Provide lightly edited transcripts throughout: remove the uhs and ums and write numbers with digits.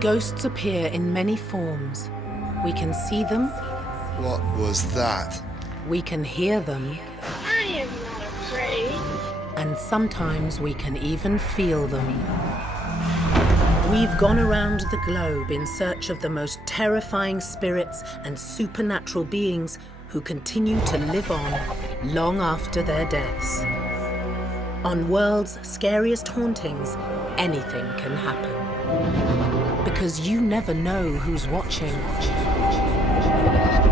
Ghosts appear in many forms. We can see them. What was that? We can hear them. I am not afraid. And sometimes we can even feel them. We've gone around the globe in search of the most terrifying spirits and supernatural beings who continue to live on long after their deaths. On World's Scariest Hauntings, anything can happen. Because you never know who's watching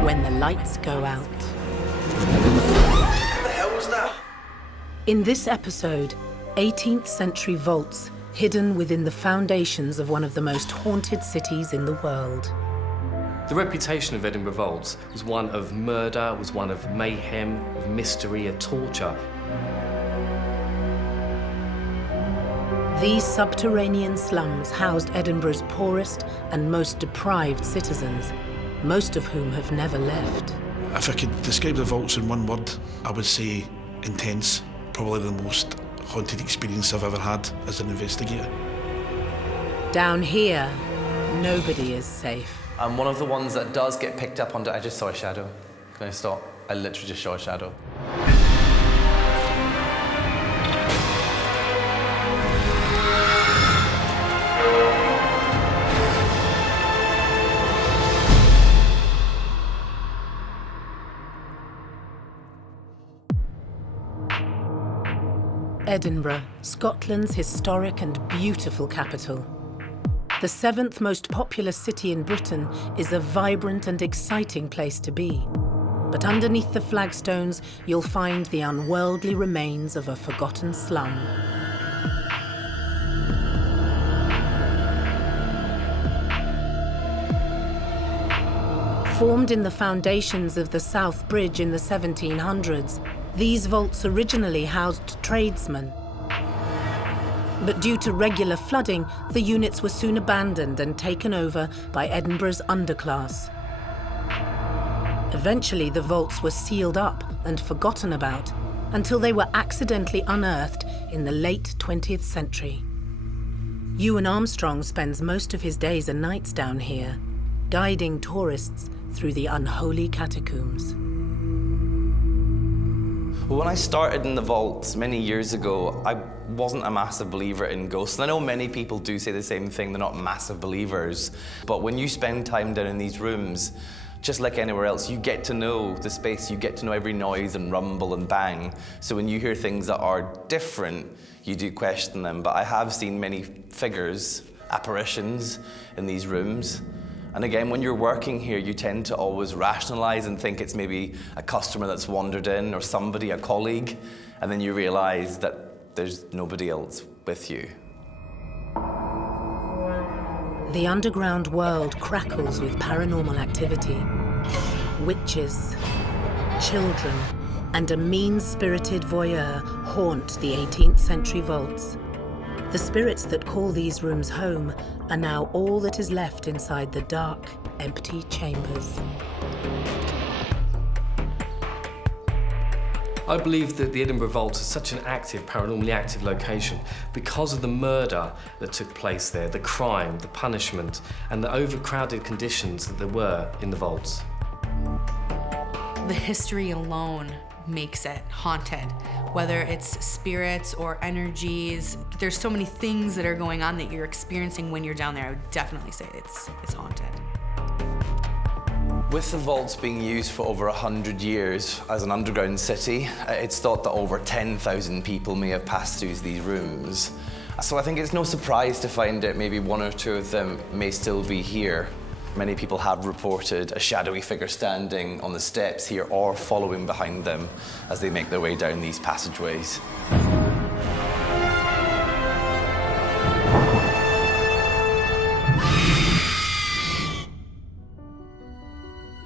when the lights go out. What the hell was that? In this episode, 18th century vaults hidden within the foundations of one of the most haunted cities in the world. The reputation of Edinburgh vaults was one of murder, was one of mayhem, of mystery, of torture. These subterranean slums housed Edinburgh's poorest and most deprived citizens, most of whom have never left. If I could describe the vaults in one word, I would say intense. Probably the most haunted experience I've ever had as an investigator. Down here, nobody is safe. I'm one of the ones that does get picked up on. I just saw a shadow. Can I stop? I literally just saw a shadow. Edinburgh, Scotland's historic and beautiful capital. The 7th most populous city in Britain is a vibrant and exciting place to be. But underneath the flagstones, you'll find the unworldly remains of a forgotten slum. Formed in the foundations of the South Bridge in the 1700s, these vaults originally housed tradesmen. But due to regular flooding, the units were soon abandoned and taken over by Edinburgh's underclass. Eventually, the vaults were sealed up and forgotten about until they were accidentally unearthed in the late 20th century. Ewan Armstrong spends most of his days and nights down here, guiding tourists through the unholy catacombs. Well, when I started in the vaults many years ago, I wasn't a massive believer in ghosts. And I know many people do say the same thing, they're not massive believers. But when you spend time down in these rooms, just like anywhere else, you get to know the space, you get to know every noise and rumble and bang. So when you hear things that are different, you do question them. But I have seen many figures, apparitions in these rooms. And again, when you're working here, you tend to always rationalize and think it's maybe a customer that's wandered in or somebody, a colleague, and then you realize that there's nobody else with you. The underground world crackles with paranormal activity. Witches, children, and a mean-spirited voyeur haunt the 18th century vaults. The spirits that call these rooms home are now all that is left inside the dark, empty chambers. I believe that the Edinburgh Vault is such an active, paranormally active location because of the murder that took place there, the crime, the punishment, and the overcrowded conditions that there were in the vaults. The history alone makes it haunted, whether it's spirits or energies. There's so many things that are going on that you're experiencing when you're down there. I would definitely say it's haunted. With the vaults being used for over 100 years as an underground city, it's thought that over 10,000 people may have passed through these rooms. So I think it's no surprise to find that maybe one or two of them may still be here. Many people have reported a shadowy figure standing on the steps here or following behind them as they make their way down these passageways.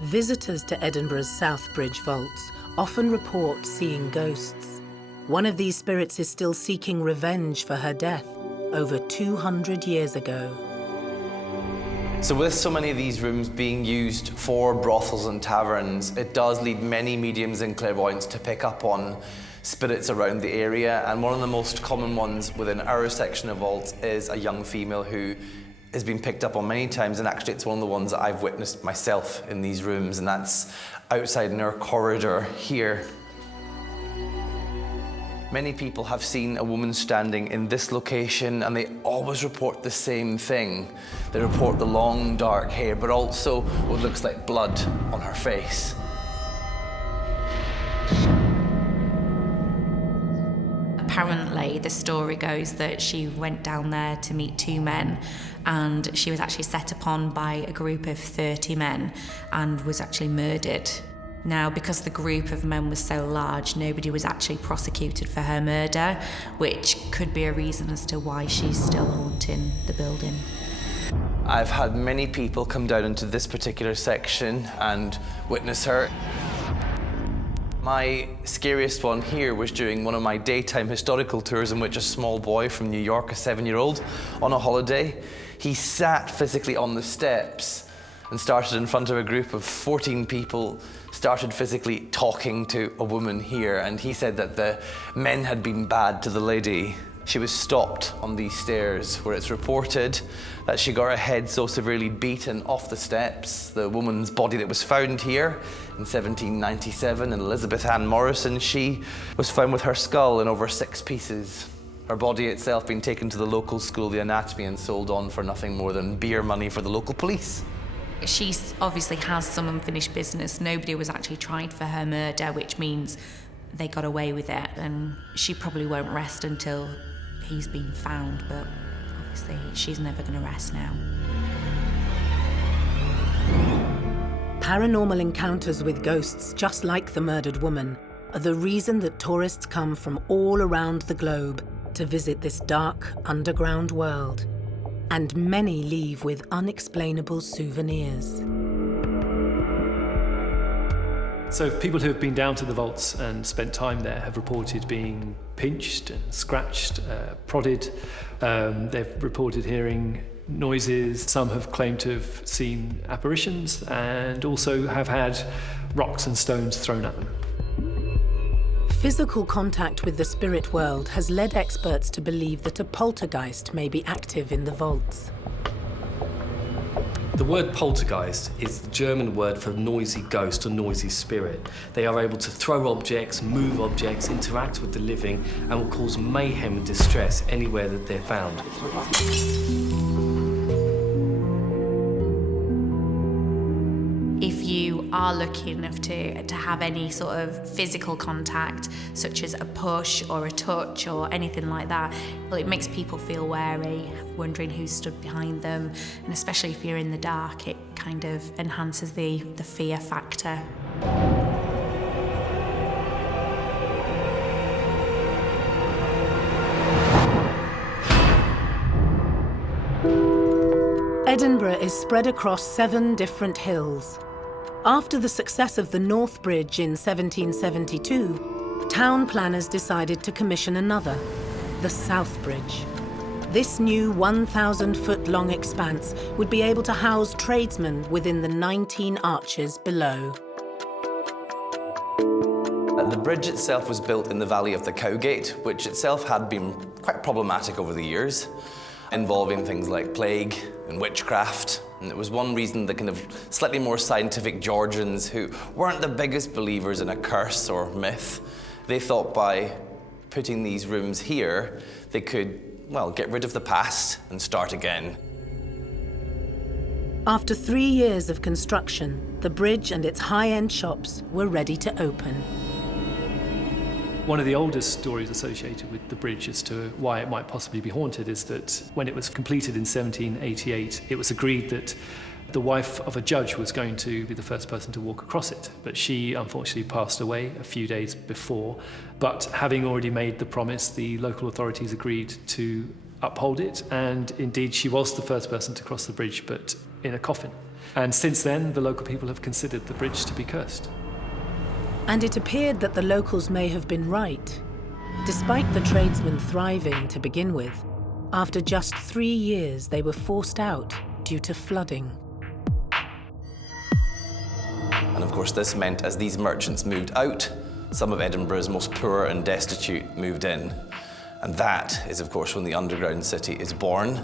Visitors to Edinburgh's South Bridge vaults often report seeing ghosts. One of these spirits is still seeking revenge for her death over 200 years ago. So with so many of these rooms being used for brothels and taverns, it does lead many mediums and clairvoyants to pick up on spirits around the area. And one of the most common ones within our section of vaults is a young female who has been picked up on many times, and actually it's one of the ones that I've witnessed myself in these rooms, and that's outside in our corridor here. Many people have seen a woman standing in this location, and they always report the same thing. They report the long, dark hair, but also what looks like blood on her face. Apparently, the story goes that she went down there to meet two men, and she was actually set upon by a group of 30 men and was actually murdered. Now, because the group of men was so large, nobody was actually prosecuted for her murder, which could be a reason as to why she's still haunting the building. I've had many people come down into this particular section and witness her. My scariest one here was during one of my daytime historical tours in which a small boy from New York, a 7-year-old, on a holiday, he sat physically on the steps and started in front of a group of 14 people, started physically talking to a woman here, and he said that the men had been bad to the lady. She was stopped on these stairs, where it's reported that she got her head so severely beaten off the steps. The woman's body that was found here in 1797, and Elizabeth Anne Morrison, she was found with her skull in over 6 pieces. Her body itself being taken to the local school, the anatomy, and sold on for nothing more than beer money for the local police. She obviously has some unfinished business. Nobody was actually tried for her murder, which means they got away with it, and she probably won't rest until he's been found, but obviously she's never going to rest now. Paranormal encounters with ghosts, just like the murdered woman, are the reason that tourists come from all around the globe to visit this dark, underground world. And many leave with unexplainable souvenirs. So people who have been down to the vaults and spent time there have reported being pinched and scratched, prodded. They've reported hearing noises. Some have claimed to have seen apparitions and also have had rocks and stones thrown at them. Physical contact with the spirit world has led experts to believe that a poltergeist may be active in the vaults. The word poltergeist is the German word for noisy ghost or noisy spirit. They are able to throw objects, move objects, interact with the living, and will cause mayhem and distress anywhere that they're found. If you are lucky enough to have any sort of physical contact, such as a push or a touch or anything like that, well, it makes people feel wary, wondering who stood behind them, and especially if you're in the dark, it kind of enhances the fear factor. Edinburgh is spread across 7 different hills. After the success of the North Bridge in 1772, town planners decided to commission another, the South Bridge. This new 1,000-foot-long expanse would be able to house tradesmen within the 19 arches below. The bridge itself was built in the valley of the Cowgate, which itself had been quite problematic over the years, involving things like plague and witchcraft. And it was one reason the kind of slightly more scientific Georgians, who weren't the biggest believers in a curse or myth, they thought by putting these rooms here, they could, well, get rid of the past and start again. After 3 years of construction, the bridge and its high-end shops were ready to open. One of the oldest stories associated with the bridge as to why it might possibly be haunted is that when it was completed in 1788, it was agreed that the wife of a judge was going to be the first person to walk across it, but she unfortunately passed away a few days before. But having already made the promise, the local authorities agreed to uphold it, and indeed she was the first person to cross the bridge, but in a coffin. And since then, the local people have considered the bridge to be cursed. And it appeared that the locals may have been right. Despite the tradesmen thriving to begin with, after just 3 years they were forced out due to flooding. And of course this meant as these merchants moved out, some of Edinburgh's most poor and destitute moved in. And that is of course when the underground city is born.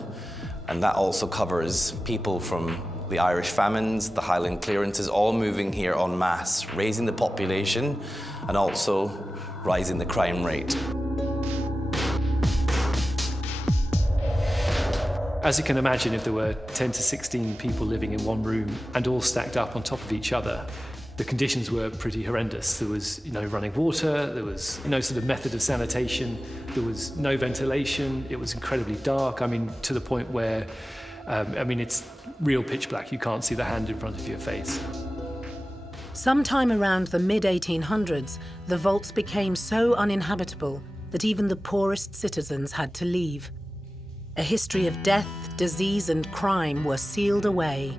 And that also covers people from the Irish famines, the Highland clearances, all moving here en masse, raising the population and also rising the crime rate. As you can imagine, if there were 10 to 16 people living in one room and all stacked up on top of each other, the conditions were pretty horrendous. There was, running water, there was no sort of method of sanitation, there was no ventilation, it was incredibly dark, to the point where, it's real pitch black, you can't see the hand in front of your face. Sometime around the mid-1800s, the vaults became so uninhabitable that even the poorest citizens had to leave. A history of death, disease and crime were sealed away.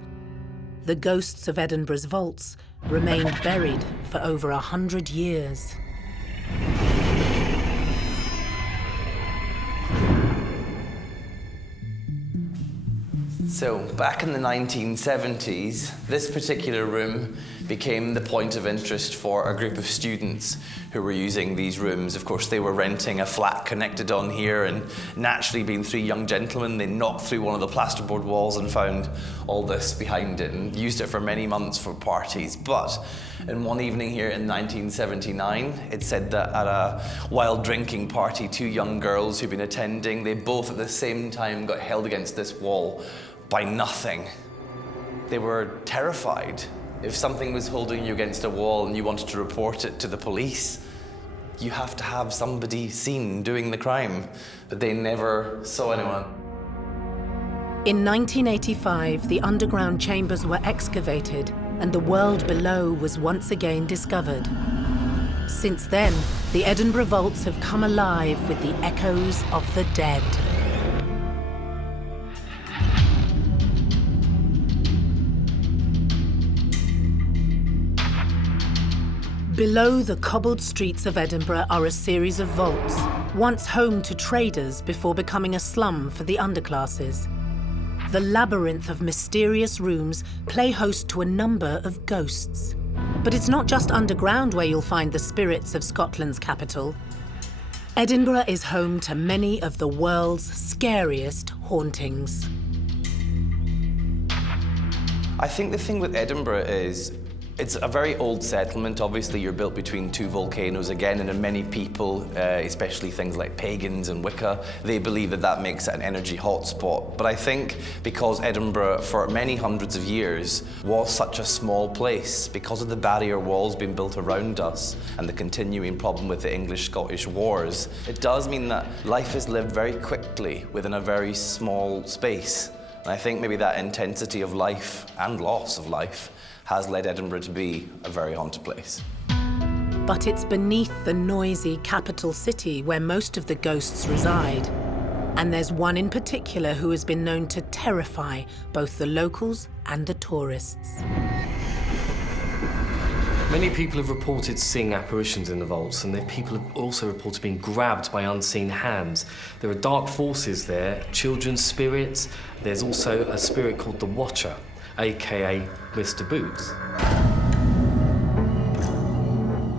The ghosts of Edinburgh's vaults remained buried for over 100 years. So back in the 1970s, this particular room became the point of interest for a group of students who were using these rooms. Of course, they were renting a flat connected on here, and naturally, being three young gentlemen, they knocked through one of the plasterboard walls and found all this behind it and used it for many months for parties. But in one evening here in 1979, it said that at a wild drinking party, two young girls who'd been attending, they both at the same time got held against this wall by nothing. They were terrified. If something was holding you against a wall and you wanted to report it to the police, you have to have somebody seen doing the crime, but they never saw anyone. In 1985, the underground chambers were excavated and the world below was once again discovered. Since then, the Edinburgh vaults have come alive with the echoes of the dead. Below the cobbled streets of Edinburgh are a series of vaults, once home to traders before becoming a slum for the underclasses. The labyrinth of mysterious rooms play host to a number of ghosts. But it's not just underground where you'll find the spirits of Scotland's capital. Edinburgh is home to many of the world's scariest hauntings. I think the thing with Edinburgh is it's a very old settlement. Obviously, you're built between two volcanoes again, and many people, especially things like pagans and Wicca, they believe that that makes it an energy hotspot. But I think because Edinburgh, for many hundreds of years, was such a small place, because of the barrier walls being built around us and the continuing problem with the English-Scottish wars, it does mean that life is lived very quickly within a very small space. And I think maybe that intensity of life and loss of life has led Edinburgh to be a very haunted place. But it's beneath the noisy capital city where most of the ghosts reside. And there's one in particular who has been known to terrify both the locals and the tourists. Many people have reported seeing apparitions in the vaults, and people have also reported being grabbed by unseen hands. There are dark forces there, children's spirits. There's also a spirit called the Watcher, aka Mr. Boots.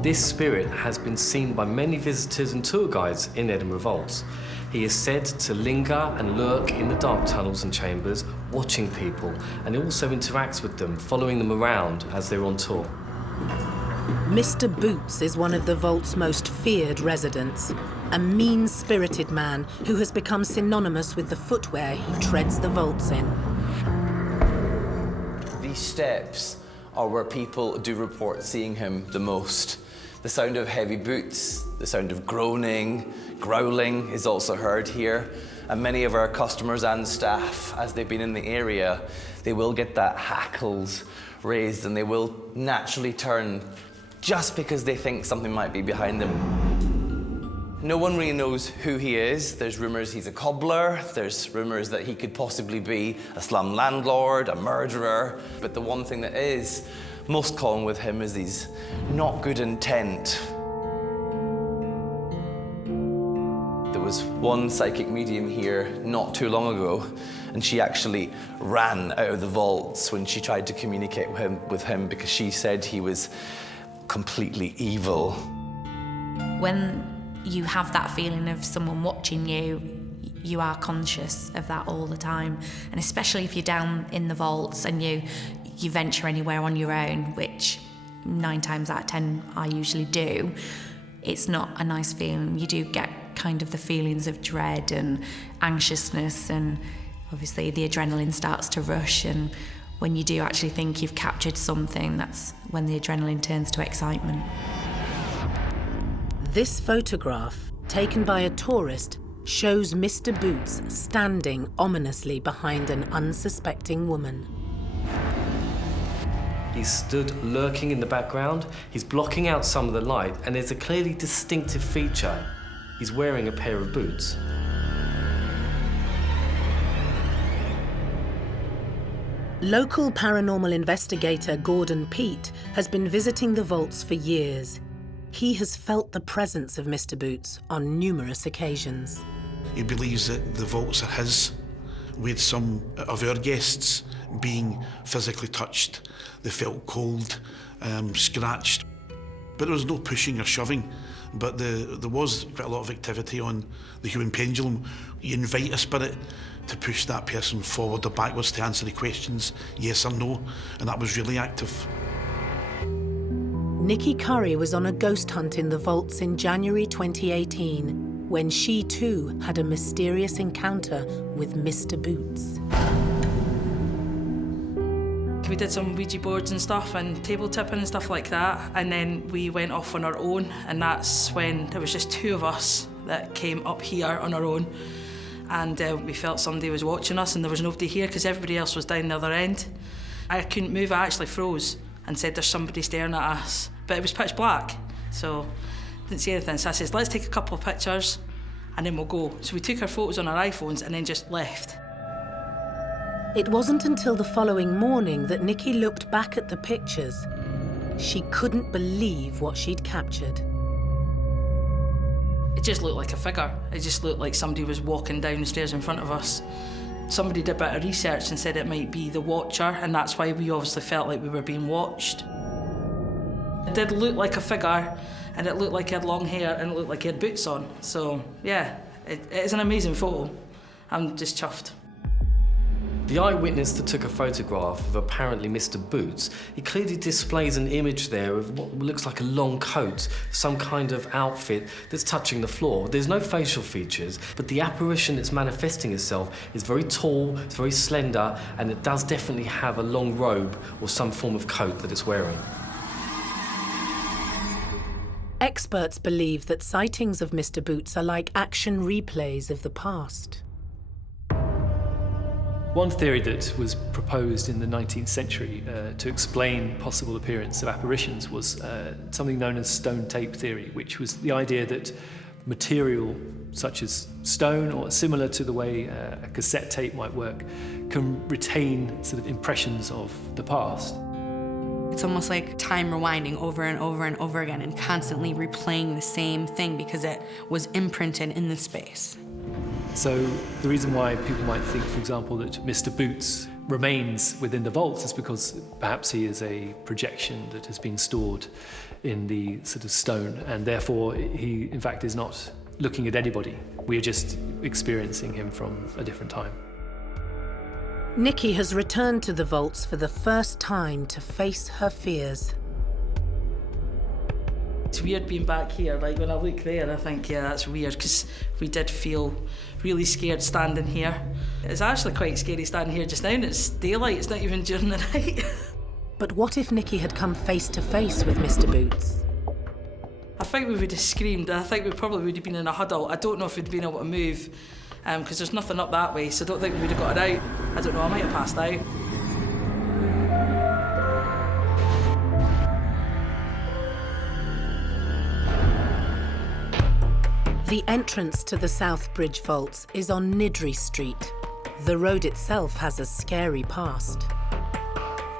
This spirit has been seen by many visitors and tour guides in Edinburgh vaults. He is said to linger and lurk in the dark tunnels and chambers, watching people, and he also interacts with them, following them around as they're on tour. Mr. Boots is one of the vault's most feared residents, a mean-spirited man who has become synonymous with the footwear he treads the vaults in. These steps are where people do report seeing him the most. The sound of heavy boots, the sound of groaning, growling is also heard here. And many of our customers and staff, as they've been in the area, they will get that hackles raised and they will naturally turn just because they think something might be behind them. No one really knows who he is. There's rumours he's a cobbler. There's rumours that he could possibly be a slum landlord, a murderer. But the one thing that is most common with him is these not good intent. There was one psychic medium here not too long ago, and she actually ran out of the vaults when she tried to communicate with him because she said he was completely evil. When you have that feeling of someone watching you, you are conscious of that all the time. And especially if you're down in the vaults and you venture anywhere on your own, which 9 times out of 10 I usually do, it's not a nice feeling. You do get kind of the feelings of dread and anxiousness, and obviously the adrenaline starts to rush, and when you do actually think you've captured something, that's when the adrenaline turns to excitement. This photograph, taken by a tourist, shows Mr. Boots standing ominously behind an unsuspecting woman. He's stood lurking in the background, he's blocking out some of the light, and there's a clearly distinctive feature. He's wearing a pair of boots. Local paranormal investigator Gordon Peat has been visiting the vaults for years. He has felt the presence of Mr. Boots on numerous occasions. He believes that the vaults are his, with some of our guests being physically touched. They felt cold, scratched. But there was no pushing or shoving. But there was quite a lot of activity on the human pendulum. You invite a spirit to push that person forward or backwards to answer the questions, yes or no, and that was really active. Nikki Curry was on a ghost hunt in the vaults in January 2018, when she too had a mysterious encounter with Mr. Boots. We did some Ouija boards and stuff and table tipping and stuff like that, and then we went off on our own, and that's when there was just 2 of us that came up here on our own, and we felt somebody was watching us, and there was nobody here because everybody else was down the other end. I couldn't move, I actually froze and said there's somebody staring at us, but it was pitch black, so didn't see anything. So I says, let's take a couple of pictures and then we'll go. So we took our photos on our iPhones and then just left. It wasn't until the following morning that Nikki looked back at the pictures. She couldn't believe what she'd captured. It just looked like a figure. It just looked like somebody was walking down the stairs in front of us. Somebody did a bit of research and said it might be the Watcher, and that's why we obviously felt like we were being watched. It did look like a figure, and it looked like he had long hair, and it looked like he had boots on. So, yeah, it is an amazing photo. I'm just chuffed. The eyewitness that took a photograph of apparently Mr. Boots, he clearly displays an image there of what looks like a long coat, some kind of outfit that's touching the floor. There's no facial features, but the apparition that's manifesting itself is very tall, it's very slender, and it does definitely have a long robe or some form of coat that it's wearing. Experts believe that sightings of Mr. Boots are like action replays of the past. One theory that was proposed in the 19th century to explain possible appearance of apparitions was something known as stone tape theory, which was the idea that material such as stone, or similar to the way a cassette tape might work, can retain sort of impressions of the past. It's almost like time rewinding over and over and over again and constantly replaying the same thing because it was imprinted in the space. So the reason why people might think, for example, that Mr. Boots remains within the vaults is because perhaps he is a projection that has been stored in the sort of stone, and therefore he, in fact, is not looking at anybody. We are just experiencing him from a different time. Nikki has returned to the vaults for the first time to face her fears. It's weird being back here. Like, when I look there, I think, yeah, that's weird, because we did feel really scared standing here. It's actually quite scary standing here just now, and it's daylight, it's not even during the night. But what if Nikki had come face to face with Mr. Boots? I think we would have screamed. I think we probably would have been in a huddle. I don't know if we'd been able to move, because there's nothing up that way, so I don't think we would have got it out. I don't know, I might have passed out. The entrance to the South Bridge Vaults is on Niddry Street. The road itself has a scary past.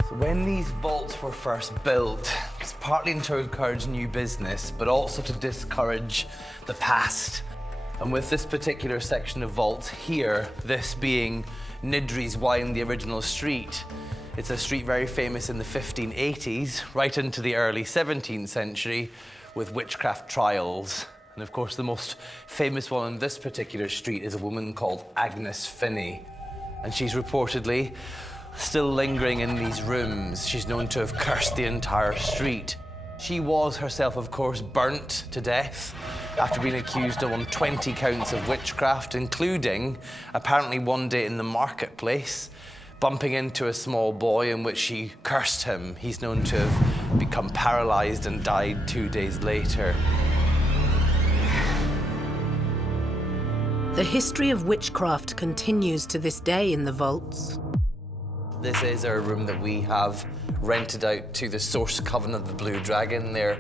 So when these vaults were first built, it's partly to encourage new business, but also to discourage the past. And with this particular section of vaults here, this being Niddry's Wine, the original street, it's a street very famous in the 1580s, right into the early 17th century, with witchcraft trials. And of course, the most famous one on this particular street is a woman called Agnes Finney. And she's reportedly still lingering in these rooms. She's known to have cursed the entire street. She was herself, of course, burnt to death after being accused of 20 counts of witchcraft, including, apparently one day in the marketplace, bumping into a small boy in which she cursed him. He's known to have become paralyzed and died 2 days later. The history of witchcraft continues to this day in the vaults. This is our room that we have rented out to the Source Coven of the Blue Dragon. They're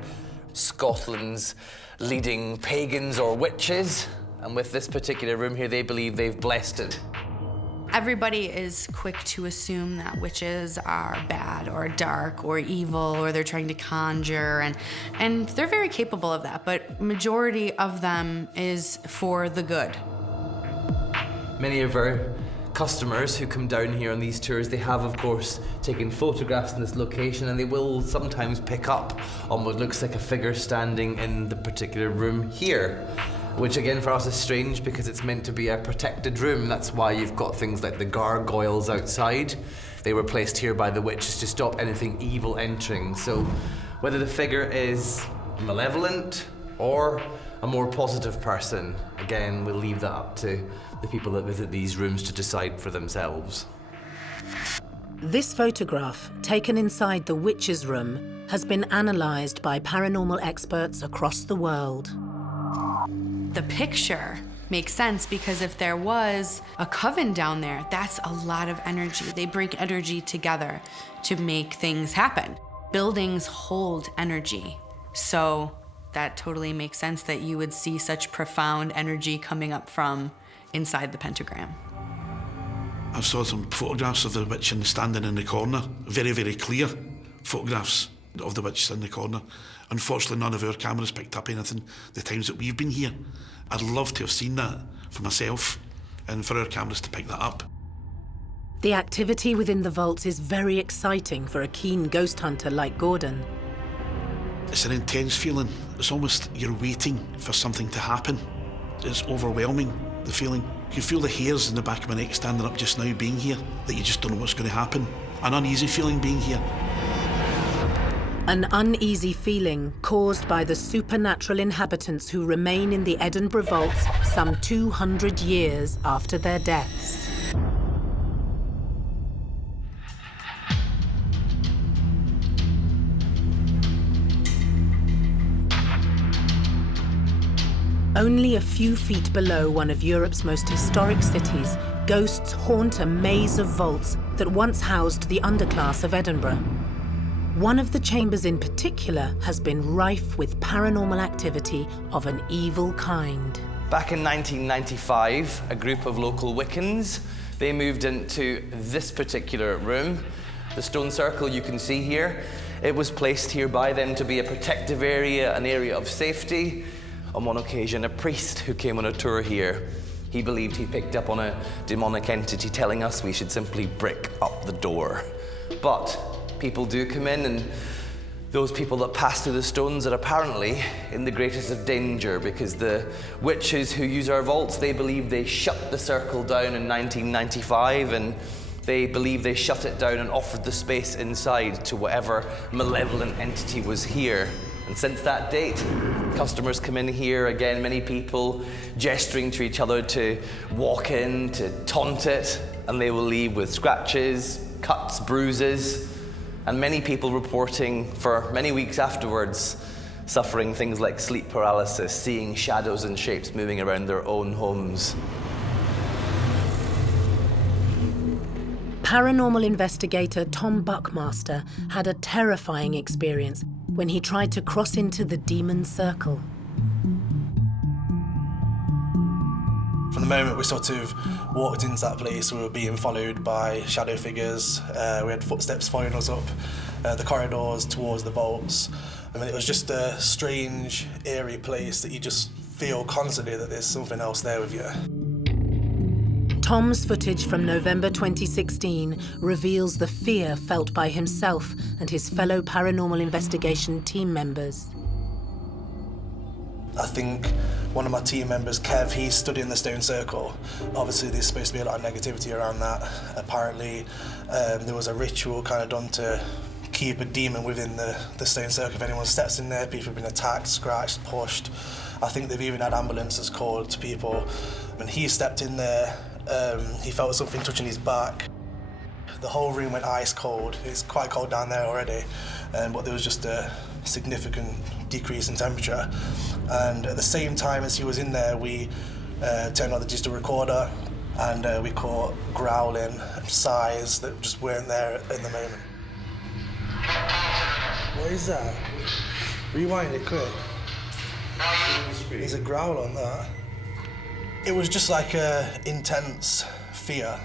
Scotland's leading pagans or witches. And with this particular room here, they believe they've blessed it. Everybody is quick to assume that witches are bad or dark or evil or they're trying to conjure, and they're very capable of that, but majority of them is for the good. Many of our customers who come down here on these tours, they have, of course, taken photographs in this location, and they will sometimes pick up on what looks like a figure standing in the particular room here, which again for us is strange because it's meant to be a protected room. That's why you've got things like the gargoyles outside. They were placed here by the witches to stop anything evil entering. So whether the figure is malevolent or a more positive person, again, we'll leave that up to the people that visit these rooms to decide for themselves. This photograph, taken inside the witch's room, has been analysed by paranormal experts across the world. The picture makes sense because if there was a coven down there, that's a lot of energy. They bring energy together to make things happen. Buildings hold energy, so that totally makes sense that you would see such profound energy coming up from inside the pentagram. I saw some photographs of the witch standing in the corner, very, very clear photographs of the witch in the corner. Unfortunately, none of our cameras picked up anything the times that we've been here. I'd love to have seen that for myself and for our cameras to pick that up. The activity within the vaults is very exciting for a keen ghost hunter like Gordon. It's an intense feeling. It's almost you're waiting for something to happen. It's overwhelming, the feeling. You can feel the hairs in the back of my neck standing up just now being here, that you just don't know what's going to happen. An uneasy feeling being here. An uneasy feeling caused by the supernatural inhabitants who remain in the Edinburgh vaults some 200 years after their deaths. Only a few feet below one of Europe's most historic cities, ghosts haunt a maze of vaults that once housed the underclass of Edinburgh. One of the chambers in particular has been rife with paranormal activity of an evil kind. Back in 1995, a group of local Wiccans, they moved into this particular room. The stone circle you can see here, it was placed here by them to be a protective area, an area of safety. On one occasion, a priest who came on a tour here, he believed he picked up on a demonic entity telling us we should simply brick up the door. But people do come in, and those people that pass through the stones are apparently in the greatest of danger because the witches who use our vaults, they believe they shut the circle down in 1995, and they believe they shut it down and offered the space inside to whatever malevolent entity was here. And since that date, customers come in here, again, many people gesturing to each other to walk in, to taunt it, and they will leave with scratches, cuts, bruises, and many people reporting for many weeks afterwards, suffering things like sleep paralysis, seeing shadows and shapes moving around their own homes. Paranormal investigator Tom Buckmaster had a terrifying experience when he tried to cross into the demon circle. From the moment we sort of walked into that place, we were being followed by shadow figures. We had footsteps following us up the corridors towards the vaults. I mean, it was just a strange, eerie place that you just feel constantly that there's something else there with you. Tom's footage from November 2016 reveals the fear felt by himself and his fellow paranormal investigation team members. I think One of my team members, Kev, he stood in the stone circle. Obviously there's supposed to be a lot of negativity around that. Apparently there was a ritual kind of done to keep a demon within the stone circle. If anyone steps in there, people have been attacked, scratched, pushed. I think they've even had ambulances called to people. When he stepped in there, he felt something touching his back. The whole room went ice cold. It's quite cold down there already, but there was just a significant decrease in temperature. And at the same time as he was in there, we turned on the digital recorder and we caught growling sighs that just weren't there in the moment. What is that? Rewind it quick. There's a growl on that. It was just like a intense fear.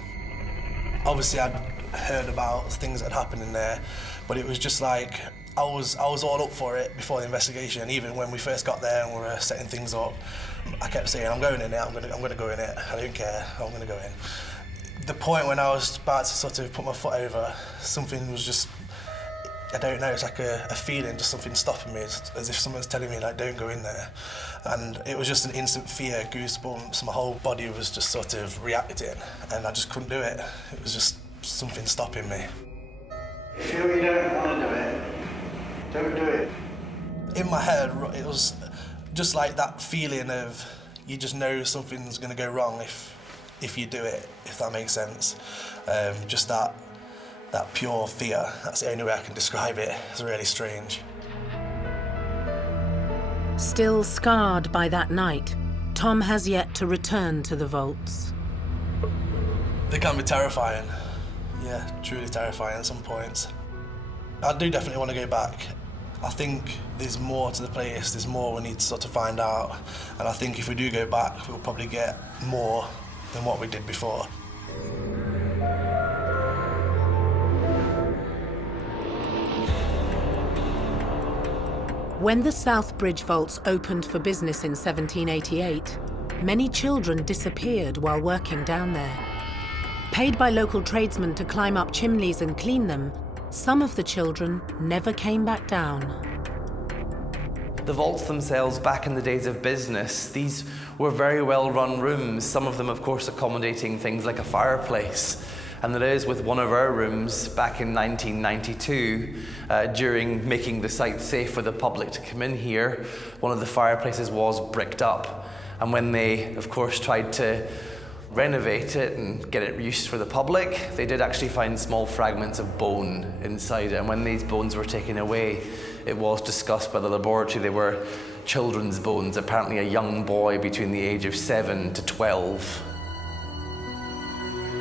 Obviously I'd heard about things that had happened in there, but it was just like I was all up for it before the investigation. Even when we first got there and we were setting things up, I kept saying, I'm going in it, I'm gonna go in it, I don't care, I'm gonna go in. The point when I was about to sort of put my foot over, something was just, I don't know, it's like a feeling, just something stopping me, as if someone's telling me, like, don't go in there. And it was just an instant fear, goosebumps, my whole body was just sort of reacting, and I just couldn't do it. It was just something stopping me. If you feel you don't want to do it, don't do it. In my head, it was just like that feeling of, you just know something's gonna go wrong if you do it, if that makes sense. Just that pure fear, that's the only way I can describe it. It's really strange. Still scarred by that night, Tom has yet to return to the vaults. They can be terrifying. Yeah, truly terrifying at some points. I do definitely want to go back. I think there's more to the place, there's more we need to sort of find out. And I think if we do go back, we'll probably get more than what we did before. When the South Bridge vaults opened for business in 1788, many children disappeared while working down there. Paid by local tradesmen to climb up chimneys and clean them, some of the children never came back down. The vaults themselves, back in the days of business, these were very well-run rooms, some of them, of course, accommodating things like a fireplace. And there is with one of our rooms back in 1992, during making the site safe for the public to come in here, one of the fireplaces was bricked up. And when they, of course, tried to renovate it and get it used for the public, they did actually find small fragments of bone inside it. And when these bones were taken away, it was discussed by the laboratory they were children's bones, apparently a young boy between the age of 7 to 12.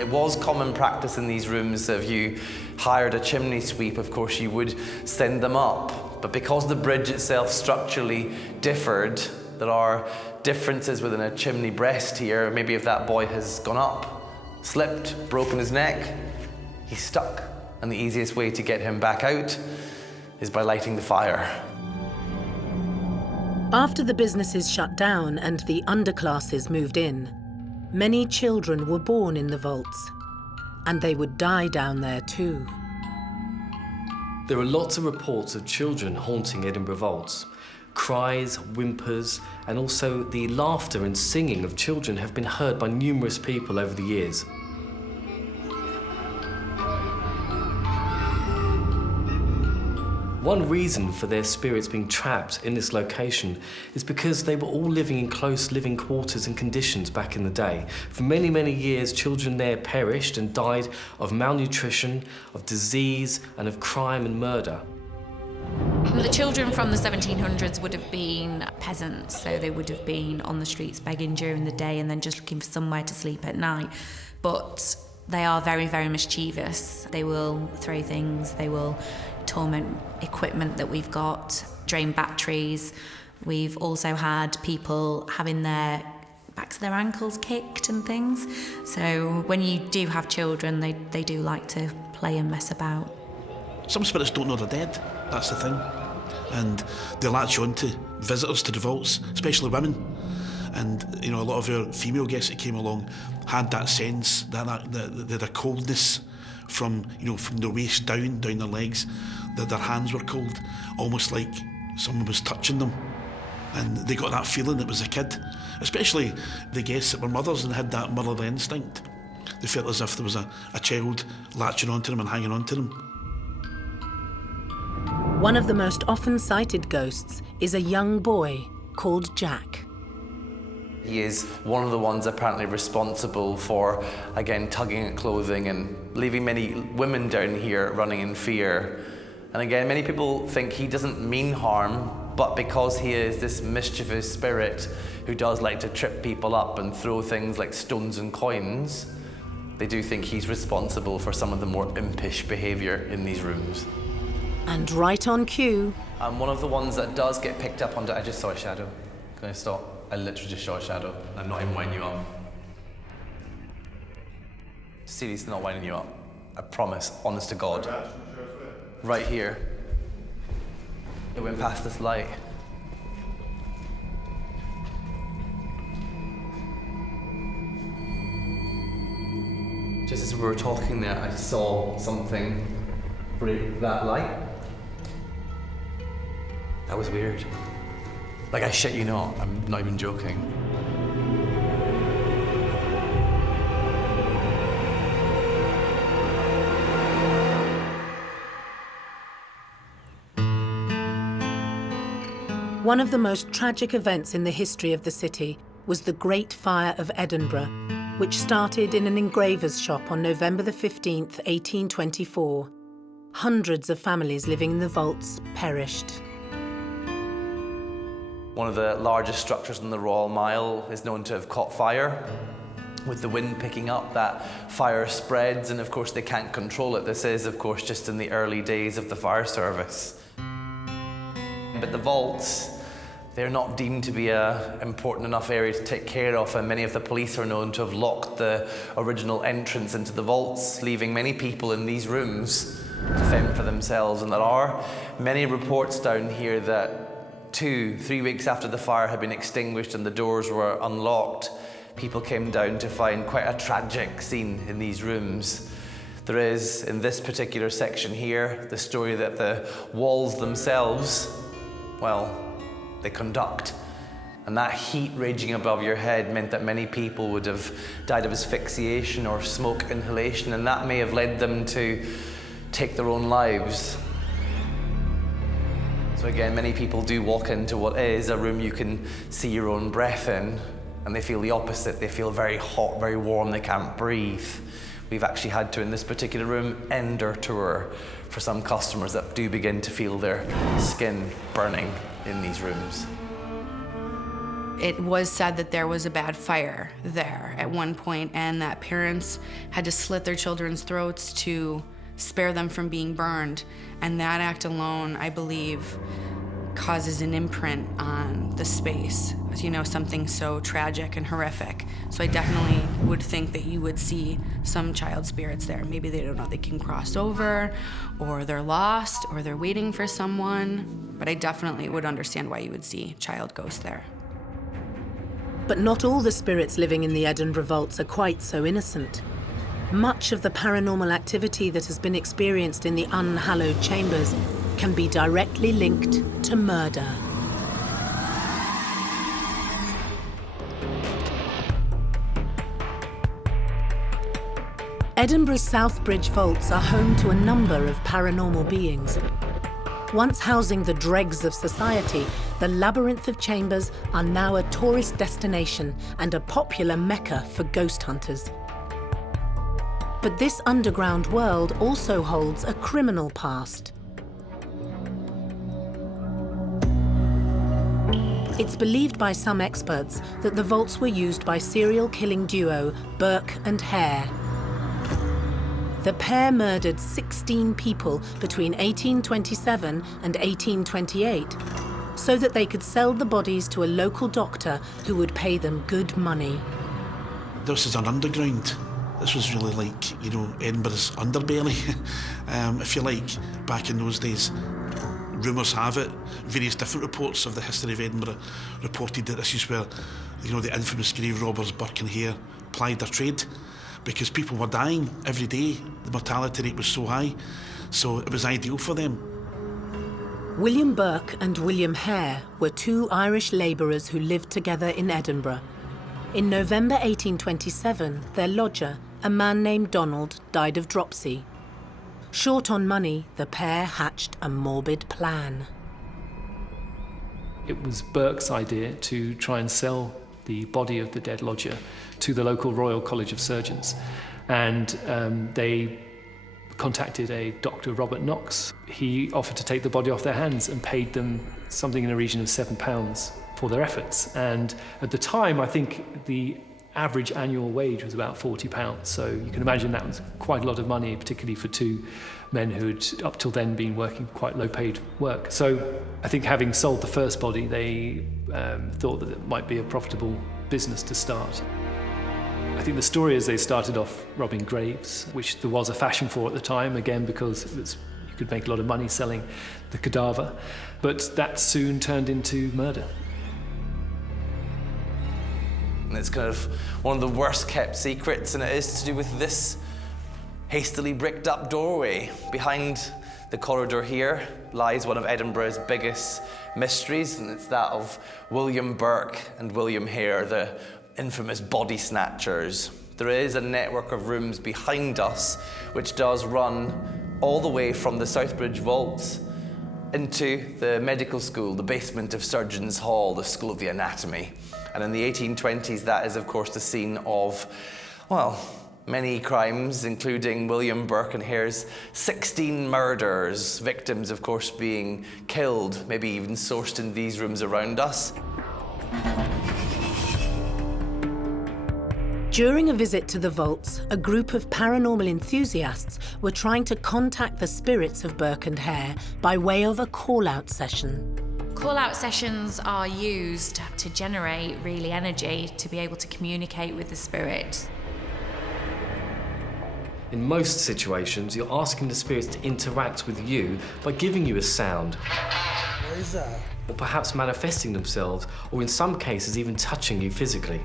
It was common practice in these rooms that if you hired a chimney sweep, of course, you would send them up. But because the bridge itself structurally differed, there are differences within a chimney breast here. Maybe if that boy has gone up, slipped, broken his neck, he's stuck. And the easiest way to get him back out is by lighting the fire. After the businesses shut down and the underclasses moved in, many children were born in the vaults, and they would die down there too. There are lots of reports of children haunting Edinburgh vaults. Cries, whimpers, and also the laughter and singing of children have been heard by numerous people over the years. One reason for their spirits being trapped in this location is because they were all living in close living quarters and conditions back in the day. For many, many years, children there perished and died of malnutrition, of disease, and of crime and murder. The children from the 1700s would have been peasants, so they would have been on the streets begging during the day and then just looking for somewhere to sleep at night. But they are very, very mischievous. They will throw things, they will torment equipment that we've got, drain batteries. We've also had people having their backs of their ankles kicked and things. So when you do have children, they do like to play and mess about. Some spirits don't know they're dead, that's the thing. And they latch on to visitors to the vaults, especially women. And, you know, a lot of our female guests that came along had that sense, that they had a coldness from, you know, from the waist down their legs, that their hands were cold, almost like someone was touching them. And they got that feeling it was a kid, especially the guests that were mothers and had that motherly instinct. They felt as if there was a child latching onto them and hanging onto them. One of the most often sighted ghosts is a young boy called Jack. He is one of the ones apparently responsible for, again, tugging at clothing and leaving many women down here running in fear. And again, many people think he doesn't mean harm, but because he is this mischievous spirit who does like to trip people up and throw things like stones and coins, they do think he's responsible for some of the more impish behaviour in these rooms. And right on cue... And one of the ones that does get picked up on... I just saw a shadow. Can I stop? I literally just saw a shadow. I'm not even winding you up. Seriously, not winding you up. I promise, honest to God. Right here. It went past this light. Just as we were talking there, I saw something break that light. That was weird. Like, I shit you not, I'm not even joking. One of the most tragic events in the history of the city was the Great Fire of Edinburgh, which started in an engraver's shop on November the 15th, 1824. Hundreds of families living in the vaults perished. One of the largest structures in the Royal Mile is known to have caught fire. With the wind picking up, that fire spreads, and of course they can't control it. This is, of course, just in the early days of the fire service. But the vaults, they're not deemed to be an important enough area to take care of, and many of the police are known to have locked the original entrance into the vaults, leaving many people in these rooms to fend for themselves. And there are many reports down here that 2-3 weeks after the fire had been extinguished and the doors were unlocked, people came down to find quite a tragic scene in these rooms. There is, in this particular section here, the story that the walls themselves, well, they conduct. And that heat raging above your head meant that many people would have died of asphyxiation or smoke inhalation, and that may have led them to take their own lives. So again, many people do walk into what is a room you can see your own breath in, and they feel the opposite. They feel very hot, very warm, they can't breathe. We've actually had to, in this particular room, end our tour for some customers that do begin to feel their skin burning in these rooms. It was said that there was a bad fire there at one point, and that parents had to slit their children's throats to spare them from being burned. And that act alone, I believe, causes an imprint on the space, you know, something so tragic and horrific. So I definitely would think that you would see some child spirits there. Maybe they don't know they can cross over, or they're lost, or they're waiting for someone. But I definitely would understand why you would see child ghosts there. But not all the spirits living in the Edinburgh vaults are quite so innocent. Much of the paranormal activity that has been experienced in the unhallowed chambers can be directly linked to murder. Edinburgh's South Bridge vaults are home to a number of paranormal beings. Once housing the dregs of society, the labyrinth of chambers are now a tourist destination and a popular mecca for ghost hunters. But this underground world also holds a criminal past. It's believed by some experts that the vaults were used by serial killing duo Burke and Hare. The pair murdered 16 people between 1827 and 1828 so that they could sell the bodies to a local doctor who would pay them good money. This is an underground. This was really like, you know, Edinburgh's underbelly, if you like, back in those days. Rumours have it, various different reports of the history of Edinburgh reported that this is where, you know, the infamous grave robbers Burke and Hare plied their trade, because people were dying every day. The mortality rate was so high, so it was ideal for them. William Burke and William Hare were two Irish labourers who lived together in Edinburgh. In November 1827, their lodger, a man named Donald, died of dropsy. Short on money, the pair hatched a morbid plan. It was Burke's idea to try and sell the body of the dead lodger to the local Royal College of Surgeons. And they contacted a Dr. Robert Knox. He offered to take the body off their hands and paid them something in the region of £7 for their efforts. And at the time, I think the average annual wage was about £40. So you can imagine that was quite a lot of money, particularly for two men who had up till then been working quite low-paid work. So I think having sold the first body, they thought that it might be a profitable business to start. I think the story is they started off robbing graves, which there was a fashion for at the time, again, because you could make a lot of money selling the cadaver. But that soon turned into murder. And it's kind of one of the worst kept secrets, and it is to do with this hastily bricked up doorway. Behind the corridor here lies one of Edinburgh's biggest mysteries, and it's that of William Burke and William Hare, the infamous body snatchers. There is a network of rooms behind us which does run all the way from the Southbridge vaults into the medical school, the basement of Surgeons' Hall, the School of the Anatomy. And in the 1820s, that is, of course, the scene of, well, many crimes, including William Burke and Hare's 16 murders, victims, of course, being killed, maybe even sourced in these rooms around us. During a visit to the vaults, a group of paranormal enthusiasts were trying to contact the spirits of Burke and Hare by way of a call-out session. Call-out sessions are used to generate really energy to be able to communicate with the spirits. In most situations, you're asking the spirits to interact with you by giving you a sound. What is that? Or perhaps manifesting themselves, or in some cases even touching you physically.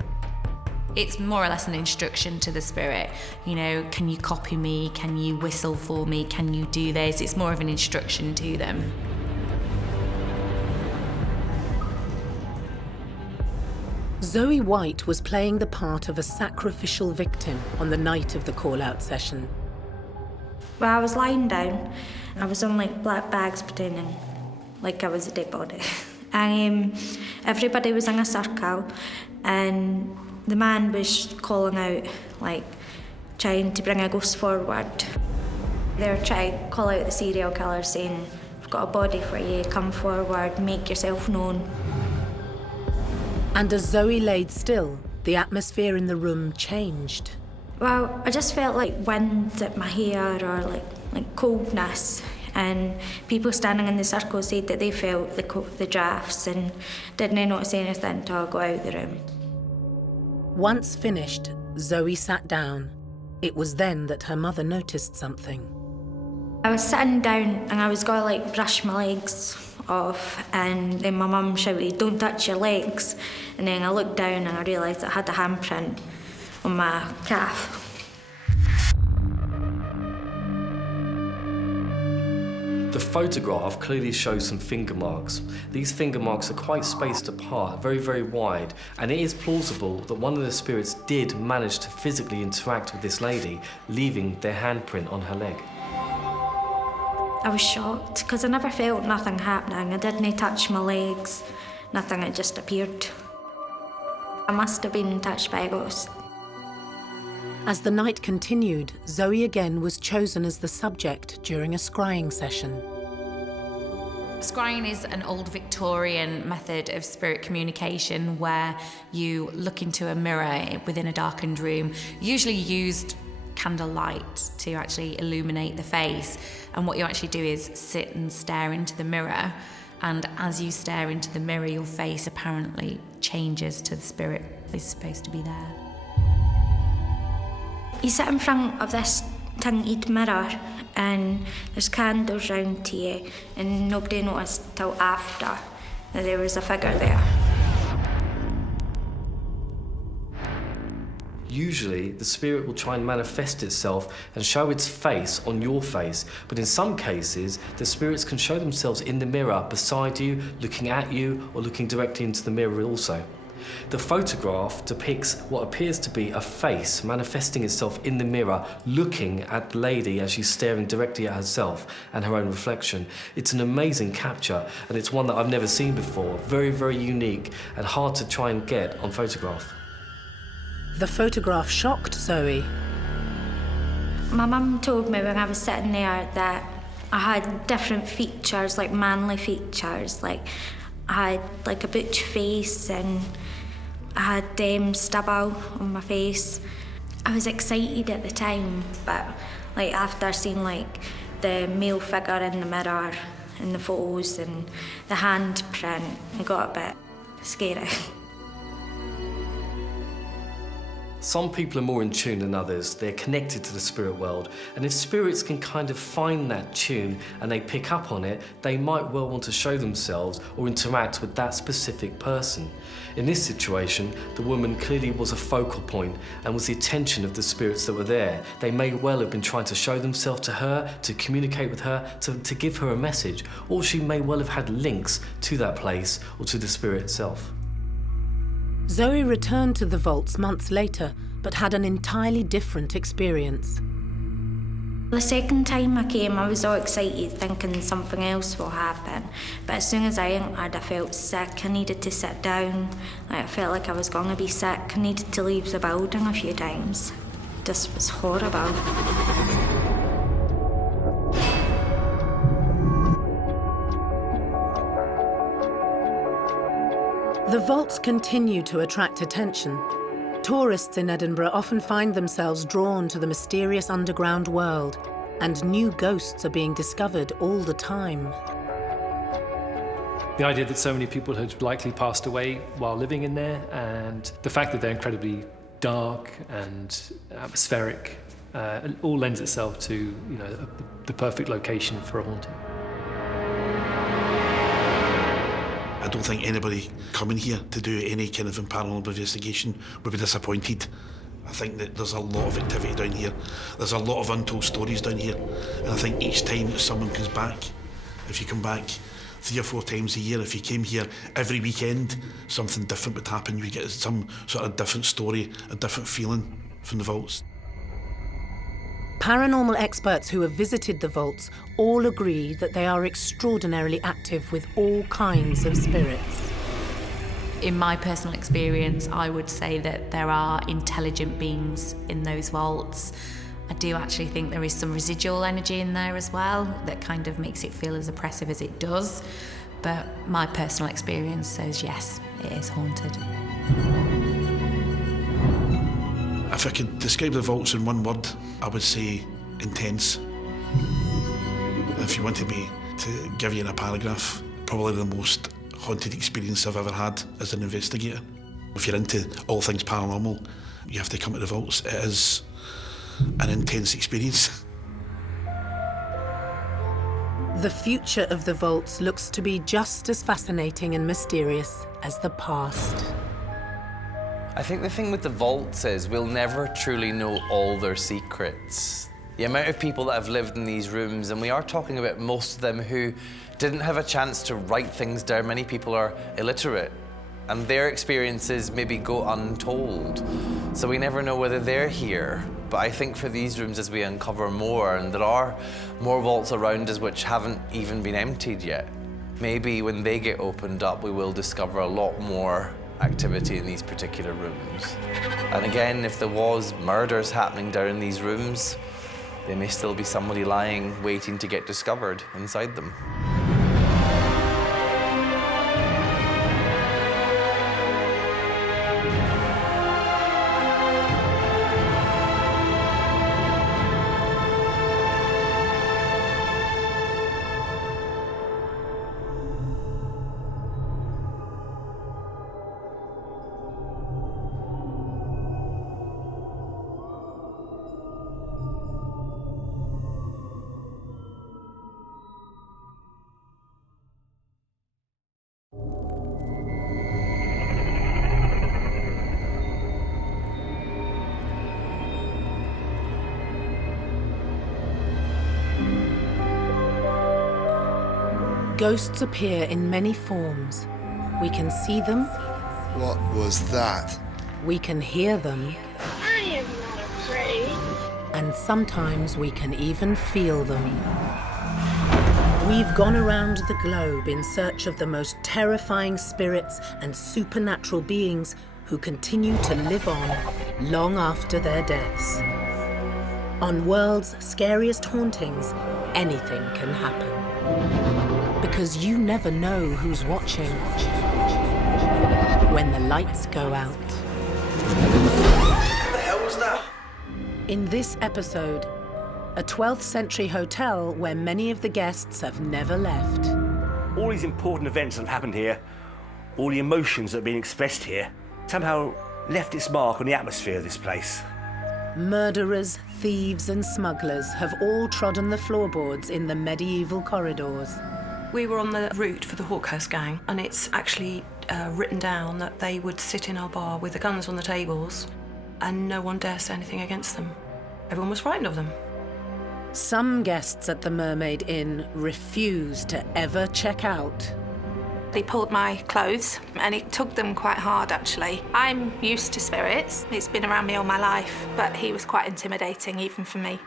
It's more or less an instruction to the spirit. You know, can you copy me? Can you whistle for me? Can you do this? It's more of an instruction to them. Zoe White was playing the part of a sacrificial victim on the night of the call-out session. Well, I was lying down. I was on like black bags pretending like I was a dead body. And everybody was in a circle, and the man was calling out, like, trying to bring a ghost forward. They were trying to call out the serial killer, saying, "I've got a body for you, come forward, make yourself known." And as Zoe laid still, the atmosphere in the room changed. Well, I just felt like wind at my hair, or like coldness. And people standing in the circle said that they felt the drafts and didn't notice anything until I got out the room. Once finished, Zoe sat down. It was then that her mother noticed something. I was sitting down and I was going to like brush my legs off, and then my mum shouted, "Don't touch your legs." And then I looked down and I realised I had a handprint on my calf. The photograph clearly shows some finger marks. These finger marks are quite spaced apart, very, very wide, and it is plausible that one of the spirits did manage to physically interact with this lady, leaving their handprint on her leg. I was shocked because I never felt nothing happening. I didn't touch my legs, nothing, it just appeared. I must have been touched by a ghost. As the night continued, Zoe again was chosen as the subject during a scrying session. Scrying is an old Victorian method of spirit communication where you look into a mirror within a darkened room, usually used candlelight to actually illuminate the face. And what you actually do is sit and stare into the mirror. And as you stare into the mirror, your face apparently changes to the spirit that's supposed to be there. You sit in front of this tinted mirror and there's candles round to you, and nobody noticed till after that there was a figure there. Usually, the spirit will try and manifest itself and show its face on your face, but in some cases, the spirits can show themselves in the mirror beside you, looking at you, or looking directly into the mirror also. The photograph depicts what appears to be a face manifesting itself in the mirror, looking at the lady as she's staring directly at herself and her own reflection. It's an amazing capture, and it's one that I've never seen before. Very, very unique and hard to try and get on photograph. The photograph shocked Zoe. My mum told me when I was sitting there that I had different features, like manly features, like I had like a butch face and I had stubble on my face. I was excited at the time, but like after seeing like the male figure in the mirror and the photos and the handprint, it got a bit scary. Some people are more in tune than others. They're connected to the spirit world. And if spirits can kind of find that tune and they pick up on it, they might well want to show themselves or interact with that specific person. In this situation, the woman clearly was a focal point and was the attention of the spirits that were there. They may well have been trying to show themselves to her, to communicate with her, to give her a message. Or she may well have had links to that place or to the spirit itself. Zoe returned to the vaults months later, but had an entirely different experience. The second time I came, I was all excited, thinking something else will happen. But as soon as I entered, I felt sick. I needed to sit down. I felt like I was going to be sick. I needed to leave the building a few times. This was horrible. The vaults continue to attract attention. Tourists in Edinburgh often find themselves drawn to the mysterious underground world, and new ghosts are being discovered all the time. The idea that so many people had likely passed away while living in there, and the fact that they're incredibly dark and atmospheric, all lends itself to, the perfect location for a haunting. I don't think anybody coming here to do any kind of paranormal investigation would be disappointed. I think that there's a lot of activity down here. There's a lot of untold stories down here. And I think each time that someone comes back, if you come back 3 or 4 times a year, if you came here every weekend, something different would happen. You would get some sort of different story, a different feeling from the vaults. Paranormal experts who have visited the vaults all agree that they are extraordinarily active with all kinds of spirits. In my personal experience, I would say that there are intelligent beings in those vaults. I do actually think there is some residual energy in there as well that kind of makes it feel as oppressive as it does. But my personal experience says yes, it is haunted. If I could describe the vaults in one word, I would say intense. If you wanted me to give you in a paragraph, probably the most haunted experience I've ever had as an investigator. If you're into all things paranormal, you have to come to the vaults. It is an intense experience. The future of the vaults looks to be just as fascinating and mysterious as the past. I think the thing with the vaults is we'll never truly know all their secrets. The amount of people that have lived in these rooms, and we are talking about most of them who didn't have a chance to write things down. Many people are illiterate, and their experiences maybe go untold. So we never know whether they're here. But I think for these rooms, as we uncover more, and there are more vaults around us which haven't even been emptied yet, maybe when they get opened up, we will discover a lot more activity in these particular rooms. And again, if there was murders happening down in these rooms, there may still be somebody lying, waiting to get discovered inside them. Ghosts appear in many forms. We can see them. What was that? We can hear them. I am not afraid. And sometimes we can even feel them. We've gone around the globe in search of the most terrifying spirits and supernatural beings who continue to live on long after their deaths. On World's Scariest Hauntings, anything can happen. Because you never know who's watching when the lights go out. What the hell was that? In this episode, a 12th century hotel where many of the guests have never left. All these important events that have happened here, all the emotions that have been expressed here, somehow left its mark on the atmosphere of this place. Murderers, thieves and smugglers have all trodden the floorboards in the medieval corridors. We were on the route for the Houska gang, and it's actually written down that they would sit in our bar with the guns on the tables and no one dare say anything against them. Everyone was frightened of them. Some guests at the Mermaid Inn refuse to ever check out. He pulled my clothes and he tugged them quite hard, actually. I'm used to spirits. It's been around me all my life, but he was quite intimidating, even for me.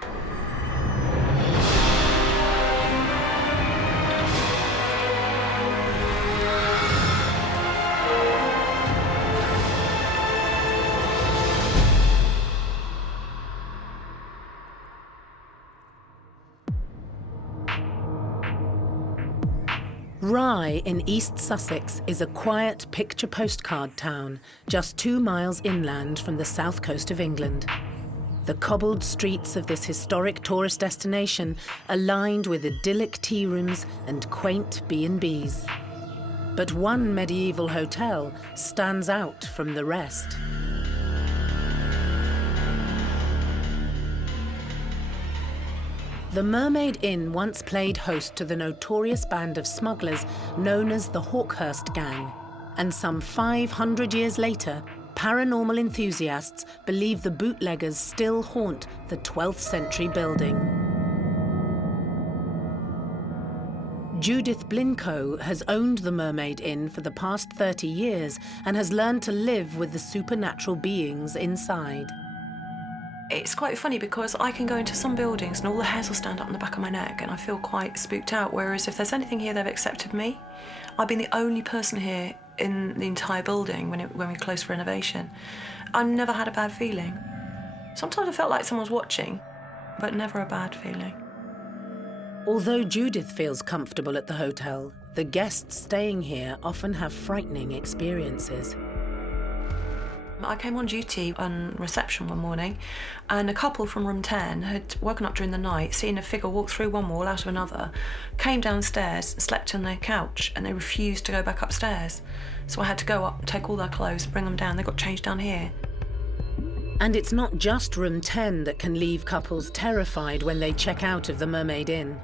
Rye in East Sussex is a quiet picture postcard town just 2 miles inland from the south coast of England. The cobbled streets of this historic tourist destination are lined with idyllic tea rooms and quaint B&Bs. But one medieval hotel stands out from the rest. The Mermaid Inn once played host to the notorious band of smugglers known as the Hawkhurst Gang, and some 500 years later, paranormal enthusiasts believe the bootleggers still haunt the 12th century building. Judith Blincoe has owned the Mermaid Inn for the past 30 years and has learned to live with the supernatural beings inside. It's quite funny because I can go into some buildings and all the hairs will stand up on the back of my neck and I feel quite spooked out, whereas if there's anything here, they've accepted me. I've been the only person here in the entire building when we closed for renovation. I've never had a bad feeling. Sometimes I felt like someone was watching, but never a bad feeling. Although Judith feels comfortable at the hotel, the guests staying here often have frightening experiences. I came on duty on reception one morning and a couple from room 10 had woken up during the night, seen a figure walk through one wall out of another, came downstairs, slept on their couch and they refused to go back upstairs. So I had to go up, take all their clothes, bring them down. They got changed down here. And it's not just room 10 that can leave couples terrified when they check out of the Mermaid Inn.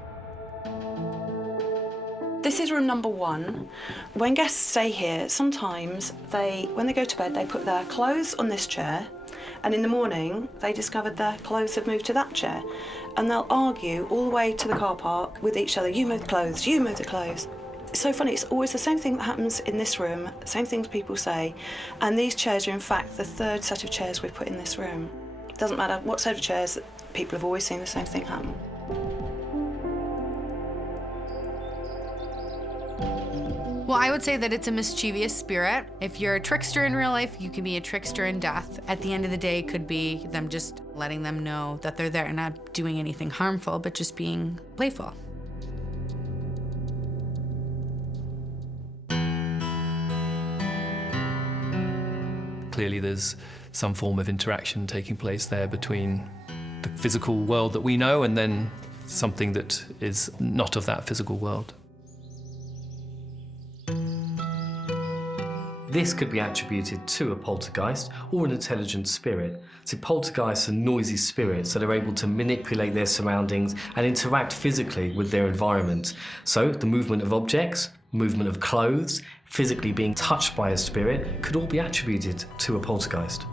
This is room number 1. When guests stay here, sometimes when they go to bed, they put their clothes on this chair, and in the morning, they discovered their clothes have moved to that chair. And they'll argue all the way to the car park with each other, you move the clothes, you move the clothes. It's so funny, it's always the same thing that happens in this room, same things people say, and these chairs are in fact the 3rd set of chairs we've put in this room. It doesn't matter what set of chairs, people have always seen the same thing happen. Well, I would say that it's a mischievous spirit. If you're a trickster in real life, you can be a trickster in death. At the end of the day, it could be them just letting them know that they're there and not doing anything harmful, but just being playful. Clearly there's some form of interaction taking place there between the physical world that we know and then something that is not of that physical world. This could be attributed to a poltergeist or an intelligent spirit. So poltergeists are noisy spirits that are able to manipulate their surroundings and interact physically with their environment. So the movement of objects, movement of clothes, physically being touched by a spirit could all be attributed to a poltergeist.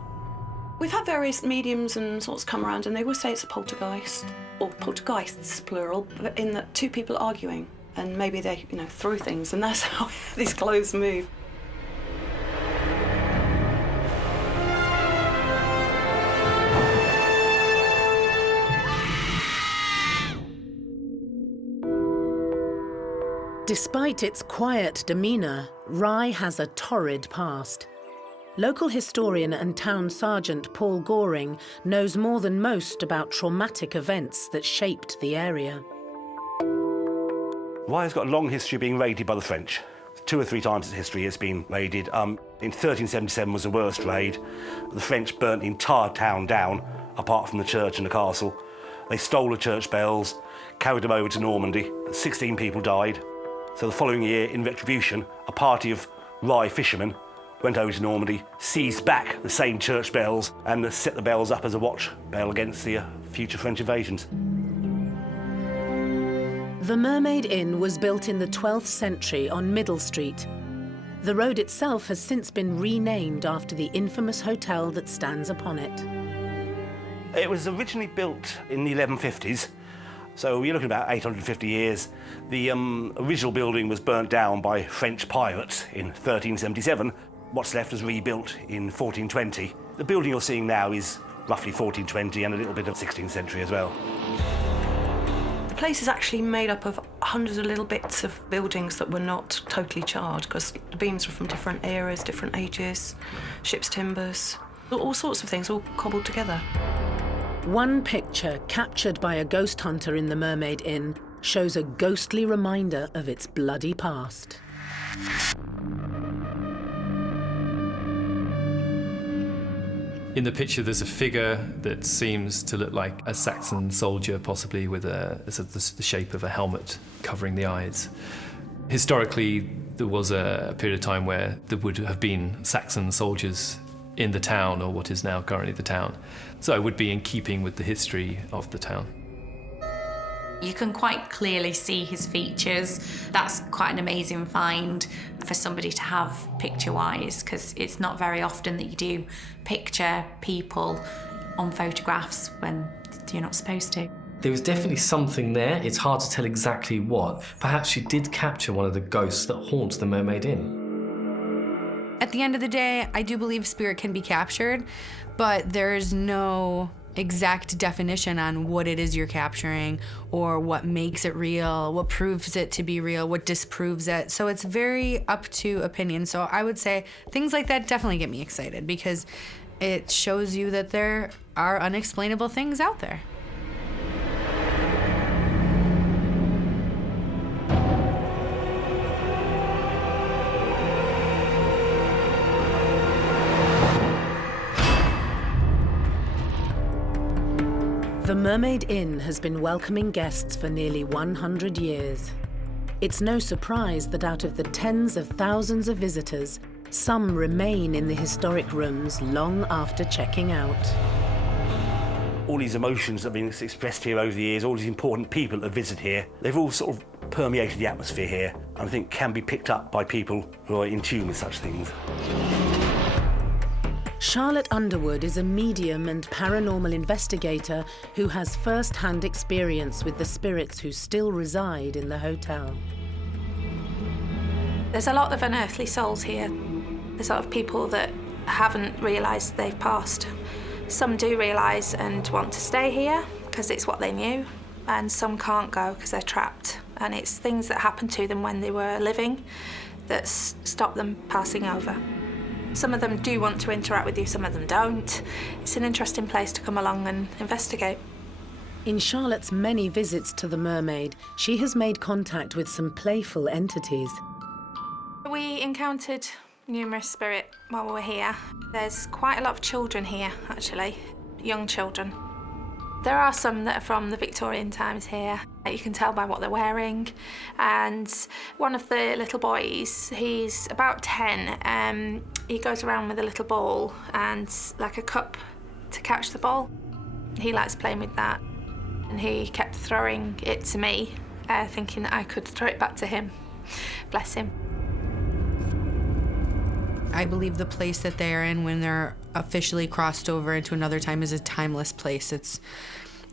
We've had various mediums and sorts come around and they will say it's a poltergeist, or poltergeists, plural, but in that 2 people arguing. and maybe they, threw things, and that's how these clothes move. Despite its quiet demeanour, Rye has a torrid past. Local historian and town sergeant Paul Goring knows more than most about traumatic events that shaped the area. Rye has got a long history of being raided by the French. 2 or 3 times in history it's been raided. In 1377 was the worst raid. The French burnt the entire town down, apart from the church and the castle. They stole the church bells, carried them over to Normandy. 16 people died. So the following year, in retribution, a party of Rye fishermen went over to Normandy, seized back the same church bells and set the bells up as a watch bell against the future French invasions. The Mermaid Inn was built in the 12th century on Middle Street. The road itself has since been renamed after the infamous hotel that stands upon it. It was originally built in the 1150s. So you're looking about 850 years. The original building was burnt down by French pirates in 1377. What's left was rebuilt in 1420. The building you're seeing now is roughly 1420 and a little bit of 16th century as well. The place is actually made up of hundreds of little bits of buildings that were not totally charred, because the beams were from different eras, different ages, ship's timbers, all sorts of things all cobbled together. One picture captured by a ghost hunter in the Mermaid Inn shows a ghostly reminder of its bloody past. In the picture, there's a figure that seems to look like a Saxon soldier, possibly with the shape of a helmet covering the eyes. Historically, there was a period of time where there would have been Saxon soldiers in the town, or what is now currently the town. So it would be in keeping with the history of the town. You can quite clearly see his features. That's quite an amazing find for somebody to have picture-wise, because it's not very often that you do picture people on photographs when you're not supposed to. There was definitely something there. It's hard to tell exactly what. Perhaps she did capture one of the ghosts that haunts the Mermaid Inn. At the end of the day, I do believe spirit can be captured, but there's no exact definition on what it is you're capturing or what makes it real, what proves it to be real, what disproves it. So it's very up to opinion. So I would say things like that definitely get me excited, because it shows you that there are unexplainable things out there. The Mermaid Inn has been welcoming guests for nearly 100 years. It's no surprise that out of the tens of thousands of visitors, some remain in the historic rooms long after checking out. All these emotions that have been expressed here over the years, all these important people that visit here, they've all sort of permeated the atmosphere here, and I think can be picked up by people who are in tune with such things. Charlotte Underwood is a medium and paranormal investigator who has first-hand experience with the spirits who still reside in the hotel. There's a lot of unearthly souls here. There's a lot of people that haven't realised they've passed. Some do realise and want to stay here because it's what they knew, and some can't go because they're trapped. And it's things that happened to them when they were living that stop them passing over. Some of them do want to interact with you, some of them don't. It's an interesting place to come along and investigate. In Charlotte's many visits to the Mermaid, she has made contact with some playful entities. We encountered numerous spirits while we were here. There's quite a lot of children here, actually, young children. There are some that are from the Victorian times here. You can tell by what they're wearing. And one of the little boys, he's about 10. He goes around with a little ball and like a cup to catch the ball. He likes playing with that. And he kept throwing it to me, thinking that I could throw it back to him. Bless him. I believe the place that they're in when they're officially crossed over into another time is a timeless place. It's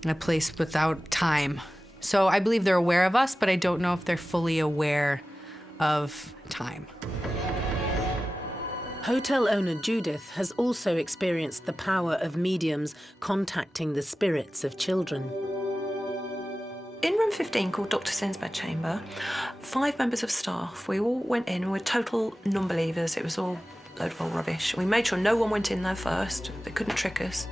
a place without time. So I believe they're aware of us, but I don't know if they're fully aware of time. Hotel owner Judith has also experienced the power of mediums contacting the spirits of children. In room 15, called Dr. Sin's bedchamber, 5 members of staff, we all went in, we were total non-believers. It was all a load of old rubbish. We made sure no one went in there first. They couldn't trick us.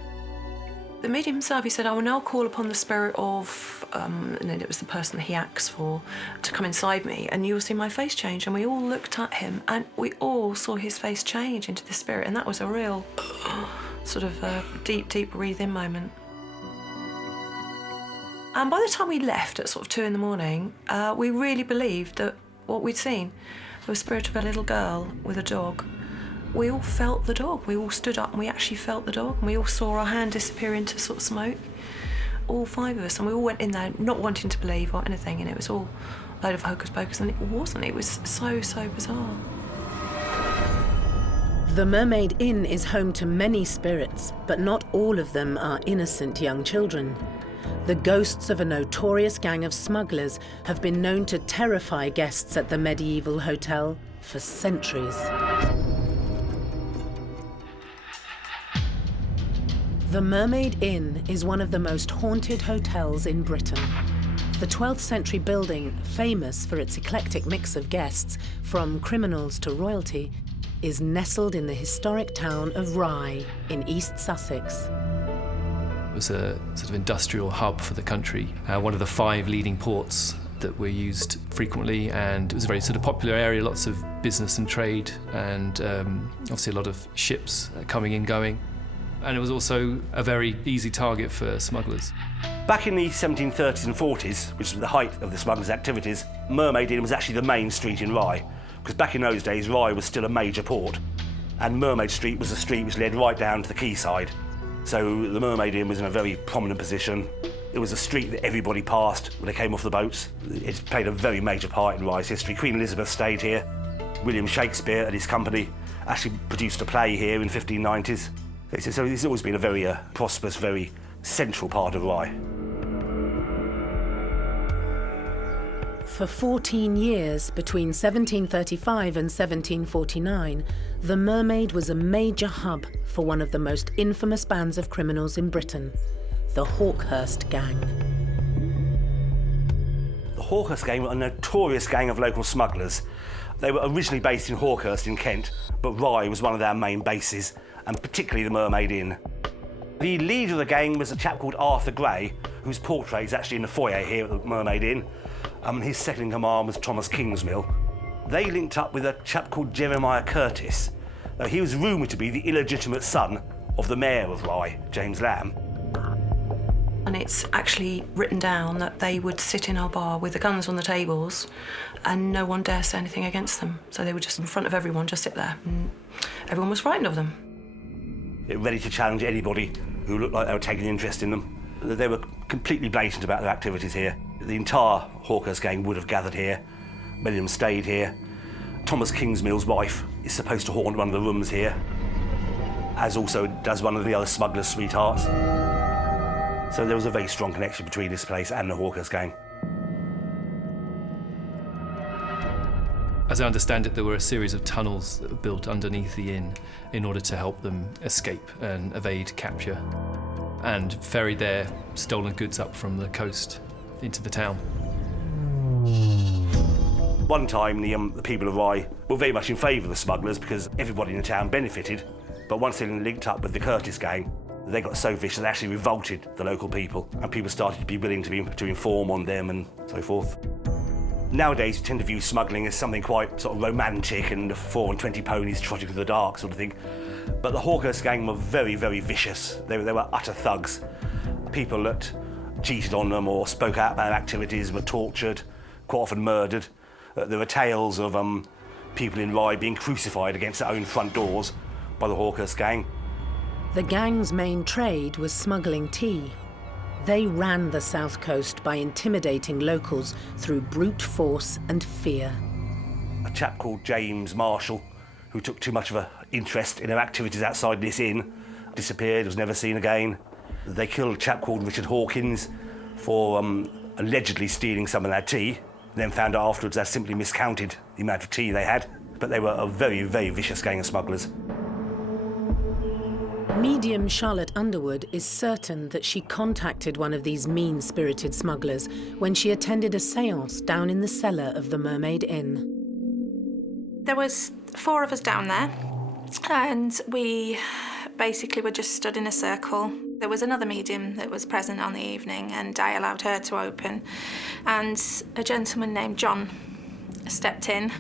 The medium himself, he said, I will now call upon the spirit of, and then it was the person that he acts for, to come inside me, and you will see my face change. And we all looked at him, and we all saw his face change into the spirit, and that was a real sort of deep, deep breathe-in moment. And by the time we left at sort of 2 in the morning, we really believed that what we'd seen, there was a spirit of a little girl with a dog. We all felt the dog. We all stood up and we actually felt the dog, and we all saw our hand disappear into sort of smoke. All 5 of us, and we all went in there not wanting to believe or anything, and it was all a load of hocus pocus, and it wasn't. It was so, so bizarre. The Mermaid Inn is home to many spirits, but not all of them are innocent young children. The ghosts of a notorious gang of smugglers have been known to terrify guests at the medieval hotel for centuries. The Mermaid Inn is one of the most haunted hotels in Britain. The 12th century building, famous for its eclectic mix of guests, from criminals to royalty, is nestled in the historic town of Rye in East Sussex. It was a sort of industrial hub for the country, one of the 5 leading ports that were used frequently, and it was a very sort of popular area, lots of business and trade, and obviously a lot of ships coming and going. And it was also a very easy target for smugglers. Back in the 1730s and 40s, which was the height of the smugglers' activities, Mermaid Inn was actually the main street in Rye, because back in those days, Rye was still a major port, and Mermaid Street was a street which led right down to the quayside. So the Mermaid Inn was in a very prominent position. It was a street that everybody passed when they came off the boats. It played a very major part in Rye's history. Queen Elizabeth stayed here. William Shakespeare and his company actually produced a play here in the 1590s. So it's always been a very prosperous, very central part of Rye. For 14 years, between 1735 and 1749, the Mermaid was a major hub for one of the most infamous bands of criminals in Britain, the Hawkhurst Gang. The Hawkhurst Gang were a notorious gang of local smugglers. They were originally based in Hawkhurst in Kent, but Rye was one of their main bases, and particularly the Mermaid Inn. The leader of the gang was a chap called Arthur Gray, whose portrait is actually in the foyer here at the Mermaid Inn. His second in command was Thomas Kingsmill. They linked up with a chap called Jeremiah Curtis. He was rumoured to be the illegitimate son of the mayor of Rye, James Lamb. And it's actually written down that they would sit in our bar with the guns on the tables and no one dare say anything against them. So they would just, in front of everyone, just sit there. And everyone was frightened of them. Ready to challenge anybody who looked like they were taking interest in them. They were completely blatant about their activities here. The entire Hawkhurst gang would have gathered here. Many of them stayed here. Thomas Kingsmill's wife is supposed to haunt one of the rooms here, as also does one of the other smugglers' sweethearts. So there was a very strong connection between this place and the Hawkhurst gang. As I understand it, there were a series of tunnels that were built underneath the inn in order to help them escape and evade capture, and ferry their stolen goods up from the coast into the town. One time, the people of Rye were very much in favour of the smugglers because everybody in the town benefited, but once they linked up with the Curtis gang, they got so vicious they actually revolted the local people, and people started to be willing to inform on them and so forth. Nowadays, we tend to view smuggling as something quite sort of romantic and 4 and 20 ponies trotting through the dark sort of thing. But the Hawkhurst gang were very, very vicious. They were utter thugs. People that cheated on them or spoke out about their activities were tortured, quite often murdered. There were tales of people in Rye being crucified against their own front doors by the Hawkhurst gang. The gang's main trade was smuggling tea. They ran the south coast by intimidating locals through brute force and fear. A chap called James Marshall, who took too much of an interest in their activities outside this inn, disappeared, was never seen again. They killed a chap called Richard Hawkins for allegedly stealing some of their tea, then found out afterwards they simply miscounted the amount of tea they had. But they were a very, very vicious gang of smugglers. Medium Charlotte Underwood is certain that she contacted one of these mean-spirited smugglers when she attended a séance down in the cellar of the Mermaid Inn. There was 4 of us down there, and we basically were just stood in a circle. There was another medium that was present on the evening, and I allowed her to open. And a gentleman named John stepped in.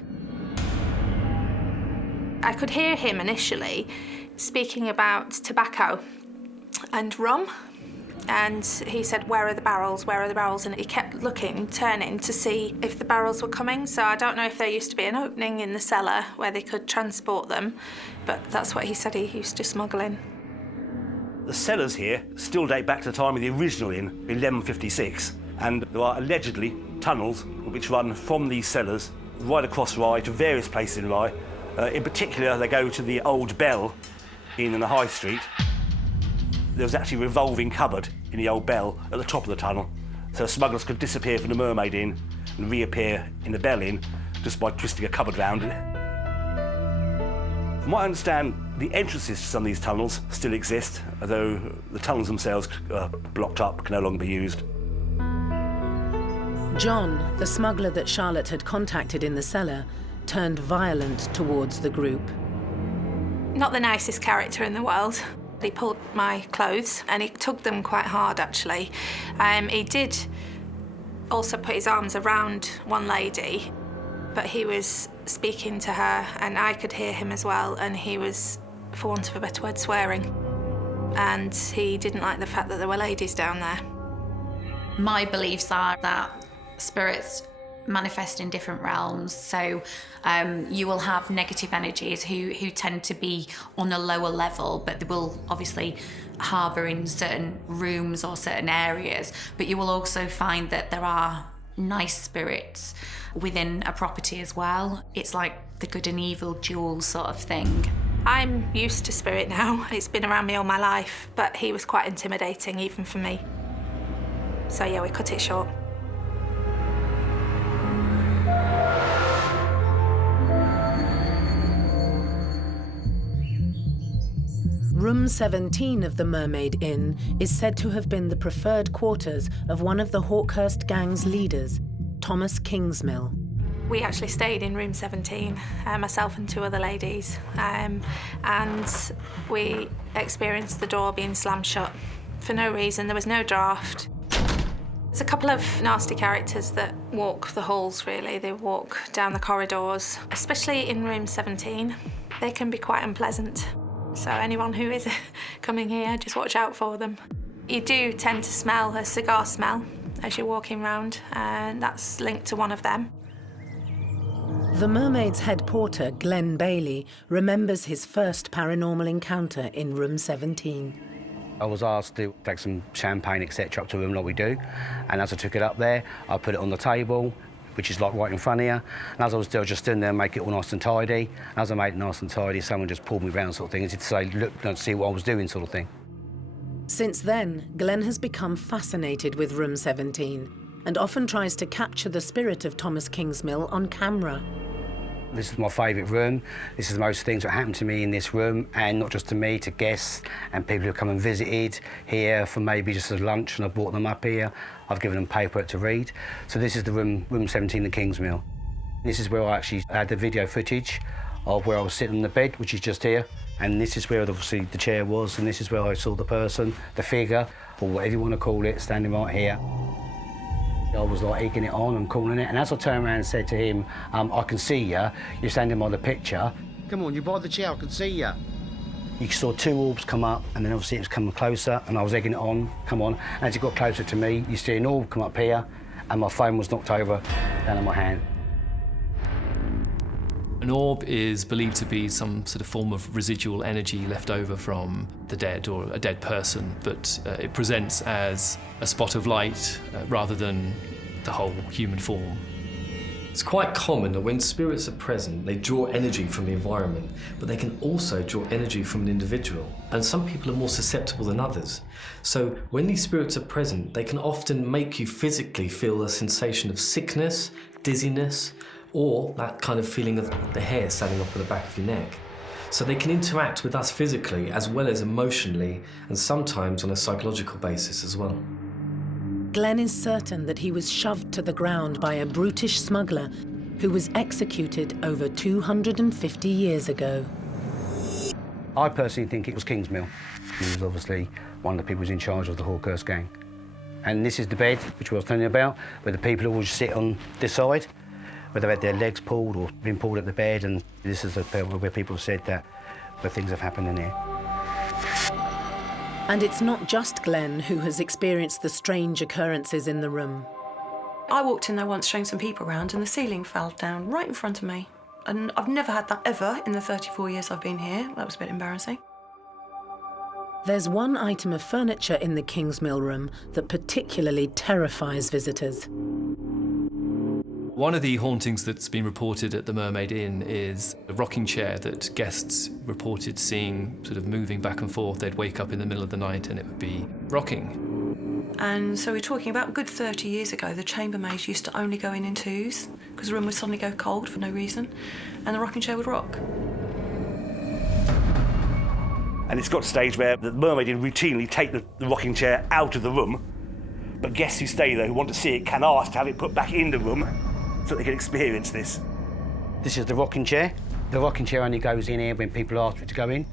I could hear him initially speaking about tobacco and rum. And he said, "Where are the barrels? Where are the barrels?" And he kept looking, turning to see if the barrels were coming. So I don't know if there used to be an opening in the cellar where they could transport them, but that's what he said he used to smuggle in. The cellars here still date back to the time of the original inn, 1156, and there are allegedly tunnels which run from these cellars right across Rye to various places in Rye. In particular, they go to the old bell in the High Street. There was actually a revolving cupboard in the old bell at the top of the tunnel, so smugglers could disappear from the Mermaid Inn and reappear in the Bell Inn just by twisting a cupboard round it. From what I understand, the entrances to some of these tunnels still exist, although the tunnels themselves are blocked up, can no longer be used. John, the smuggler that Charlotte had contacted in the cellar, turned violent towards the group. Not the nicest character in the world. He pulled my clothes and he tugged them quite hard, actually. He did also put his arms around one lady, but he was speaking to her and I could hear him as well, and he was, for want of a better word, swearing. And he didn't like the fact that there were ladies down there. My beliefs are that spirits manifest in different realms, so you will have negative energies who tend to be on a lower level, but they will obviously harbour in certain rooms or certain areas, but you will also find that there are nice spirits within a property as well. It's like the good and evil duel sort of thing. I'm used to spirit now. It's been around me all my life, but he was quite intimidating even for me. So yeah, we cut it short. Room 17 of the Mermaid Inn is said to have been the preferred quarters of one of the Hawkhurst gang's leaders, Thomas Kingsmill. We actually stayed in room 17, myself and 2 other ladies, and we experienced the door being slammed shut for no reason. There was no draft. There's a couple of nasty characters that walk the halls, really. They walk down the corridors, especially in room 17. They can be quite unpleasant. So anyone who is coming here, just watch out for them. You do tend to smell a cigar smell as you're walking around, and that's linked to one of them. The Mermaid's head porter, Glenn Bailey, remembers his first paranormal encounter in room 17. I was asked to take some champagne, etc., up to the room like we do, and as I took it up there, I put it on the table, which is like right in front of you. And as I was still just in there, make it all nice and tidy. And as I made it nice and tidy, someone just pulled me round, sort of thing, as if to say, look, don't see what I was doing, sort of thing. Since then, Glenn has become fascinated with room 17 and often tries to capture the spirit of Thomas Kingsmill on camera. This is my favourite room. This is most things that happen to me in this room, and not just to me, to guests and people who come and visited here for maybe just a lunch, and I brought them up here. I've given them paper to read. So this is the room 17, the Kingsmill. This is where I actually had the video footage of where I was sitting on the bed, which is just here. And this is where obviously the chair was, and this is where I saw the person, the figure, or whatever you want to call it, standing right here. I was like egging it on and calling it, and as I turned around and said to him, I can see you, you're standing by the picture. Come on, you're by the chair, I can see you. You saw 2 orbs come up, and then obviously it was coming closer, and I was egging it on, come on. And as it got closer to me, you see an orb come up here, and my phone was knocked over down on my hand. An orb is believed to be some sort of form of residual energy left over from the dead or a dead person, but it presents as a spot of light rather than the whole human form. It's quite common that when spirits are present, they draw energy from the environment, but they can also draw energy from an individual. And some people are more susceptible than others. So when these spirits are present, they can often make you physically feel a sensation of sickness, dizziness, or that kind of feeling of the hair standing up at the back of your neck. So they can interact with us physically as well as emotionally, and sometimes on a psychological basis as well. Glenn is certain that he was shoved to the ground by a brutish smuggler who was executed over 250 years ago. I personally think it was Kingsmill. He was obviously one of the people who was in charge of the Hawkhurst gang. And this is the bed, which I was telling you about, where the people always sit on this side, where they've had their legs pulled or been pulled at the bed, and this is the where people have said that where things have happened in here. And it's not just Glenn who has experienced the strange occurrences in the room. I walked in there once showing some people around and the ceiling fell down right in front of me. And I've never had that ever in the 34 years I've been here. That was a bit embarrassing. There's one item of furniture in the Kingsmill room that particularly terrifies visitors. One of the hauntings that's been reported at the Mermaid Inn is a rocking chair that guests reported seeing sort of moving back and forth. They'd wake up in the middle of the night and it would be rocking. And so we're talking about a good 30 years ago, the chambermaids used to only go in twos because the room would suddenly go cold for no reason and the rocking chair would rock. And it's got to a stage where the Mermaid Inn routinely take the rocking chair out of the room, but guests who stay there who want to see it can ask to have it put back in the room so they can experience this. This is the rocking chair. The rocking chair only goes in here when people ask it to go in,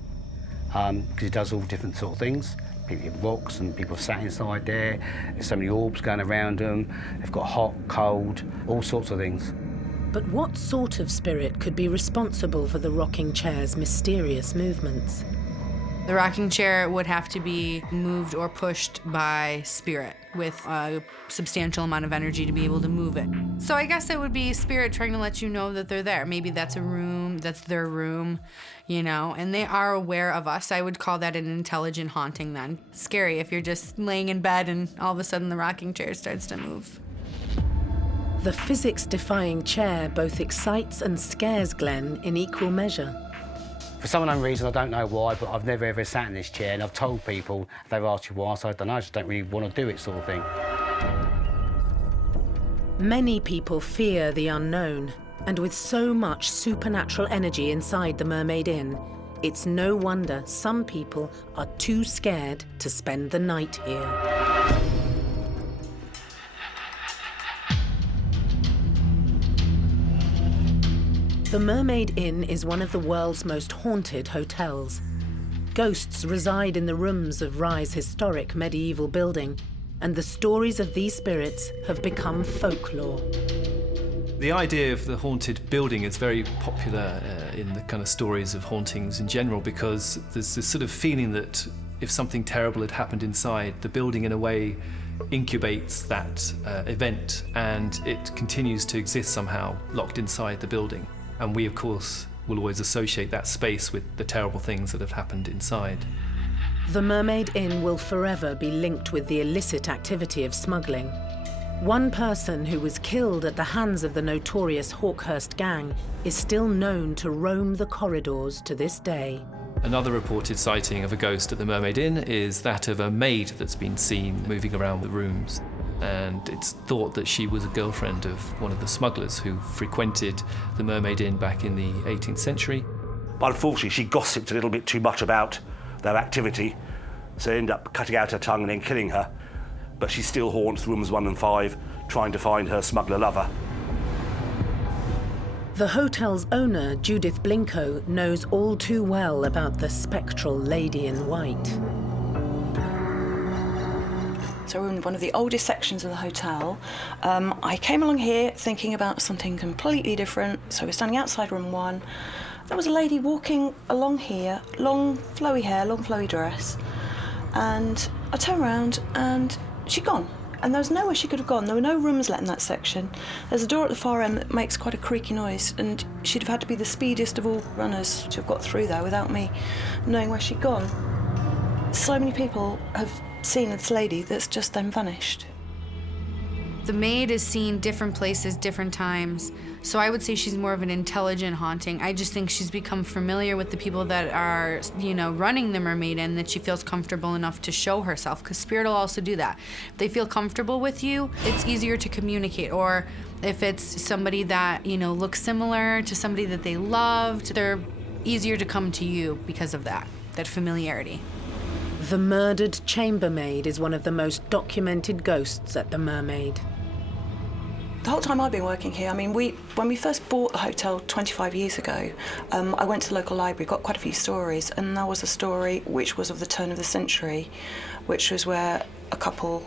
because it does all different sort of things. It rocks and people sat inside there. There's so many orbs going around them. They've got hot, cold, all sorts of things. But what sort of spirit could be responsible for the rocking chair's mysterious movements? The rocking chair would have to be moved or pushed by spirit with a substantial amount of energy to be able to move it. So I guess it would be spirit trying to let you know that they're there. Maybe that's a room, that's their room, you know, and they are aware of us. I would call that an intelligent haunting then. Scary if you're just laying in bed and all of a sudden the rocking chair starts to move. The physics-defying chair both excites and scares Glenn in equal measure. For some unknown reason, I don't know why, but I've never ever sat in this chair, and I've told people, they've asked you why, so I don't know, I just don't really want to do it, sort of thing. Many people fear the unknown, and with so much supernatural energy inside the Mermaid Inn, it's no wonder some people are too scared to spend the night here. The Mermaid Inn is one of the world's most haunted hotels. Ghosts reside in the rooms of Rye's historic medieval building, and the stories of these spirits have become folklore. The idea of the haunted building is very popular in the kind of stories of hauntings in general, because there's this sort of feeling that if something terrible had happened inside, the building in a way incubates that event and it continues to exist somehow, locked inside the building. And we, of course, will always associate that space with the terrible things that have happened inside. The Mermaid Inn will forever be linked with the illicit activity of smuggling. One person who was killed at the hands of the notorious Hawkhurst gang is still known to roam the corridors to this day. Another reported sighting of a ghost at the Mermaid Inn is that of a maid that's been seen moving around the rooms. And it's thought that she was a girlfriend of one of the smugglers who frequented the Mermaid Inn back in the 18th century. But unfortunately, she gossiped a little bit too much about their activity, so they ended up cutting out her tongue and then killing her. But she still haunts rooms 1 and 5, trying to find her smuggler lover. The hotel's owner, Judith Blinko, knows all too well about the spectral lady in white. So we're in one of the oldest sections of the hotel. I came along here thinking about something completely different. So we're standing outside room 1. There was a lady walking along here, long flowy hair, long flowy dress. And I turned around and she'd gone. And there was nowhere she could have gone. There were no rooms let in that section. There's a door at the far end that makes quite a creaky noise, and she'd have had to be the speediest of all runners to have got through there without me knowing where she'd gone. So many people have seen this lady that's just then vanished. The maid is seen different places, different times. So I would say she's more of an intelligent haunting. I just think she's become familiar with the people that are, running the Mermaid Inn, that she feels comfortable enough to show herself, because spirit will also do that. If they feel comfortable with you, it's easier to communicate. Or if it's somebody that, looks similar to somebody that they loved, they're easier to come to you because of that familiarity. The murdered chambermaid is one of the most documented ghosts at the Mermaid. The whole time I've been working here, when we first bought the hotel 25 years ago, I went to the local library, got quite a few stories, and there was a story which was of the turn of the century, which was where a couple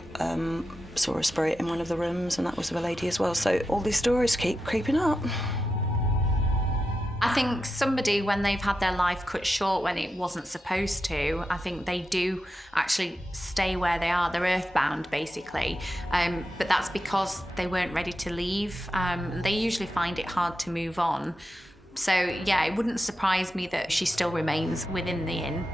saw a spirit in one of the rooms, and that was of a lady as well. So all these stories keep creeping up. I think somebody, when they've had their life cut short when it wasn't supposed to, I think they do actually stay where they are. They're earthbound, basically. But that's because they weren't ready to leave. They usually find it hard to move on. So, yeah, it wouldn't surprise me that she still remains within the inn.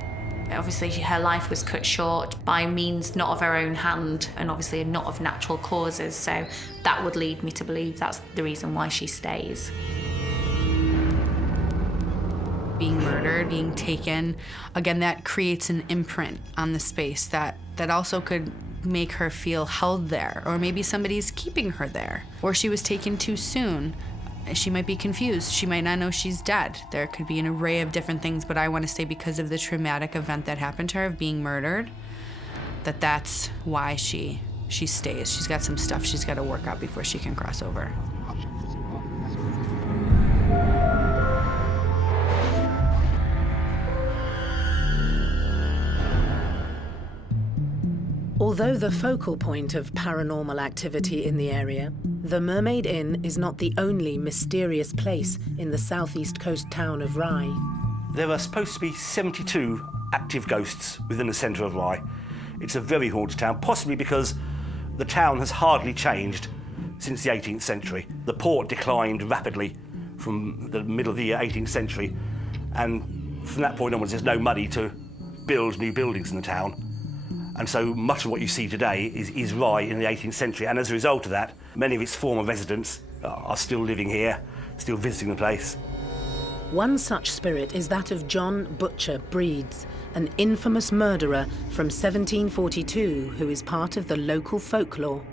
Obviously, her life was cut short by means not of her own hand, and obviously not of natural causes. So that would lead me to believe that's the reason why she stays. Being murdered, being taken, again, that creates an imprint on the space that also could make her feel held there, or maybe somebody's keeping her there, or she was taken too soon. She might be confused. She might not know she's dead. There could be an array of different things, but I want to say because of the traumatic event that happened to her of being murdered, that's why she stays. She's got some stuff she's got to work out before she can cross over. Although the focal point of paranormal activity in the area, the Mermaid Inn is not the only mysterious place in the southeast coast town of Rye. There are supposed to be 72 active ghosts within the centre of Rye. It's a very haunted town, possibly because the town has hardly changed since the 18th century. The port declined rapidly from the middle of the 18th century, and from that point onwards there's no money to build new buildings in the town. And so much of what you see today is Rye in the 18th century, and as a result of that, many of its former residents are still living here, still visiting the place. One such spirit is that of John Butcher Breeds, an infamous murderer from 1742 who is part of the local folklore.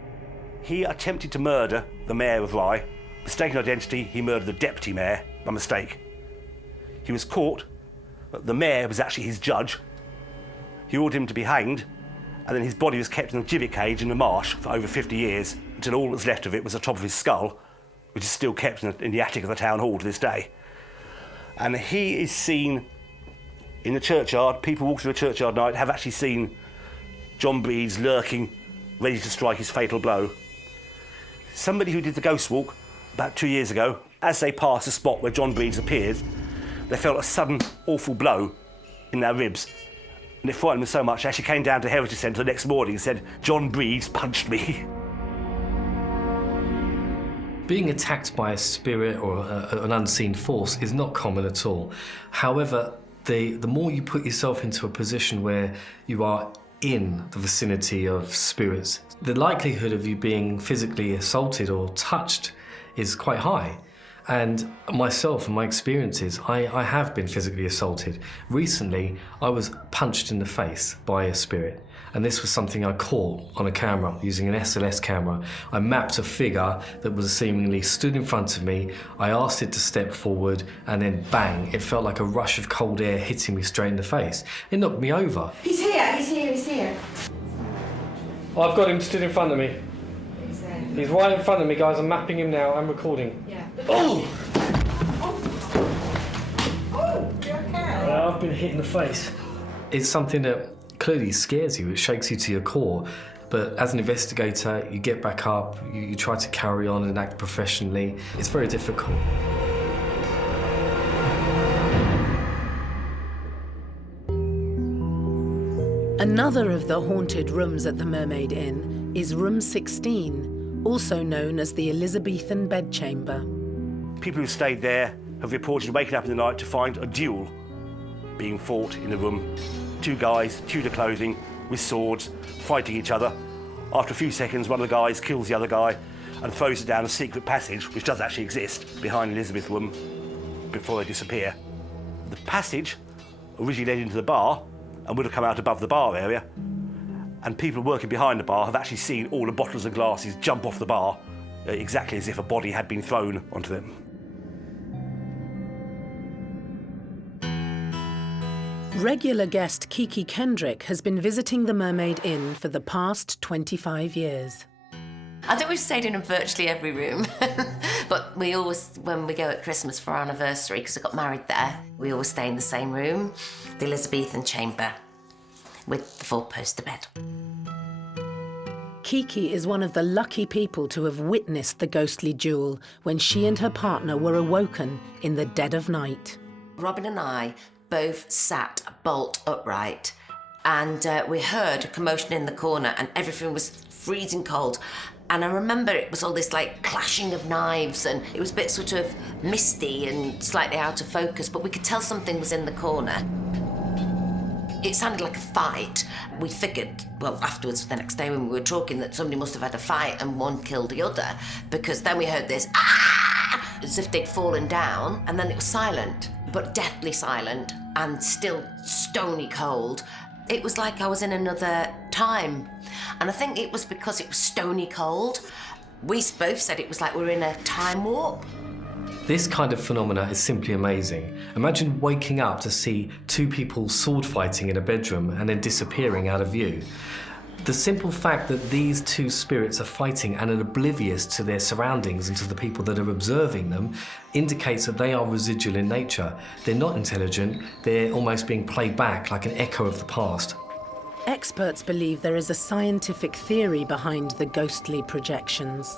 He attempted to murder the mayor of Rye. Mistaken identity, he murdered the deputy mayor by mistake. He was caught, but the mayor was actually his judge. He ordered him to be hanged, and then his body was kept in a gibbet cage in the marsh for over 50 years, until all that's left of it was the top of his skull, which is still kept in the attic of the town hall to this day. And he is seen in the churchyard. People walking through the churchyard at night have actually seen John Breeds lurking, ready to strike his fatal blow. Somebody who did the ghost walk about 2 years ago, as they passed the spot where John Breeds appeared, they felt a sudden, awful blow in their ribs. And it frightened them so much, they actually came down to Heritage Centre the next morning and said, "John Breeds punched me." Being attacked by a spirit or an unseen force is not common at all. However, the more you put yourself into a position where you are in the vicinity of spirits, the likelihood of you being physically assaulted or touched is quite high. And myself and my experiences, I have been physically assaulted. Recently, I was punched in the face by a spirit. And this was something I caught on a camera, using an SLS camera. I mapped a figure that was seemingly stood in front of me. I asked it to step forward, and then bang, it felt like a rush of cold air hitting me straight in the face. It knocked me over. He's here, he's here, he's here. I've got him stood in front of me. He's right in front of me, guys. I'm mapping him now. I'm recording. Yeah. Oh! Oh, you okay? I've been hit in the face. It's something that clearly scares you. It shakes you to your core. But as an investigator, you get back up, you try to carry on and act professionally. It's very difficult. Another of the haunted rooms at the Mermaid Inn is room 16, also known as the Elizabethan bedchamber. People who stayed there have reported waking up in the night to find a duel being fought in the room. Two guys, Tudor clothing, with swords, fighting each other. After a few seconds, one of the guys kills the other guy and throws it down a secret passage, which does actually exist, behind Elizabeth room before they disappear. The passage originally led into the bar and would have come out above the bar area, and people working behind the bar have actually seen all the bottles and glasses jump off the bar, exactly as if a body had been thrown onto them. Regular guest Kiki Kendrick has been visiting the Mermaid Inn for the past 25 years. I think we've stayed in virtually every room, but we always, when we go at Christmas for our anniversary, because I got married there, we always stay in the same room, the Elizabethan chamber, with the four-poster bed. Kiki is one of the lucky people to have witnessed the ghostly duel when she and her partner were awoken in the dead of night. Robin and I both sat bolt upright, and we heard a commotion in the corner, and everything was freezing cold. And I remember it was all this like clashing of knives, and it was a bit sort of misty and slightly out of focus, but we could tell something was in the corner. It sounded like a fight. We figured, well, afterwards, the next day when we were talking, that somebody must have had a fight and one killed the other, because then we heard this, ah! As if they'd fallen down, and then it was silent, but deathly silent, and still stony cold. It was like I was in another time. And I think it was because it was stony cold. We both said it was like we were in a time warp. This kind of phenomena is simply amazing. Imagine waking up to see two people sword fighting in a bedroom and then disappearing out of view. The simple fact that these two spirits are fighting and are oblivious to their surroundings and to the people that are observing them indicates that they are residual in nature. They're not intelligent, they're almost being played back like an echo of the past. Experts believe there is a scientific theory behind the ghostly projections.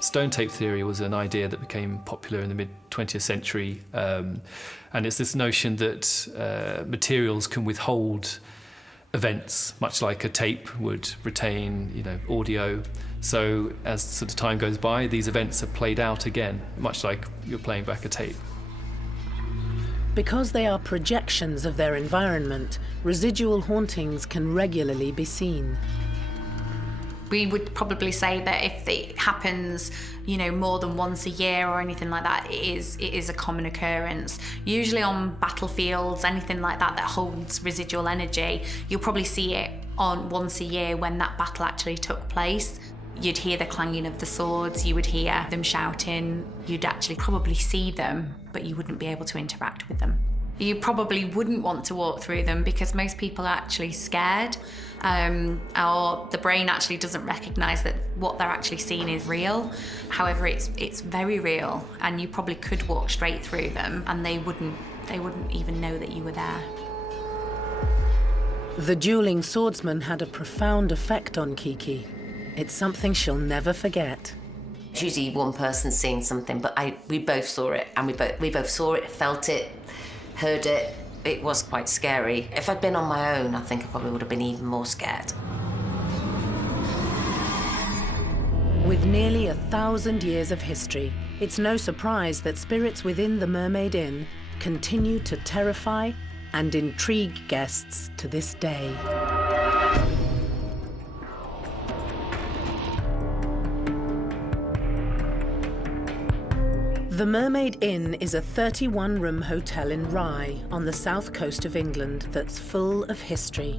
Stone tape theory was an idea that became popular in the mid-20th century, and it's this notion that materials can withhold events, much like a tape would retain, audio. So as sort of time goes by, these events are played out again, much like you're playing back a tape. Because they are projections of their environment, residual hauntings can regularly be seen. We would probably say that if it happens, more than once a year or anything like that, it is a common occurrence. Usually on battlefields, anything like that holds residual energy, you'll probably see it on once a year when that battle actually took place. You'd hear the clanging of the swords, you would hear them shouting, you'd actually probably see them, but you wouldn't be able to interact with them. You probably wouldn't want to walk through them because most people are actually scared, or the brain actually doesn't recognise that what they're actually seeing is real. However, it's very real, and you probably could walk straight through them and they wouldn't even know that you were there. The dueling swordsman had a profound effect on Kiki. It's something she'll never forget. It's usually one person seeing something, but we both saw it, and we both saw it, felt it, heard it. It was quite scary. If I'd been on my own, I think I probably would have been even more scared. With nearly 1,000 years of history, it's no surprise that spirits within the Mermaid Inn continue to terrify and intrigue guests to this day. The Mermaid Inn is a 31-room hotel in Rye on the south coast of England that's full of history.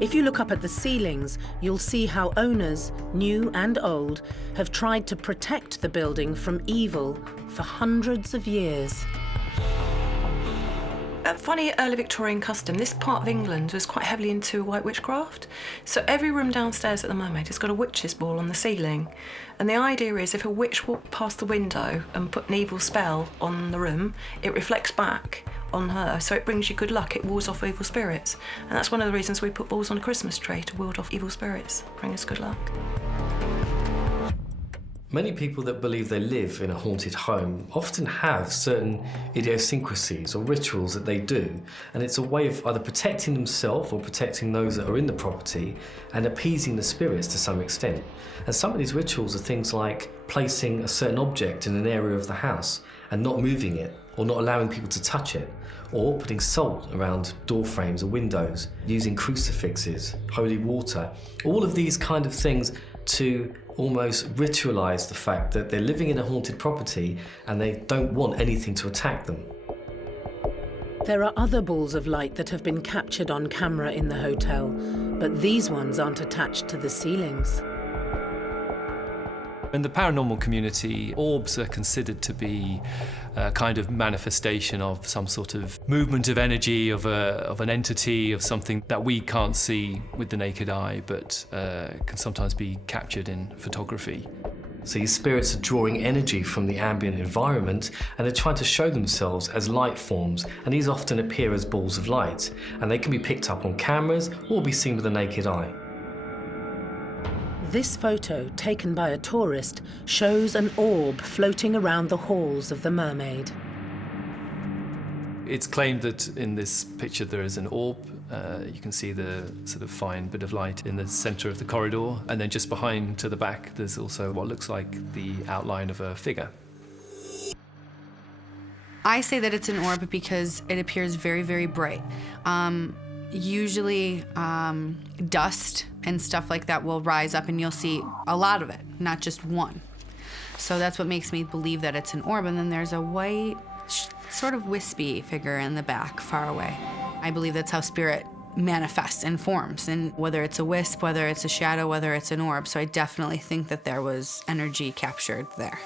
If you look up at the ceilings, you'll see how owners, new and old, have tried to protect the building from evil for hundreds of years. A funny early Victorian custom, this part of England was quite heavily into white witchcraft. So every room downstairs at the Mermaid has got a witch's ball on the ceiling. And the idea is if a witch walked past the window and put an evil spell on the room, it reflects back on her, so it brings you good luck, it wards off evil spirits. And that's one of the reasons we put balls on a Christmas tree, to ward off evil spirits, bring us good luck. Many people that believe they live in a haunted home often have certain idiosyncrasies or rituals that they do, and it's a way of either protecting themselves or protecting those that are in the property and appeasing the spirits to some extent. And some of these rituals are things like placing a certain object in an area of the house and not moving it, or not allowing people to touch it, or putting salt around door frames or windows, using crucifixes, holy water, all of these kind of things to almost ritualise the fact that they're living in a haunted property and they don't want anything to attack them. There are other balls of light that have been captured on camera in the hotel, but these ones aren't attached to the ceilings. In the paranormal community, orbs are considered to be a kind of manifestation of some sort of movement of energy, of an entity, of something that we can't see with the naked eye, but can sometimes be captured in photography. So these spirits are drawing energy from the ambient environment and they're trying to show themselves as light forms, and these often appear as balls of light, and they can be picked up on cameras or be seen with the naked eye. This photo, taken by a tourist, shows an orb floating around the halls of the Mermaid. It's claimed that in this picture there is an orb. You can see the sort of fine bit of light in the centre of the corridor, and then just behind to the back there's also what looks like the outline of a figure. I say that it's an orb because it appears very, very bright. Usually dust and stuff like that will rise up and you'll see a lot of it, not just one. So that's what makes me believe that it's an orb. And then there's a white, sort of wispy figure in the back, far away. I believe that's how spirit manifests and forms, and whether it's a wisp, whether it's a shadow, whether it's an orb. So I definitely think that there was energy captured there.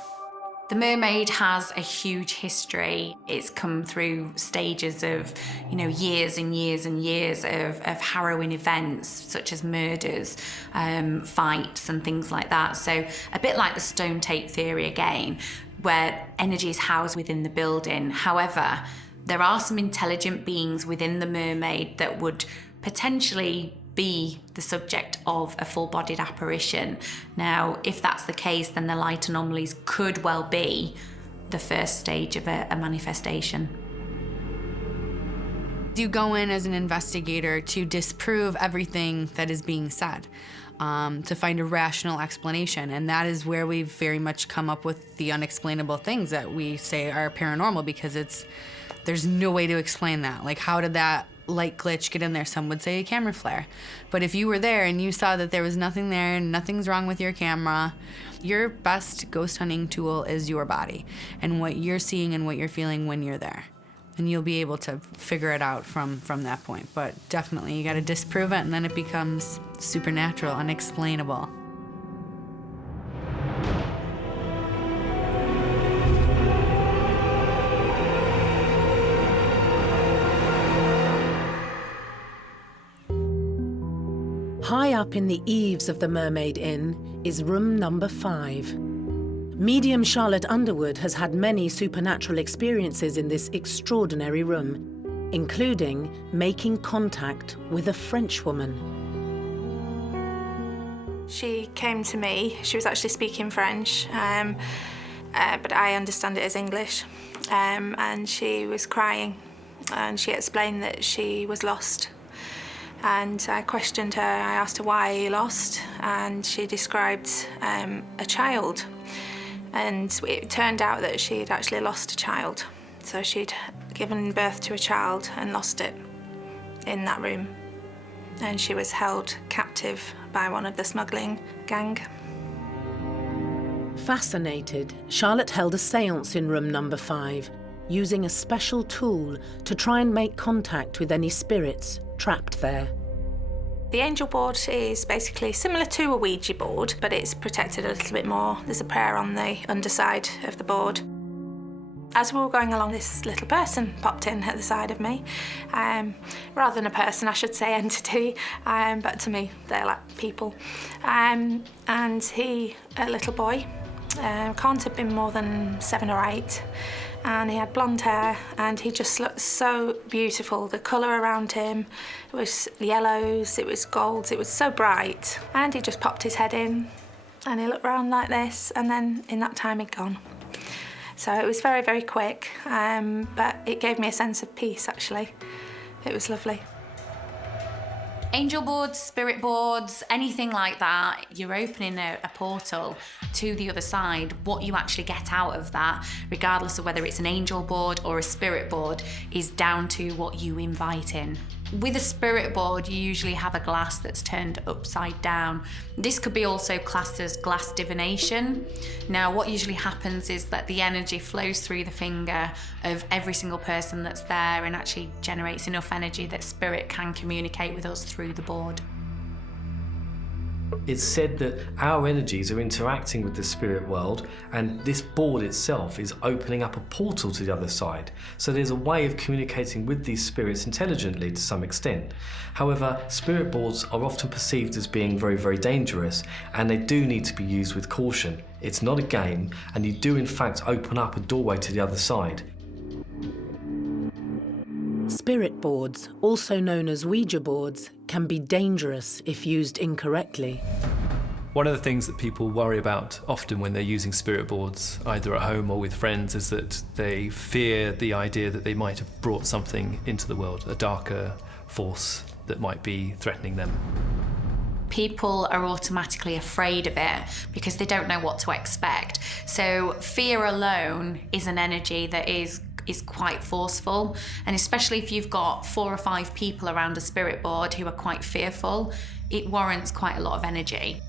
The Mermaid has a huge history. It's come through stages of, years and years and years of harrowing events, such as murders, fights and things like that. So a bit like the stone tape theory again, where energy is housed within the building. However, there are some intelligent beings within the Mermaid that would potentially be the subject of a full-bodied apparition. Now, if that's the case, then the light anomalies could well be the first stage of a manifestation. You go in as an investigator to disprove everything that is being said, to find a rational explanation, and that is where we've very much come up with the unexplainable things that we say are paranormal, because there's no way to explain that. Like, how did that light glitch get in there? Some would say a camera flare. But if you were there and you saw that there was nothing there and nothing's wrong with your camera, your best ghost hunting tool is your body and what you're seeing and what you're feeling when you're there. And you'll be able to figure it out from that point. But definitely, you gotta disprove it, and then it becomes supernatural, unexplainable. High up in the eaves of the Mermaid Inn is room number 5. Medium Charlotte Underwood has had many supernatural experiences in this extraordinary room, including making contact with a French woman. She came to me. She was actually speaking French, but I understand it as English. And she was crying, and she explained that she was lost. And I questioned her. I asked her why you lost, and she described a child. And it turned out that she'd actually lost a child. So she'd given birth to a child and lost it in that room. And she was held captive by one of the smuggling gang. Fascinated, Charlotte held a séance in room number 5, using a special tool to try and make contact with any spirits trapped there. The angel board is basically similar to a Ouija board, but it's protected a little bit more. There's a prayer on the underside of the board. As we were going along, this little person popped in at the side of me. Rather than a person, I should say entity, but to me, they're like people. And he, a little boy, can't have been more than 7 or 8. And he had blonde hair, and he just looked so beautiful. The colour around him was yellows, it was golds, it was so bright. And he just popped his head in, and he looked round like this, and then in that time he'd gone. So it was very, very quick, but it gave me a sense of peace, actually. It was lovely. Angel boards, spirit boards, anything like that, you're opening a portal to the other side. What you actually get out of that, regardless of whether it's an angel board or a spirit board, is down to what you invite in. With a spirit board, you usually have a glass that's turned upside down. This could be also classed as glass divination. Now, what usually happens is that the energy flows through the finger of every single person that's there and actually generates enough energy that spirit can communicate with us through the board. It's said that our energies are interacting with the spirit world, and this board itself is opening up a portal to the other side. So there's a way of communicating with these spirits intelligently to some extent. However, spirit boards are often perceived as being very, very dangerous, and they do need to be used with caution. It's not a game, and you do in fact open up a doorway to the other side. Spirit boards, also known as Ouija boards, can be dangerous if used incorrectly. One of the things that people worry about often when they're using spirit boards, either at home or with friends, is that they fear the idea that they might have brought something into the world, a darker force that might be threatening them. People are automatically afraid of it because they don't know what to expect. So fear alone is an energy that is quite forceful, and especially if you've got 4 or 5 people around a spirit board who are quite fearful, it warrants quite a lot of energy.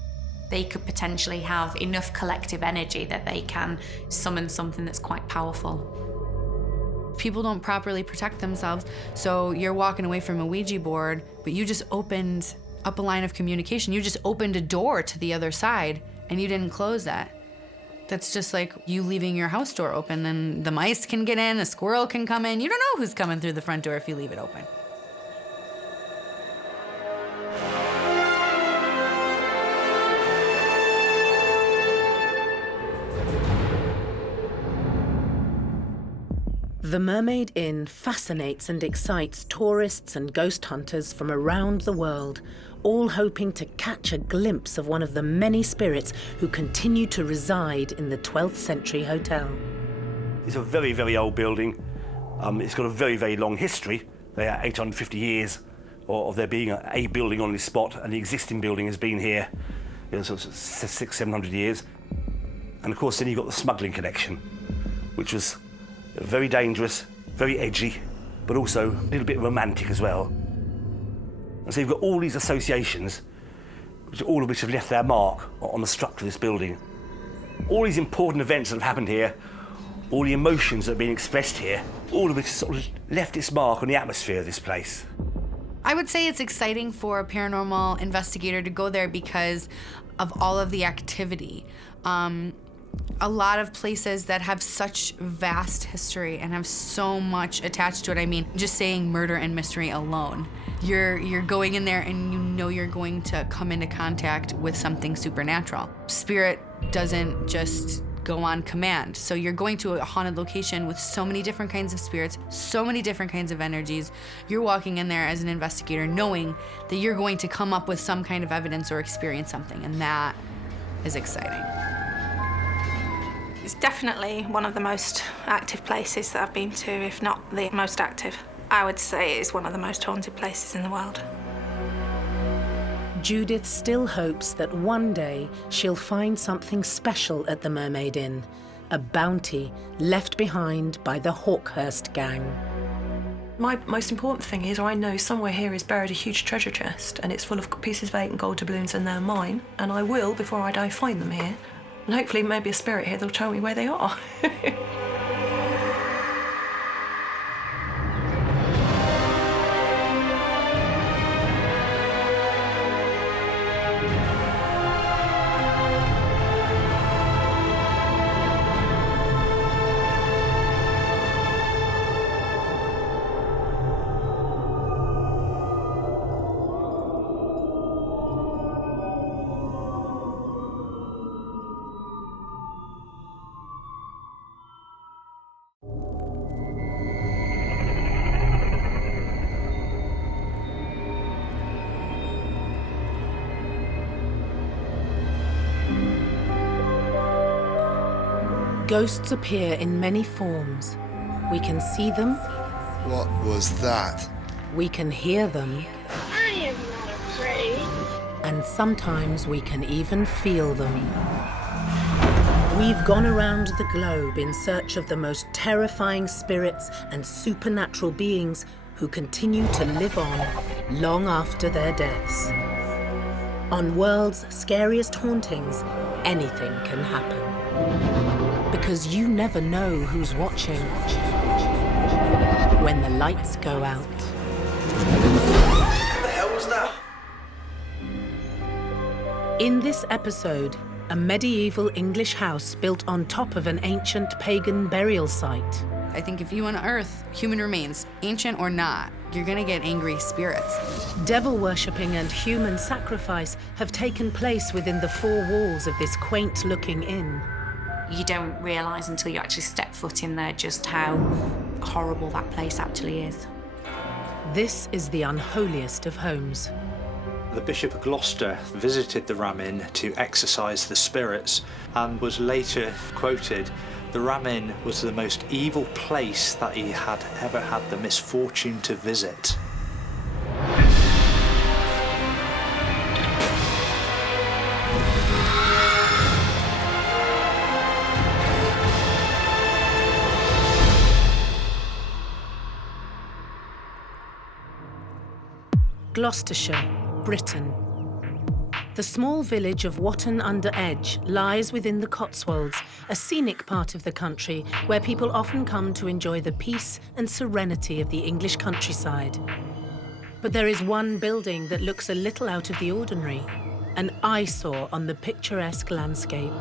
They could potentially have enough collective energy that they can summon something that's quite powerful. People don't properly protect themselves, so you're walking away from a Ouija board, but you just opened up a line of communication. You just opened a door to the other side, and you didn't close that. That's just like you leaving your house door open, and the mice can get in, a squirrel can come in. You don't know who's coming through the front door if you leave it open. The Mermaid Inn fascinates and excites tourists and ghost hunters from around the world, all hoping to catch a glimpse of one of the many spirits who continue to reside in the 12th century hotel. It's a very, very old building. It's got a very, very long history. There are 850 years of there being a building on this spot, and the existing building has been here, sort of 600-700 years. And of course, then you've got the smuggling connection, which was very dangerous, very edgy, but also a little bit romantic as well. And so you've got all these associations, all of which have left their mark on the structure of this building. All these important events that have happened here, all the emotions that have been expressed here, all of which have sort of left its mark on the atmosphere of this place. I would say it's exciting for a paranormal investigator to go there because of all of the activity. A lot of places that have such vast history and have so much attached to it. I mean, just saying murder and mystery alone. You're going in there and you know you're going to come into contact with something supernatural. Spirit doesn't just go on command. So you're going to a haunted location with so many different kinds of spirits, so many different kinds of energies. You're walking in there as an investigator knowing that you're going to come up with some kind of evidence or experience something, and that is exciting. It's definitely one of the most active places that I've been to, if not the most active. I would say it is one of the most haunted places in the world. Judith still hopes that one day she'll find something special at the Mermaid Inn, a bounty left behind by the Hawkhurst gang. My most important thing is I know somewhere here is buried a huge treasure chest, and it's full of pieces of 8 and gold doubloons, and they're mine, and I will, before I die, find them here. And hopefully maybe a spirit here that'll tell me where they are. Ghosts appear in many forms. We can see them. What was that? We can hear them. I am not And sometimes we can even feel them. We've gone around the globe in search of the most terrifying spirits and supernatural beings who continue to live on long after their deaths. On World's Scariest Hauntings, anything can happen. Because you never know who's watching when the lights go out. What the hell was that? In this episode, a medieval English house built on top of an ancient pagan burial site. I think if you unearth human remains, ancient or not, you're gonna get angry spirits. Devil worshipping and human sacrifice have taken place within the four walls of this quaint-looking inn. You don't realise until you actually step foot in there just how horrible that place actually is. This is the unholiest of homes. The Bishop of Gloucester visited the Ram Inn to exorcise the spirits and was later quoted, "The Ram Inn was the most evil place that he had ever had the misfortune to visit." Gloucestershire, Britain. The small village of Watton-under-Edge lies within the Cotswolds, a scenic part of the country where people often come to enjoy the peace and serenity of the English countryside. But there is one building that looks a little out of the ordinary, an eyesore on the picturesque landscape.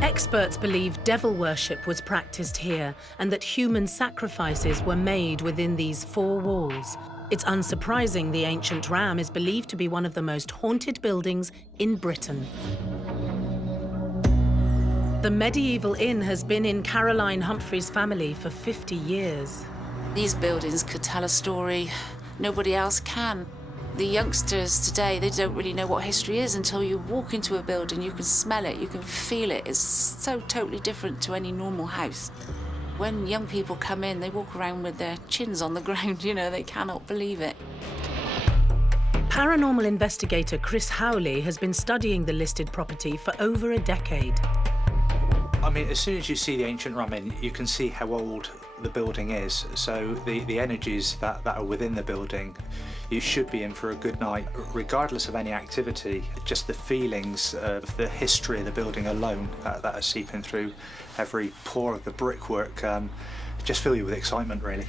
Experts believe devil worship was practiced here and that human sacrifices were made within these four walls. It's unsurprising the ancient Ram is believed to be one of the most haunted buildings in Britain. The medieval inn has been in Caroline Humphrey's family for 50 years. These buildings could tell a story nobody else can. The youngsters today, they don't really know what history is until you walk into a building, you can smell it, you can feel it. It's so totally different to any normal house. When young people come in, they walk around with their chins on the ground, you know, they cannot believe it. Paranormal investigator Chris Howley has been studying the listed property for over a decade. I mean, as soon as you see the ancient Ram Inn, you can see how old the building is. So the energies that are within the building, you should be in for a good night, regardless of any activity. Just the feelings of the history of the building alone that are seeping through every pore of the brickwork just fill you with excitement, really.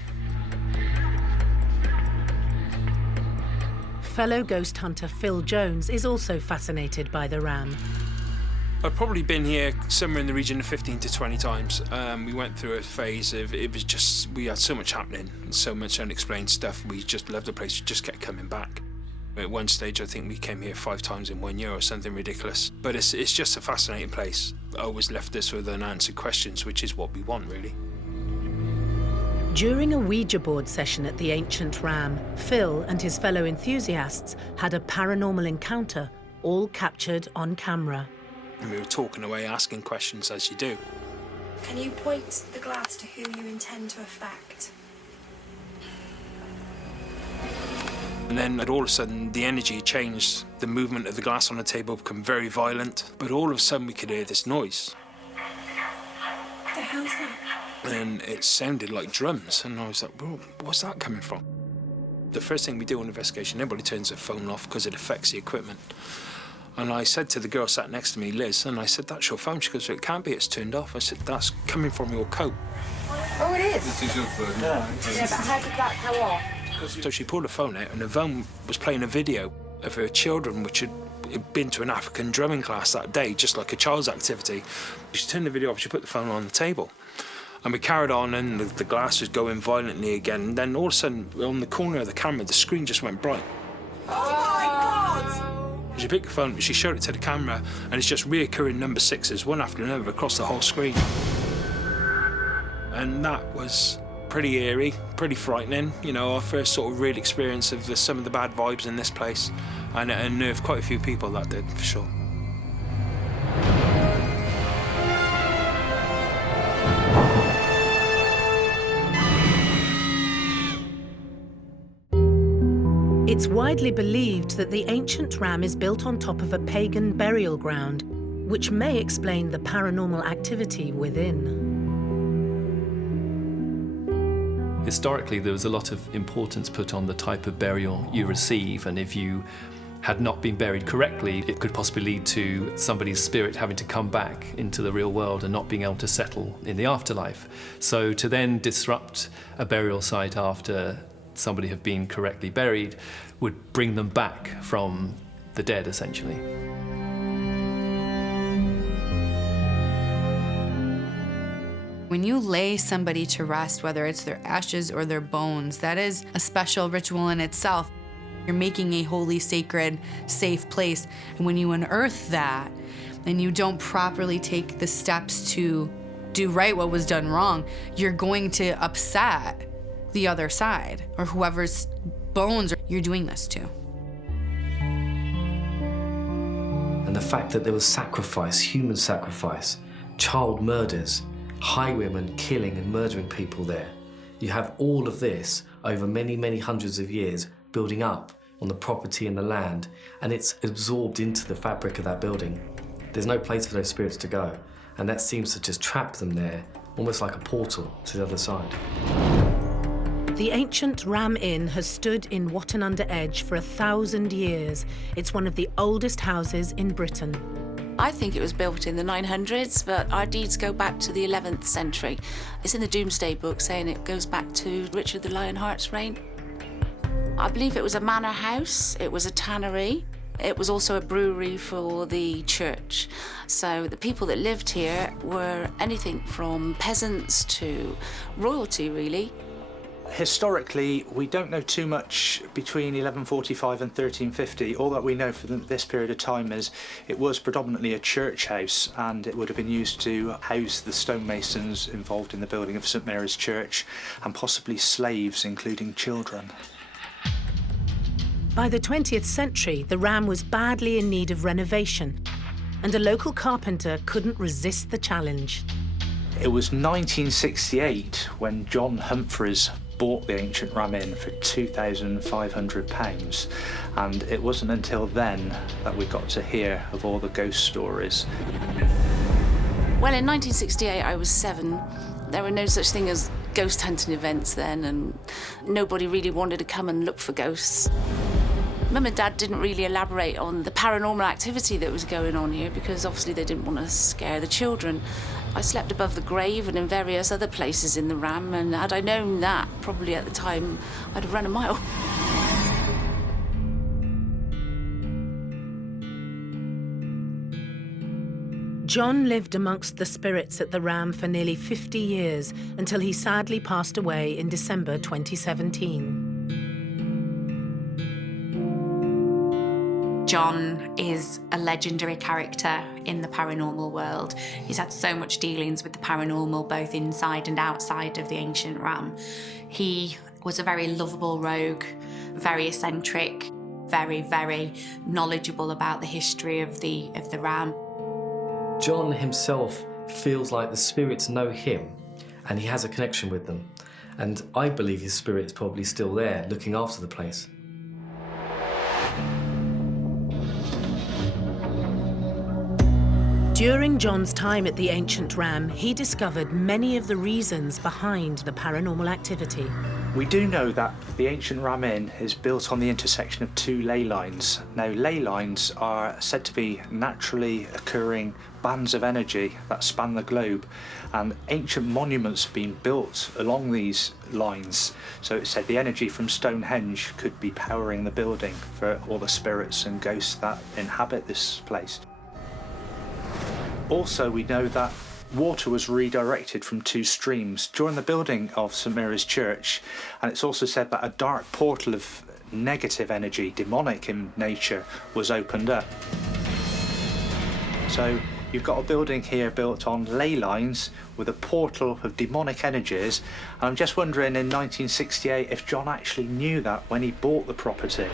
Fellow ghost hunter Phil Jones is also fascinated by the Ram. I've probably been here somewhere in the region of 15 to 20 times. We went through a phase of, we had so much happening, so much unexplained stuff. We just loved the place, we just kept coming back. At one stage, I think we came here 5 times in 1 year or something ridiculous. But it's just a fascinating place. It always left us with unanswered questions, which is what we want, really. During a Ouija board session at the ancient Ram, Phil and his fellow enthusiasts had a paranormal encounter, all captured on camera. And we were talking away, asking questions as you do. Can you point the glass to who you intend to affect? And then all of a sudden the energy changed. The movement of the glass on the table became very violent. But all of a sudden we could hear this noise. What the hell's that? And it sounded like drums. And I was like, well, what's that coming from? The first thing we do on investigation, everybody turns their phone off because it affects the equipment. And I said to the girl sat next to me, Liz, and I said, that's your phone. She goes, it can't be, it's turned off. I said, that's coming from your coat. Oh, it is? This is your phone. Yeah, but how did that go off? So she pulled her phone out, and the phone was playing a video of her children, which had been to an African drumming class that day, just like a child's activity. She turned the video off, she put the phone on the table. And we carried on, and the glass was going violently again. And then all of a sudden, on the corner of the camera, the screen just went bright. Oh, my God! She picked the phone, she showed it to the camera, and it's just reoccurring number 6s, one after another, across the whole screen. And that was pretty eerie, pretty frightening. You know, our first sort of real experience of some of the bad vibes in this place, and it unnerved quite a few people, that did, for sure. It's widely believed that the ancient ram is built on top of a pagan burial ground, which may explain the paranormal activity within. Historically, there was a lot of importance put on the type of burial you receive, and if you had not been buried correctly, it could possibly lead to somebody's spirit having to come back into the real world and not being able to settle in the afterlife. So to then disrupt a burial site after somebody had been correctly buried would bring them back from the dead, essentially. When you lay somebody to rest, whether it's their ashes or their bones, that is a special ritual in itself. You're making a holy, sacred, safe place. And when you unearth that, and you don't properly take the steps to do right what was done wrong, you're going to upset the other side or whoever's bones you're doing this to. And the fact that there was sacrifice, human sacrifice, child murders, highwaymen killing and murdering people there. You have all of this over many, many hundreds of years building up on the property and the land, and it's absorbed into the fabric of that building. There's no place for those spirits to go, and that seems to just trap them there, almost like a portal to the other side. The ancient Ram Inn has stood in Watton-under-Edge for 1,000 years. It's one of the oldest houses in Britain. I think it was built in the 900s, but our deeds go back to the 11th century. It's in the Doomsday Book saying it goes back to Richard the Lionheart's reign. I believe it was a manor house, it was a tannery, it was also a brewery for the church. So the people that lived here were anything from peasants to royalty, really. Historically, we don't know too much between 1145 and 1350. All that we know for this period of time is it was predominantly a church house, and it would have been used to house the stonemasons involved in the building of St Mary's Church, and possibly slaves, including children. By the 20th century, the Ram was badly in need of renovation, and a local carpenter couldn't resist the challenge. It was 1968 when John Humphreys bought the ancient Ram Inn for £2,500, and it wasn't until then that we got to hear of all the ghost stories. Well, in 1968, I was 7. There were no such thing as ghost hunting events then, and nobody really wanted to come and look for ghosts. Mum and Dad didn't really elaborate on the paranormal activity that was going on here because obviously they didn't want to scare the children. I slept above the grave and in various other places in the Ram, and had I known that, probably at the time, I'd have run a mile. John lived amongst the spirits at the Ram for nearly 50 years until he sadly passed away in December 2017. John is a legendary character in the paranormal world. He's had so much dealings with the paranormal, both inside and outside of the ancient Ram. He was a very lovable rogue, very eccentric, very, very knowledgeable about the history of the Ram. John himself feels like the spirits know him, and he has a connection with them. And I believe his spirit is probably still there, looking after the place. During John's time at the ancient Ram, he discovered many of the reasons behind the paranormal activity. We do know that the ancient Ram Inn is built on the intersection of 2 ley lines. Now, ley lines are said to be naturally occurring bands of energy that span the globe, and ancient monuments have been built along these lines. So it's said the energy from Stonehenge could be powering the building for all the spirits and ghosts that inhabit this place. Also, we know that water was redirected from 2 streams during the building of St Mary's Church, and it's also said that a dark portal of negative energy, demonic in nature, was opened up. So you've got a building here built on ley lines with a portal of demonic energies, and I'm just wondering in 1968 if John actually knew that when he bought the property.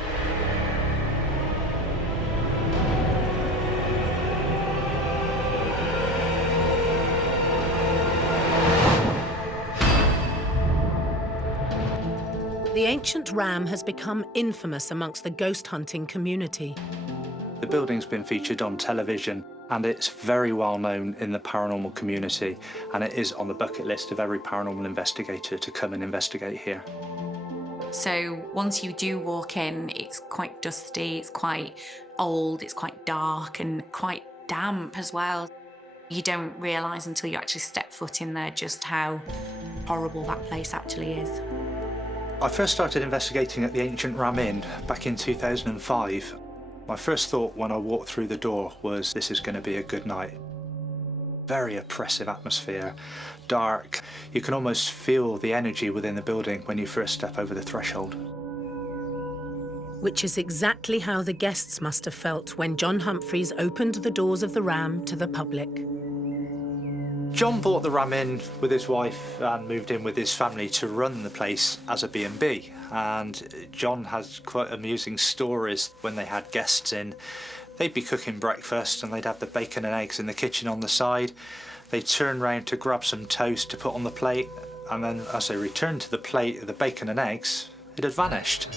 The The ancient ram has become infamous amongst the ghost hunting community. The building's been featured on television and it's very well known in the paranormal community, and it is on the bucket list of every paranormal investigator to come and investigate here. So once you do walk in, it's quite dusty, it's quite old, it's quite dark and quite damp as well. You don't realise until you actually step foot in there just how horrible that place actually is. I first started investigating at the ancient Ram Inn back in 2005. My first thought when I walked through the door was, this is going to be a good night. Very oppressive atmosphere, dark. You can almost feel the energy within the building when you first step over the threshold. Which is exactly how the guests must have felt when John Humphreys opened the doors of the Ram to the public. John bought the Ram Inn with his wife and moved in with his family to run the place as a B&B. And John has quite amusing stories when they had guests in. They'd be cooking breakfast and they'd have the bacon and eggs in the kitchen on the side. They'd turn round to grab some toast to put on the plate, and then as they returned to the plate of the bacon and eggs, it had vanished.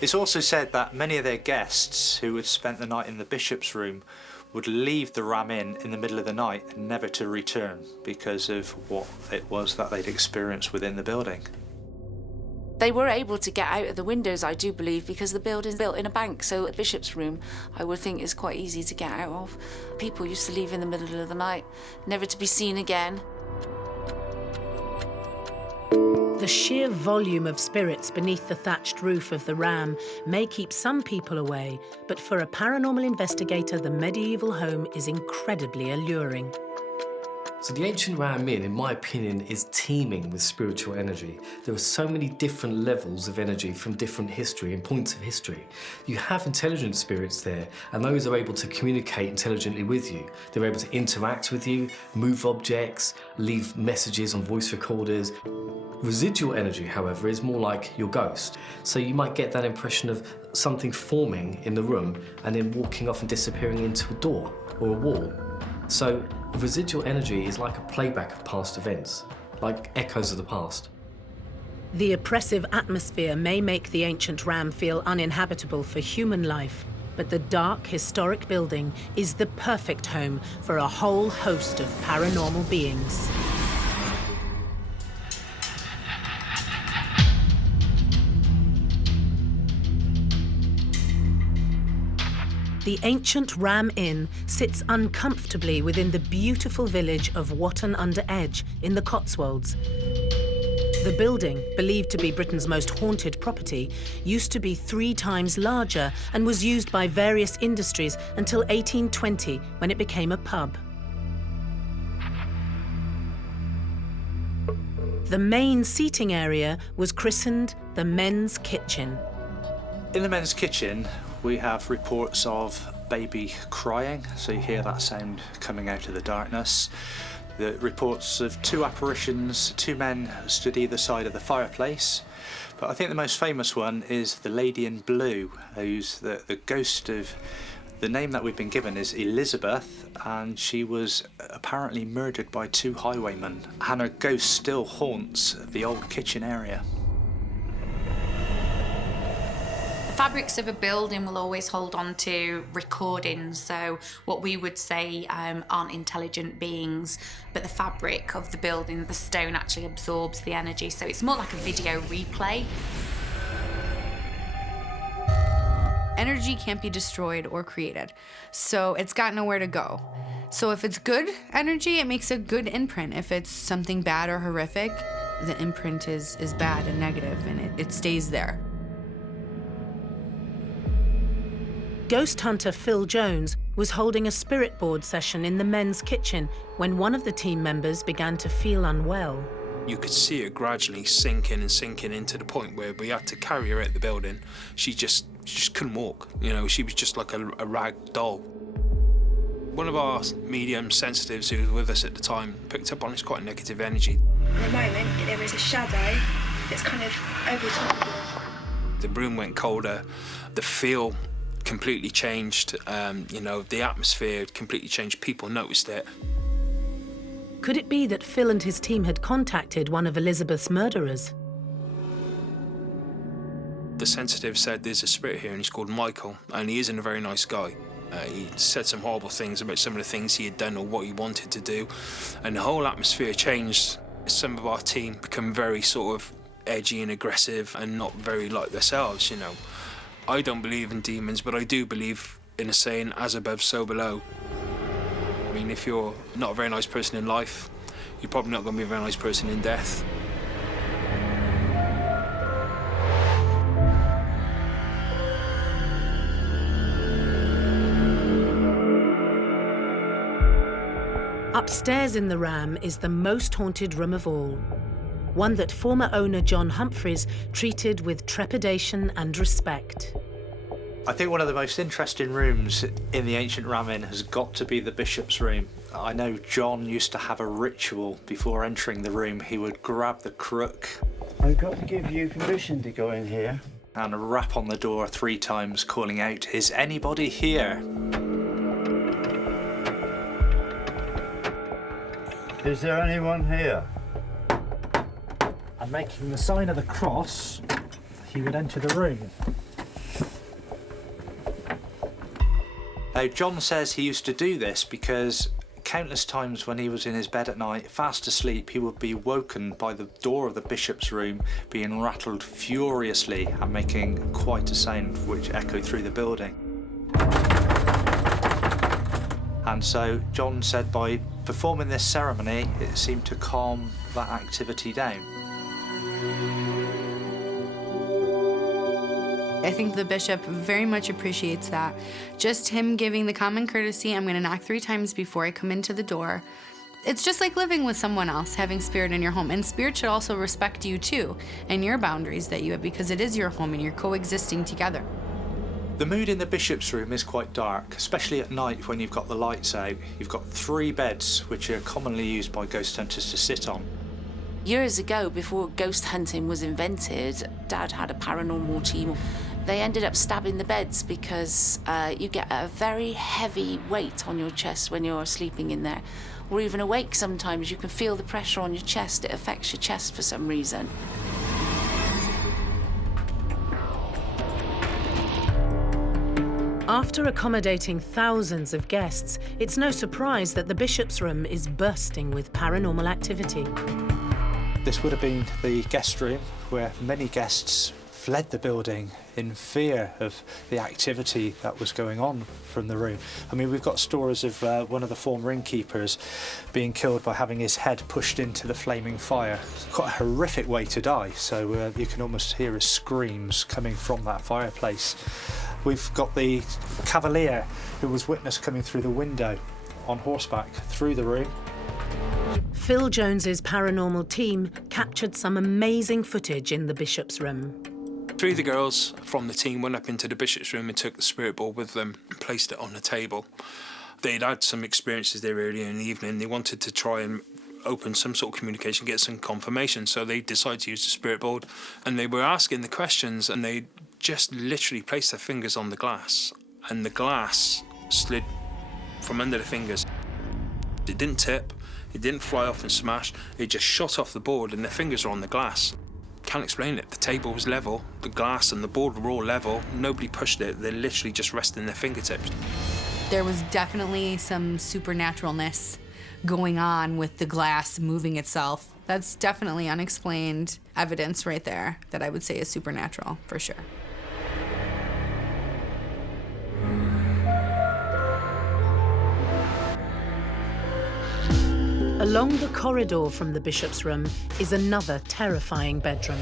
It's also said that many of their guests who had spent the night in the bishop's room would leave the Ram Inn in the middle of the night, never to return, because of what it was that they'd experienced within the building. They were able to get out of the windows, I do believe, because the building's built in a bank, so the bishop's room, I would think, is quite easy to get out of. People used to leave in the middle of the night, never to be seen again. The sheer volume of spirits beneath the thatched roof of the Ram may keep some people away, but for a paranormal investigator, the medieval home is incredibly alluring. So the ancient Ram Inn, in my opinion, is teeming with spiritual energy. There are so many different levels of energy from different history and points of history. You have intelligent spirits there, and those are able to communicate intelligently with you. They're able to interact with you, move objects, leave messages on voice recorders. Residual energy, however, is more like your ghost. So you might get that impression of something forming in the room and then walking off and disappearing into a door or a wall. So residual energy is like a playback of past events, like echoes of the past. The oppressive atmosphere may make the ancient Ram feel uninhabitable for human life, but the dark, historic building is the perfect home for a whole host of paranormal beings. The ancient Ram Inn sits uncomfortably within the beautiful village of Watton-under-Edge in the Cotswolds. The building, believed to be Britain's most haunted property, used to be 3 times larger and was used by various industries until 1820, when it became a pub. The main seating area was christened the men's kitchen. In the men's kitchen, we have reports of baby crying, so you hear that sound coming out of the darkness. The reports of 2 apparitions, 2 men stood either side of the fireplace. But I think the most famous one is the lady in blue, who's the ghost of, the name that we've been given is Elizabeth, and she was apparently murdered by 2 highwaymen, and her ghost still haunts the old kitchen area. The fabrics of a building will always hold on to recordings, so what we would say aren't intelligent beings, but the fabric of the building, the stone actually absorbs the energy, so it's more like a video replay. Energy can't be destroyed or created, so it's got nowhere to go. So if it's good energy, it makes a good imprint. If it's something bad or horrific, the imprint is bad and negative, and it stays there. Ghost hunter Phil Jones was holding a spirit board session in the men's kitchen when one of the team members began to feel unwell. You could see her gradually sinking into the point where we had to carry her out the building. She just couldn't walk. You know, she was just like a rag doll. One of our medium sensitives who was with us at the time picked up on this quite negative energy. At the moment, there is a shadow that's kind of over top of you. The room went colder. The feel completely changed. The atmosphere completely changed. People noticed it. Could it be that Phil and his team had contacted one of Elizabeth's murderers? The sensitive said there's a spirit here and he's called Michael, and he isn't a very nice guy. He said some horrible things about some of the things he had done or what he wanted to do, and the whole atmosphere changed. Some of our team become very sort of edgy and aggressive and not very like themselves, you know. I don't believe in demons, but I do believe in a saying, as above, so below. I mean, if you're not a very nice person in life, you're probably not going to be a very nice person in death. Upstairs in the Ram is the most haunted room of all, one that former owner John Humphreys treated with trepidation and respect. I think one of the most interesting rooms in the ancient Ramin has got to be the bishop's room. I know John used to have a ritual before entering the room. He would grab the crook. I've got to give you permission to go in here. And rap on the door 3 times, calling out, "Is anybody here?" Is there anyone here? And making the sign of the cross, he would enter the room. Now, John says he used to do this because countless times when he was in his bed at night, fast asleep, he would be woken by the door of the bishop's room being rattled furiously and making quite a sound which echoed through the building. And so John said by performing this ceremony, it seemed to calm that activity down. I think the bishop very much appreciates that. Just him giving the common courtesy, I'm going to knock 3 times before I come into the door. It's just like living with someone else, having spirit in your home. And spirit should also respect you too, and your boundaries that you have, because it is your home and you're coexisting together. The mood in the bishop's room is quite dark, especially at night when you've got the lights out. You've got 3 beds, which are commonly used by ghost hunters to sit on. Years ago, before ghost hunting was invented, Dad had a paranormal team. They ended up stabbing the beds because you get a very heavy weight on your chest when you're sleeping in there. Or even awake sometimes, you can feel the pressure on your chest. It affects your chest for some reason. After accommodating thousands of guests, it's no surprise that the bishop's room is bursting with paranormal activity. This would have been the guest room where many guests fled the building in fear of the activity that was going on from the room. I mean, we've got stories of one of the former innkeepers being killed by having his head pushed into the flaming fire. It's quite a horrific way to die, so you can almost hear his screams coming from that fireplace. We've got the cavalier who was witnessed coming through the window on horseback through the room. Phil Jones's paranormal team captured some amazing footage in the bishop's room. 3 of the girls from the team went up into the bishop's room and took the spirit board with them and placed it on the table. They'd had some experiences there earlier in the evening. They wanted to try and open some sort of communication, get some confirmation, so they decided to use the spirit board. And they were asking the questions, and they just literally placed their fingers on the glass, and the glass slid from under the fingers. It didn't tip, it didn't fly off and smash, it just shot off the board, and their fingers are on the glass. Can't explain it. The table was level, the glass and the board were all level, nobody pushed it, they literally just rested in their fingertips. There was definitely some supernaturalness going on with the glass moving itself. That's definitely unexplained evidence right there that I would say is supernatural, for sure. Along the corridor from the bishop's room is another terrifying bedroom.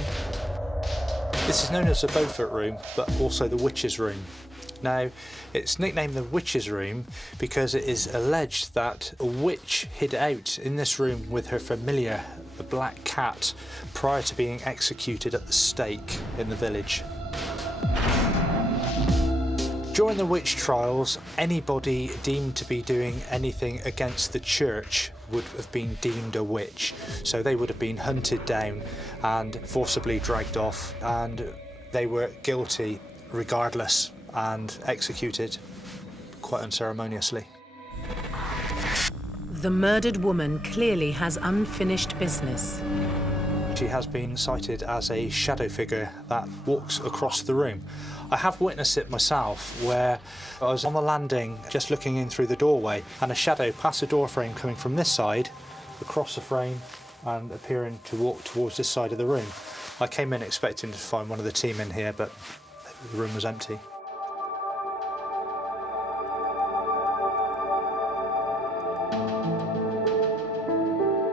This is known as the Beaufort room, but also the witch's room. Now, it's nicknamed the witch's room because it is alleged that a witch hid out in this room with her familiar, the black cat, prior to being executed at the stake in the village. During the witch trials, anybody deemed to be doing anything against the church would have been deemed a witch. So they would have been hunted down and forcibly dragged off, and they were guilty regardless and executed quite unceremoniously. The murdered woman clearly has unfinished business. activity has been cited as a shadow figure that walks across the room. I have witnessed it myself, where I was on the landing just looking in through the doorway and a shadow passed the door frame coming from this side, across the frame and appearing to walk towards this side of the room. I came in expecting to find one of the team in here, but the room was empty.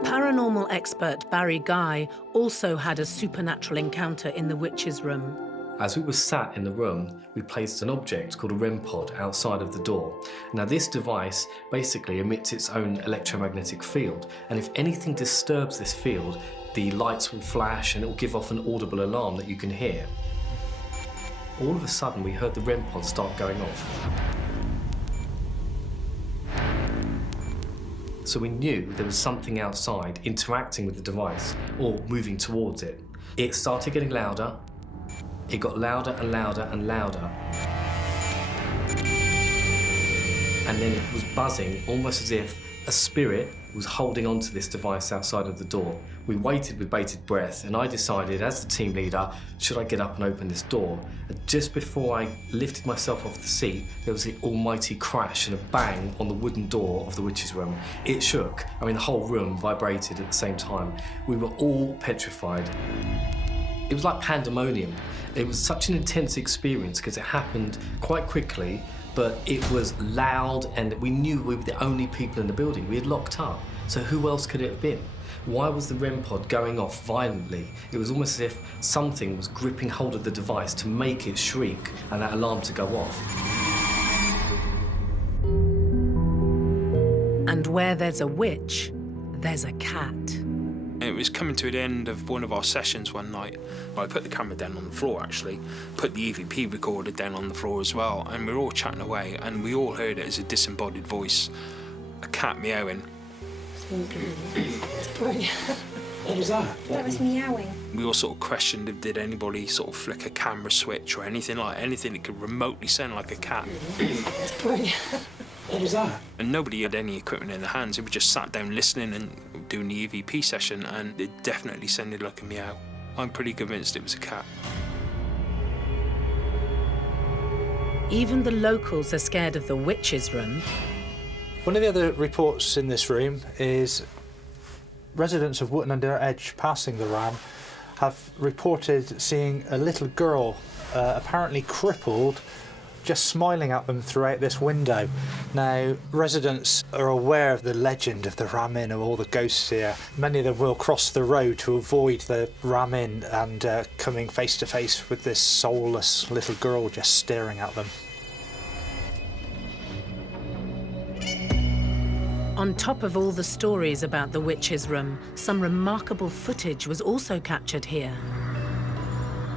Paranormal expert Barry Guy also had a supernatural encounter in the witch's room. As we were sat in the room, we placed an object called a REM pod outside of the door. Now this device basically emits its own electromagnetic field, and if anything disturbs this field, the lights will flash and it will give off an audible alarm that you can hear. All of a sudden we heard the REM pod start going off. So we knew there was something outside interacting with the device or moving towards it. It started getting louder. It got louder and louder and louder. And then it was buzzing, almost as if a spirit was holding on to this device outside of the door. We waited with bated breath, and I decided, as the team leader, should I get up and open this door? And just before I lifted myself off the seat, there was the almighty crash and a bang on the wooden door of the witch's room. It shook. I mean, the whole room vibrated at the same time. We were all petrified. It was like pandemonium. It was such an intense experience because it happened quite quickly, but it was loud and we knew we were the only people in the building. We had locked up, so who else could it have been? Why was the REM pod going off violently? It was almost as if something was gripping hold of the device to make it shriek and that alarm to go off. And where there's a witch, there's a cat. It was coming to the end of one of our sessions one night. I put the camera down on the floor, actually, put the EVP recorder down on the floor as well, and we were all chatting away, and we all heard it as a disembodied voice, a cat meowing. What was that? That was meowing. We all sort of questioned if did anybody sort of flick a camera switch or anything that could remotely sound like a cat. What was that? And nobody had any equipment in their hands. We just sat down listening and doing the EVP session, and it definitely sounded like a meow. I'm pretty convinced it was a cat. Even the locals are scared of the witch's room. One of the other reports in this room is residents of Wootton Under Edge passing the ram have reported seeing a little girl, apparently crippled, just smiling at them throughout this window. Now, residents are aware of the legend of the Ram Inn and all the ghosts here. Many of them will cross the road to avoid the Ram Inn and coming face to face with this soulless little girl just staring at them. On top of all the stories about the witch's room, some remarkable footage was also captured here.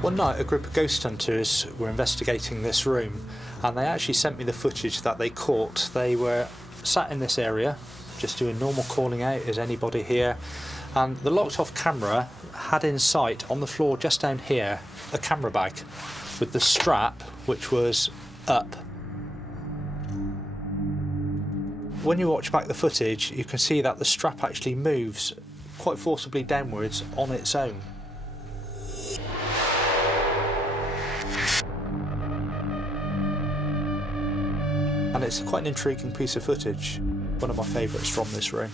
One night, a group of ghost hunters were investigating this room, and they actually sent me the footage that they caught. They were sat in this area, just doing normal calling out, is anybody here? And the locked off camera had in sight, on the floor just down here, a camera bag with the strap, which was up. When you watch back the footage, you can see that the strap actually moves quite forcibly downwards on its own. And it's quite an intriguing piece of footage, one of my favourites from this room.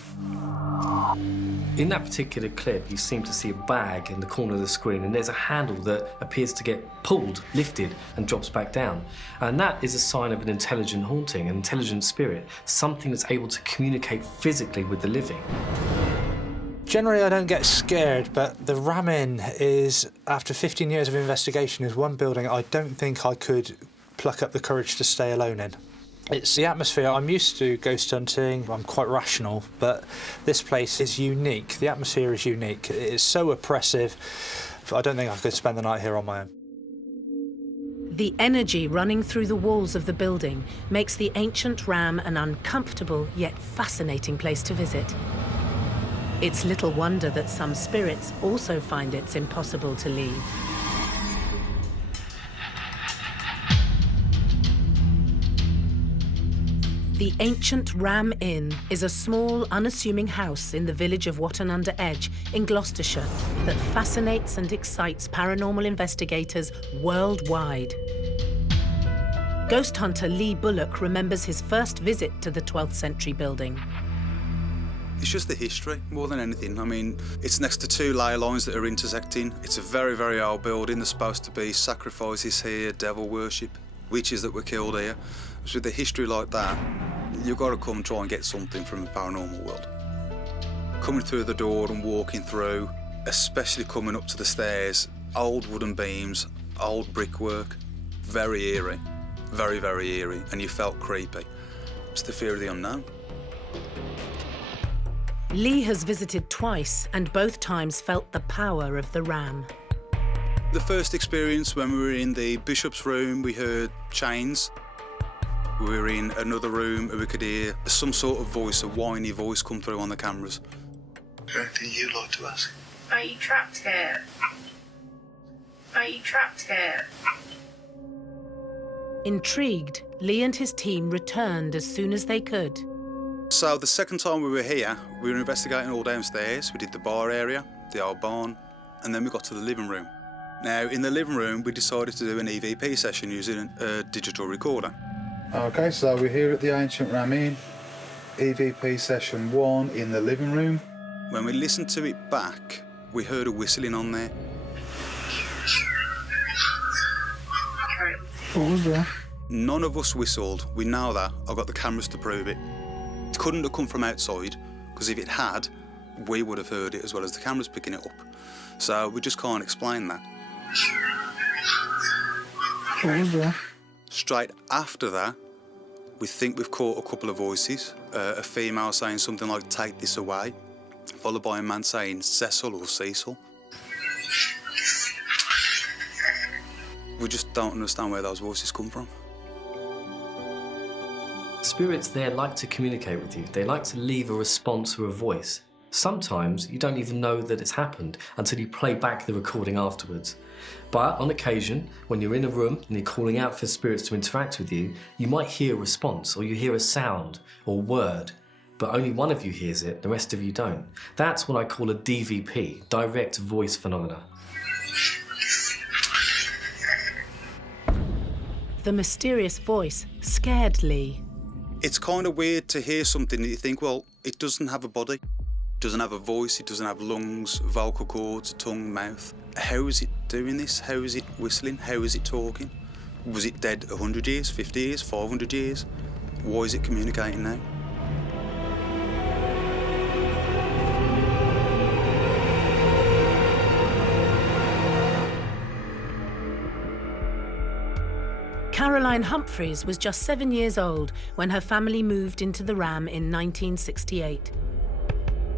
In that particular clip, you seem to see a bag in the corner of the screen, and there's a handle that appears to get pulled, lifted, and drops back down. And that is a sign of an intelligent haunting, an intelligent spirit, something that's able to communicate physically with the living. Generally, I don't get scared, but the Ram Inn is, after 15 years of investigation, is one building I don't think I could pluck up the courage to stay alone in. It's the atmosphere. I'm used to ghost hunting, I'm quite rational, but this place is unique. The atmosphere is unique. It is so oppressive. I don't think I could spend the night here on my own. The energy running through the walls of the building makes the ancient ram an uncomfortable yet fascinating place to visit. It's little wonder that some spirits also find it's impossible to leave. The ancient Ram Inn is a small, unassuming house in the village of Watton-under-Edge in Gloucestershire that fascinates and excites paranormal investigators worldwide. Ghost hunter Lee Bullock remembers his first visit to the 12th century building. It's just the history, more than anything. I mean, it's next to two ley lines that are intersecting. It's a very, very old building. There's supposed to be sacrifices here, devil worship, witches that were killed here. So with a history like that, you've got to come and try and get something from the paranormal world. Coming through the door and walking through, especially coming up to the stairs, old wooden beams, old brickwork, very eerie, very, very eerie, and you felt creepy. It's the fear of the unknown. Lee has visited twice and both times felt the power of the Ram. The first experience, when we were in the bishop's room, we heard chains. We were in another room and we could hear some sort of voice, a whiny voice, come through on the cameras. Anything you'd like to ask? Are you trapped here? Are you trapped here? Intrigued, Lee and his team returned as soon as they could. So the second time we were here, we were investigating all downstairs. We did the bar area, the old barn, and then we got to the living room. Now, in the living room, we decided to do an EVP session using a digital recorder. Okay, so we're here at the ancient Ram Inn, EVP session 1 in the living room. When we listened to it back, we heard a whistling on there. What was that? None of us whistled. We know that. I've got the cameras to prove it. It couldn't have come from outside, because if it had, we would have heard it as well as the cameras picking it up. So we just can't explain that. What was that? Straight after that, we think we've caught a couple of voices. A female saying something like, "Take this away," followed by a man saying, "Cecil" or "Cecil." We just don't understand where those voices come from. Spirits there like to communicate with you. They like to leave a response or a voice. Sometimes you don't even know that it's happened until you play back the recording afterwards. But on occasion, when you're in a room and you're calling out for spirits to interact with you, you might hear a response, or you hear a sound or word, but only one of you hears it, the rest of you don't. That's what I call a DVP, direct voice phenomena. The mysterious voice scared Lee. It's kind of weird to hear something that you think, well, it doesn't have a body, it doesn't have a voice, it doesn't have lungs, vocal cords, a tongue, mouth. How is it doing this? How is it whistling? How is it talking? Was it dead 100 years, 50 years, 500 years? Why is it communicating now? Caroline Humphreys was just 7 years old when her family moved into the Ram in 1968.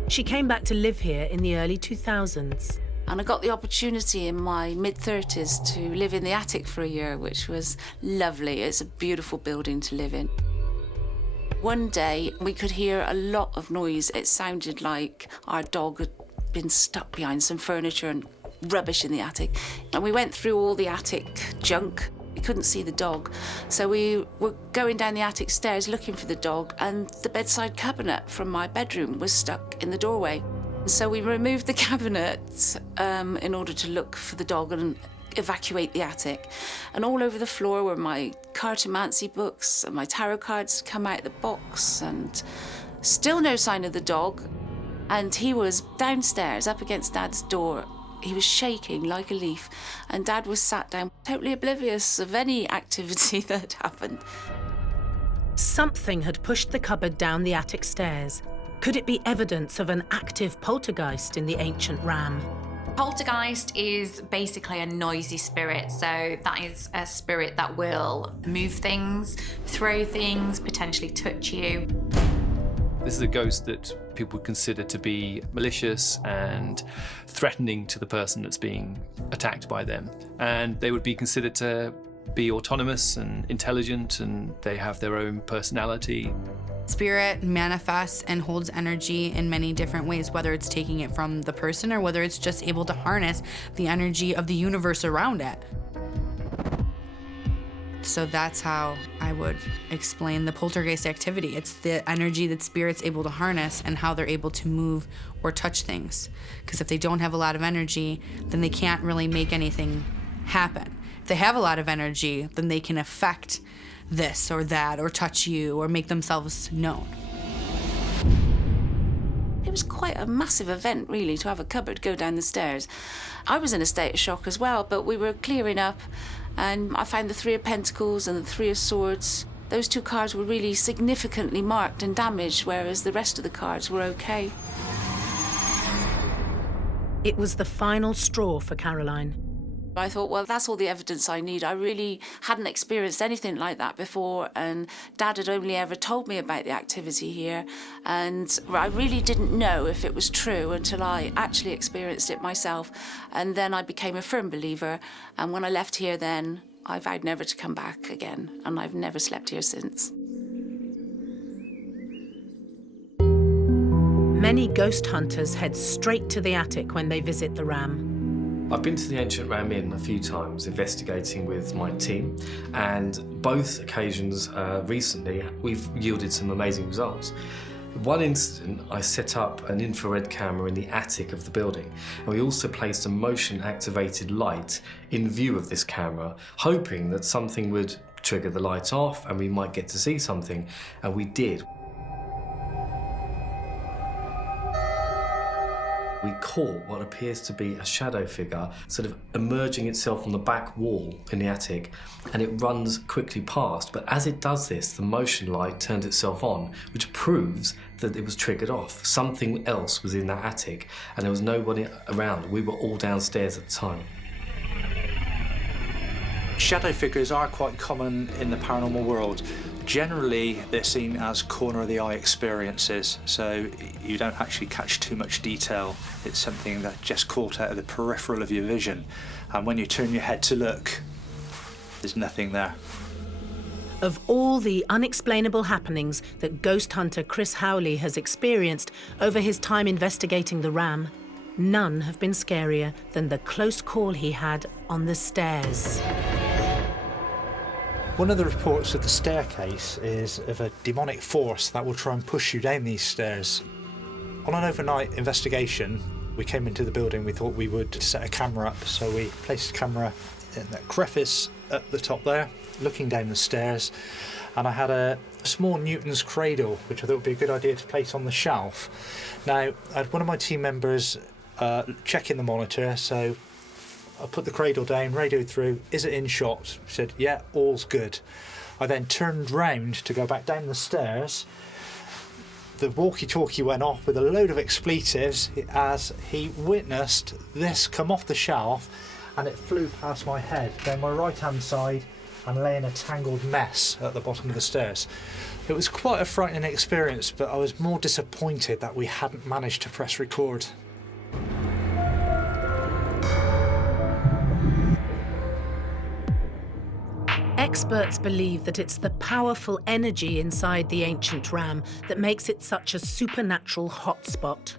She came back to live here in the early 2000s. And I got the opportunity in my mid-30s to live in the attic for a year, which was lovely. It's a beautiful building to live in. One day, we could hear a lot of noise. It sounded like our dog had been stuck behind some furniture and rubbish in the attic. And we went through all the attic junk. We couldn't see the dog. So we were going down the attic stairs looking for the dog, and the bedside cabinet from my bedroom was stuck in the doorway. So we removed the cabinet in order to look for the dog and evacuate the attic. And all over the floor were my cartomancy books, and my tarot cards come out of the box, and still no sign of the dog. And he was downstairs up against Dad's door. He was shaking like a leaf, and Dad was sat down, totally oblivious of any activity that had happened. Something had pushed the cupboard down the attic stairs. Could it be evidence of an active poltergeist in the ancient Ram? Poltergeist is basically a noisy spirit, so that is a spirit that will move things, throw things, potentially touch you. This is a ghost that people would consider to be malicious and threatening to the person that's being attacked by them. And they would be considered to be autonomous and intelligent, and they have their own personality. Spirit manifests and holds energy in many different ways, whether it's taking it from the person or whether it's just able to harness the energy of the universe around it. So that's how I would explain the poltergeist activity. It's the energy that spirit's able to harness and how they're able to move or touch things. Because if they don't have a lot of energy, then they can't really make anything happen. If they have a lot of energy, then they can affect this or that or touch you or make themselves known. It was quite a massive event, really, to have a cupboard go down the stairs. I was in a state of shock as well, but we were clearing up, and I found the 3 of Pentacles and the 3 of Swords. Those 2 cards were really significantly marked and damaged, whereas the rest of the cards were okay. It was the final straw for Caroline. I thought, well, that's all the evidence I need. I really hadn't experienced anything like that before, and Dad had only ever told me about the activity here, and I really didn't know if it was true until I actually experienced it myself. And then I became a firm believer, and when I left here then, I vowed never to come back again, and I've never slept here since. Many ghost hunters head straight to the attic when they visit the Ram. I've been to the Ancient Ram Inn a few times investigating with my team, and both occasions recently we've yielded some amazing results. In one incident, I set up an infrared camera in the attic of the building, and we also placed a motion-activated light in view of this camera, hoping that something would trigger the light off and we might get to see something, and we did. We caught what appears to be a shadow figure sort of emerging itself on the back wall in the attic, and it runs quickly past. But as it does this, the motion light turns itself on, which proves that it was triggered off. Something else was in that attic, and there was nobody around. We were all downstairs at the time. Shadow figures are quite common in the paranormal world. Generally, they're seen as corner-of-the-eye experiences, so you don't actually catch too much detail. It's something that just caught out of the peripheral of your vision, and when you turn your head to look, there's nothing there. Of all the unexplainable happenings that ghost hunter Chris Howley has experienced over his time investigating the Ram, none have been scarier than the close call he had on the stairs. One of the reports of the staircase is of a demonic force that will try and push you down these stairs. On an overnight investigation, we came into the building, we thought we would set a camera up, so we placed a camera in that crevice at the top there, looking down the stairs, and I had a small Newton's cradle, which I thought would be a good idea to place on the shelf. Now, I had one of my team members checking the monitor, so I put the cradle down, radioed through, is it in shot? He said, yeah, all's good. I then turned round to go back down the stairs. The walkie-talkie went off with a load of expletives as he witnessed this come off the shelf, and it flew past my head, down my right-hand side, and lay in a tangled mess at the bottom of the stairs. It was quite a frightening experience, but I was more disappointed that we hadn't managed to press record. Experts believe that it's the powerful energy inside the ancient Ram that makes it such a supernatural hotspot.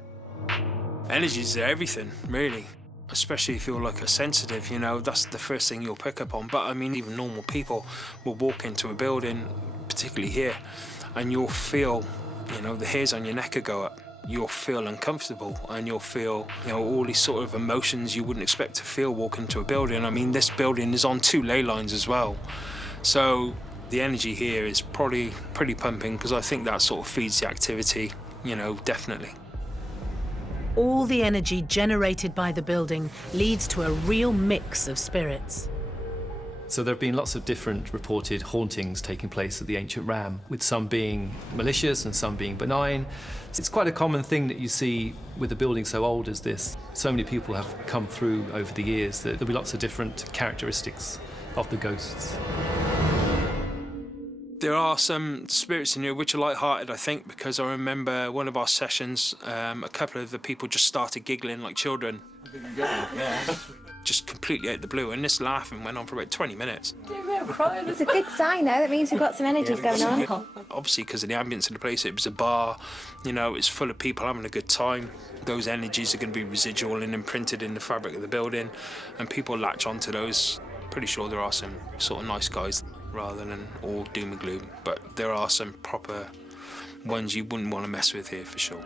Energy's everything, really. Especially if you're like a sensitive, you know, that's the first thing you'll pick up on. But I mean, even normal people will walk into a building, particularly here, and you'll feel, you know, the hairs on your neck will go up. You'll feel uncomfortable, and you'll feel, you know, all these sort of emotions you wouldn't expect to feel walking into a building. I mean, this building is on 2 ley lines as well. So the energy here is probably pretty pumping, because I think that sort of feeds the activity, you know, definitely. All the energy generated by the building leads to a real mix of spirits. So there have been lots of different reported hauntings taking place at the Ancient Ram, with some being malicious and some being benign. It's quite a common thing that you see with a building so old as this. So many people have come through over the years that there'll be lots of different characteristics of the ghosts. There are some spirits in here which are light-hearted, I think, because I remember one of our sessions, a couple of the people just started giggling like children. Just completely out of the blue, and this laughing went on for about 20 minutes. It's a good sign, though. That means we've got some energies going on. Obviously, because of the ambience of the place, it was a bar, you know, it's full of people having a good time. Those energies are going to be residual and imprinted in the fabric of the building, and people latch onto those. Pretty sure there are some sort of nice guys. rather than all doom and gloom. But there are some proper ones you wouldn't want to mess with here for sure.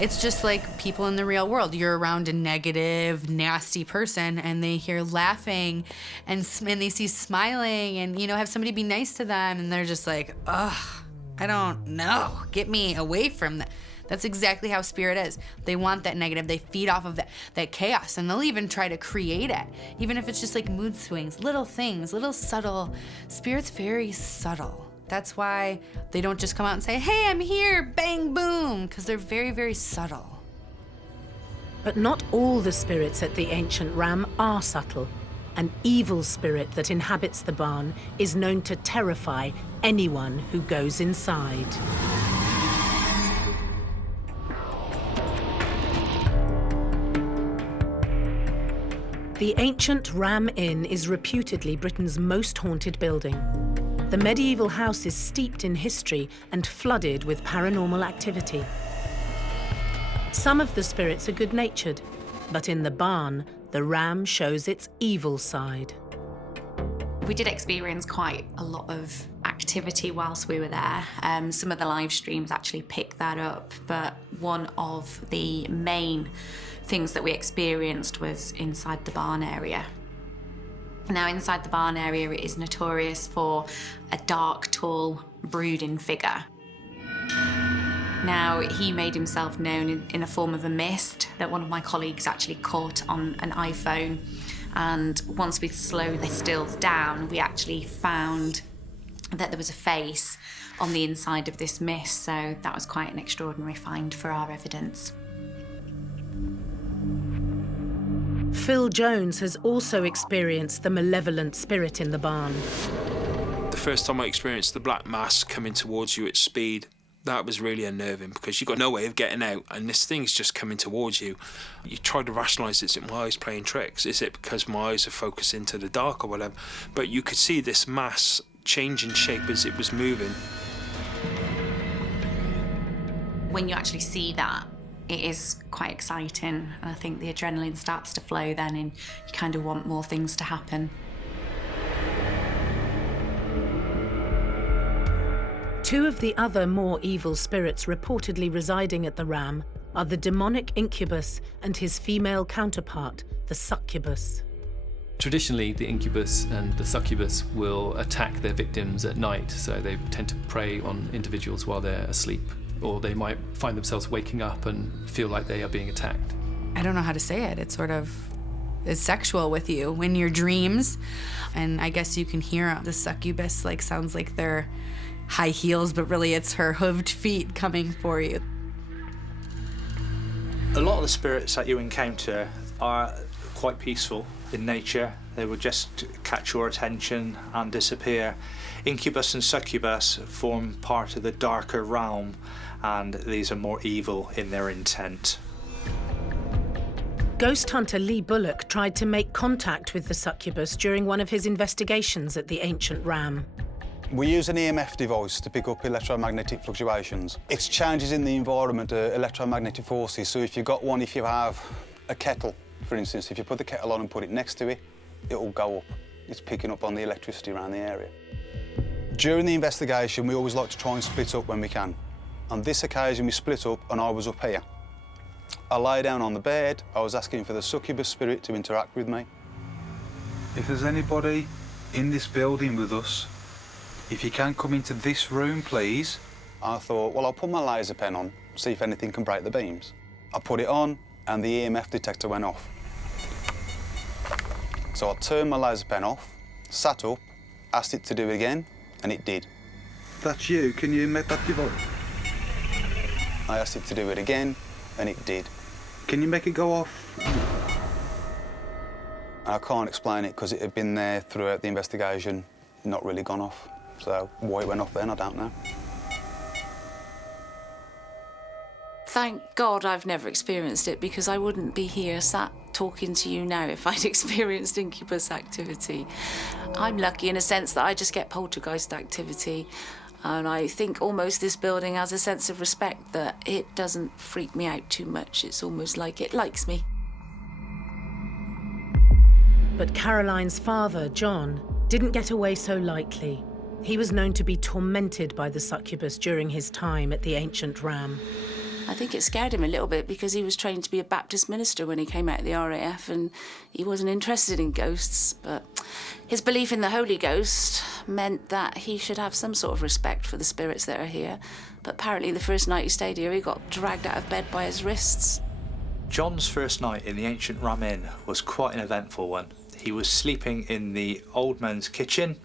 It's just like people in the real world. You're around a negative, nasty person and they hear laughing and they see smiling and, you know, have somebody be nice to them and they're just like, ugh, I don't know. Get me away from that. That's exactly how spirit is. They want that negative. They feed off of that chaos and they'll even try to create it. Even if it's just like mood swings, little things, little subtle. Spirit's very subtle. That's why they don't just come out and say, hey, I'm here, bang, boom, because they're very, very subtle. But not all the spirits at the ancient ram are subtle. An evil spirit that inhabits the barn is known to terrify anyone who goes inside. The ancient Ram Inn is reputedly Britain's most haunted building. The medieval house is steeped in history and flooded with paranormal activity. Some of the spirits are good-natured, but in the barn, the ram shows its evil side. We did experience quite a lot of activity whilst we were there. Some of the live streams actually picked that up, but one of the main things that we experienced was inside the barn area. Now, inside the barn area, it is notorious for a dark, tall, brooding figure. Now, he made himself known in a form of a mist that one of my colleagues actually caught on an iPhone. And once we slowed the stills down, we actually found that there was a face on the inside of this mist. So that was quite an extraordinary find for our evidence. Phil Jones has also experienced the malevolent spirit in the barn. The first time I experienced the black mass coming towards you at speed, that was really unnerving because you've got no way of getting out and this thing's just coming towards you. You try to rationalise, is it my eyes playing tricks? Is it because my eyes are focused into the dark or whatever? But you could see this mass change in shape as it was moving. When you actually see that, it is quite exciting, and I think the adrenaline starts to flow then and you kind of want more things to happen. Two of the other more evil spirits reportedly residing at the ram are the demonic incubus and his female counterpart, the succubus. Traditionally, the incubus and the succubus will attack their victims at night, so they tend to prey on individuals while they're asleep, or they might find themselves waking up and feel like they are being attacked. I don't know how to say it. It sort of is sexual with you in your dreams, and I guess you can hear the succubus sounds like they're high heels, but really it's her hooved feet coming for you. A lot of the spirits that you encounter are quite peaceful in nature. They will just catch your attention and disappear. Incubus and succubus form part of the darker realm, and these are more evil in their intent. Ghost hunter Lee Bullock tried to make contact with the succubus during one of his investigations at the ancient ram. We use an EMF device to pick up electromagnetic fluctuations. It's changes in the environment, electromagnetic forces. So if you have a kettle, for instance, if you put the kettle on and put it next to it, it will go up. It's picking up on the electricity around the area. During the investigation, we always like to try and split up when we can. On this occasion, we split up and I was up here. I lay down on the bed. I was asking for the succubus spirit to interact with me. If there's anybody in this building with us, if you can come into this room, please. I thought, well, I'll put my laser pen on, see if anything can break the beams. I put it on and the EMF detector went off. So I turned my laser pen off, sat up, asked it to do it again, and it did. That's you. Can you make that device? I asked it to do it again, and it did. Can you make it go off? I can't explain it because it had been there throughout the investigation, not really gone off. So why it went off then, I don't know. Thank God I've never experienced it, because I wouldn't be here sat talking to you now if I'd experienced incubus activity. I'm lucky in a sense that I just get poltergeist activity, and I think almost this building has a sense of respect that it doesn't freak me out too much. It's almost like it likes me. But Caroline's father, John, didn't get away so lightly. He was known to be tormented by the succubus during his time at the Ancient Ram. I think it scared him a little bit because he was trained to be a Baptist minister when he came out of the RAF, and he wasn't interested in ghosts, but his belief in the Holy Ghost meant that he should have some sort of respect for the spirits that are here. But apparently the first night he stayed here, he got dragged out of bed by his wrists. John's first night in the Ancient Ram Inn was quite an eventful one. He was sleeping in the old man's kitchen,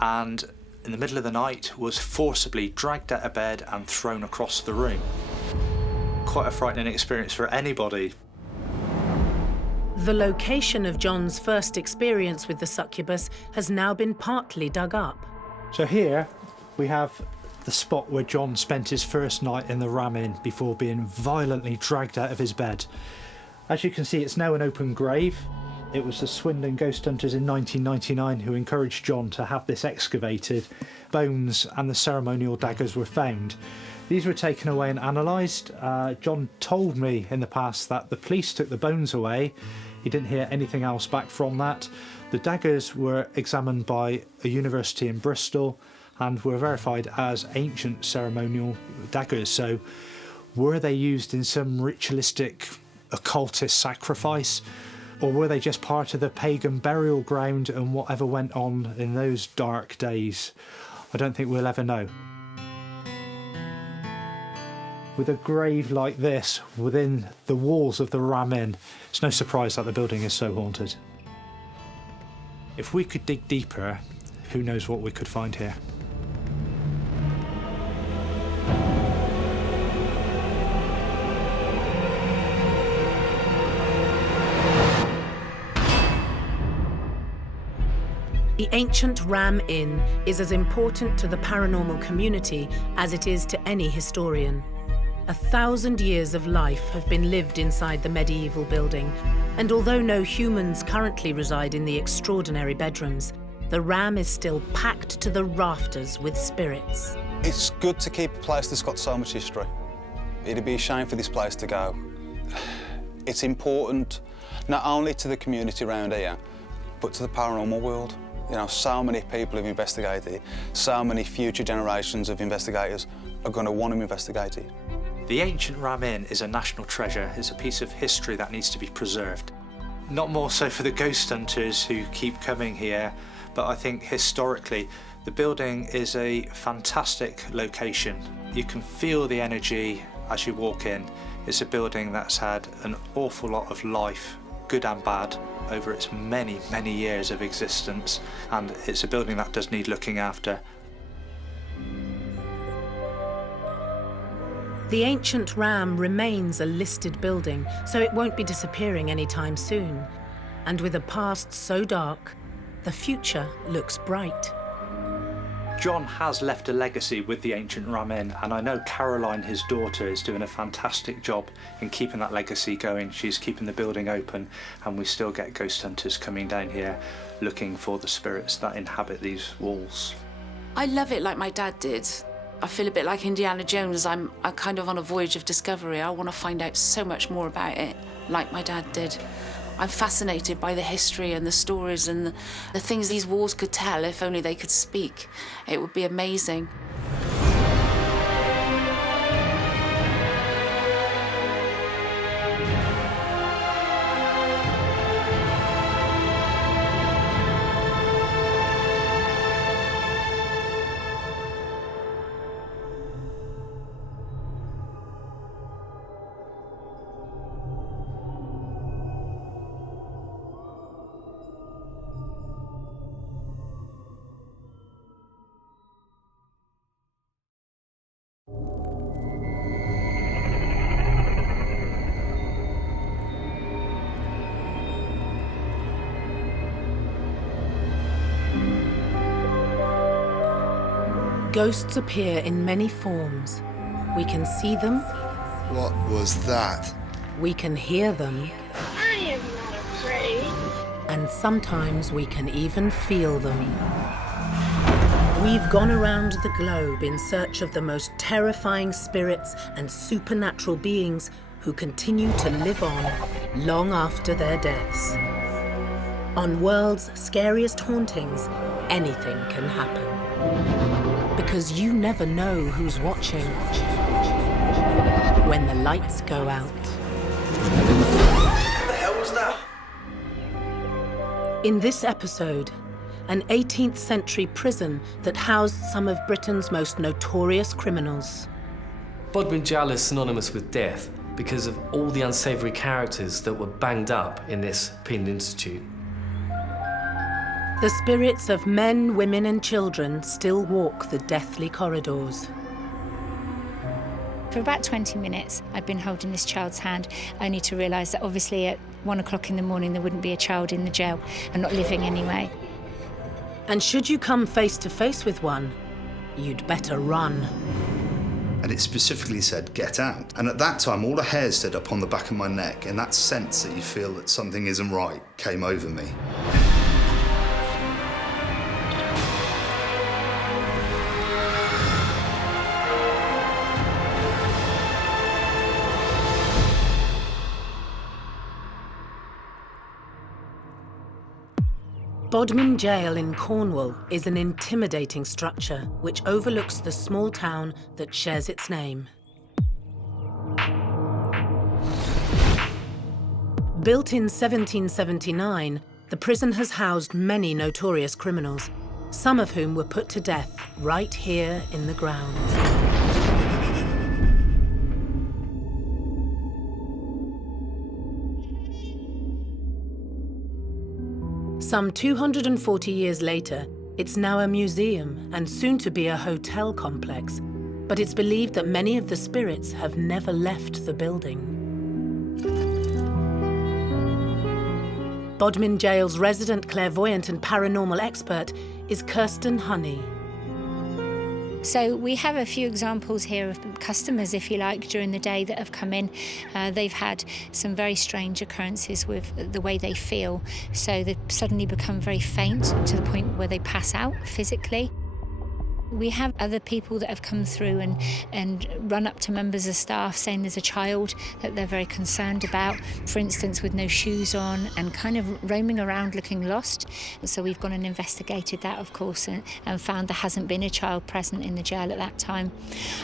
and in the middle of the night was forcibly dragged out of bed and thrown across the room. Quite a frightening experience for anybody. The location of John's first experience with the succubus has now been partly dug up. So here we have the spot where John spent his first night in the Ram Inn before being violently dragged out of his bed. As you can see, it's now an open grave. It was the Swindon ghost hunters in 1999 who encouraged John to have this excavated. Bones and the ceremonial daggers were found. These were taken away and analysed. John told me in the past that the police took the bones away. He didn't hear anything else back from that. The daggers were examined by a university in Bristol and were verified as ancient ceremonial daggers. So were they used in some ritualistic occultist sacrifice, or were they just part of the pagan burial ground and whatever went on in those dark days? I don't think we'll ever know. With a grave like this within the walls of the Ram Inn, it's no surprise that the building is so haunted. If we could dig deeper, who knows what we could find here. The Ancient Ram Inn is as important to the paranormal community as it is to any historian. 1,000 years of life have been lived inside the medieval building, and although no humans currently reside in the extraordinary bedrooms, the Ram is still packed to the rafters with spirits. It's good to keep a place that's got so much history. It'd be a shame for this place to go. It's important not only to the community around here, but to the paranormal world. You know, so many people have investigated it, so many future generations of investigators are going to want to investigate it. The Ancient Ram Inn is a national treasure. It's a piece of history that needs to be preserved. Not more so for the ghost hunters who keep coming here, but I think historically the building is a fantastic location. You can feel the energy as you walk in. It's a building that's had an awful lot of life, good and bad, over its many, many years of existence, and it's a building that does need looking after. The Ancient Ram remains a listed building, so it won't be disappearing anytime soon. And with a past so dark, the future looks bright. John has left a legacy with the Ancient Ram Inn, and I know Caroline, his daughter, is doing a fantastic job in keeping that legacy going. She's keeping the building open, and we still get ghost hunters coming down here looking for the spirits that inhabit these walls. I love it like my dad did. I feel a bit like Indiana Jones. I'm kind of on a voyage of discovery. I want to find out so much more about it, like my dad did. I'm fascinated by the history and the stories and the things these walls could tell if only they could speak. It would be amazing. Ghosts appear in many forms. We can see them. What was that? We can hear them. I am not afraid. And sometimes we can even feel them. We've gone around the globe in search of the most terrifying spirits and supernatural beings who continue to live on long after their deaths. On World's Scariest Hauntings, anything can happen. Because you never know who's watching when the lights go out. What the hell was that? In this episode, an 18th century prison that housed some of Britain's most notorious criminals. Bodmin Jail is synonymous with death because of all the unsavoury characters that were banged up in this penal institute. The spirits of men, women and children still walk the deathly corridors. For about 20 minutes, I'd been holding this child's hand, only to realise that obviously at 1 o'clock in the morning there wouldn't be a child in the jail and not living anyway. And should you come face to face with one, you'd better run. And it specifically said, get out. And at that time, all the hairs stood up on the back of my neck, and that sense that you feel that something isn't right came over me. Bodmin Jail in Cornwall is an intimidating structure which overlooks the small town that shares its name. Built in 1779, the prison has housed many notorious criminals, some of whom were put to death right here in the grounds. Some 240 years later, it's now a museum and soon to be a hotel complex, but it's believed that many of the spirits have never left the building. Bodmin Jail's resident clairvoyant and paranormal expert is Kirsten Honey. So we have a few examples here of customers, if you like, during the day that have come in. They've had some very strange occurrences with the way they feel. So they've suddenly become very faint to the point where they pass out physically. We have other people that have come through and run up to members of staff saying there's a child that they're very concerned about, for instance, with no shoes on and kind of roaming around looking lost. So we've gone and investigated that, of course, and found there hasn't been a child present in the jail at that time.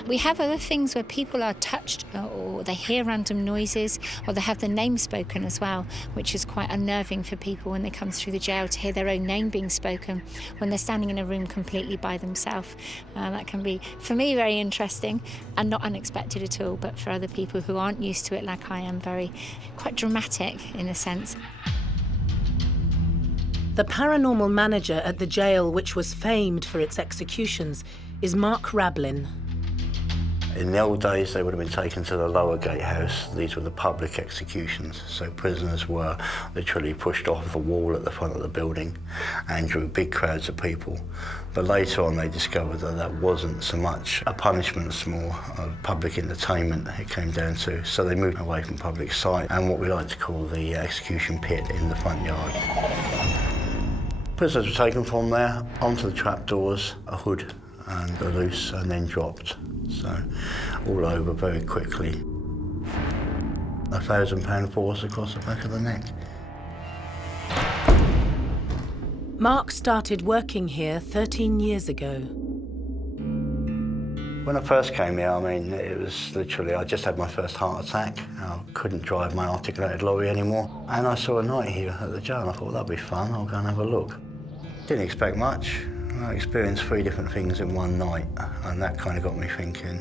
We have other things where people are touched or they hear random noises or they have their name spoken as well, which is quite unnerving for people when they come through the jail to hear their own name being spoken when they're standing in a room completely by themselves. That can be, for me, very interesting and not unexpected at all, but for other people who aren't used to it like I am, quite dramatic in a sense. The paranormal manager at the jail, which was famed for its executions, is Mark Rablin. In the old days, they would have been taken to the lower gatehouse. These were the public executions, so prisoners were literally pushed off the wall at the front of the building and drew big crowds of people. But later on, they discovered that that wasn't so much a punishment, it's more of public entertainment it came down to. So they moved away from public sight and what we like to call the execution pit in the front yard. Prisoners were taken from there onto the trapdoors, a hood and a loose, and then dropped. So, all over very quickly. £1,000 force across the back of the neck. Mark started working here 13 years ago. When I first came here, I mean, it was literally, I just had my first heart attack. I couldn't drive my articulated lorry anymore. And I saw a night here at the jail, and I thought, that'd be fun, I'll go and have a look. Didn't expect much. I experienced 3 different things in one night, and that kind of got me thinking,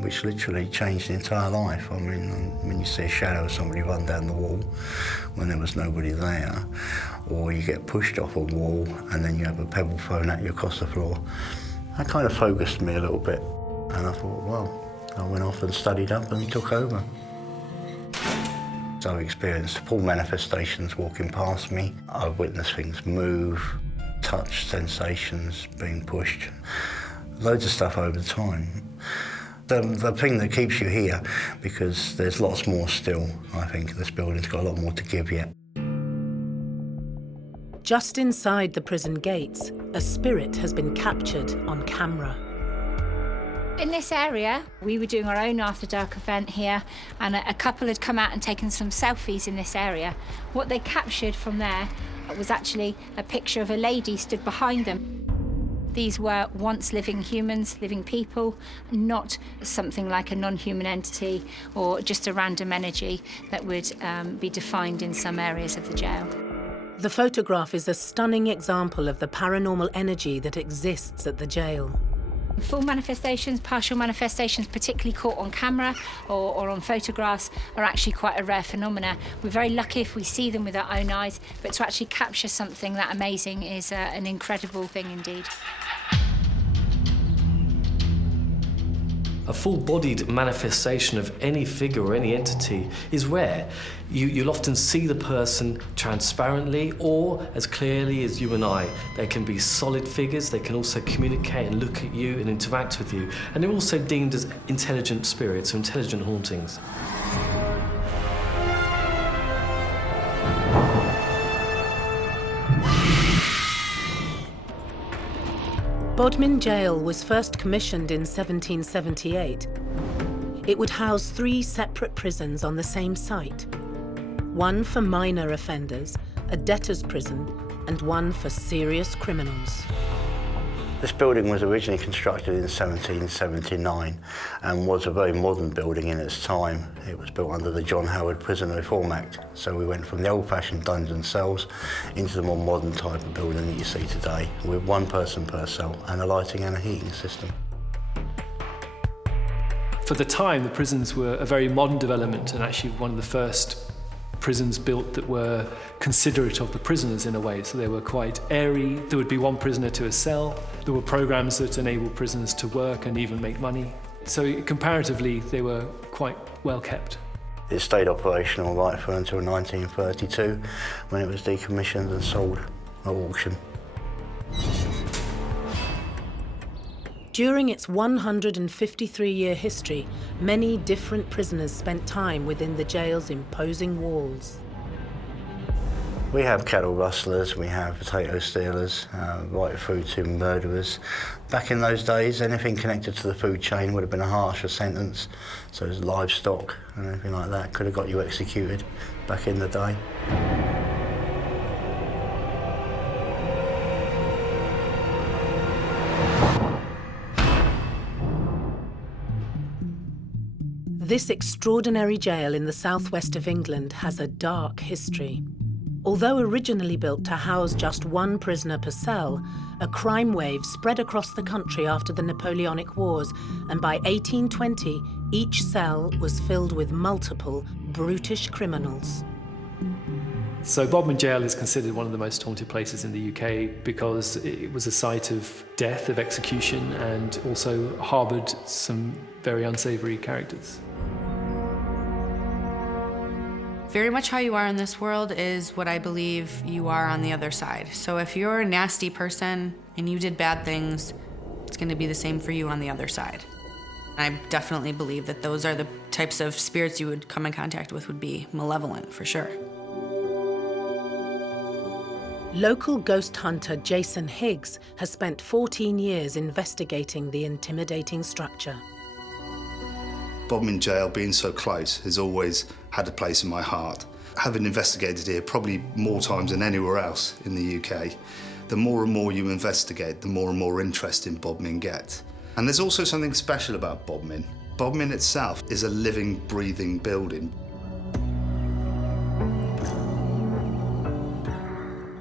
which literally changed the entire life. I mean, when you see a shadow of somebody run down the wall when there was nobody there, or you get pushed off a wall and then you have a pebble thrown at you across the floor, that kind of focused me a little bit. And I thought, well, I went off and studied up and took over. So I've experienced full manifestations walking past me. I've witnessed things move, touch sensations being pushed, loads of stuff over time. The thing that keeps you here, because there's lots more still, I think this building's got a lot more to give yet. Just inside the prison gates, a spirit has been captured on camera. In this area, we were doing our own after dark event here, and a couple had come out and taken some selfies in this area. What they captured from there was actually a picture of a lady stood behind them. These were once living humans, living people, not something like a non-human entity or just a random energy that would be defined in some areas of the jail. The photograph is a stunning example of the paranormal energy that exists at the jail. Full manifestations, partial manifestations, particularly caught on camera or on photographs, are actually quite a rare phenomena. We're very lucky if we see them with our own eyes, but to actually capture something that amazing is an incredible thing indeed. A full-bodied manifestation of any figure or any entity is rare. You'll often see the person transparently or as clearly as you and I. They can be solid figures, they can also communicate and look at you and interact with you. And they're also deemed as intelligent spirits or intelligent hauntings. Bodmin Jail was first commissioned in 1778. It would house 3 separate prisons on the same site. One for minor offenders, a debtor's prison, and one for serious criminals. This building was originally constructed in 1779 and was a very modern building in its time. It was built under the John Howard Prison Reform Act. So we went from the old-fashioned dungeon cells into the more modern type of building that you see today, with 1 person per cell and a lighting and a heating system. For the time, the prisons were a very modern development and actually one of the first prisons built that were considerate of the prisoners in a way. So they were quite airy. There would be 1 prisoner to a cell. There were programs that enabled prisoners to work and even make money. So comparatively, they were quite well kept. It stayed operational right through until 1932 when it was decommissioned and sold at auction. During its 153-year history, many different prisoners spent time within the jail's imposing walls. We have cattle rustlers, we have potato stealers, right through to murderers. Back in those days, anything connected to the food chain would have been a harsher sentence. So it was livestock and anything like that could have got you executed back in the day. This extraordinary jail in the southwest of England has a dark history. Although originally built to house just 1 prisoner per cell, a crime wave spread across the country after the Napoleonic Wars, and by 1820, each cell was filled with multiple brutish criminals. So Bodmin Jail is considered one of the most haunted places in the UK because it was a site of death, of execution, and also harboured some very unsavoury characters. Very much how you are in this world is what I believe you are on the other side. So if you're a nasty person and you did bad things, it's going to be the same for you on the other side. I definitely believe that those are the types of spirits you would come in contact with would be malevolent, for sure. Local ghost hunter Jason Higgs has spent 14 years investigating the intimidating structure. Bodmin Jail, being so close, has always had a place in my heart. Having investigated here probably more times than anywhere else in the UK, the more and more you investigate, the more and more interesting Bodmin gets. And there's also something special about Bodmin. Bodmin itself is a living, breathing building.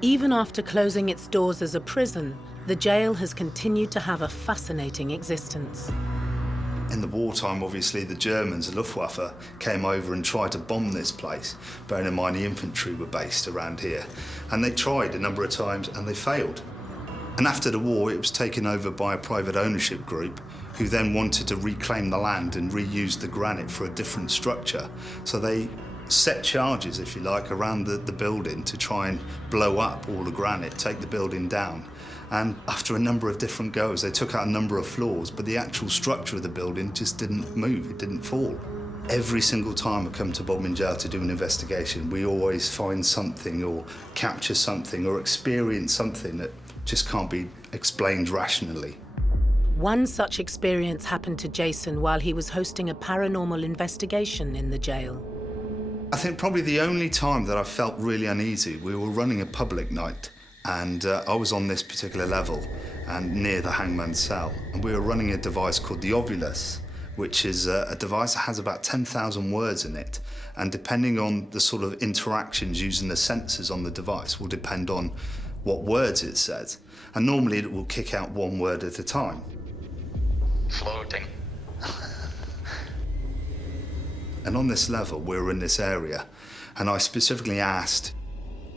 Even after closing its doors as a prison, the jail has continued to have a fascinating existence. In the wartime, obviously, the Germans, the Luftwaffe, came over and tried to bomb this place, bearing in mind the infantry were based around here. And they tried a number of times and they failed. And after the war, it was taken over by a private ownership group who then wanted to reclaim the land and reuse the granite for a different structure. So they set charges, if you like, around the building to try and blow up all the granite, take the building down. And after a number of different goes, they took out a number of floors, but the actual structure of the building just didn't move, it didn't fall. Every single time I come to Bodmin Jail to do an investigation, we always find something or capture something or experience something that just can't be explained rationally. One such experience happened to Jason while he was hosting a paranormal investigation in the jail. I think probably the only time that I felt really uneasy, we were running a public night, and I was on this particular level and near the hangman's cell, and we were running a device called the Ovulus, which is a device that has about 10,000 words in it, and depending on the sort of interactions using the sensors on the device will depend on what words it says, and normally it will kick out one word at a time. Floating. And on this level, we were in this area, and I specifically asked,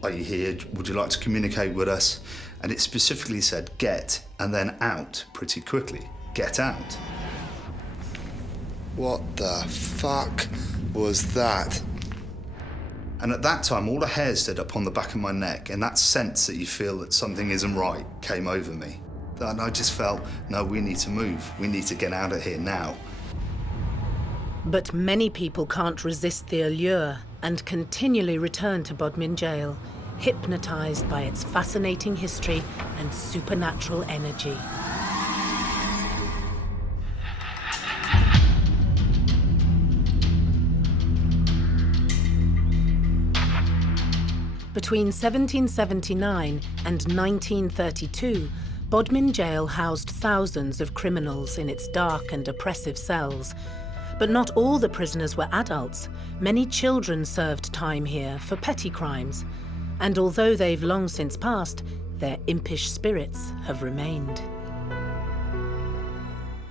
"Are you here? Would you like to communicate with us?" And it specifically said, "Get," and then "out," pretty quickly. Get out. What the fuck was that? And at that time, all the hair stood up on the back of my neck, and that sense that you feel that something isn't right came over me. And I just felt, no, we need to move. We need to get out of here now. But many people can't resist the allure and continually return to Bodmin jail, hypnotised by its fascinating history and supernatural energy. Between 1779 and 1932, Bodmin jail housed thousands of criminals in its dark and oppressive cells. But not all the prisoners were adults. Many children served time here for petty crimes. And although they've long since passed, their impish spirits have remained.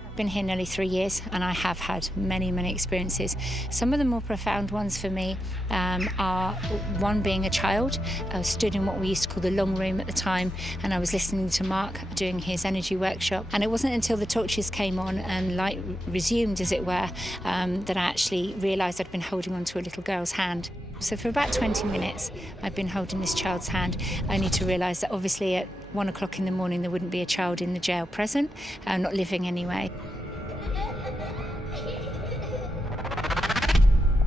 I've been here nearly 3 years, and I have had many, many experiences. Some of the more profound ones for me are one being a child. I stood in what we used to call the long room at the time, and I was listening to Mark doing his energy workshop. And it wasn't until the torches came on and light resumed, as it were, that I actually realised I'd been holding onto a little girl's hand. So for about 20 minutes, I'd been holding this child's hand, only to realise that obviously at 1 o'clock in the morning there wouldn't be a child in the jail present, not living anyway.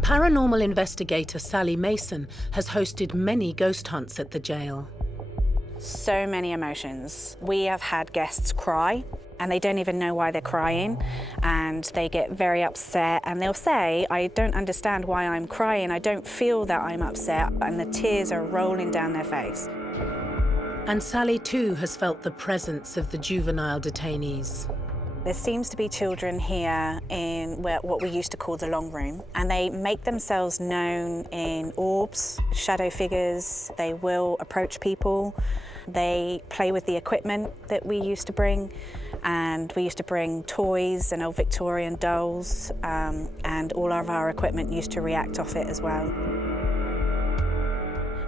Paranormal investigator Sally Mason has hosted many ghost hunts at the jail. So many emotions. We have had guests cry, and they don't even know why they're crying, and they get very upset, and they'll say, "I don't understand why I'm crying, I don't feel that I'm upset," and the tears are rolling down their face. And Sally too has felt the presence of the juvenile detainees. There seems to be children here in what we used to call the long room, and they make themselves known in orbs, shadow figures. They will approach people. They play with the equipment that we used to bring, and we used to bring toys and old Victorian dolls, and all of our equipment used to react off it as well.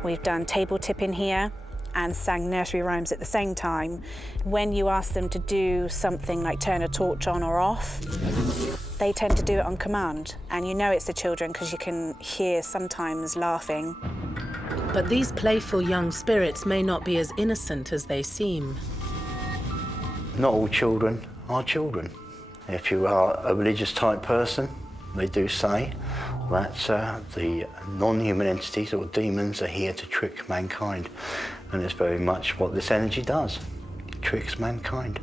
We've done table tipping here and sang nursery rhymes at the same time. When you ask them to do something like turn a torch on or off, they tend to do it on command. And you know it's the children because you can hear sometimes laughing. But these playful young spirits may not be as innocent as they seem. Not all children are children. If you are a religious type person, they do say that the non-human entities or demons are here to trick mankind. And it's very much what this energy does. It tricks mankind.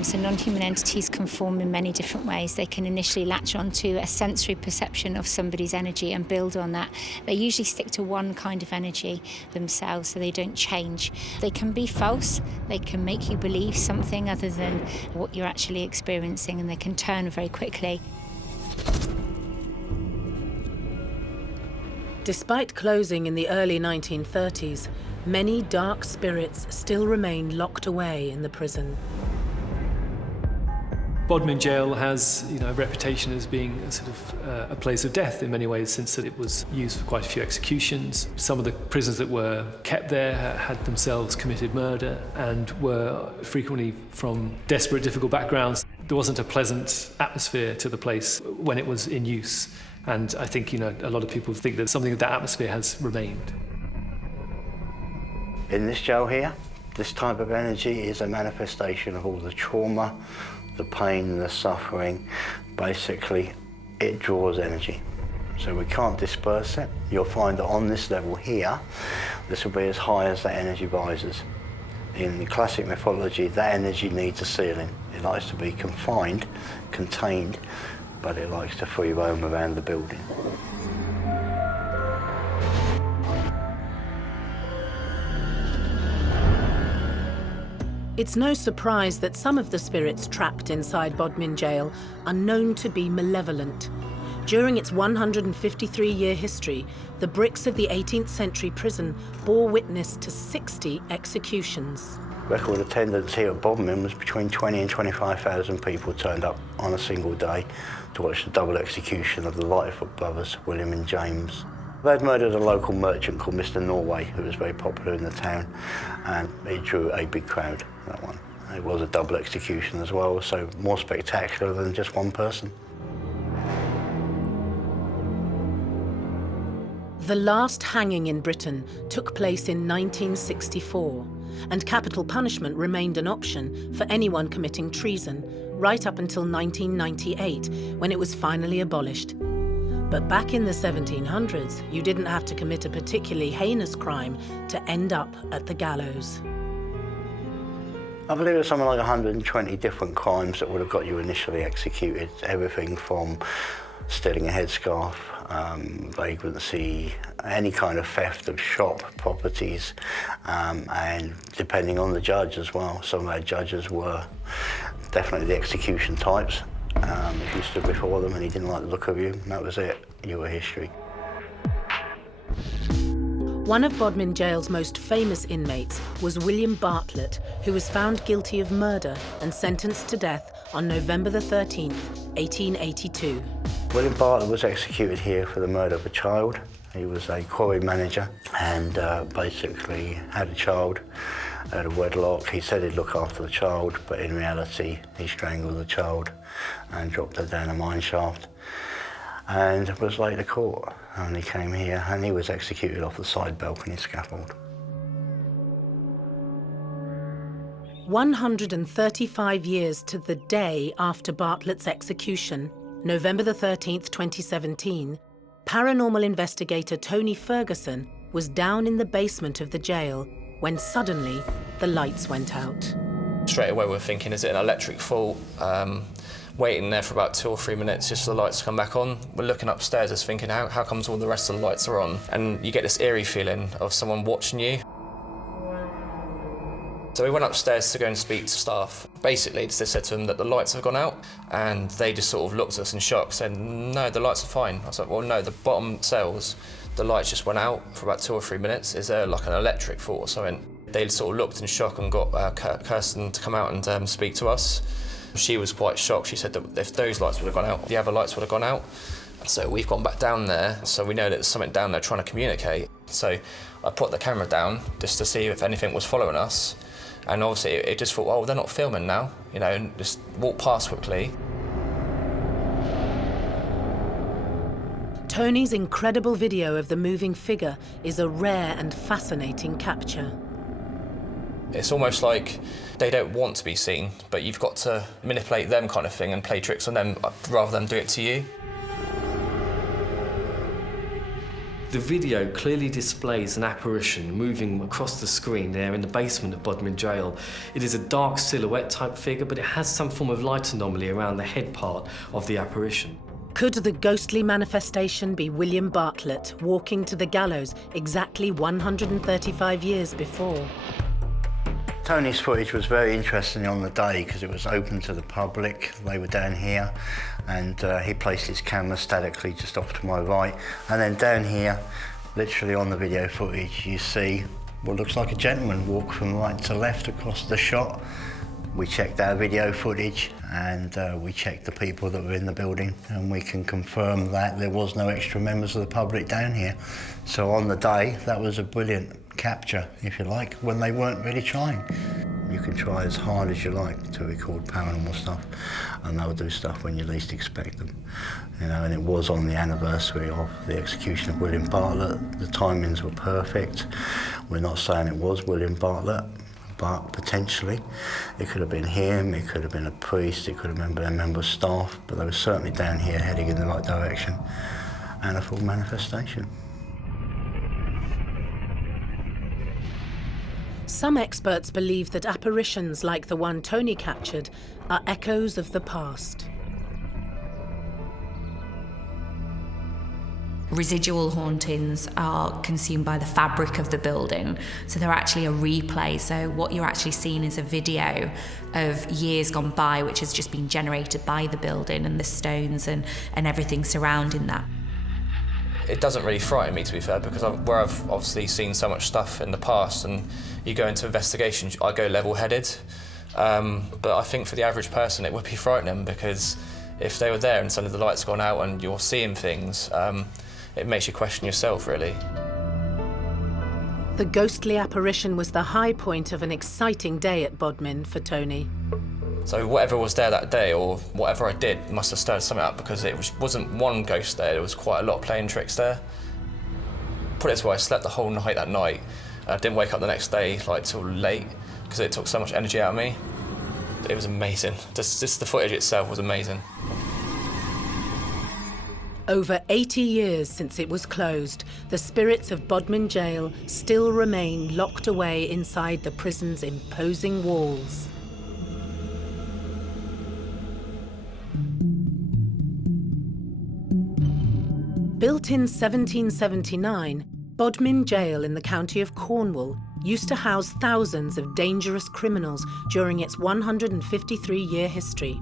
So non-human entities can form in many different ways. They can initially latch onto a sensory perception of somebody's energy and build on that. They usually stick to one kind of energy themselves, so they don't change. They can be false. They can make you believe something other than what you're actually experiencing, and they can turn very quickly. Despite closing in the early 1930s, many dark spirits still remain locked away in the prison. Bodmin jail has, a reputation as being a sort of a place of death in many ways, since it was used for quite a few executions. Some of the prisoners that were kept there had themselves committed murder and were frequently from desperate, difficult backgrounds. There wasn't a pleasant atmosphere to the place when it was in use. And I think, a lot of people think that something of that atmosphere has remained. In this jail here, this type of energy is a manifestation of all the trauma, the pain, the suffering. Basically, it draws energy. So we can't disperse it. You'll find that on this level here, this will be as high as that energy rises. In the classic mythology, that energy needs a ceiling. It likes to be confined, contained, but it likes to free roam around the building. It's no surprise that some of the spirits trapped inside Bodmin jail are known to be malevolent. During its 153-year history, the bricks of the 18th century prison bore witness to 60 executions. Record attendance here at Bodmin was between 20 and 25,000 people turned up on a single day to watch the double execution of the Lightfoot brothers, William and James. They'd murdered a local merchant called Mr. Norway, who was very popular in the town, and it drew a big crowd, that one. It was a double execution as well, so more spectacular than just one person. The last hanging in Britain took place in 1964, and capital punishment remained an option for anyone committing treason, right up until 1998, when it was finally abolished. But back in the 1700s, you didn't have to commit a particularly heinous crime to end up at the gallows. I believe there's something like 120 different crimes that would have got you initially executed. Everything from stealing a headscarf, vagrancy, any kind of theft of shop properties, and depending on the judge as well. Some of our judges were definitely the execution types. If you stood before them and he didn't like the look of you, that was it. You were history. One of Bodmin Jail's most famous inmates was William Bartlett, who was found guilty of murder and sentenced to death on November the 13th, 1882. William Bartlett was executed here for the murder of a child. He was a quarry manager and basically had a child out of wedlock. He said he'd look after the child, but in reality, he strangled the child and dropped her down a mine shaft and was later caught. And he came here and he was executed off the side balcony scaffold. 135 years to the day after Bartlett's execution, November the 13th, 2017, paranormal investigator Tony Ferguson was down in the basement of the jail when suddenly the lights went out. Straight away we're thinking, is it an electric fault? Waiting there for about 2 or 3 minutes just for the lights to come back on. We're looking upstairs just thinking, how comes all the rest of the lights are on? And you get this eerie feeling of someone watching you. So we went upstairs to go and speak to staff. Basically, they said to them that the lights have gone out, and they just sort of looked at us in shock, saying, no, the lights are fine. I was like, well, no, the bottom cells, the lights just went out for about 2 or 3 minutes. Is there like an electric fault or something? They sort of looked in shock and got Kirsten to come out and speak to us. She was quite shocked. She said that if those lights would have gone out, the other lights would have gone out. So we've gone back down there, so we know that there's something down there trying to communicate. So I put the camera down just to see if anything was following us. And obviously it just thought, oh, they're not filming now, you know, and just walked past quickly. Tony's incredible video of the moving figure is a rare and fascinating capture. It's almost like they don't want to be seen, but you've got to manipulate them kind of thing and play tricks on them rather than do it to you. The video clearly displays an apparition moving across the screen there in the basement of Bodmin Jail. It is a dark silhouette type figure, but it has some form of light anomaly around the head part of the apparition. Could the ghostly manifestation be William Bartlett walking to the gallows exactly 135 years before? Tony's footage was very interesting on the day because it was open to the public. They were down here and he placed his camera statically just off to my right. And then down here, literally on the video footage, you see what looks like a gentleman walk from right to left across the shot. We checked our video footage and we checked the people that were in the building, and we can confirm that there was no extra members of the public down here. So on the day, that was a brilliant capture, if you like, when they weren't really trying. You can try as hard as you like to record paranormal stuff, and they'll do stuff when you least expect them. You know, and it was on the anniversary of the execution of William Bartlett. The timings were perfect. We're not saying it was William Bartlett, but potentially it could have been him, it could have been a priest, it could have been a member of staff, but they were certainly down here heading in the right direction, and a full manifestation. Some experts believe that apparitions like the one Tony captured are echoes of the past. Residual hauntings are consumed by the fabric of the building, so they're actually a replay. So what you're actually seeing is a video of years gone by, which has just been generated by the building and the stones and everything surrounding that. It doesn't really frighten me, to be fair, because where I've obviously seen so much stuff in the past, and you go into investigations, I go level-headed. But I think for the average person it would be frightening, because if they were there and suddenly the light's gone out and you're seeing things, it makes you question yourself, really. The ghostly apparition was the high point of an exciting day at Bodmin for Tony. So whatever was there that day, or whatever I did, must have stirred something up, because it wasn't one ghost there, there was quite a lot of playing tricks there. Put it this way, I slept the whole night that night. I didn't wake up the next day till late, because it took so much energy out of me. It was amazing. Just the footage itself was amazing. Over 80 years since it was closed, the spirits of Bodmin Jail still remain locked away inside the prison's imposing walls. Built in 1779, Bodmin Jail in the county of Cornwall used to house thousands of dangerous criminals during its 153-year history.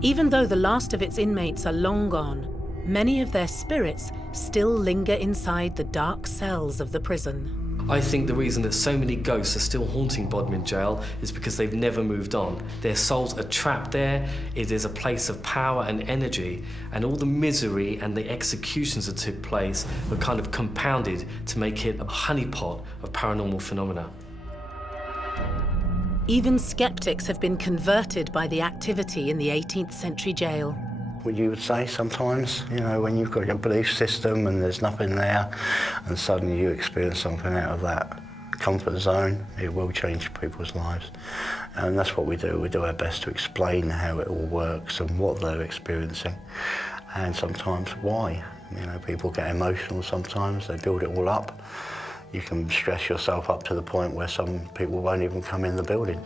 Even though the last of its inmates are long gone, many of their spirits still linger inside the dark cells of the prison. I think the reason that so many ghosts are still haunting Bodmin Jail is because they've never moved on. Their souls are trapped there. It is a place of power and energy, and all the misery and the executions that took place were kind of compounded to make it a honeypot of paranormal phenomena. Even skeptics have been converted by the activity in the 18th century jail. What you would say sometimes, you know, when you've got your belief system and there's nothing there, and suddenly you experience something out of that comfort zone, it will change people's lives. And that's what we do. We do our best to explain how it all works and what they're experiencing, and sometimes why. You know, people get emotional sometimes, they build it all up. You can stress yourself up to the point where some people won't even come in the building.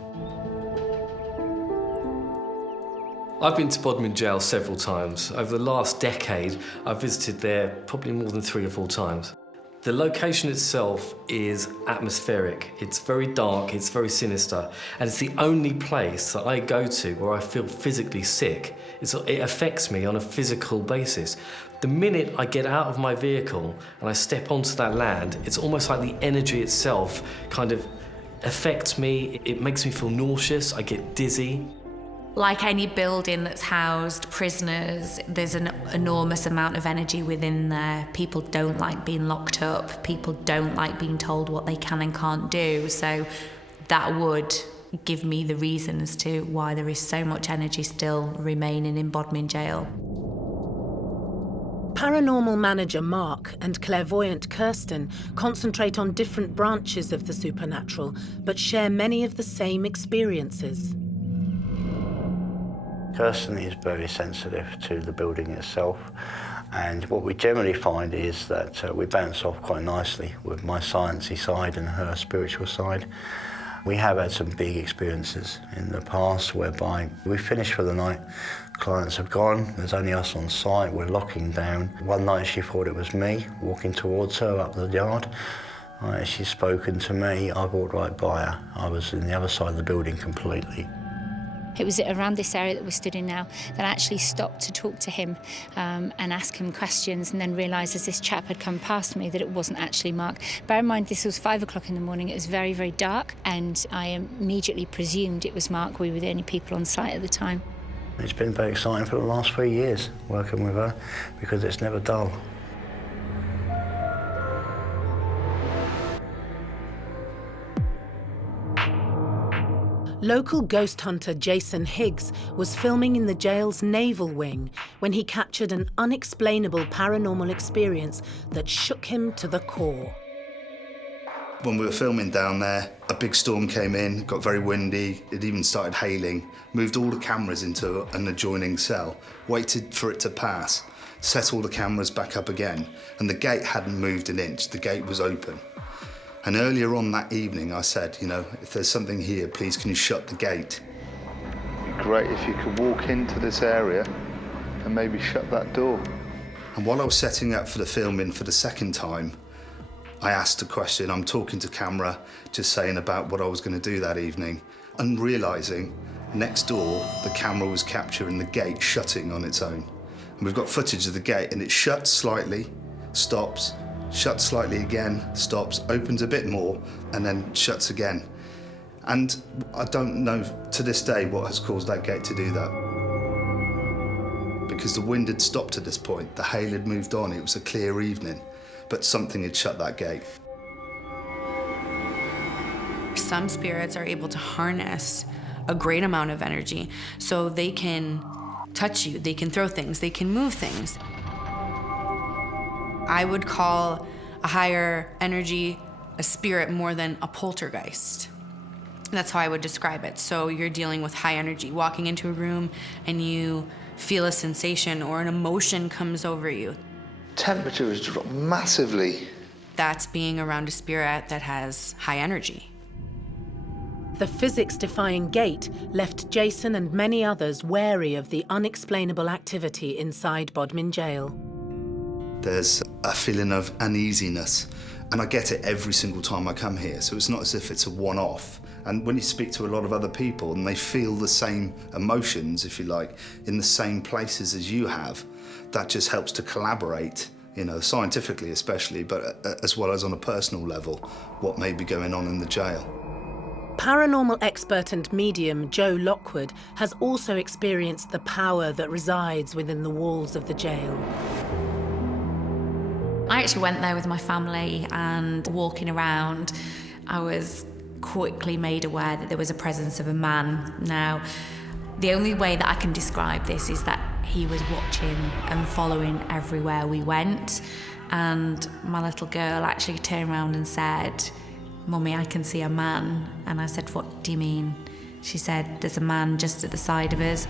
I've been to Bodmin Jail several times. Over the last decade, I've visited there probably more than 3 or 4 times. The location itself is atmospheric. It's very dark, it's very sinister, and it's the only place that I go to where I feel physically sick. It affects me on a physical basis. The minute I get out of my vehicle and I step onto that land, it's almost like the energy itself kind of affects me. It makes me feel nauseous, I get dizzy. Like any building that's housed prisoners, there's an enormous amount of energy within there. People don't like being locked up. People don't like being told what they can and can't do. So that would give me the reason as to why there is so much energy still remaining in Bodmin Jail. Paranormal manager Mark and clairvoyant Kirsten concentrate on different branches of the supernatural, but share many of the same experiences. Kirsten is very sensitive to the building itself, and what we generally find is that we bounce off quite nicely with my sciencey side and her spiritual side. We have had some big experiences in the past whereby we finish for the night, clients have gone, there's only us on site, we're locking down. One night she thought it was me walking towards her up the yard. As she's spoken to me, I walked right by her. I was in the other side of the building completely. It was around this area that we're stood in now that I actually stopped to talk to him and ask him questions, and then realised as this chap had come past me that it wasn't actually Mark. Bear in mind, this was 5 o'clock in the morning. It was very, very dark, and I immediately presumed it was Mark. We were the only people on site at the time. It's been very exciting for the last 3 years working with her, because it's never dull. Local ghost hunter Jason Higgs was filming in the jail's naval wing when he captured an unexplainable paranormal experience that shook him to the core. When we were filming down there, a big storm came in, got very windy, it even started hailing, moved all the cameras into an adjoining cell, waited for it to pass, set all the cameras back up again, and the gate hadn't moved an inch, the gate was open. And earlier on that evening, I said, you know, if there's something here, please can you shut the gate? It'd be great if you could walk into this area and maybe shut that door. And while I was setting up for the filming for the second time, I asked a question. I'm talking to camera, just saying about what I was going to do that evening, and realising next door the camera was capturing the gate shutting on its own. And we've got footage of the gate, and it shuts slightly, stops, shuts slightly again, stops, opens a bit more, and then shuts again. And I don't know to this day what has caused that gate to do that. Because the wind had stopped at this point, the hail had moved on, it was a clear evening, but something had shut that gate. Some spirits are able to harness a great amount of energy, so they can touch you, they can throw things, they can move things. I would call a higher energy a spirit more than a poltergeist. That's how I would describe it. So you're dealing with high energy, walking into a room and you feel a sensation or an emotion comes over you. Temperature has dropped massively. That's being around a spirit that has high energy. The physics-defying gate left Jason and many others wary of the unexplainable activity inside Bodmin jail. There's a feeling of uneasiness, and I get it every single time I come here, so it's not as if it's a one-off. And when you speak to a lot of other people and they feel the same emotions, if you like, in the same places as you have, that just helps to collaborate, you know, scientifically especially, but as well as on a personal level, what may be going on in the jail. Paranormal expert and medium Joe Lockwood has also experienced the power that resides within the walls of the jail. I actually went there with my family, and walking around, I was quickly made aware that there was a presence of a man. Now, the only way that I can describe this is that he was watching and following everywhere we went, and my little girl actually turned around and said, "Mummy, I can see a man." And I said, "What do you mean?" She said, "There's a man just at the side of us."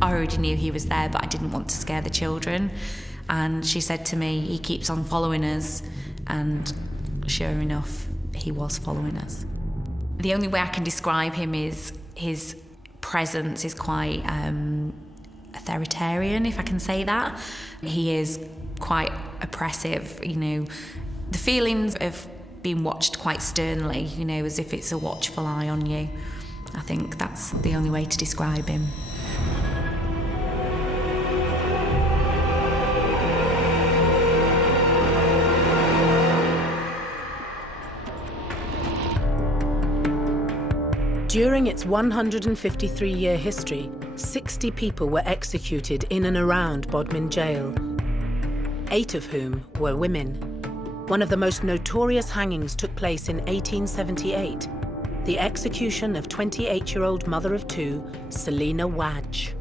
I already knew he was there, but I didn't want to scare the children. And she said to me, "He keeps on following us." And sure enough, he was following us. The only way I can describe him is his presence is quite authoritarian, if I can say that. He is quite oppressive, you know. The feelings of being watched quite sternly, you know, as if it's a watchful eye on you. I think that's the only way to describe him. During its 153-year history, 60 people were executed in and around Bodmin jail, 8 of whom were women. One of the most notorious hangings took place in 1878, the execution of 28-year-old mother of 2, Selina Wadge.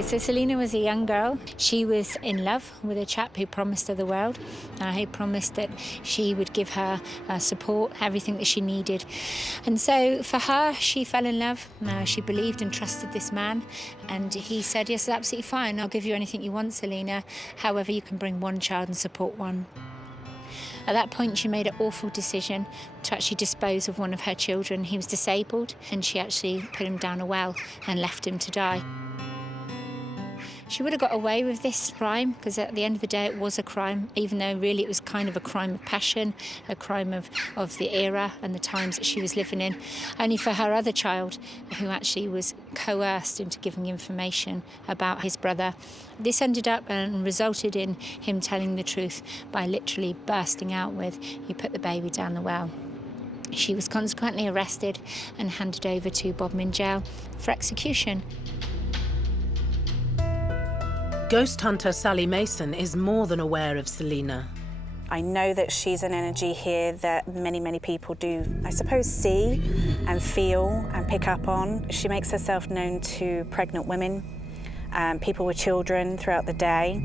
So Selina was a young girl. She was in love with a chap who promised her the world. He promised that she would give her support, everything that she needed. And so for her, she fell in love. She believed and trusted this man. And he said, "Yes, it's absolutely fine. I'll give you anything you want, Selina. However, you can bring one child and support one." At that point, she made an awful decision to actually dispose of one of her children. He was disabled, and she actually put him down a well and left him to die. She would have got away with this crime because at the end of the day it was a crime, even though really it was kind of a crime of passion, a crime of the era and the times that she was living in, only for her other child, who actually was coerced into giving information about his brother. This ended up and resulted in him telling the truth by literally bursting out with, "You put the baby down the well." She was consequently arrested and handed over to Bodmin jail for execution. Ghost hunter Sally Mason is more than aware of Selina. I know that she's an energy here that many, many people do, I suppose, see and feel and pick up on. She makes herself known to pregnant women, people with children throughout the day.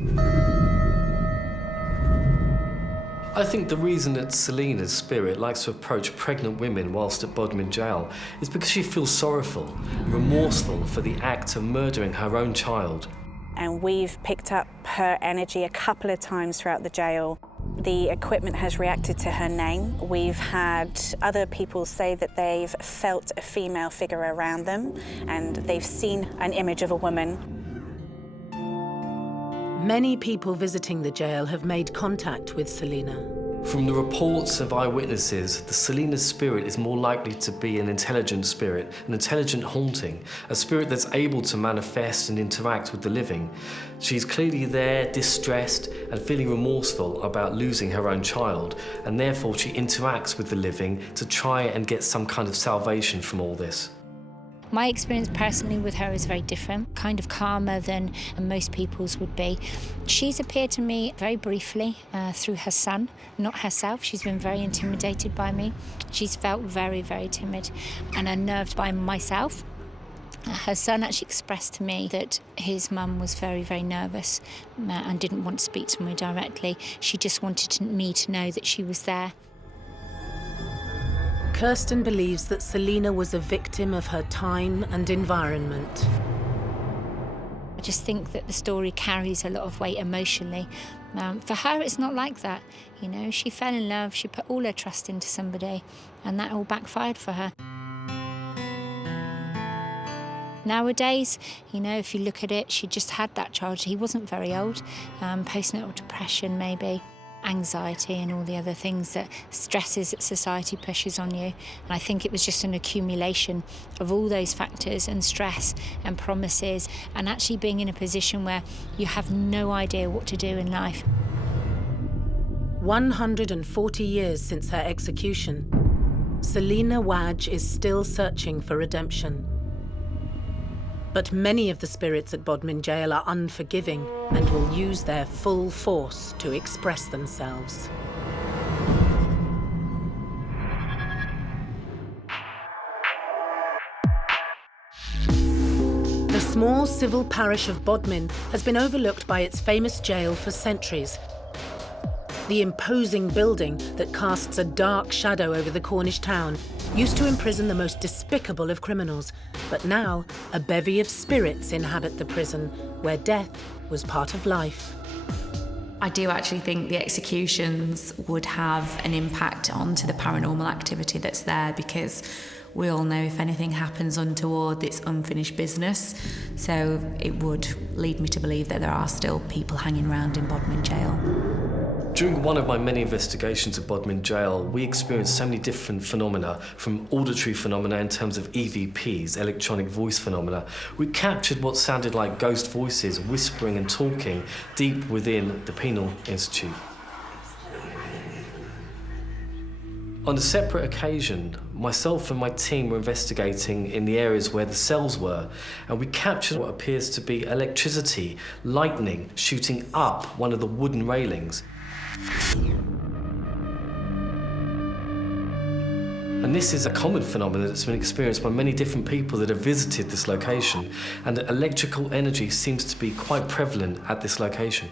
I think the reason that Selina's spirit likes to approach pregnant women whilst at Bodmin jail is because she feels sorrowful, remorseful for the act of murdering her own child. And we've picked up her energy a couple of times throughout the jail. The equipment has reacted to her name. We've had other people say that they've felt a female figure around them and they've seen an image of a woman. Many people visiting the jail have made contact with Selina. From the reports of eyewitnesses, the Selina spirit is more likely to be an intelligent spirit, an intelligent haunting, a spirit that's able to manifest and interact with the living. She's clearly there, distressed and feeling remorseful about losing her own child, and therefore she interacts with the living to try and get some kind of salvation from all this. My experience personally with her is very different, kind of calmer than most people's would be. She's appeared to me very briefly through her son, not herself. She's been very intimidated by me. She's felt very, very timid and unnerved by myself. Her son actually expressed to me that his mum was very, very nervous and didn't want to speak to me directly. She just wanted me to know that she was there. Kirsten believes that Selina was a victim of her time and environment. I just think that the story carries a lot of weight emotionally. For her, it's not like that. You know, she fell in love, she put all her trust into somebody, and that all backfired for her. Nowadays, you know, if you look at it, she just had that child. He wasn't very old. Postnatal depression, maybe. Anxiety and all the other things that stresses that society pushes on you. And I think it was just an accumulation of all those factors and stress and promises and actually being in a position where you have no idea what to do in life. 140 years since her execution, Selina Wadge is still searching for redemption. But many of the spirits at Bodmin Jail are unforgiving and will use their full force to express themselves. The small civil parish of Bodmin has been overlooked by its famous jail for centuries. The imposing building that casts a dark shadow over the Cornish town used to imprison the most despicable of criminals, but now a bevy of spirits inhabit the prison, where death was part of life. I do actually think the executions would have an impact onto the paranormal activity that's there, because we all know if anything happens untoward, it's unfinished business. So it would lead me to believe that there are still people hanging around in Bodmin Jail. During one of my many investigations at Bodmin Jail, we experienced so many different phenomena, from auditory phenomena in terms of EVPs, electronic voice phenomena. We captured what sounded like ghost voices whispering and talking deep within the penal institute. On a separate occasion, myself and my team were investigating in the areas where the cells were, and we captured what appears to be electricity, lightning shooting up one of the wooden railings. And this is a common phenomenon that's been experienced by many different people that have visited this location, and that electrical energy seems to be quite prevalent at this location.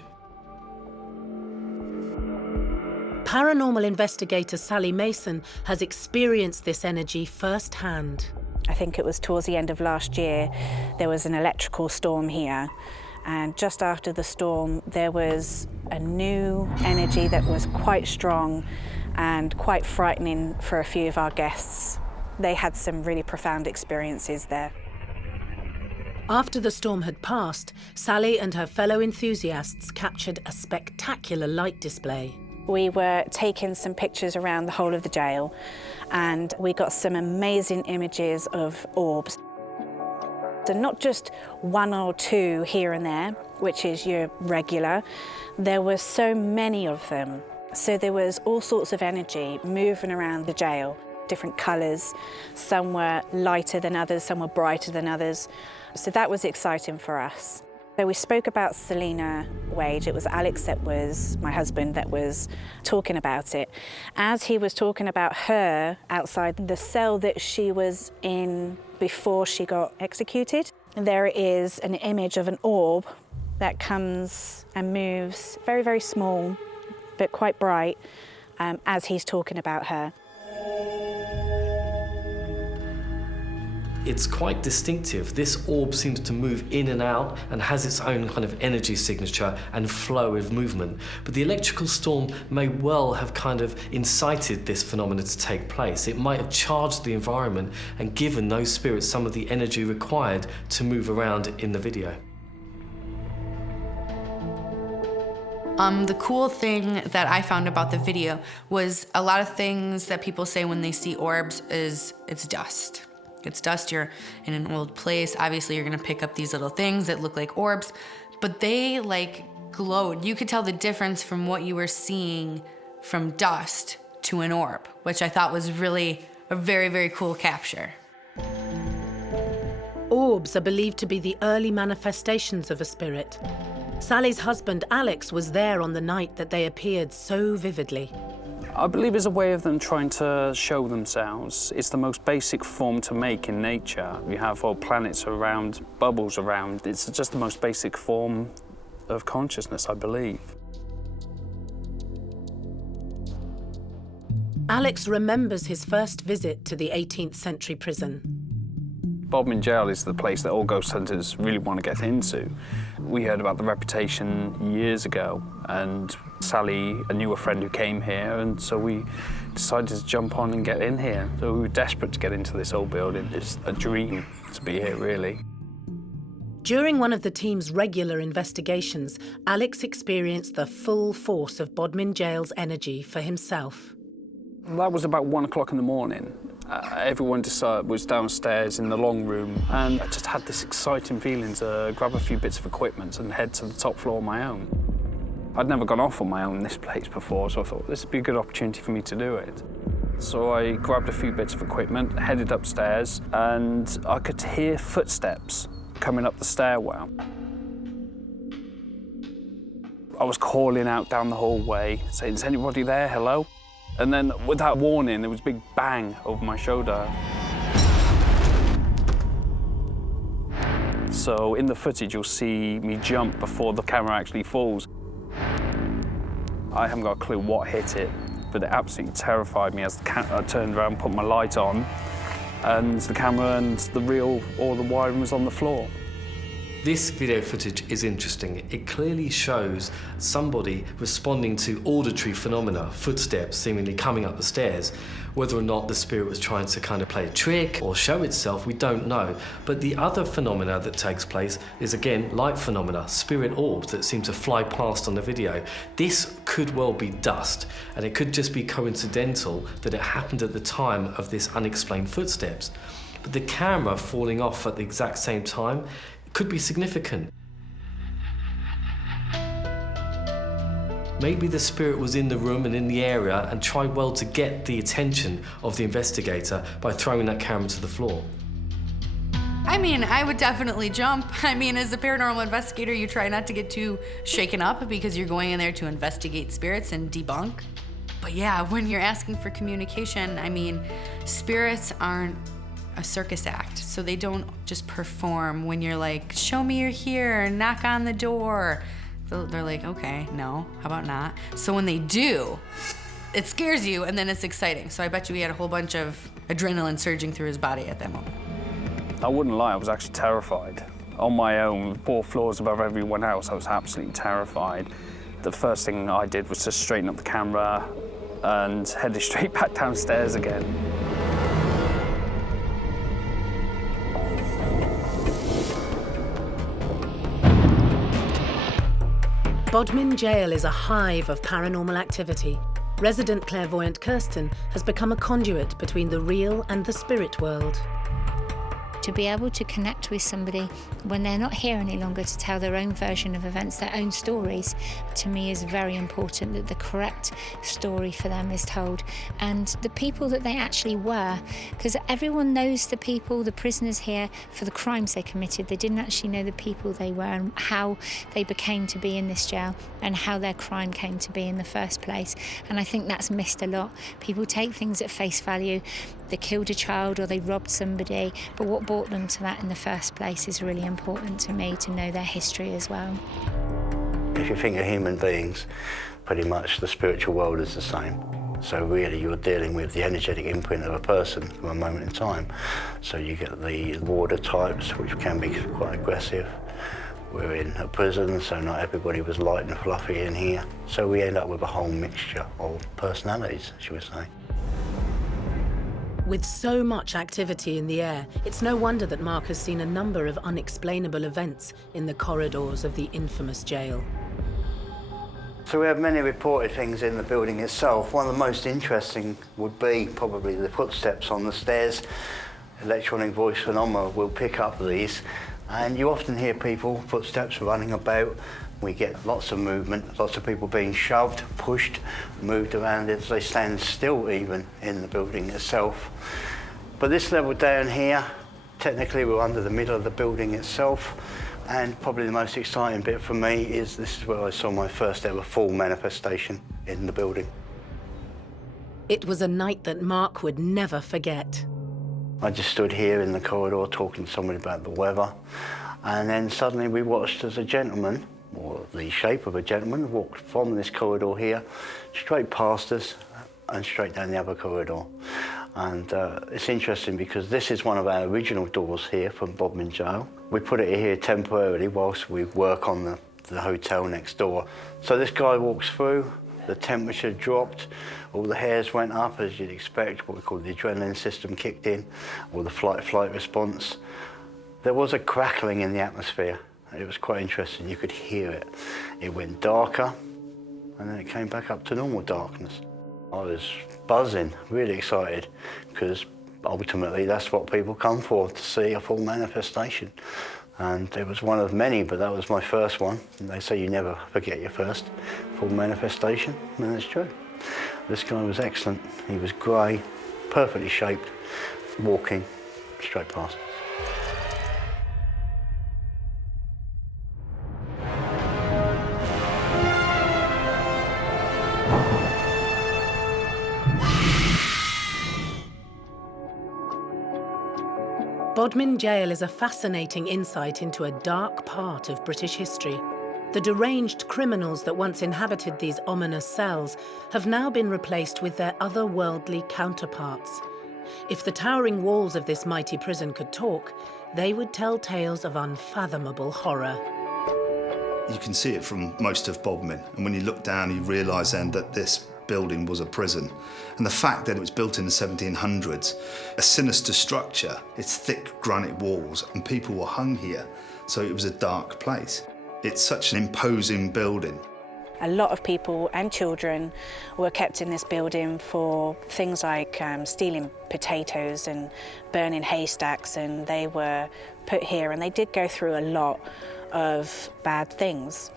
Paranormal investigator Sally Mason has experienced this energy firsthand. I think it was towards the end of last year, there was an electrical storm here. And just after the storm, there was a new energy that was quite strong and quite frightening for a few of our guests. They had some really profound experiences there. After the storm had passed, Sally and her fellow enthusiasts captured a spectacular light display. We were taking some pictures around the whole of the jail, and we got some amazing images of orbs. So not just one or two here and there, which is your regular. There were so many of them. So there was all sorts of energy moving around the jail, different colours. Some were lighter than others, some were brighter than others. So that was exciting for us. So we spoke about Selina Wadge. It was Alex, that was my husband, that was talking about it. As he was talking about her outside the cell that she was in before she got executed, there is an image of an orb that comes and moves, very, very small, but quite bright, as he's talking about her. It's quite distinctive. This orb seems to move in and out and has its own kind of energy signature and flow of movement. But the electrical storm may well have kind of incited this phenomenon to take place. It might have charged the environment and given those spirits some of the energy required to move around in the video. The cool thing that I found about the video was a lot of things that people say when they see orbs is it's dust. It's dust, you're in an old place. Obviously, you're gonna pick up these little things that look like orbs, but they like glowed. You could tell the difference from what you were seeing from dust to an orb, which I thought was really a very, very cool capture. Orbs are believed to be the early manifestations of a spirit. Sally's husband, Alex, was there on the night that they appeared so vividly. I believe it's a way of them trying to show themselves. It's the most basic form to make in nature. You have all planets around, bubbles around. It's just the most basic form of consciousness, I believe. Alex remembers his first visit to the 18th century prison. Bodmin jail is the place that all ghost hunters really want to get into. We heard about the reputation years ago, and Sally knew a friend who came here, and so we decided to jump on and get in here. So we were desperate to get into this old building. It's a dream to be here, really. During one of the team's regular investigations, Alex experienced the full force of Bodmin jail's energy for himself. That was about 1 o'clock in the morning. Everyone was downstairs in the long room, and I just had this exciting feeling to grab a few bits of equipment and head to the top floor on my own. I'd never gone off on my own in this place before, so I thought this would be a good opportunity for me to do it. So I grabbed a few bits of equipment, headed upstairs, and I could hear footsteps coming up the stairwell. I was calling out down the hallway, saying, "Is anybody there? Hello?" And then, without warning, there was a big bang over my shoulder. So in the footage, you'll see me jump before the camera actually falls. I haven't got a clue what hit it, but it absolutely terrified me as I turned around, put my light on, and the camera and the reel, all the wiring was on the floor. This video footage is interesting. It clearly shows somebody responding to auditory phenomena, footsteps seemingly coming up the stairs. Whether or not the spirit was trying to kind of play a trick or show itself, we don't know. But the other phenomena that takes place is, again, light phenomena, spirit orbs that seem to fly past on the video. This could well be dust, and it could just be coincidental that it happened at the time of this unexplained footsteps. But the camera falling off at the exact same time could be significant. Maybe the spirit was in the room and in the area and tried well to get the attention of the investigator by throwing that camera to the floor. I mean, I would definitely jump. I mean, as a paranormal investigator, you try not to get too shaken up because you're going in there to investigate spirits and debunk. But yeah, when you're asking for communication, I mean, spirits aren't a circus act, so they don't just perform when you're like, show me you're here, knock on the door. They're like, okay, no, how about not? So when they do, it scares you and then it's exciting. So I bet you he had a whole bunch of adrenaline surging through his body at that moment. I wouldn't lie, I was actually terrified. On my own, 4 floors above everyone else, I was absolutely terrified. The first thing I did was to straighten up the camera and headed straight back downstairs again. Bodmin Jail is a hive of paranormal activity. Resident clairvoyant Kirsten has become a conduit between the real and the spirit world. To be able to connect with somebody when they're not here any longer to tell their own version of events, their own stories, to me is very important that the correct story for them is told. And the people that they actually were, because everyone knows the people, the prisoners here, for the crimes they committed. They didn't actually know the people they were and how they became to be in this jail and how their crime came to be in the first place. And I think that's missed a lot. People take things at face value. They killed a child or they robbed somebody, but what brought them to that in the first place is really important to me, to know their history as well. If you think of human beings, pretty much the spiritual world is the same. So really you're dealing with the energetic imprint of a person from a moment in time. So you get the warder types, which can be quite aggressive. We're in a prison, so not everybody was light and fluffy in here. So we end up with a whole mixture of personalities, should we say. With so much activity in the air, it's no wonder that Mark has seen a number of unexplainable events in the corridors of the infamous jail. So we have many reported things in the building itself. One of the most interesting would be probably the footsteps on the stairs. Electronic voice phenomena will pick up these, and you often hear people, footsteps running about. We get lots of movement, lots of people being shoved, pushed, moved around as they stand still even in the building itself. But this level down here, technically we're under the middle of the building itself, and probably the most exciting bit for me is this is where I saw my first ever full manifestation in the building. It was a night that Mark would never forget. I just stood here in the corridor talking to somebody about the weather, and then suddenly we watched as a gentleman, or the shape of a gentleman, walked from this corridor here, straight past us and straight down the other corridor. And it's interesting because this is one of our original doors here from Bodmin Jail. We put it here temporarily whilst we work on the hotel next door. So this guy walks through, the temperature dropped, all the hairs went up as you'd expect, what we call the adrenaline system kicked in, or the flight response. There was a crackling in the atmosphere. It was quite interesting, you could hear it. It went darker, and then it came back up to normal darkness. I was buzzing, really excited, because ultimately that's what people come for, to see a full manifestation. And it was one of many, but that was my first one. And they say you never forget your first full manifestation, and it's true. This guy was excellent. He was grey, perfectly shaped, walking straight past us. Bodmin Jail is a fascinating insight into a dark part of British history. The deranged criminals that once inhabited these ominous cells have now been replaced with their otherworldly counterparts. If the towering walls of this mighty prison could talk, they would tell tales of unfathomable horror. You can see it from most of Bodmin, and when you look down you realise then that this building was a prison. And the fact that it was built in the 1700s, a sinister structure, its thick granite walls, and people were hung here, so it was a dark place. It's such an imposing building. A lot of people and children were kept in this building for things like stealing potatoes and burning haystacks, and they were put here, and they did go through a lot of bad things.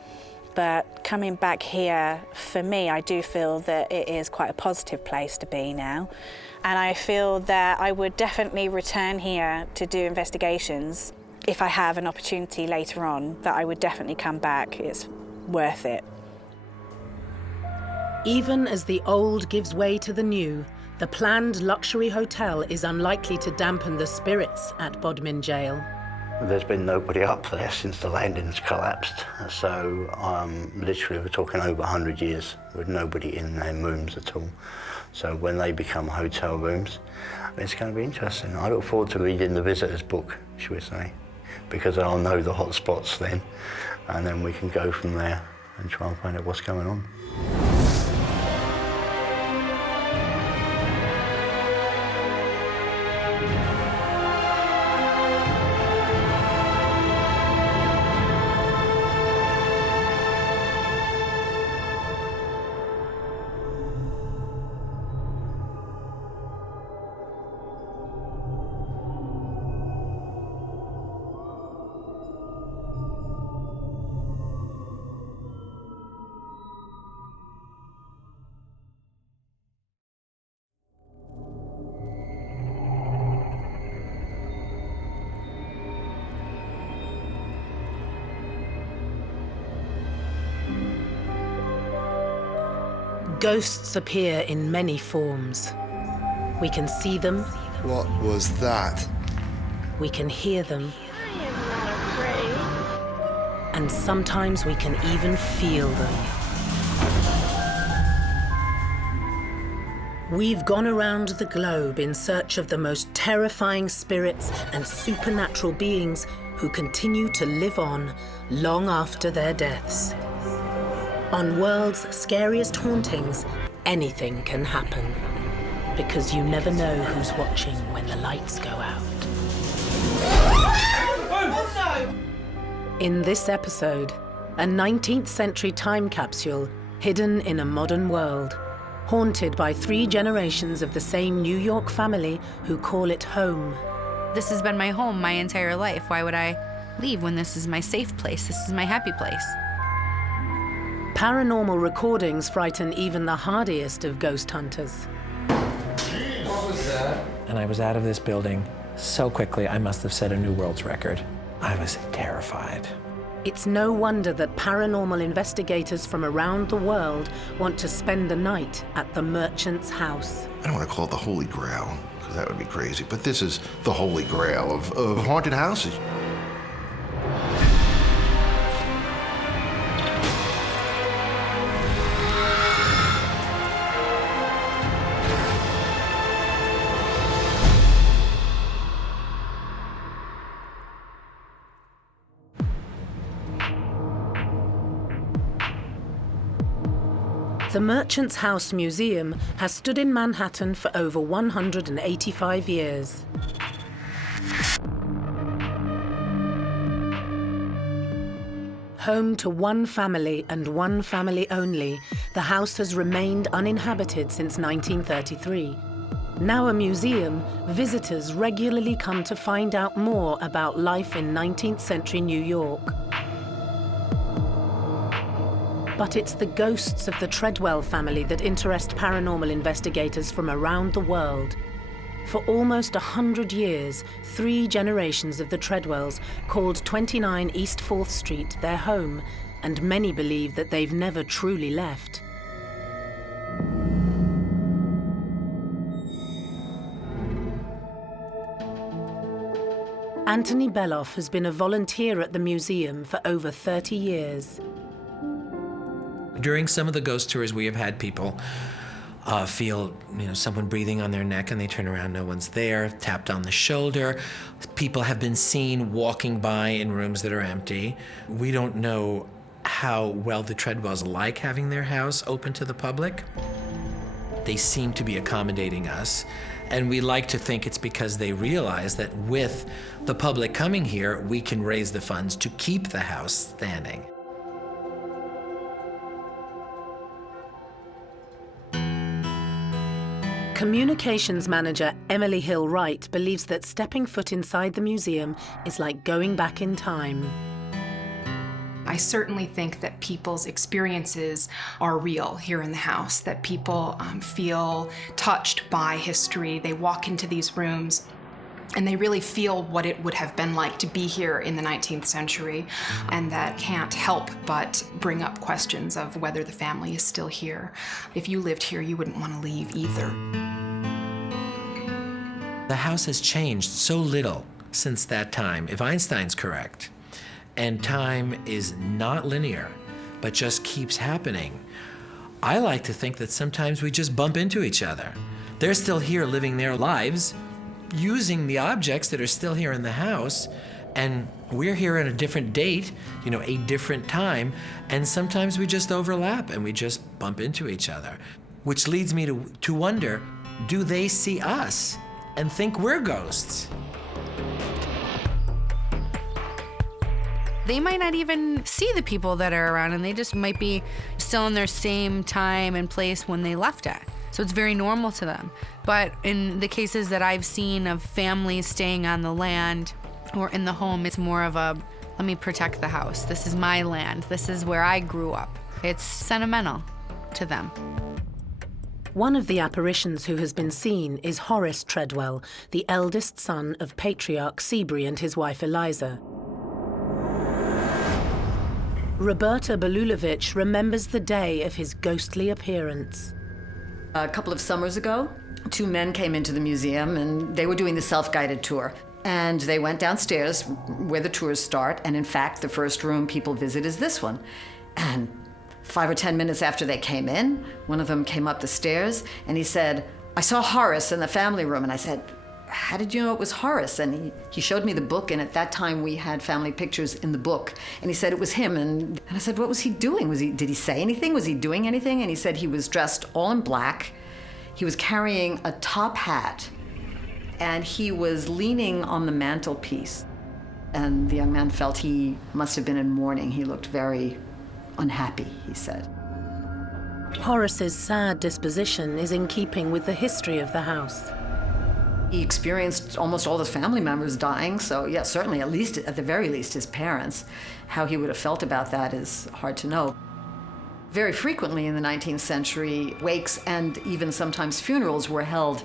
But coming back here, for me, I do feel that it is quite a positive place to be now. And I feel that I would definitely return here to do investigations. If I have an opportunity later on, that I would definitely come back. It's worth it. Even as the old gives way to the new, the planned luxury hotel is unlikely to dampen the spirits at Bodmin Jail. There's been nobody up there since the landings collapsed, so literally we're talking over 100 years with nobody in their rooms at all. So when they become hotel rooms, it's going to be interesting. I look forward to reading the visitor's book, should we say, because I'll know the hot spots then, and then we can go from there and try and find out what's going on. Ghosts appear in many forms. We can see them. What was that? We can hear them. And sometimes we can even feel them. We've gone around the globe in search of the most terrifying spirits and supernatural beings who continue to live on long after their deaths. On World's Scariest Hauntings, anything can happen, because you never know who's watching when the lights go out. In this episode, a 19th century time capsule hidden in a modern world, haunted by 3 generations of the same New York family who call it home. This has been my home my entire life. Why would I leave when this is my safe place? This is my happy place. Paranormal recordings frighten even the hardiest of ghost hunters. What was that? And I was out of this building so quickly, I must have set a new world's record. I was terrified. It's no wonder that paranormal investigators from around the world want to spend the night at the Merchant's house. I don't want to call it the Holy Grail, because that would be crazy, but this is the Holy Grail of haunted houses. The Merchant's House Museum has stood in Manhattan for over 185 years. Home to one family and one family only, the house has remained uninhabited since 1933. Now a museum, visitors regularly come to find out more about life in 19th century New York. But it's the ghosts of the Treadwell family that interest paranormal investigators from around the world. For almost 100 years, 3 generations of the Treadwells called 29 East 4th Street their home, and many believe that they've never truly left. Anthony Beloff has been a volunteer at the museum for over 30 years. During some of the ghost tours, we have had people feel, someone breathing on their neck and they turn around, no one's there, tapped on the shoulder. People have been seen walking by in rooms that are empty. We don't know how well the Treadwells like having their house open to the public. They seem to be accommodating us, and we like to think it's because they realize that with the public coming here, we can raise the funds to keep the house standing. Communications manager Emily Hill Wright believes that stepping foot inside the museum is like going back in time. I certainly think that people's experiences are real here in the house, that people feel touched by history. They walk into these rooms and they really feel what it would have been like to be here in the 19th century, and that can't help but bring up questions of whether the family is still here. If you lived here, you wouldn't want to leave either. The house has changed so little since that time, if Einstein's correct. And time is not linear, but just keeps happening. I like to think that sometimes we just bump into each other. They're still here living their lives, using the objects that are still here in the house, and we're here at a different date, a different time, and sometimes we just overlap and we just bump into each other. Which leads me to wonder, do they see us and think we're ghosts? They might not even see the people that are around, and they just might be still in their same time and place when they left at. So it's very normal to them. But in the cases that I've seen of families staying on the land or in the home, it's more of a, let me protect the house. This is my land. This is where I grew up. It's sentimental to them. One of the apparitions who has been seen is Horace Treadwell, the eldest son of Patriarch Seabury and his wife Eliza. Roberta Belulovich remembers the day of his ghostly appearance. A couple of summers ago, 2 men came into the museum and they were doing the self-guided tour. And they went downstairs where the tours start, and in fact, the first room people visit is this one. And 5 or 10 minutes after they came in, one of them came up the stairs and he said, "I saw Horace in the family room." And I said, "How did you know it was Horace?" And he showed me the book, and at that time we had family pictures in the book. And he said it was him, and I said, "What was he doing? Did he say anything? Was he doing anything?" And he said he was dressed all in black. He was carrying a top hat, and he was leaning on the mantelpiece. And the young man felt he must have been in mourning. He looked very unhappy, he said. Horace's sad disposition is in keeping with the history of the house. He experienced almost all his family members dying, so yeah, certainly at the very least his parents. How he would have felt about that is hard to know. Very frequently in the 19th century, wakes and even sometimes funerals were held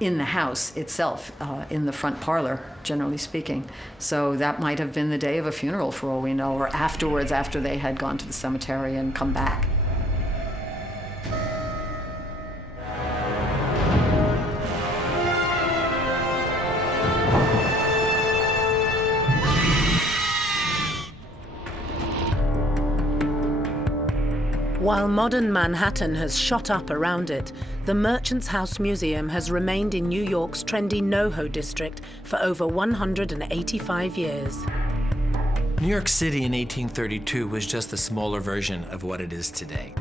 in the house itself, in the front parlor, generally speaking. So that might have been the day of a funeral for all we know, or afterwards, after they had gone to the cemetery and come back. While modern Manhattan has shot up around it, the Merchant's House Museum has remained in New York's trendy NoHo district for over 185 years. New York City in 1832 was just a smaller version of what it is today.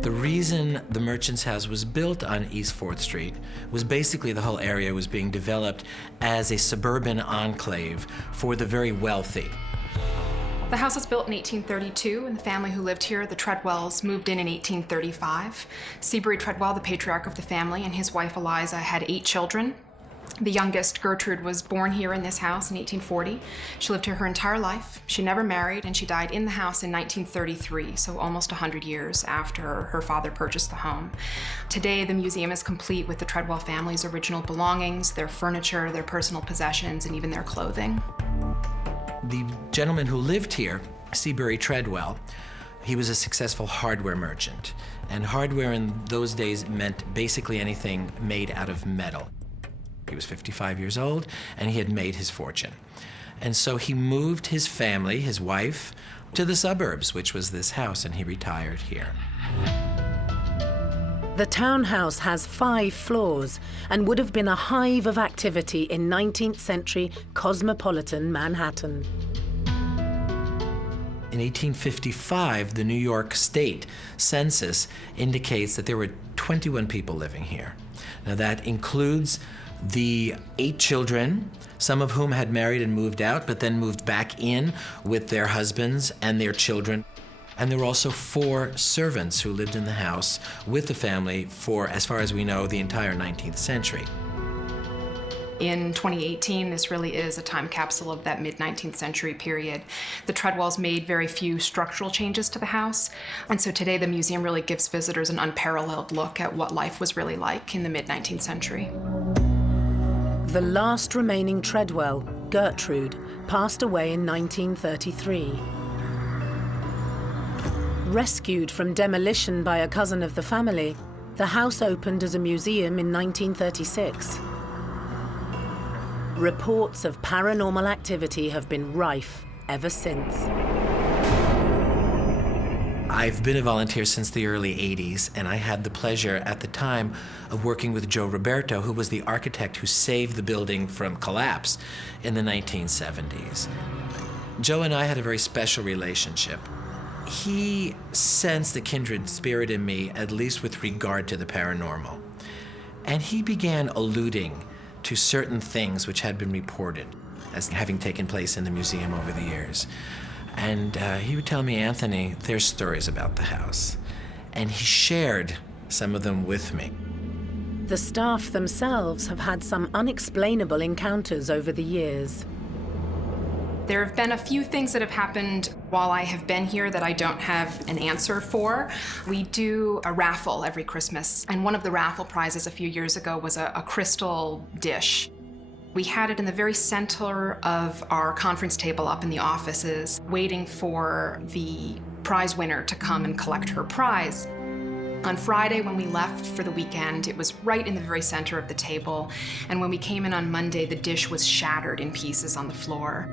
The reason the Merchant's House was built on East 4th Street was basically the whole area was being developed as a suburban enclave for the very wealthy. The house was built in 1832, and the family who lived here, the Treadwells, moved in 1835. Seabury Treadwell, the patriarch of the family, and his wife Eliza had 8 children. The youngest, Gertrude, was born here in this house in 1840. She lived here her entire life. She never married, and she died in the house in 1933, so almost 100 years after her father purchased the home. Today, the museum is complete with the Treadwell family's original belongings, their furniture, their personal possessions, and even their clothing. The gentleman who lived here, Seabury Treadwell, he was a successful hardware merchant. And hardware in those days meant basically anything made out of metal. He was 55 years old, and he had made his fortune. And so he moved his family, his wife, to the suburbs, which was this house, and he retired here. The townhouse has 5 floors and would have been a hive of activity in 19th century cosmopolitan Manhattan. In 1855, the New York State Census indicates that there were 21 people living here. Now that includes the 8 children, some of whom had married and moved out, but then moved back in with their husbands and their children. And there were also 4 servants who lived in the house with the family for, as far as we know, the entire 19th century. In 2018, this really is a time capsule of that mid-19th century period. The Treadwells made very few structural changes to the house, and so today the museum really gives visitors an unparalleled look at what life was really like in the mid-19th century. The last remaining Treadwell, Gertrude, passed away in 1933. Rescued from demolition by a cousin of the family, the house opened as a museum in 1936. Reports of paranormal activity have been rife ever since. I've been a volunteer since the early 80s, and I had the pleasure at the time of working with Joe Roberto, who was the architect who saved the building from collapse in the 1970s. Joe and I had a very special relationship. He sensed a kindred spirit in me, at least with regard to the paranormal. And he began alluding to certain things which had been reported as having taken place in the museum over the years. And he would tell me, Anthony, there's stories about the house. And he shared some of them with me. The staff themselves have had some unexplainable encounters over the years. There have been a few things that have happened while I have been here that I don't have an answer for. We do a raffle every Christmas, and one of the raffle prizes a few years ago was a crystal dish. We had it in the very center of our conference table up in the offices, waiting for the prize winner to come and collect her prize. On Friday, when we left for the weekend, it was right in the very center of the table, and when we came in on Monday, the dish was shattered in pieces on the floor.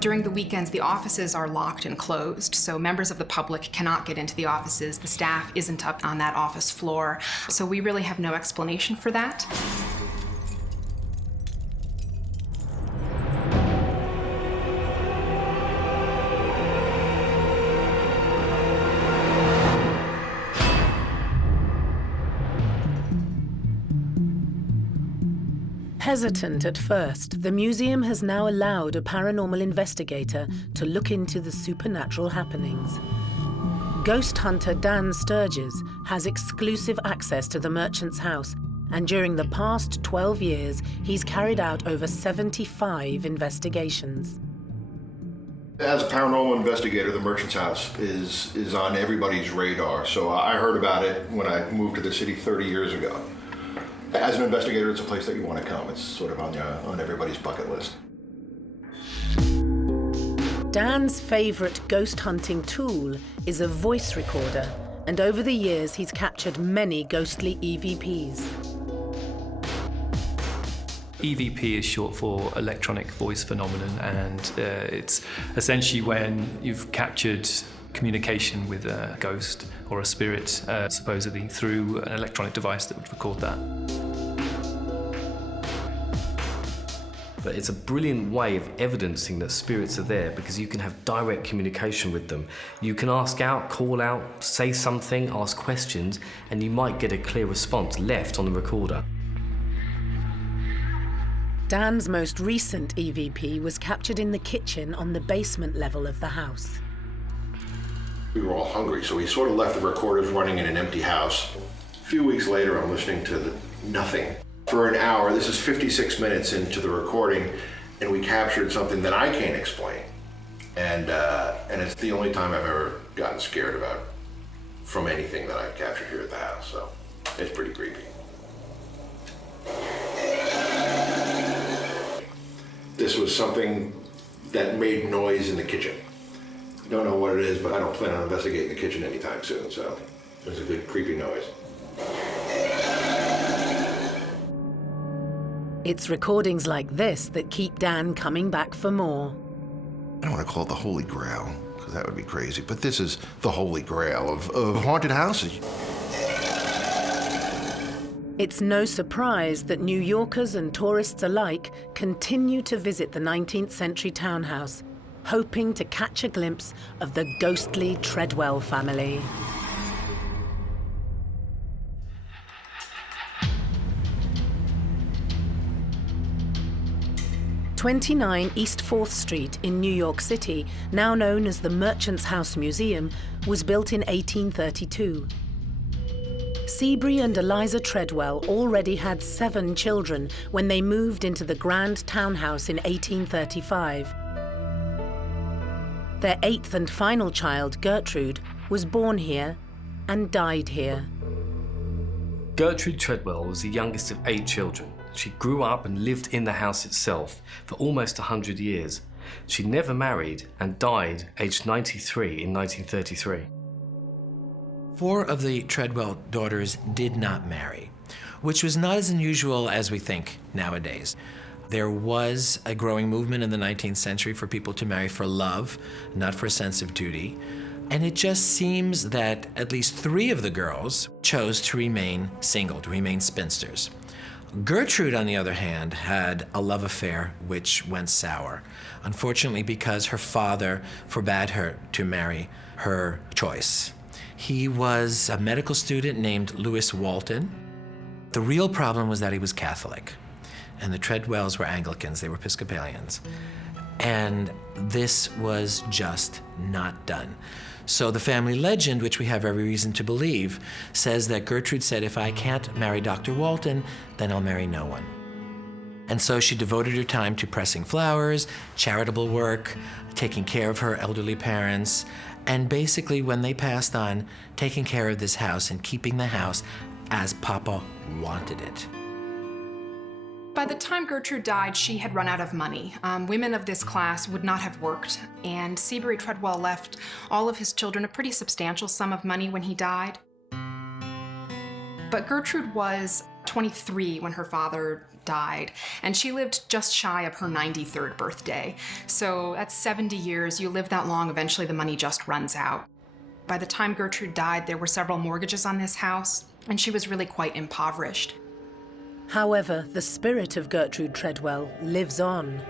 During the weekends, the offices are locked and closed, so members of the public cannot get into the offices. The staff isn't up on that office floor, so we really have no explanation for that. Hesitant at first, the museum has now allowed a paranormal investigator to look into the supernatural happenings. Ghost hunter Dan Sturges has exclusive access to the merchant's house, and during the past 12 years, he's carried out over 75 investigations. As a paranormal investigator, the merchant's house is on everybody's radar. So I heard about it when I moved to the city 30 years ago. As an investigator, it's a place that you want to come. It's sort of on everybody's bucket list. Dan's favorite ghost hunting tool is a voice recorder, and over the years he's captured many ghostly EVPs. EVP is short for electronic voice phenomenon, and it's essentially when you've captured communication with a ghost or a spirit, supposedly through an electronic device that would record that. But it's a brilliant way of evidencing that spirits are there, because you can have direct communication with them. You can ask out, call out, say something, ask questions, and you might get a clear response left on the recorder. Dan's most recent EVP was captured in the kitchen on the basement level of the house. We were all hungry, so we sort of left the recorders running in an empty house. A few weeks later, I'm listening to nothing. For an hour, this is 56 minutes into the recording, and we captured something that I can't explain. And it's the only time I've ever gotten scared from anything that I've captured here at the house, so it's pretty creepy. This was something that made noise in the kitchen. I don't know what it is, but I don't plan on investigating the kitchen anytime soon, so there's a good creepy noise. It's recordings like this that keep Dan coming back for more. I don't want to call it the Holy Grail, because that would be crazy, but this is the Holy Grail of haunted houses. It's no surprise that New Yorkers and tourists alike continue to visit the 19th century townhouse, hoping to catch a glimpse of the ghostly Treadwell family. "29 East 4th Street in New York City, now known as the Merchant's House Museum, was built in 1832. Seabury and Eliza Treadwell already had 7 children when they moved into the grand townhouse in 1835. Their 8th and final child, Gertrude, was born here and died here. Gertrude Treadwell was the youngest of 8 children. She grew up and lived in the house itself for almost 100 years. She never married and died aged 93 in 1933. 4 of the Treadwell daughters did not marry, which was not as unusual as we think nowadays. There was a growing movement in the 19th century for people to marry for love, not for a sense of duty. And it just seems that at least 3 of the girls chose to remain single, to remain spinsters. Gertrude, on the other hand, had a love affair which went sour, unfortunately because her father forbade her to marry her choice. He was a medical student named Lewis Walton. The real problem was that he was Catholic, and the Treadwells were Anglicans, they were Episcopalians. And this was just not done. So the family legend, which we have every reason to believe, says that Gertrude said, if I can't marry Dr. Walton, then I'll marry no one. And so she devoted her time to pressing flowers, charitable work, taking care of her elderly parents, and basically, when they passed on, taking care of this house and keeping the house as Papa wanted it. By the time Gertrude died, she had run out of money. Women of this class would not have worked, and Seabury Treadwell left all of his children a pretty substantial sum of money when he died. But Gertrude was 23 when her father died, and she lived just shy of her 93rd birthday. So that's 70 years. You live that long, eventually the money just runs out. By the time Gertrude died, there were several mortgages on this house, and she was really quite impoverished. However, the spirit of Gertrude Treadwell lives on.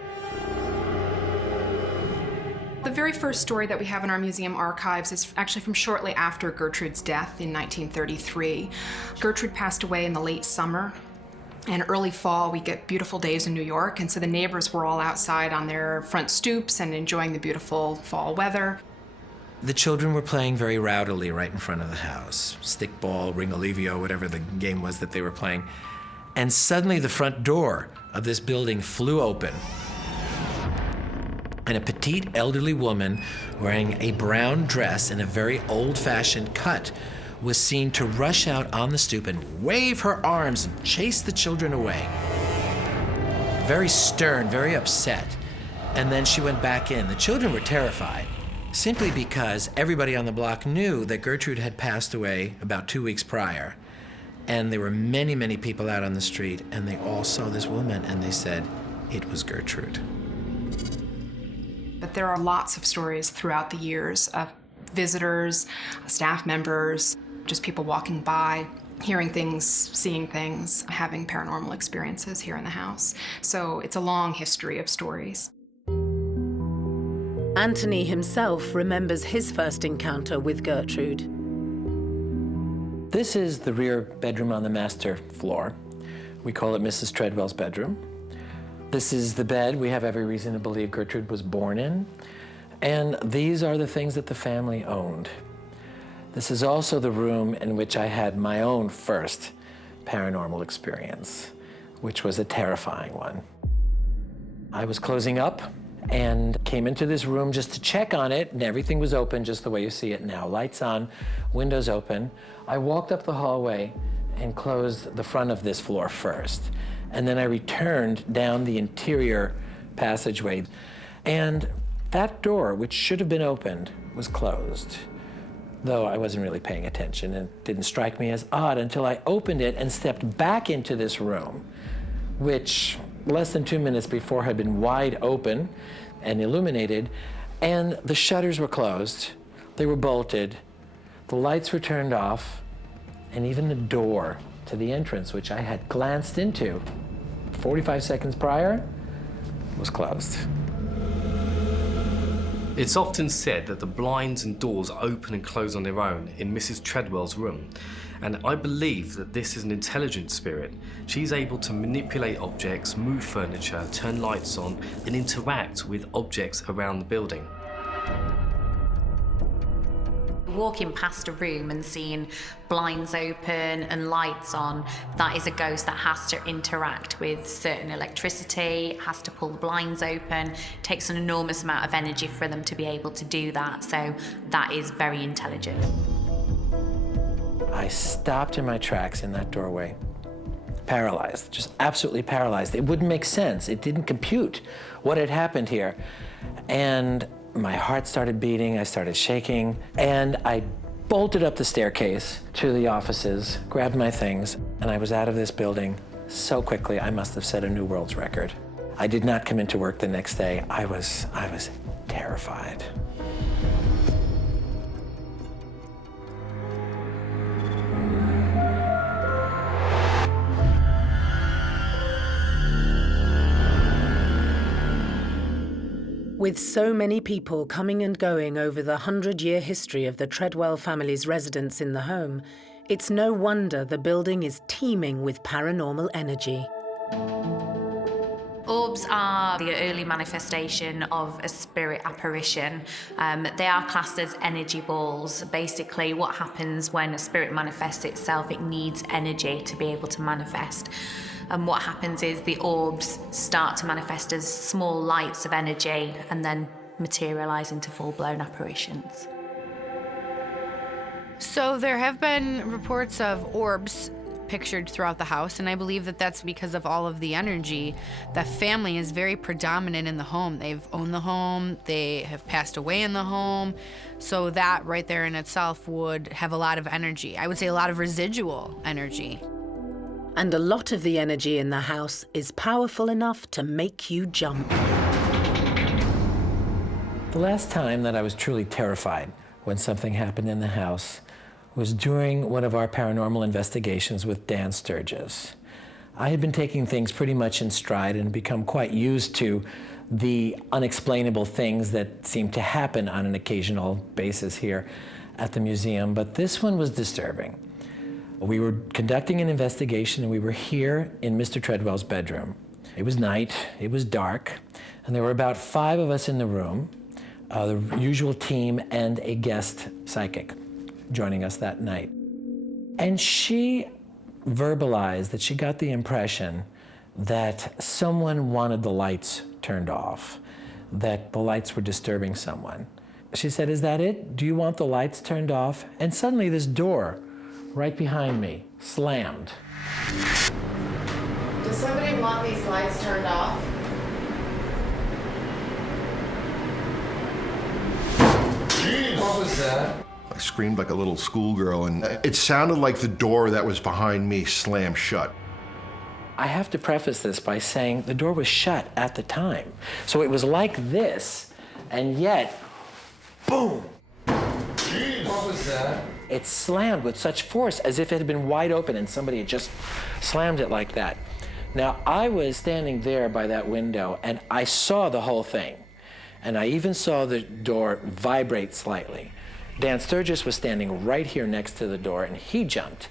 The very first story that we have in our museum archives is actually from shortly after Gertrude's death in 1933. Gertrude passed away in the late summer. And early fall, we get beautiful days in New York, and so the neighbors were all outside on their front stoops and enjoying the beautiful fall weather. The children were playing very rowdily right in front of the house. Stickball, Ringalivio, whatever the game was that they were playing. And suddenly the front door of this building flew open. And a petite elderly woman wearing a brown dress and a very old-fashioned cut was seen to rush out on the stoop and wave her arms and chase the children away. Very stern, very upset. And then she went back in. The children were terrified, simply because everybody on the block knew that Gertrude had passed away about 2 weeks prior. And there were many, many people out on the street, and they all saw this woman, and they said, it was Gertrude. But there are lots of stories throughout the years of visitors, staff members, just people walking by, hearing things, seeing things, having paranormal experiences here in the house. So it's a long history of stories. Anthony himself remembers his first encounter with Gertrude. This is the rear bedroom on the master floor. We call it Mrs. Treadwell's bedroom. This is the bed we have every reason to believe Gertrude was born in. And these are the things that the family owned. This is also the room in which I had my own first paranormal experience, which was a terrifying one. I was closing up and came into this room just to check on it, and everything was open just the way you see it now. Lights on, windows open. I walked up the hallway and closed the front of this floor first. And then I returned down the interior passageway. And that door, which should have been opened, was closed. Though I wasn't really paying attention, and it didn't strike me as odd until I opened it and stepped back into this room, which less than 2 minutes before had been wide open and illuminated, and the shutters were closed, they were bolted, the lights were turned off, and even the door to the entrance, which I had glanced into 45 seconds prior, was closed. It's often said that the blinds and doors open and close on their own in Mrs. Treadwell's room. And I believe that this is an intelligent spirit. She's able to manipulate objects, move furniture, turn lights on, and interact with objects around the building. Walking past a room and seeing blinds open and lights on, that is a ghost that has to interact with certain electricity, has to pull the blinds open. It takes an enormous amount of energy for them to be able to do that, so that is very intelligent. I stopped in my tracks in that doorway, paralyzed, just absolutely paralyzed. It wouldn't make sense. It didn't compute what had happened here. And my heart started beating, I started shaking, and I bolted up the staircase to the offices, grabbed my things, and I was out of this building so quickly I must have set a new world's record. I did not come into work the next day. I was terrified. With so many people coming and going over the 100-year history of the Treadwell family's residence in the home, it's no wonder the building is teeming with paranormal energy. Orbs are the early manifestation of a spirit apparition. They are classed as energy balls. Basically, what happens when a spirit manifests itself, it needs energy to be able to manifest. And what happens is the orbs start to manifest as small lights of energy and then materialize into full-blown apparitions. So there have been reports of orbs pictured throughout the house, and I believe that that's because of all of the energy. The family is very predominant in the home. They've owned the home, they have passed away in the home, so that right there in itself would have a lot of energy. I would say a lot of residual energy. And a lot of the energy in the house is powerful enough to make you jump. The last time that I was truly terrified when something happened in the house was during one of our paranormal investigations with Dan Sturgis. I had been taking things pretty much in stride and become quite used to the unexplainable things that seem to happen on an occasional basis here at the museum, but this one was disturbing. We were conducting an investigation and we were here in Mr. Treadwell's bedroom. It was night, it was dark, and there were about 5 of us in the room. the usual team, and a guest psychic joining us that night. And she verbalized that she got the impression that someone wanted the lights turned off, that the lights were disturbing someone. She said, "Is that it? Do you want the lights turned off?" And suddenly this door right behind me slammed. Does somebody want these lights turned off? What was that? I screamed like a little schoolgirl, and it sounded like the door that was behind me slammed shut. I have to preface this by saying the door was shut at the time. So it was like this, and yet, boom! What was that? It slammed with such force as if it had been wide open and somebody had just slammed it like that. Now, I was standing there by that window, and I saw the whole thing. And I even saw the door vibrate slightly. Dan Sturgis was standing right here next to the door, and he jumped.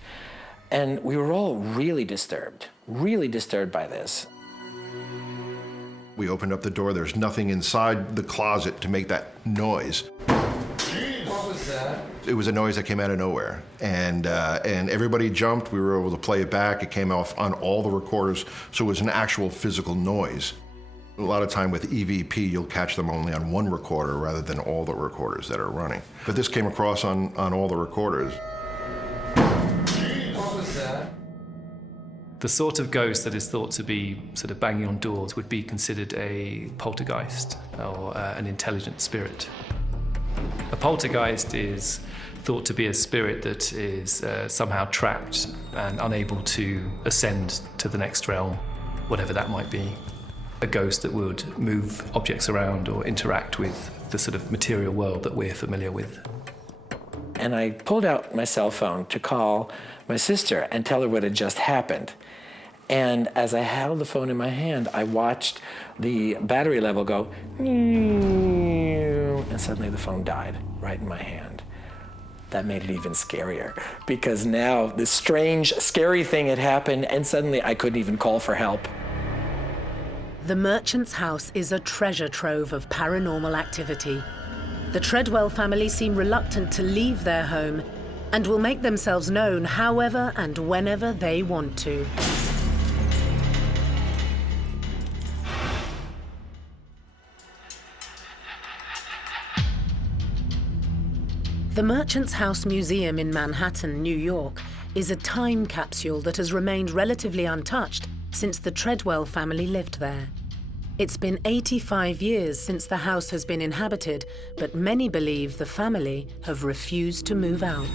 And we were all really disturbed by this. We opened up the door. There's nothing inside the closet to make that noise. What was that? It was a noise that came out of nowhere, and everybody jumped. We were able to play it back. It came off on all the recorders, so it was an actual physical noise. A lot of time with EVP, you'll catch them only on one recorder rather than all the recorders that are running. But this came across on all the recorders. What was that? The sort of ghost that is thought to be sort of banging on doors would be considered a poltergeist or an intelligent spirit. A poltergeist is thought to be a spirit that is somehow trapped and unable to ascend to the next realm, whatever that might be. A ghost that would move objects around or interact with the sort of material world that we're familiar with. And I pulled out my cell phone to call my sister and tell her what had just happened. And as I held the phone in my hand, I watched the battery level go, and suddenly the phone died right in my hand. That made it even scarier, because now this strange, scary thing had happened, and suddenly I couldn't even call for help. The Merchant's House is a treasure trove of paranormal activity. The Treadwell family seem reluctant to leave their home and will make themselves known however and whenever they want to. The Merchant's House Museum in Manhattan, New York, is a time capsule that has remained relatively untouched since the Treadwell family lived there. It's been 85 years since the house has been inhabited, but many believe the family have refused to move out.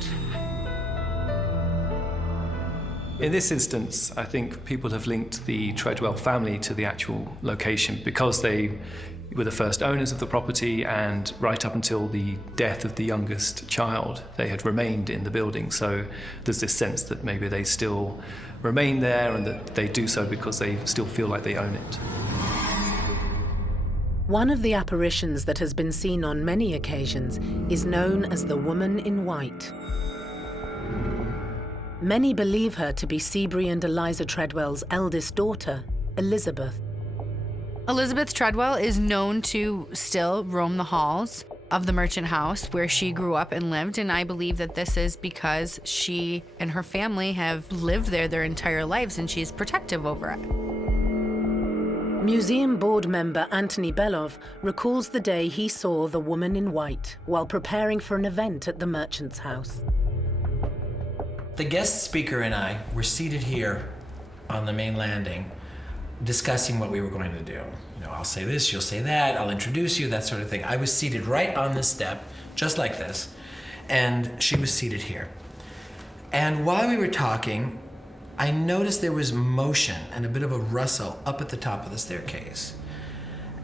In this instance, I think people have linked the Treadwell family to the actual location because they were the first owners of the property, and right up until the death of the youngest child, they had remained in the building. So there's this sense that maybe they still remain there and that they do so because they still feel like they own it. One of the apparitions that has been seen on many occasions is known as the Woman in White. Many believe her to be Seabury and Eliza Treadwell's eldest daughter, Elizabeth. Elizabeth Treadwell is known to still roam the halls of the Merchant House where she grew up and lived, and I believe that this is because she and her family have lived there their entire lives and she's protective over it. Museum board member Anthony Belov recalls the day he saw the Woman in White while preparing for an event at the Merchant's House. The guest speaker and I were seated here on the main landing discussing what we were going to do. You know, I'll say this, you'll say that, I'll introduce you, that sort of thing. I was seated right on this step, just like this, and she was seated here. And while we were talking, I noticed there was motion and a bit of a rustle up at the top of the staircase.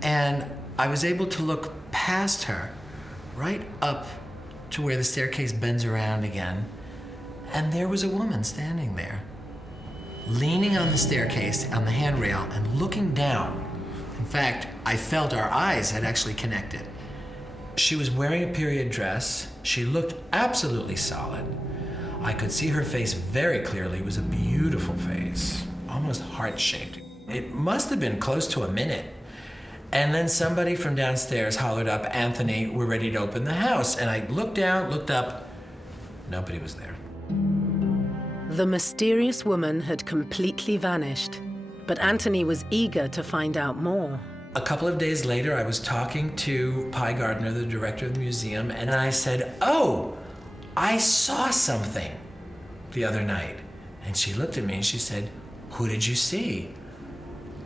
And I was able to look past her, right up to where the staircase bends around again, and there was a woman standing there, leaning on the staircase on the handrail and looking down. In fact, I felt our eyes had actually connected. She was wearing a period dress. She looked absolutely solid. I could see her face very clearly. It was a beautiful face, almost heart-shaped. It must have been close to a minute. And then somebody from downstairs hollered up, "Anthony, we're ready to open the house." And I looked down, looked up, nobody was there. The mysterious woman had completely vanished, but Anthony was eager to find out more. A couple of days later, I was talking to Pi Gardner, the director of the museum, and I said, "Oh, I saw something the other night." And she looked at me and she said, "Who did you see?"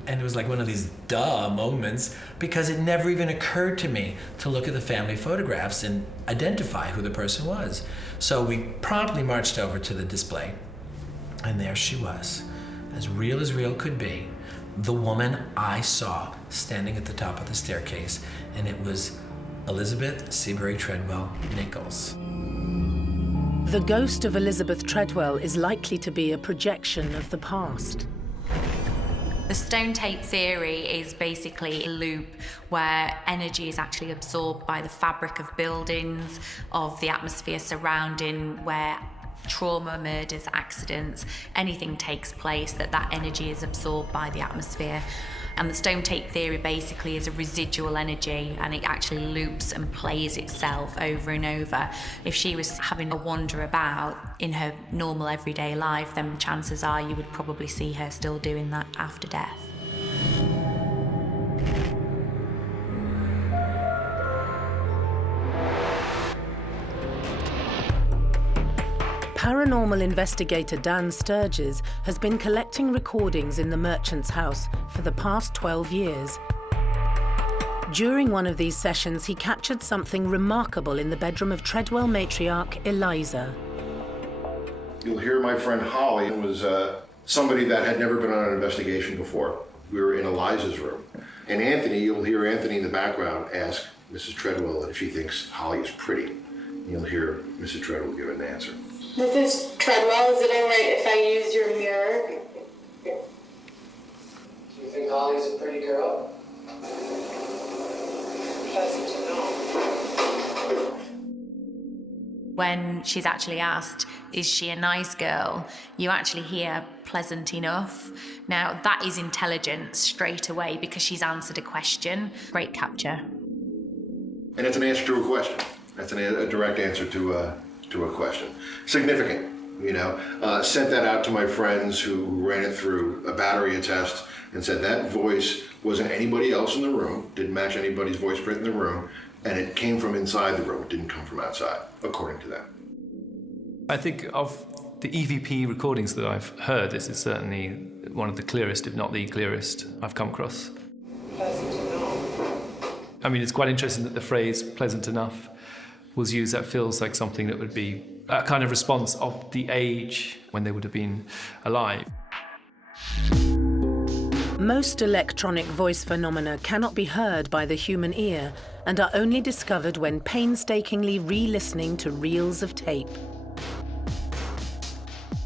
And it was like one of these duh moments, because it never even occurred to me to look at the family photographs and identify who the person was. So we promptly marched over to the display, and there she was, as real could be, the woman I saw standing at the top of the staircase, and it was Elizabeth Seabury Treadwell Nichols. The ghost of Elizabeth Treadwell is likely to be a projection of the past. The stone tape theory is basically a loop where energy is actually absorbed by the fabric of buildings, of the atmosphere surrounding where trauma, murders, accidents, anything takes place, that energy is absorbed by the atmosphere. And the stone tape theory basically is a residual energy, and it actually loops and plays itself over and over. If she was having a wander about in her normal everyday life, then chances are you would probably see her still doing that after death. Paranormal investigator Dan Sturges has been collecting recordings in the merchant's house for the past 12 years. During one of these sessions, he captured something remarkable in the bedroom of Treadwell matriarch Eliza. You'll hear my friend Holly was somebody that had never been on an investigation before. We were in Eliza's room. And Anthony, you'll hear Anthony in the background ask Mrs. Treadwell if she thinks Holly is pretty. You'll hear Mrs. Treadwell give an answer. Mrs. Treadwell, is it all right if I use your mirror? Do you think Holly's a pretty girl? Pleasant to know. When she's actually asked, is she a nice girl, you actually hear pleasant enough. Now, that is intelligence straight away because she's answered a question. Great capture. And it's an answer to a question. That's a direct answer to a question. Significant, you know. Sent that out to my friends who ran it through a battery test and said that voice wasn't anybody else in the room, didn't match anybody's voice print in the room, and it came from inside the room, it didn't come from outside, according to them. I think of the EVP recordings that I've heard, this is certainly one of the clearest, if not the clearest, I've come across. Pleasant to know. I mean, it's quite interesting that the phrase pleasant enough was used. That feels like something that would be a kind of response of the age when they would have been alive. Most electronic voice phenomena cannot be heard by the human ear and are only discovered when painstakingly re-listening to reels of tape.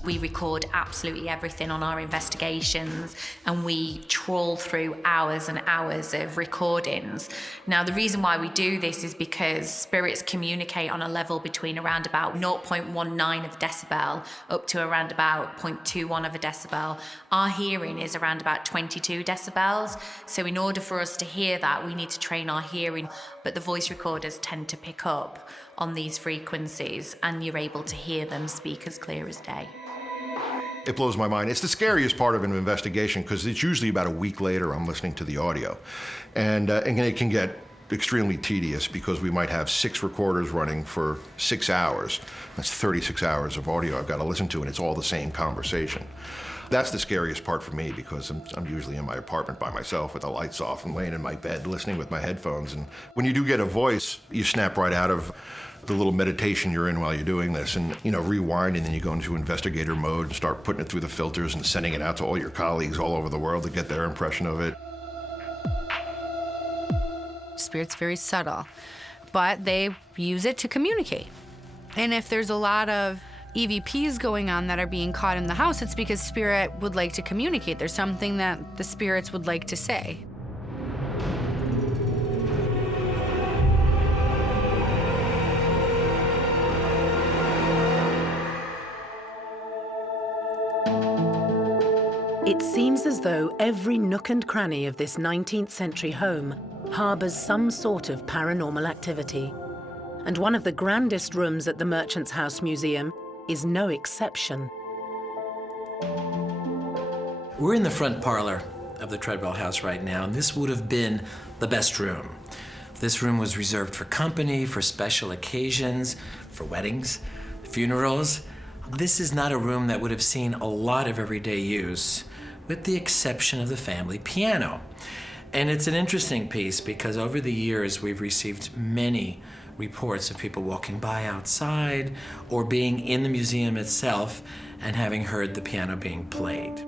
We record absolutely everything on our investigations, and we trawl through hours and hours of recordings. Now, the reason why we do this is because spirits communicate on a level between around about 0.19 of a decibel up to around about 0.21 of a decibel. Our hearing is around about 22 decibels. So in order for us to hear that, we need to train our hearing. But the voice recorders tend to pick up on these frequencies, and you're able to hear them speak as clear as day. It blows my mind. It's the scariest part of an investigation because it's usually about a week later I'm listening to the audio. And it can get extremely tedious because we might have 6 recorders running for 6 hours. That's 36 hours of audio I've got to listen to, and it's all the same conversation. That's the scariest part for me because I'm usually in my apartment by myself with the lights off and laying in my bed listening with my headphones. And when you do get a voice, you snap right out of the little meditation you're in while you're doing this and, you know, rewind, and then you go into investigator mode and start putting it through the filters and sending it out to all your colleagues all over the world to get their impression of it. Spirit's very subtle, but they use it to communicate. And if there's a lot of EVPs going on that are being caught in the house, it's because spirit would like to communicate. There's something that the spirits would like to say. It seems as though every nook and cranny of this 19th century home harbours some sort of paranormal activity. And one of the grandest rooms at the Merchant's House Museum is no exception. We're in the front parlor of the Treadwell House right now, and this would have been the best room. This room was reserved for company, for special occasions, for weddings, funerals. This is not a room that would have seen a lot of everyday use, with the exception of the family piano. And it's an interesting piece because over the years we've received many reports of people walking by outside or being in the museum itself and having heard the piano being played.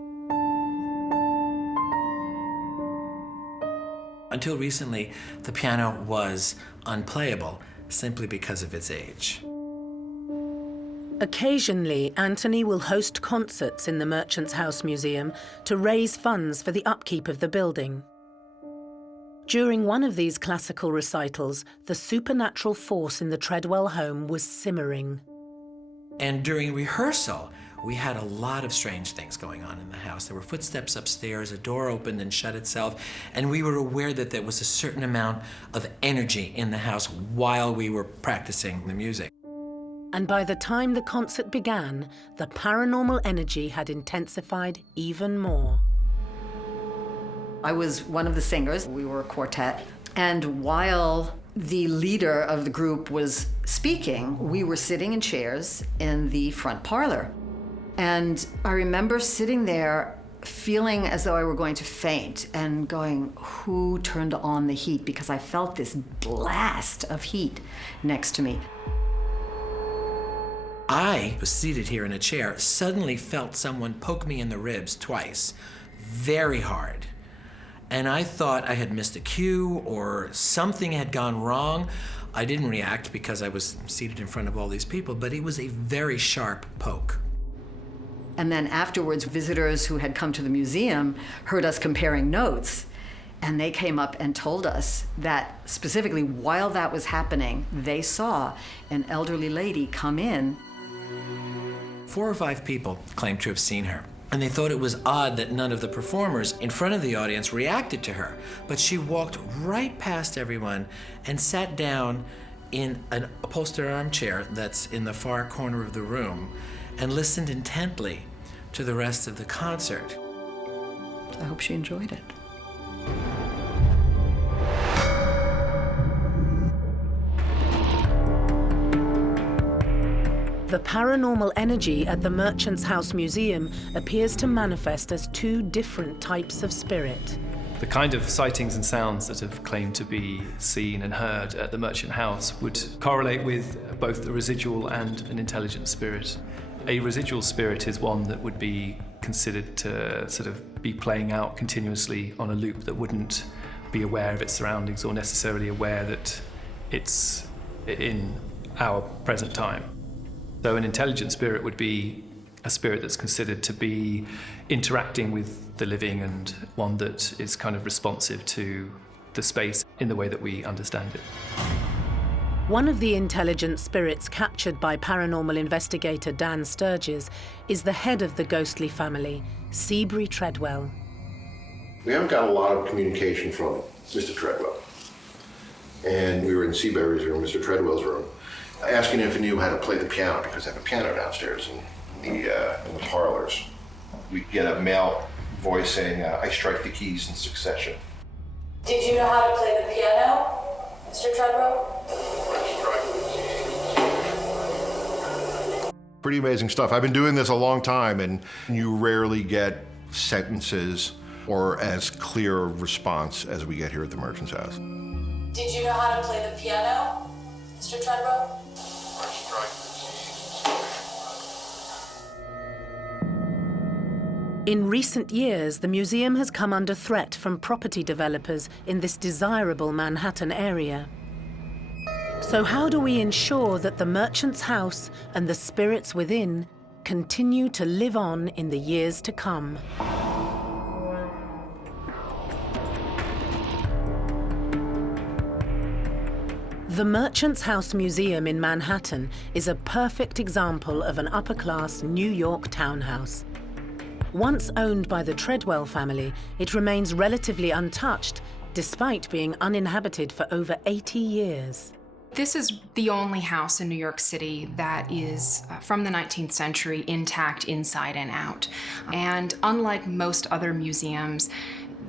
Until recently, the piano was unplayable simply because of its age. Occasionally, Anthony will host concerts in the Merchant's House Museum to raise funds for the upkeep of the building. During one of these classical recitals, the supernatural force in the Treadwell home was simmering. And during rehearsal, we had a lot of strange things going on in the house. There were footsteps upstairs, a door opened and shut itself, and we were aware that there was a certain amount of energy in the house while we were practicing the music. And by the time the concert began, the paranormal energy had intensified even more. I was one of the singers. We were a quartet. And while the leader of the group was speaking, we were sitting in chairs in the front parlor. And I remember sitting there feeling as though I were going to faint and going, who turned on the heat? Because I felt this blast of heat next to me. I was seated here in a chair, suddenly felt someone poke me in the ribs twice, very hard. And I thought I had missed a cue or something had gone wrong. I didn't react because I was seated in front of all these people, but it was a very sharp poke. And then afterwards, visitors who had come to the museum heard us comparing notes. And they came up and told us that specifically while that was happening, they saw an elderly lady come in. 4 or 5 people claimed to have seen her. And they thought it was odd that none of the performers in front of the audience reacted to her. But she walked right past everyone and sat down in an upholstered armchair that's in the far corner of the room and listened intently to the rest of the concert. I hope she enjoyed it. The paranormal energy at the Merchant's House Museum appears to manifest as 2 different types of spirit. The kind of sightings and sounds that have claimed to be seen and heard at the Merchant House would correlate with both a residual and an intelligent spirit. A residual spirit is one that would be considered to sort of be playing out continuously on a loop, that wouldn't be aware of its surroundings or necessarily aware that it's in our present time. So an intelligent spirit would be a spirit that's considered to be interacting with the living and one that is kind of responsive to the space in the way that we understand it. One of the intelligent spirits captured by paranormal investigator Dan Sturges is the head of the ghostly family, Seabury Treadwell. We haven't got a lot of communication from Mr. Treadwell. And we were in Seabury's room, Mr. Treadwell's room, asking if he knew how to play the piano, because I have a piano downstairs in the parlors. We get a male voice saying, I strike the keys in succession. Did you know how to play the piano, Mr. Treadwell? Pretty amazing stuff. I've been doing this a long time, and you rarely get sentences or as clear a response as we get here at the Merchant's House. Did you know how to play the piano, Mr. Treadwell? In recent years, the museum has come under threat from property developers in this desirable Manhattan area. So how do we ensure that the Merchant's House and the spirits within continue to live on in the years to come? The Merchant's House Museum in Manhattan is a perfect example of an upper-class New York townhouse. Once owned by the Treadwell family, it remains relatively untouched, despite being uninhabited for over 80 years. This is the only house in New York City that is from the 19th century, intact inside and out. And unlike most other museums,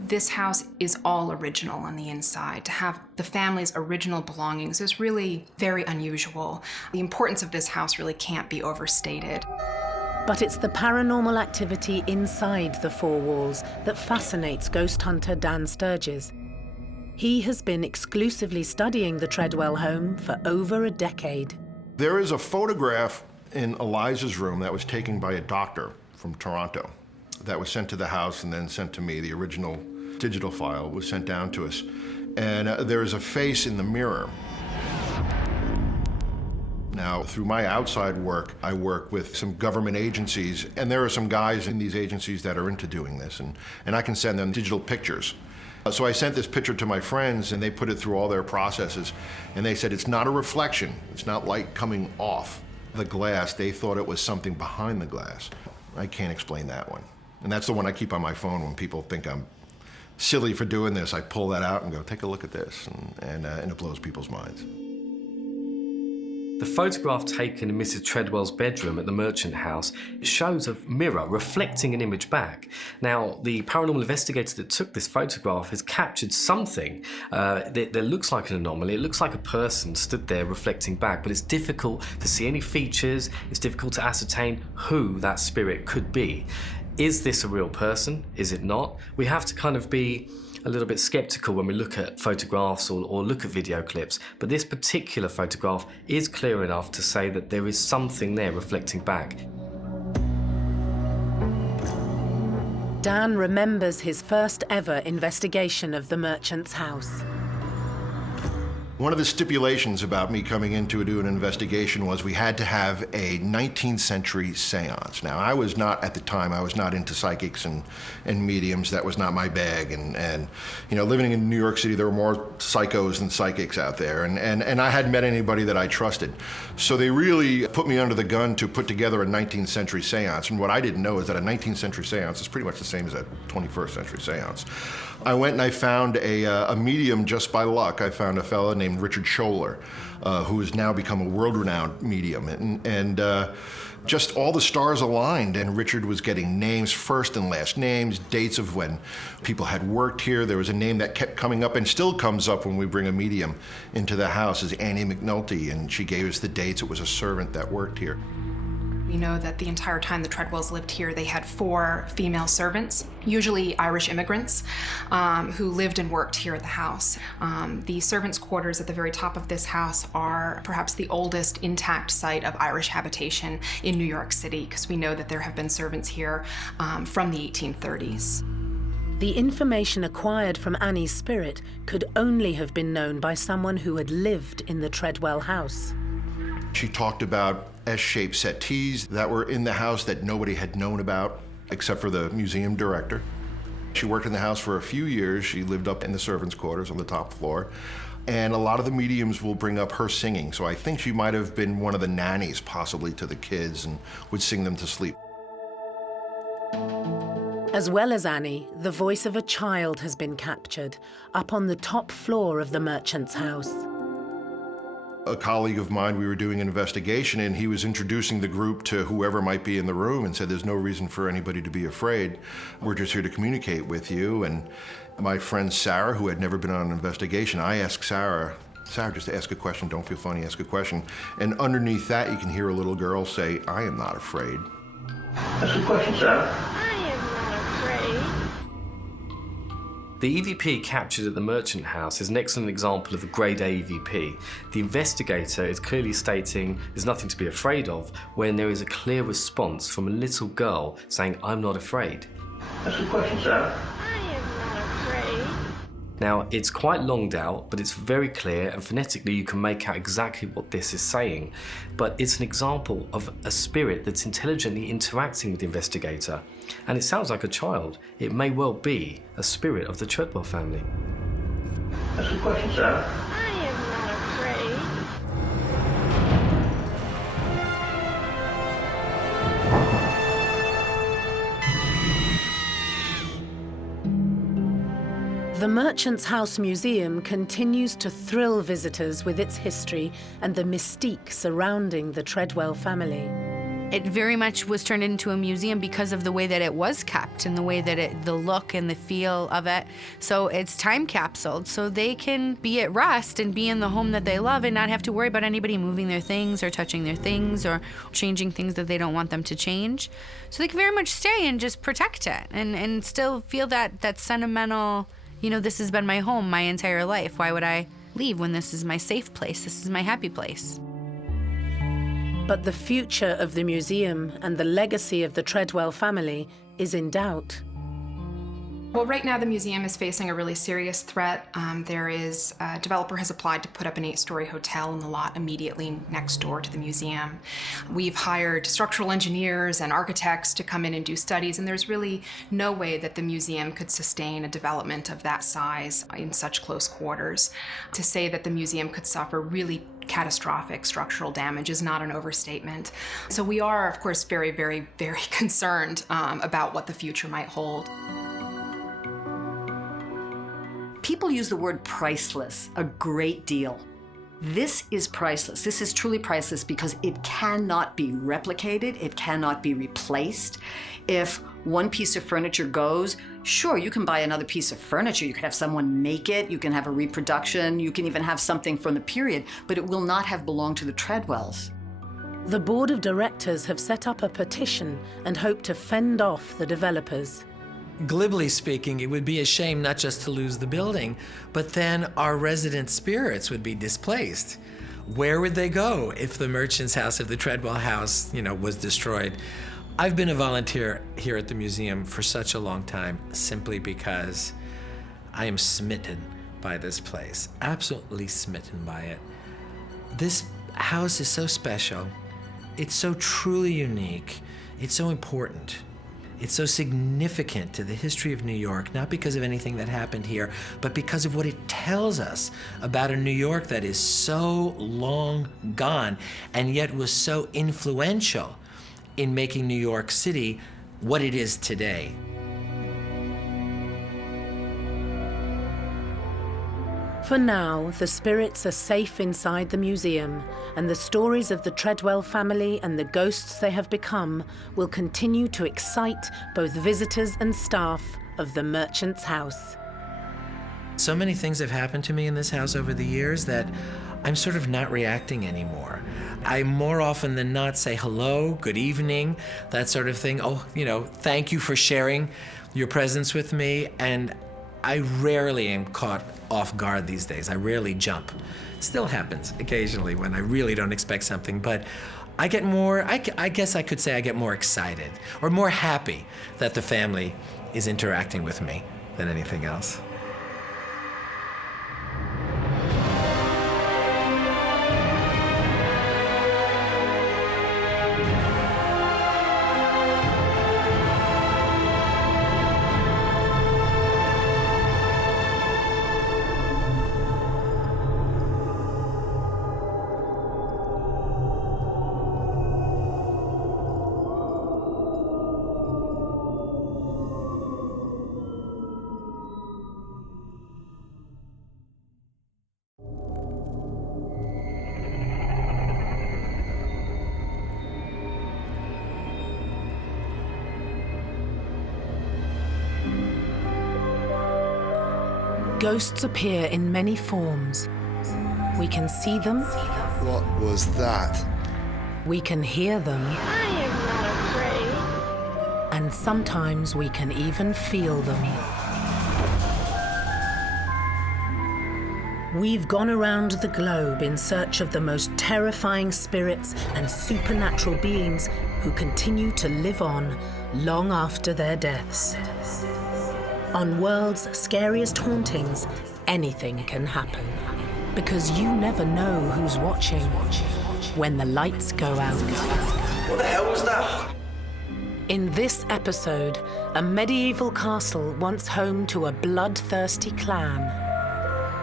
this house is all original on the inside. To have the family's original belongings is really very unusual. The importance of this house really can't be overstated. But it's the paranormal activity inside the four walls that fascinates ghost hunter Dan Sturges. He has been exclusively studying the Treadwell home for over a decade. There is a photograph in Eliza's room that was taken by a doctor from Toronto that was sent to the house and then sent to me. The original digital file was sent down to us. And there is a face in the mirror. Now, through my outside work, I work with some government agencies, and there are some guys in these agencies that are into doing this, and I can send them digital pictures. So I sent this picture to my friends, and they put it through all their processes, and they said it's not a reflection. It's not light coming off the glass. They thought it was something behind the glass. I can't explain that one. And that's the one I keep on my phone when people think I'm silly for doing this. I pull that out and go, take a look at this, and it blows people's minds. The photograph taken in Mrs. Treadwell's bedroom at the Merchant House shows a mirror reflecting an image back. Now, the paranormal investigator that took this photograph has captured something that looks like an anomaly. It looks like a person stood there reflecting back, but it's difficult to see any features. It's difficult to ascertain who that spirit could be. Is this a real person? Is it not? We have to kind of be a little bit skeptical when we look at photographs or look at video clips, but this particular photograph is clear enough to say that there is something there reflecting back. Dan remembers his first ever investigation of the merchant's house. One of the stipulations about me coming in to do an investigation was we had to have a 19th century seance. Now, I was not, at the time, I was not into psychics and mediums. That was not my bag. And you know, living in New York City, there were more psychos than psychics out there. And I hadn't met anybody that I trusted. So they really put me under the gun to put together a 19th century seance. And what I didn't know is that a 19th century seance is pretty much the same as a 21st century seance. I went and I found a medium just by luck. I found a fellow named Richard Scholler, who has now become a world-renowned medium. And just all the stars aligned, and Richard was getting names, first and last names, dates of when people had worked here. There was a name that kept coming up and still comes up when we bring a medium into the house, is Annie McNulty, and she gave us the dates. It was a servant that worked here. We know that the entire time the Treadwells lived here, they had 4 female servants, usually Irish immigrants, who lived and worked here at the house. The servants' quarters at the very top of this house are perhaps the oldest intact site of Irish habitation in New York City, because we know that there have been servants here from the 1830s. The information acquired from Annie's spirit could only have been known by someone who had lived in the Treadwell house. She talked about S-shaped settees that were in the house that nobody had known about except for the museum director. She worked in the house for a few years. She lived up in the servants' quarters on the top floor. And a lot of the mediums will bring up her singing. So I think she might have been one of the nannies possibly to the kids and would sing them to sleep. As well as Annie, the voice of a child has been captured up on the top floor of the merchant's house. A colleague of mine, we were doing an investigation, and he was introducing the group to whoever might be in the room and said, there's no reason for anybody to be afraid. We're just here to communicate with you. And my friend Sarah, who had never been on an investigation, I asked Sarah, just ask a question, don't feel funny, ask a question. And underneath that, you can hear a little girl say, I am not afraid. Ask a question, Sarah. The EVP captured at the Merchant House is an excellent example of a grade A EVP. The investigator is clearly stating there's nothing to be afraid of when there is a clear response from a little girl saying, I'm not afraid. Ask a question, Sarah. Now, it's quite longed out, but it's very clear, and phonetically you can make out exactly what this is saying. But it's an example of a spirit that's intelligently interacting with the investigator. And it sounds like a child. It may well be a spirit of the Treadwell family. Ask a question, Sarah. The Merchant's House Museum continues to thrill visitors with its history and the mystique surrounding the Treadwell family. It very much was turned into a museum because of the way that it was kept and the way that the look and the feel of it. So it's time capsuled, so they can be at rest and be in the home that they love and not have to worry about anybody moving their things or touching their things or changing things that they don't want them to change. So they can very much stay and just protect it and still feel that sentimental, you know, this has been my home my entire life. Why would I leave when this is my safe place? This is my happy place. But the future of the museum and the legacy of the Treadwell family is in doubt. Well, right now the museum is facing a really serious threat. A developer has applied to put up an 8-story hotel in the lot immediately next door to the museum. We've hired structural engineers and architects to come in and do studies, and there's really no way that the museum could sustain a development of that size in such close quarters. To say that the museum could suffer really catastrophic structural damage is not an overstatement. So we are, of course, very, very, very concerned about what the future might hold. People use the word priceless a great deal. This is priceless. This is truly priceless because it cannot be replicated. It cannot be replaced. If one piece of furniture goes, sure, you can buy another piece of furniture. You can have someone make it. You can have a reproduction. You can even have something from the period, but it will not have belonged to the Treadwells. The board of directors have set up a petition and hope to fend off the developers. Glibly speaking, it would be a shame not just to lose the building, but then our resident spirits would be displaced. Where would they go if the Merchant's House, if the Treadwell House, was destroyed? I've been a volunteer here at the museum for such a long time simply because I am smitten by this place, absolutely smitten by it. This house is so special. It's so truly unique. It's so important. It's so significant to the history of New York, not because of anything that happened here, but because of what it tells us about a New York that is so long gone and yet was so influential in making New York City what it is today. For now, the spirits are safe inside the museum, and the stories of the Treadwell family and the ghosts they have become will continue to excite both visitors and staff of the Merchant's House. So many things have happened to me in this house over the years that I'm sort of not reacting anymore. I more often than not say hello, good evening, that sort of thing. Oh, thank you for sharing your presence with me. And I rarely am caught off guard these days. I rarely jump. Still happens occasionally when I really don't expect something, but I get more, I guess I could say I get more excited or more happy that the family is interacting with me than anything else. Ghosts appear in many forms. We can see them. What was that? We can hear them. I am not afraid. And sometimes we can even feel them. We've gone around the globe in search of the most terrifying spirits and supernatural beings who continue to live on long after their deaths. On World's Scariest Hauntings, anything can happen. Because you never know who's watching when the lights go out. What the hell was that? In this episode, a medieval castle once home to a bloodthirsty clan.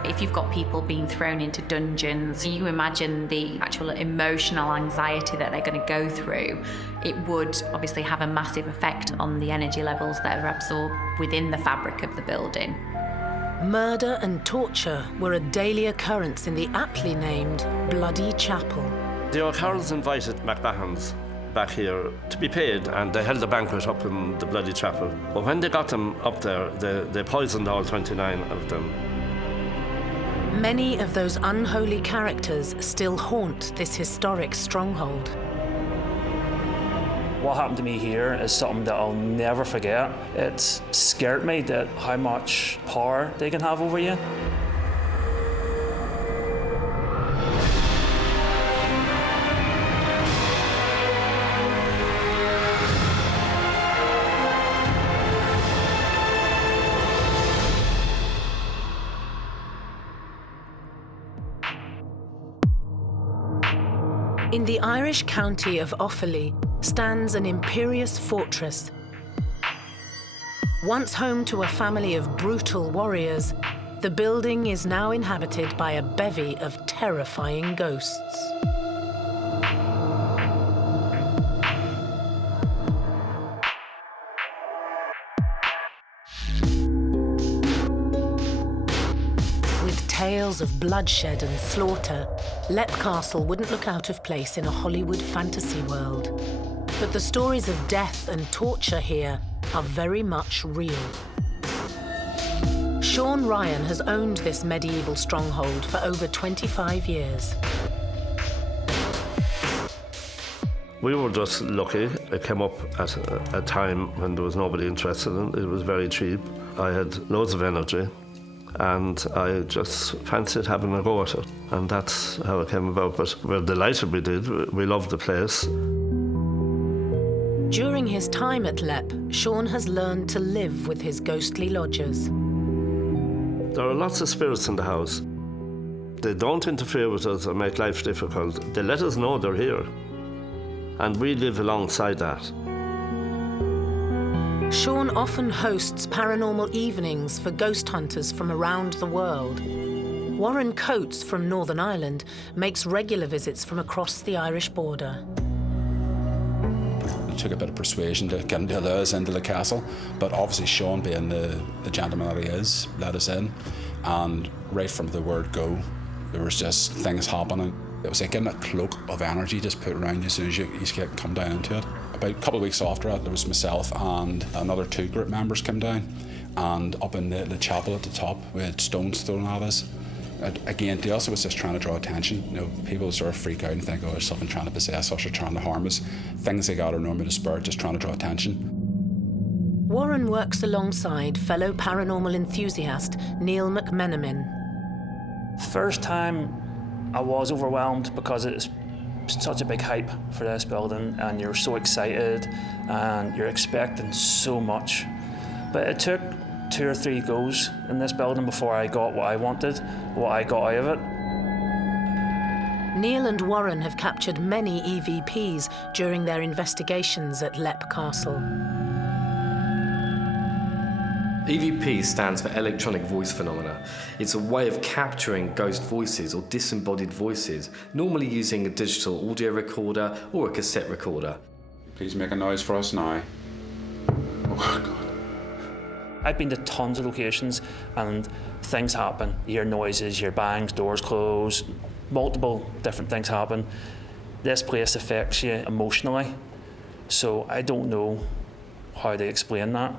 If you've got people being thrown into dungeons, you imagine the actual emotional anxiety that they're going to go through. It would obviously have a massive effect on the energy levels that are absorbed within the fabric of the building. Murder and torture were a daily occurrence in the aptly named Bloody Chapel. The O'Carrolls invited McMahons back here to be paid, and they held a banquet up in the Bloody Chapel. But when they got them up there, they poisoned all 29 of them. Many of those unholy characters still haunt this historic stronghold. What happened to me here is something that I'll never forget. It scared me that how much power they can have over you. In the Irish county of Offaly stands an imperious fortress. Once home to a family of brutal warriors, the building is now inhabited by a bevy of terrifying ghosts. Tales of bloodshed and slaughter, Leap Castle wouldn't look out of place in a Hollywood fantasy world. But the stories of death and torture here are very much real. Sean Ryan has owned this medieval stronghold for over 25 years. We were just lucky. It came up at a time when there was nobody interested in it. It was very cheap. I had loads of energy, and I just fancied having a go at it. And that's how it came about. But we're delighted we did. We loved the place. During his time at Leap, Sean has learned to live with his ghostly lodgers. There are lots of spirits in the house. They don't interfere with us or make life difficult. They let us know they're here. And we live alongside that. Sean often hosts paranormal evenings for ghost hunters from around the world. Warren Coates from Northern Ireland makes regular visits from across the Irish border. It took a bit of persuasion to get him to allow us into the castle, but obviously Sean, being the gentleman that he is, let us in. And right from the word go, there was just things happening. It was like getting a cloak of energy just put around you as soon as you come down into it. About a couple of weeks after that, there was myself and another 2 group members came down, and up in the chapel at the top, we had stones thrown at us. And again, to us, it was just trying to draw attention. You know, people sort of freak out and think, oh, there's something trying to possess us or trying to harm us. Things they got are normally the spirit, just trying to draw attention. Warren works alongside fellow paranormal enthusiast Neil McMenamin. First time I was overwhelmed because it's such a big hype for this building, and you're so excited and you're expecting so much. But it took 2 or 3 goes in this building before I got what I wanted, what I got out of it. Neil and Warren have captured many EVPs during their investigations at Leap Castle. EVP stands for electronic voice phenomena. It's a way of capturing ghost voices or disembodied voices, normally using a digital audio recorder or a cassette recorder. Please make a noise for us now. Oh, God. I've been to tons of locations and things happen. You hear noises, you hear bangs, doors close, multiple different things happen. This place affects you emotionally, so I don't know how to explain that.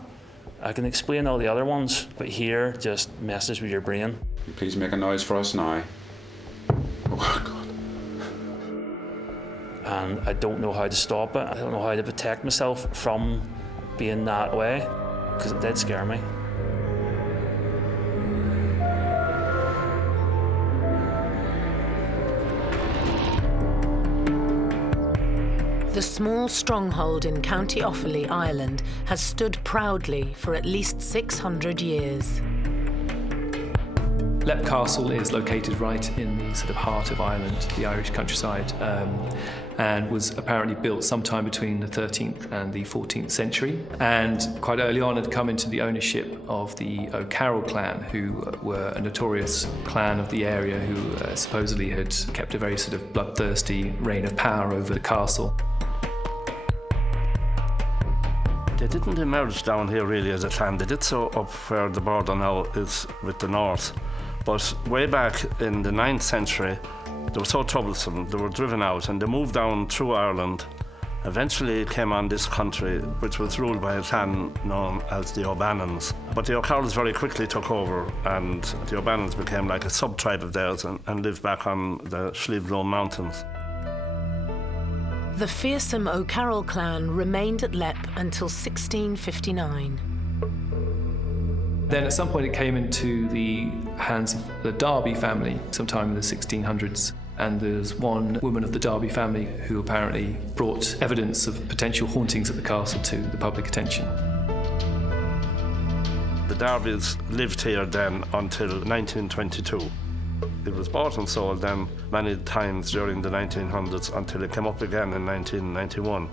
I can explain all the other ones, but here just messes with your brain. Please make a noise for us now. Oh, God. And I don't know how to stop it. I don't know how to protect myself from being that way, because it did scare me. The small stronghold in County Offaly, Ireland, has stood proudly for at least 600 years. Leap Castle is located right in the sort of heart of Ireland, the Irish countryside, and was apparently built sometime between the 13th and the 14th century. And quite early on had come into the ownership of the O'Carroll clan, who were a notorious clan of the area who supposedly had kept a very sort of bloodthirsty reign of power over the castle. They didn't emerge down here really as a clan. They did so up where the border now is with the north. But way back in the 9th century, they were so troublesome, they were driven out and they moved down through Ireland. Eventually came on this country, which was ruled by a clan known as the O'Bannons. But the O'Carrolls very quickly took over, and the O'Bannons became like a sub-tribe of theirs and lived back on the Slieve Mountains. The fearsome O'Carroll clan remained at Lepp until 1659. Then at some point it came into the hands of the Derby family sometime in the 1600s. And there's one woman of the Derby family who apparently brought evidence of potential hauntings at the castle to the public attention. The Derbys lived here then until 1922. It was bought and sold then many times during the 1900s until it came up again in 1991.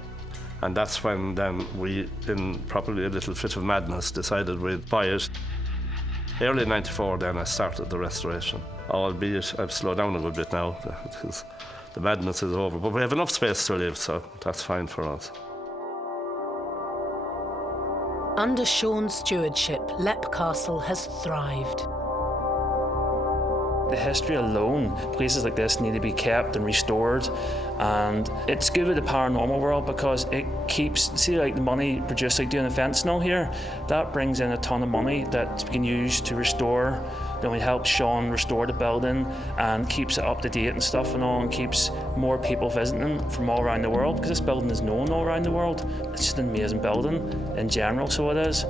And that's when then we, in probably a little fit of madness, decided we'd buy it. Early 94 then I started the restoration. Albeit I've slowed down a good bit now because the madness is over. But we have enough space to live, so that's fine for us. Under Sean's stewardship, Lepp Castle has thrived. The history alone, places like this need to be kept and restored, and it's good with the paranormal world because it keeps, see like the money produced like doing events and all here, that brings in a ton of money that we can use to restore. Then we help Sean restore the building and keeps it up to date and stuff and all, and keeps more people visiting from all around the world because this building is known all around the world. It's just an amazing building in general, so it is.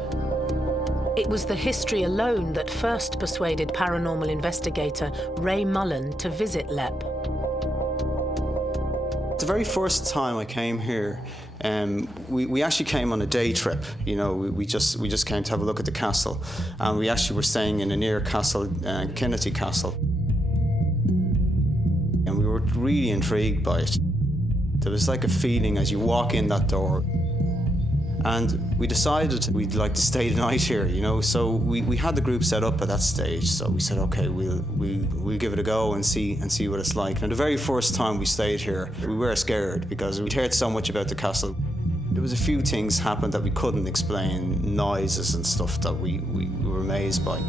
It was the history alone that first persuaded paranormal investigator Ray Mullen to visit Lepp. The very first time I came here, we actually came on a day trip. You know, we just came to have a look at the castle, and we actually were staying in a near castle, Kinnity Castle, and we were really intrigued by it. There was like a feeling as you walk in that door. And we decided we'd like to stay the night here, you know. So we had the group set up at that stage. So we said, okay, we'll give it a go and see what it's like. And the very first time we stayed here, we were scared because we'd heard so much about the castle. There was a few things happened that we couldn't explain, noises and stuff that we were amazed by.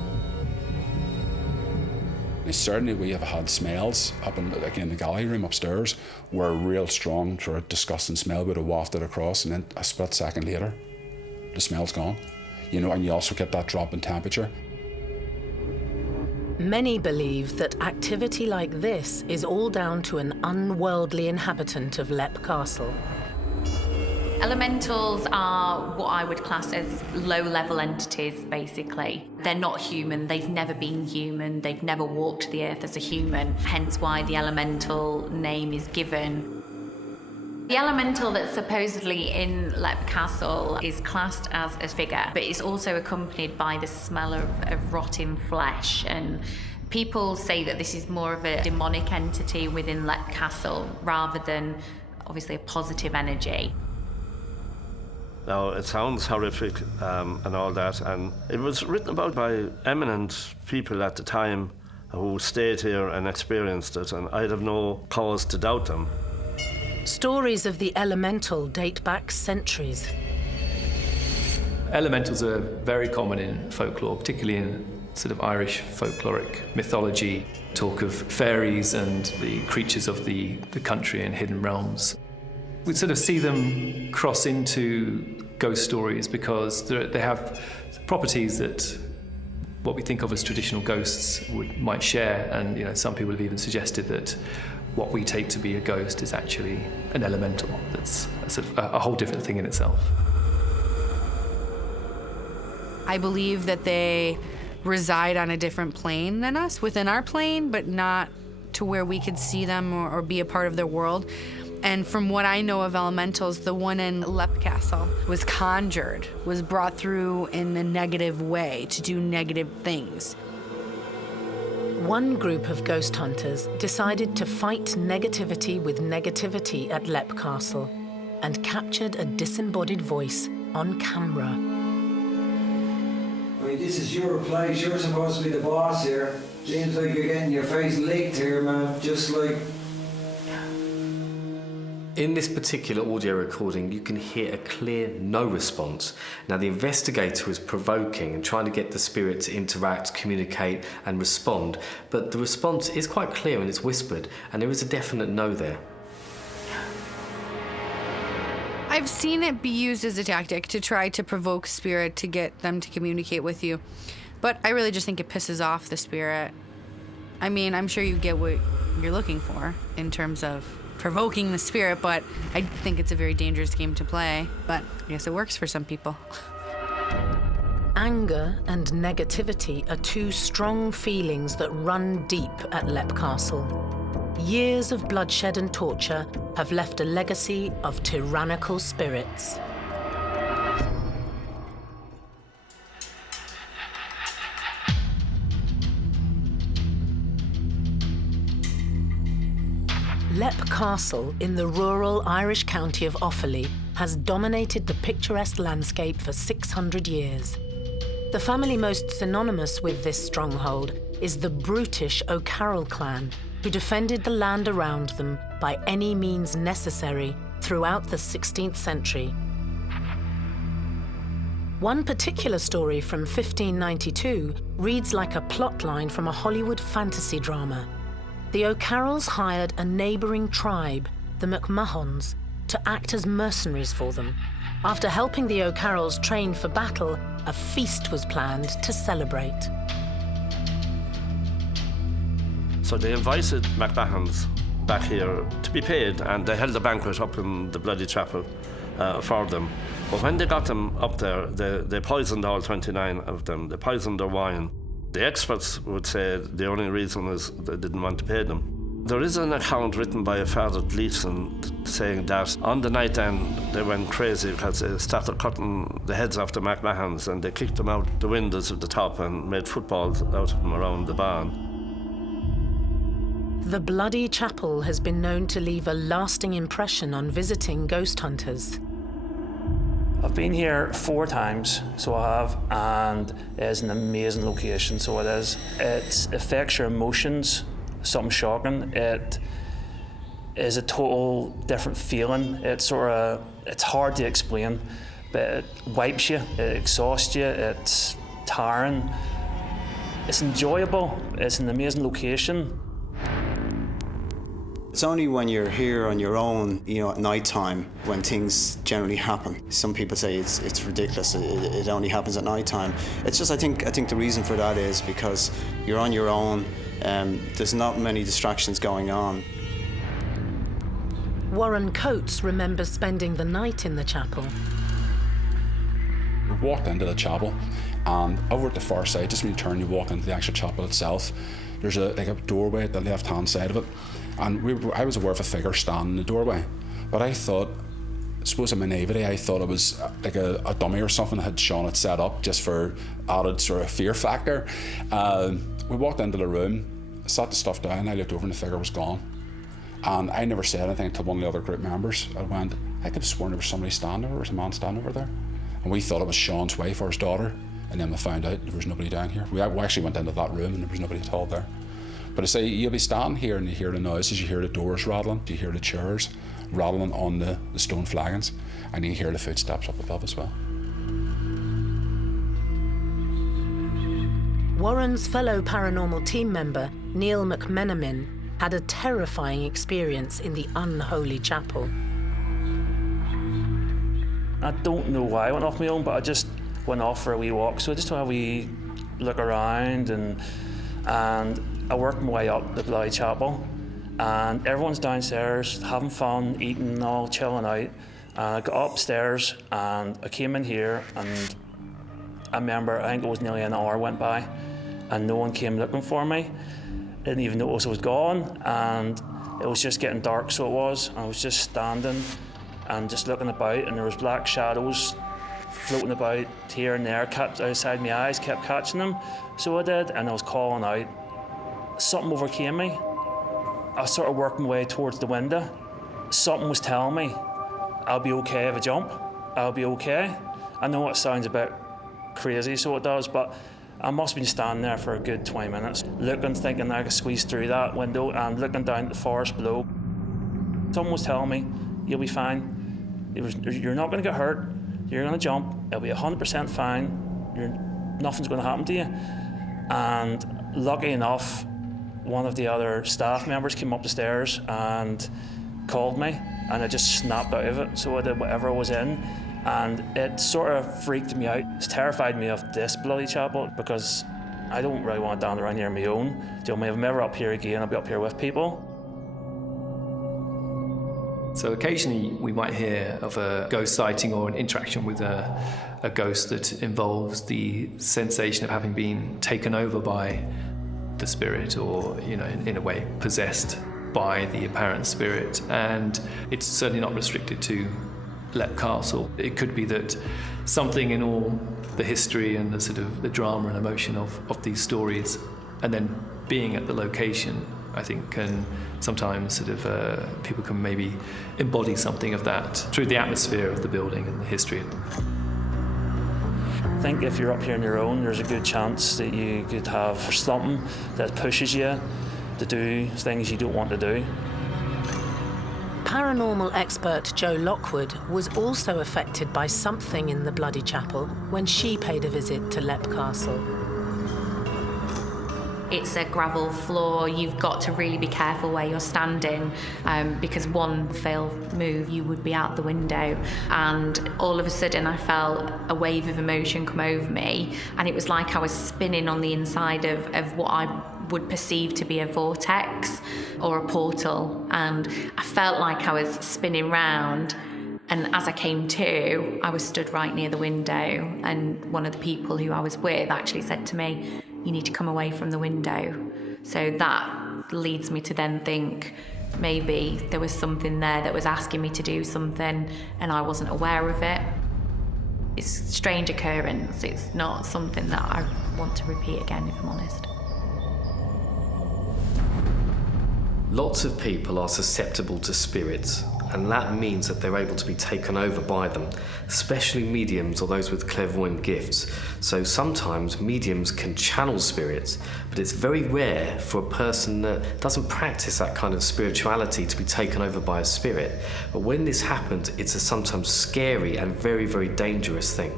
Certainly we have had smells up in the gallery room upstairs where a real strong, sort of disgusting smell would have wafted across, and then a split second later, the smell's gone. You know, and you also get that drop in temperature. Many believe that activity like this is all down to an unworldly inhabitant of Lepp Castle. Elementals are what I would class as low-level entities, basically. They're not human, they've never been human, they've never walked the earth as a human, hence why the elemental name is given. The elemental that's supposedly in Lepp Castle is classed as a figure, but it's also accompanied by the smell of rotting flesh, and people say that this is more of a demonic entity within Lepp Castle rather than, obviously, a positive energy. Now, it sounds horrific and all that, and it was written about by eminent people at the time who stayed here and experienced it, and I'd have no cause to doubt them. Stories of the elemental date back centuries. Elementals are very common in folklore, particularly in sort of Irish folkloric mythology. Talk of fairies and the creatures of the country and hidden realms. We sort of see them cross into ghost stories because they have properties that what we think of as traditional ghosts might share, and you know, some people have even suggested that what we take to be a ghost is actually an elemental. That's a whole different thing in itself. I believe that they reside on a different plane than us, within our plane, but not to where we could see them or be a part of their world. And from what I know of elementals, the one in Lepp Castle was conjured, was brought through in a negative way to do negative things. One group of ghost hunters decided to fight negativity with negativity at Lepp Castle and captured a disembodied voice on camera. I mean, this is your place. You're supposed to be the boss here. Seems like you're getting your face licked here, man. Just like... In this particular audio recording, you can hear a clear no response. Now, the investigator was provoking and trying to get the spirit to interact, communicate, and respond, but the response is quite clear and it's whispered, and there is a definite no there. I've seen it be used as a tactic to try to provoke spirit to get them to communicate with you, but I really just think it pisses off the spirit. I mean, I'm sure you get what you're looking for in terms of provoking the spirit, but I think it's a very dangerous game to play, but I guess it works for some people. Anger and negativity are two strong feelings that run deep at Leap Castle. Years of bloodshed and torture have left a legacy of tyrannical spirits. Leap Castle in the rural Irish county of Offaly has dominated the picturesque landscape for 600 years. The family most synonymous with this stronghold is the brutish O'Carroll clan, who defended the land around them by any means necessary throughout the 16th century. One particular story from 1592 reads like a plotline from a Hollywood fantasy drama. The O'Carrolls hired a neighbouring tribe, the McMahons, to act as mercenaries for them. After helping the O'Carrolls train for battle, a feast was planned to celebrate. So they invited McMahons back here to be paid, and they held a banquet up in the bloody chapel for them. But when they got them up there, they poisoned all 29 of them. They poisoned their wine. The experts would say the only reason is they didn't want to pay them. There is an account written by a Father Gleeson saying that on the night then they went crazy because they started cutting the heads off the McMahons and they kicked them out the windows at the top and made footballs out of them around the barn. The bloody chapel has been known to leave a lasting impression on visiting ghost hunters. I've been here 4 times, so I have, and it's an amazing location, so it is. It affects your emotions, something shocking. It is a total different feeling. It's hard to explain, but it wipes you, it exhausts you, it's tiring. It's enjoyable, it's an amazing location. It's only when you're here on your own, at night time, when things generally happen. Some people say it's ridiculous, it only happens at night time. It's just, I think the reason for that is because you're on your own, there's not many distractions going on. Warren Coates remembers spending the night in the chapel. We walked into the chapel, and over at the far side, just when you turn, you walk into the actual chapel itself, there's a doorway at the left-hand side of it. And I was aware of a figure standing in the doorway, but I thought, I suppose in my naivety, I thought it was like a dummy or something that Sean had set up just for added sort of fear factor. We walked into the room, sat the stuff down, I looked over and the figure was gone. And I never said anything to one of the other group members. I went, I could have sworn there was somebody standing there was a man standing over there. And we thought it was Sean's wife or his daughter, and then we found out there was nobody down here. We actually went into that room and there was nobody at all there. But I say, you'll be standing here and you hear the noises, you hear the doors rattling, you hear the chairs rattling on the stone flagons, and you hear the footsteps up above as well. Warren's fellow paranormal team member, Neil McMenamin, had a terrifying experience in the unholy chapel. I don't know why I went off my own, but I just went off for a wee walk. So I just had a wee look around, and I worked my way up the bloody chapel, and everyone's downstairs having fun, eating, all chilling out. And I got upstairs and I came in here, and I remember, I think it was nearly an hour went by and no one came looking for me. I didn't even notice I was gone, and it was just getting dark, so it was. I was just standing and just looking about, and there was black shadows floating about here and there, kept outside my eyes, kept catching them. So I did, and I was calling out. Something overcame me. I sort of worked my way towards the window. Something was telling me, I'll be okay if I jump. I'll be okay. I know it sounds a bit crazy, so it does, but I must have been standing there for a good 20 minutes, looking, thinking I could squeeze through that window and looking down at the forest below. Someone was telling me, you'll be fine. You're not going to get hurt. You're going to jump. It'll be 100% fine. Nothing's going to happen to you. And lucky enough, one of the other staff members came up the stairs and called me, and I just snapped out of it. So I did whatever I was in, and it sort of freaked me out. It's terrified me of this bloody chapel, because I don't really want to down around here on my own. If I'm ever up here again, I'll be up here with people. So occasionally we might hear of a ghost sighting or an interaction with a ghost that involves the sensation of having been taken over by the spirit, or, in a way possessed by the apparent spirit. And it's certainly not restricted to Lep Castle. It could be that something in all the history and the sort of the drama and emotion of these stories, and then being at the location, I think can sometimes sort of people can maybe embody something of that through the atmosphere of the building and the history. I think if you're up here on your own, there's a good chance that you could have something that pushes you to do things you don't want to do. Paranormal expert Jo Lockwood was also affected by something in the Bloody Chapel when she paid a visit to Lep Castle. It's a gravel floor. You've got to really be careful where you're standing, because one failed move, you would be out the window. And all of a sudden I felt a wave of emotion come over me, and it was like I was spinning on the inside of what I would perceive to be a vortex or a portal. And I felt like I was spinning round. And as I came to, I was stood right near the window, and one of the people who I was with actually said to me, "You need to come away from the window." So that leads me to then think maybe there was something there that was asking me to do something and I wasn't aware of it. It's a strange occurrence. It's not something that I want to repeat again, if I'm honest. Lots of people are susceptible to spirits, and that means that they're able to be taken over by them, especially mediums or those with clairvoyant gifts. So sometimes mediums can channel spirits, but it's very rare for a person that doesn't practice that kind of spirituality to be taken over by a spirit. But when this happens, it's a sometimes scary and very, very dangerous thing.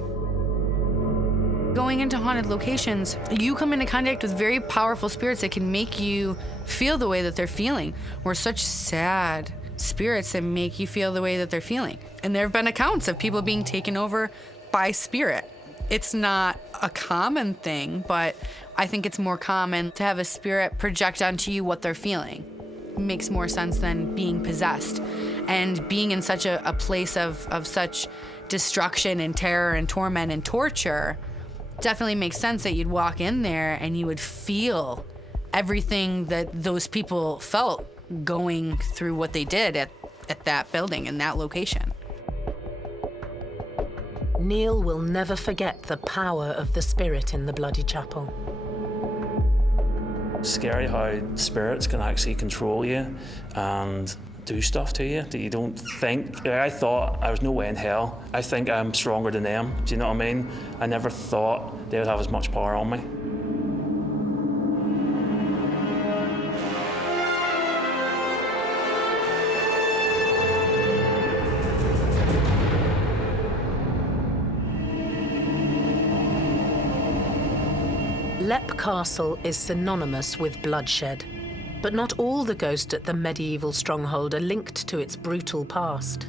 Going into haunted locations, you come into contact with very powerful spirits that can make you feel the way that they're feeling. We're such sad spirits that make you feel the way that they're feeling. And there have been accounts of people being taken over by spirit. It's not a common thing, but I think it's more common to have a spirit project onto you what they're feeling. It makes more sense than being possessed. And being in such a place of such destruction and terror and torment and torture, definitely makes sense that you'd walk in there and you would feel everything that those people felt going through what they did at that building and that location. Neil will never forget the power of the spirit in the Bloody Chapel. Scary how spirits can actually control you and do stuff to you that you don't think. I thought I was no way in hell. I think I'm stronger than them. Do you know what I mean? I never thought they would have as much power on me. Lep Castle is synonymous with bloodshed, but not all the ghosts at the medieval stronghold are linked to its brutal past.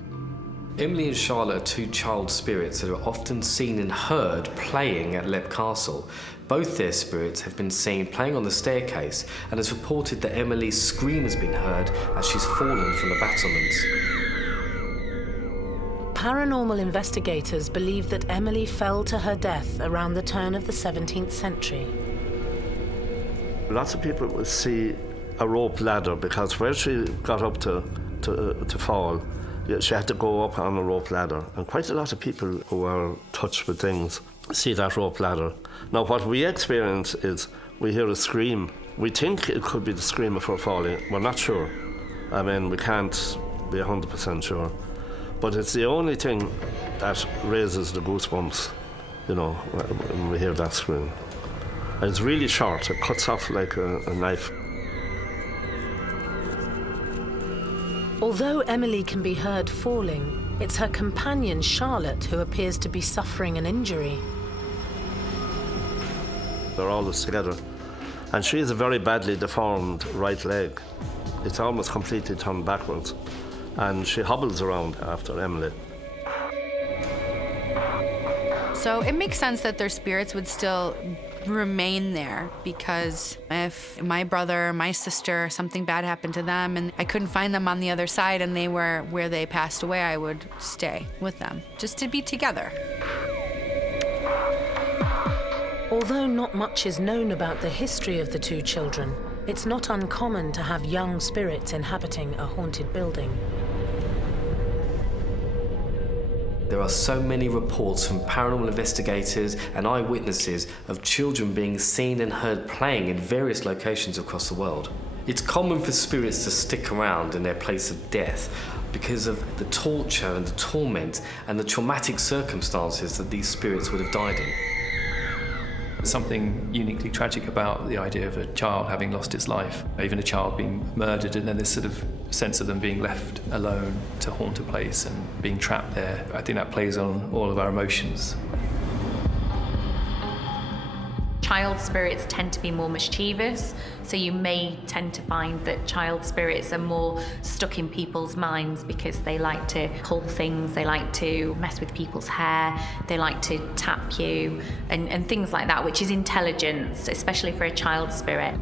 Emily and Charlotte are two child spirits that are often seen and heard playing at Lep Castle. Both their spirits have been seen playing on the staircase, and it's reported that Emily's scream has been heard as she's fallen from the battlements. Paranormal investigators believe that Emily fell to her death around the turn of the 17th century. Lots of people would see a rope ladder, because where she got up to fall, she had to go up on a rope ladder. And quite a lot of people who are touched with things see that rope ladder. Now, what we experience is we hear a scream. We think it could be the scream of her falling. We're not sure. I mean, we can't be 100% sure. But it's the only thing that raises the goosebumps, when we hear that scream. And it's really short. It cuts off like a knife. Although Emily can be heard falling, it's her companion Charlotte who appears to be suffering an injury. They're always together. And she has a very badly deformed right leg. It's almost completely turned backwards. And she hobbles around after Emily. So it makes sense that their spirits would still remain there, because if my brother, my sister, something bad happened to them and I couldn't find them on the other side and they were where they passed away, I would stay with them, just to be together. Although not much is known about the history of the two children, it's not uncommon to have young spirits inhabiting a haunted building. There are so many reports from paranormal investigators and eyewitnesses of children being seen and heard playing in various locations across the world. It's common for spirits to stick around in their place of death because of the torture and the torment and the traumatic circumstances that these spirits would have died in. There's something uniquely tragic about the idea of a child having lost its life, even a child being murdered, and then this sort of sense of them being left alone to haunt a place and being trapped there. I think that plays on all of our emotions. Child spirits tend to be more mischievous, so you may tend to find that child spirits are more stuck in people's minds because they like to pull things, they like to mess with people's hair, they like to tap you, and things like that, which is intelligence, especially for a child spirit.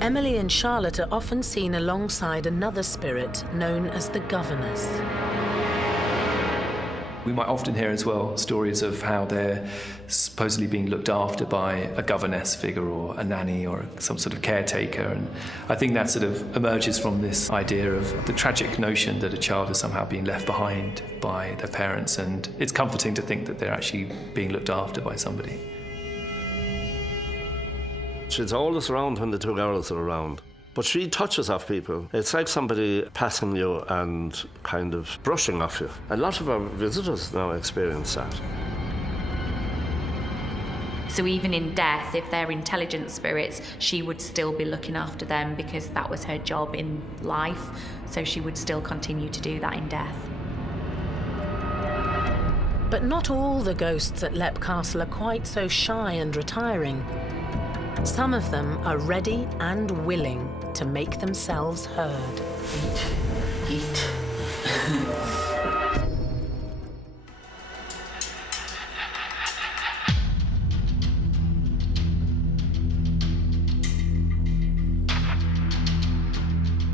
Emily and Charlotte are often seen alongside another spirit known as the governess. We might often hear as well stories of how they're supposedly being looked after by a governess figure or a nanny or some sort of caretaker. And I think that sort of emerges from this idea of the tragic notion that a child is somehow being left behind by their parents. And it's comforting to think that they're actually being looked after by somebody. She's always around when the two girls are around. But she touches off people. It's like somebody passing you and kind of brushing off you. A lot of our visitors now experience that. So even in death, if they're intelligent spirits, she would still be looking after them because that was her job in life. So she would still continue to do that in death. But not all the ghosts at Leap Castle are quite so shy and retiring. Some of them are ready and willing to make themselves heard. Eat.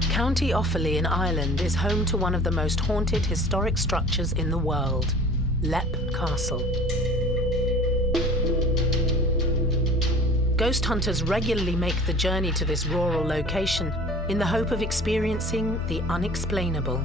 County Offaly in Ireland is home to one of the most haunted historic structures in the world, Leap Castle. Ghost hunters regularly make the journey to this rural location in the hope of experiencing the unexplainable.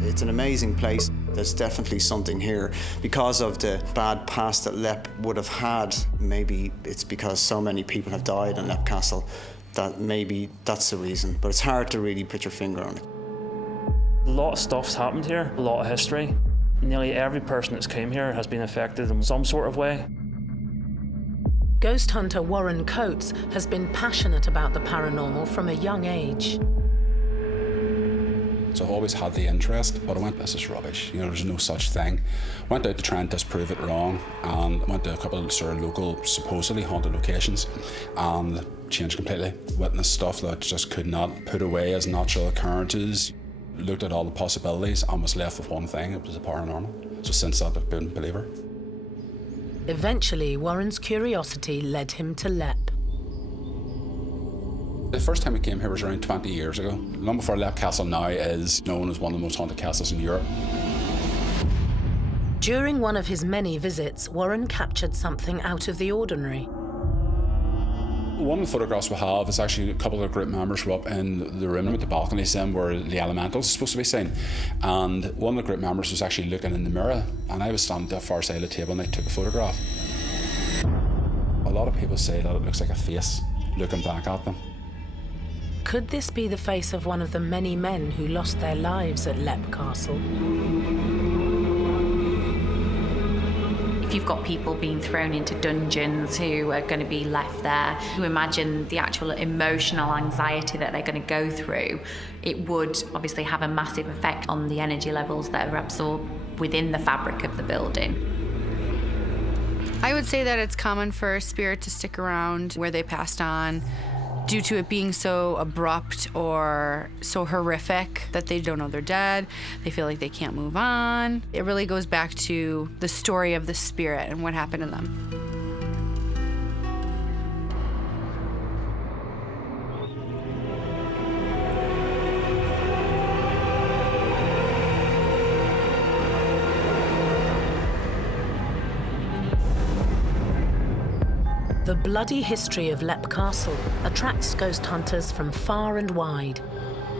It's an amazing place. There's definitely something here. Because of the bad past that Leap would have had, maybe it's because so many people have died in Leap Castle that maybe that's the reason. But it's hard to really put your finger on it. A lot of stuff's happened here, a lot of history. Nearly every person that's came here has been affected in some sort of way. Ghost hunter Warren Coates has been passionate about the paranormal from a young age. So I've always had the interest, but I went, this is rubbish, you know, there's no such thing. Went out to try and disprove it wrong, and went to a couple of sort of local, supposedly haunted locations, and changed completely. Witnessed stuff that just could not put away as natural occurrences. Looked at all the possibilities and was left with one thing, it was the paranormal. So since that, I've been a believer. Eventually, Warren's curiosity led him to Leap. The first time I came here was around 20 years ago. Long before Leap Castle now is known as one of the most haunted castles in Europe. During one of his many visits, Warren captured something out of the ordinary. One of the photographs we have is actually a couple of group members were up in the room with the balconies in where the elementals are supposed to be seen. And one of the group members was actually looking in the mirror, and I was standing at the far side of the table and I took a photograph. A lot of people say that it looks like a face looking back at them. Could this be the face of one of the many men who lost their lives at Leap Castle? If you've got people being thrown into dungeons who are going to be left there, you imagine the actual emotional anxiety that they're going to go through, it would obviously have a massive effect on the energy levels that are absorbed within the fabric of the building. I would say that it's common for a spirit to stick around where they passed on due to it being so abrupt or so horrific that they don't know they're dead. They feel like they can't move on. It really goes back to the story of the spirit and what happened to them. The bloody history of Leap Castle attracts ghost hunters from far and wide.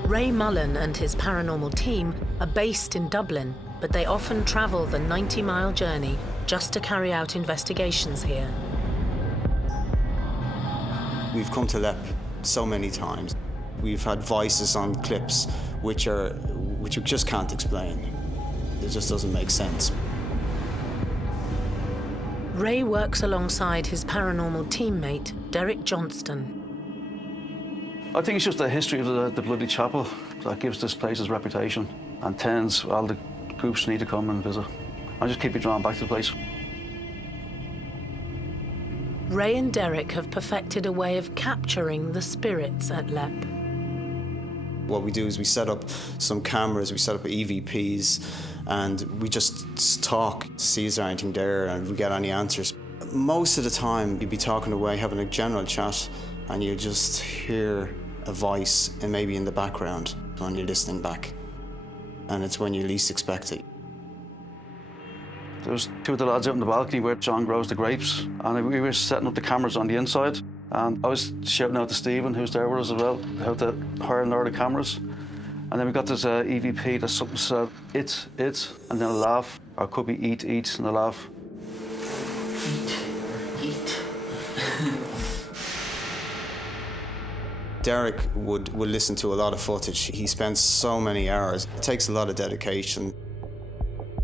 Ray Mullen and his paranormal team are based in Dublin, but they often travel the 90-mile journey just to carry out investigations here. We've come to Leap so many times. We've had voices on clips which you just can't explain. It just doesn't make sense. Ray works alongside his paranormal teammate, Derek Johnston. I think it's just the history of the bloody chapel that gives this place its reputation and tends all the groups need to come and visit. I just keep you drawn back to the place. Ray and Derek have perfected a way of capturing the spirits at Leap. What we do is we set up some cameras, we set up EVPs, and we just talk to see is there anything there and we get any answers. Most of the time you'd be talking away, having a general chat, and you just hear a voice and maybe in the background when you're listening back. And it's when you least expect it. There was two of the lads out on the balcony where John grows the grapes, and we were setting up the cameras on the inside, and I was shouting out to Stephen, who's there with us as well, how to hire and lower the cameras. And then we got this EVP that something said, it, and then a laugh, or it could be eat, and a laugh. Eat. Derek would listen to a lot of footage. He spends so many hours. It takes a lot of dedication.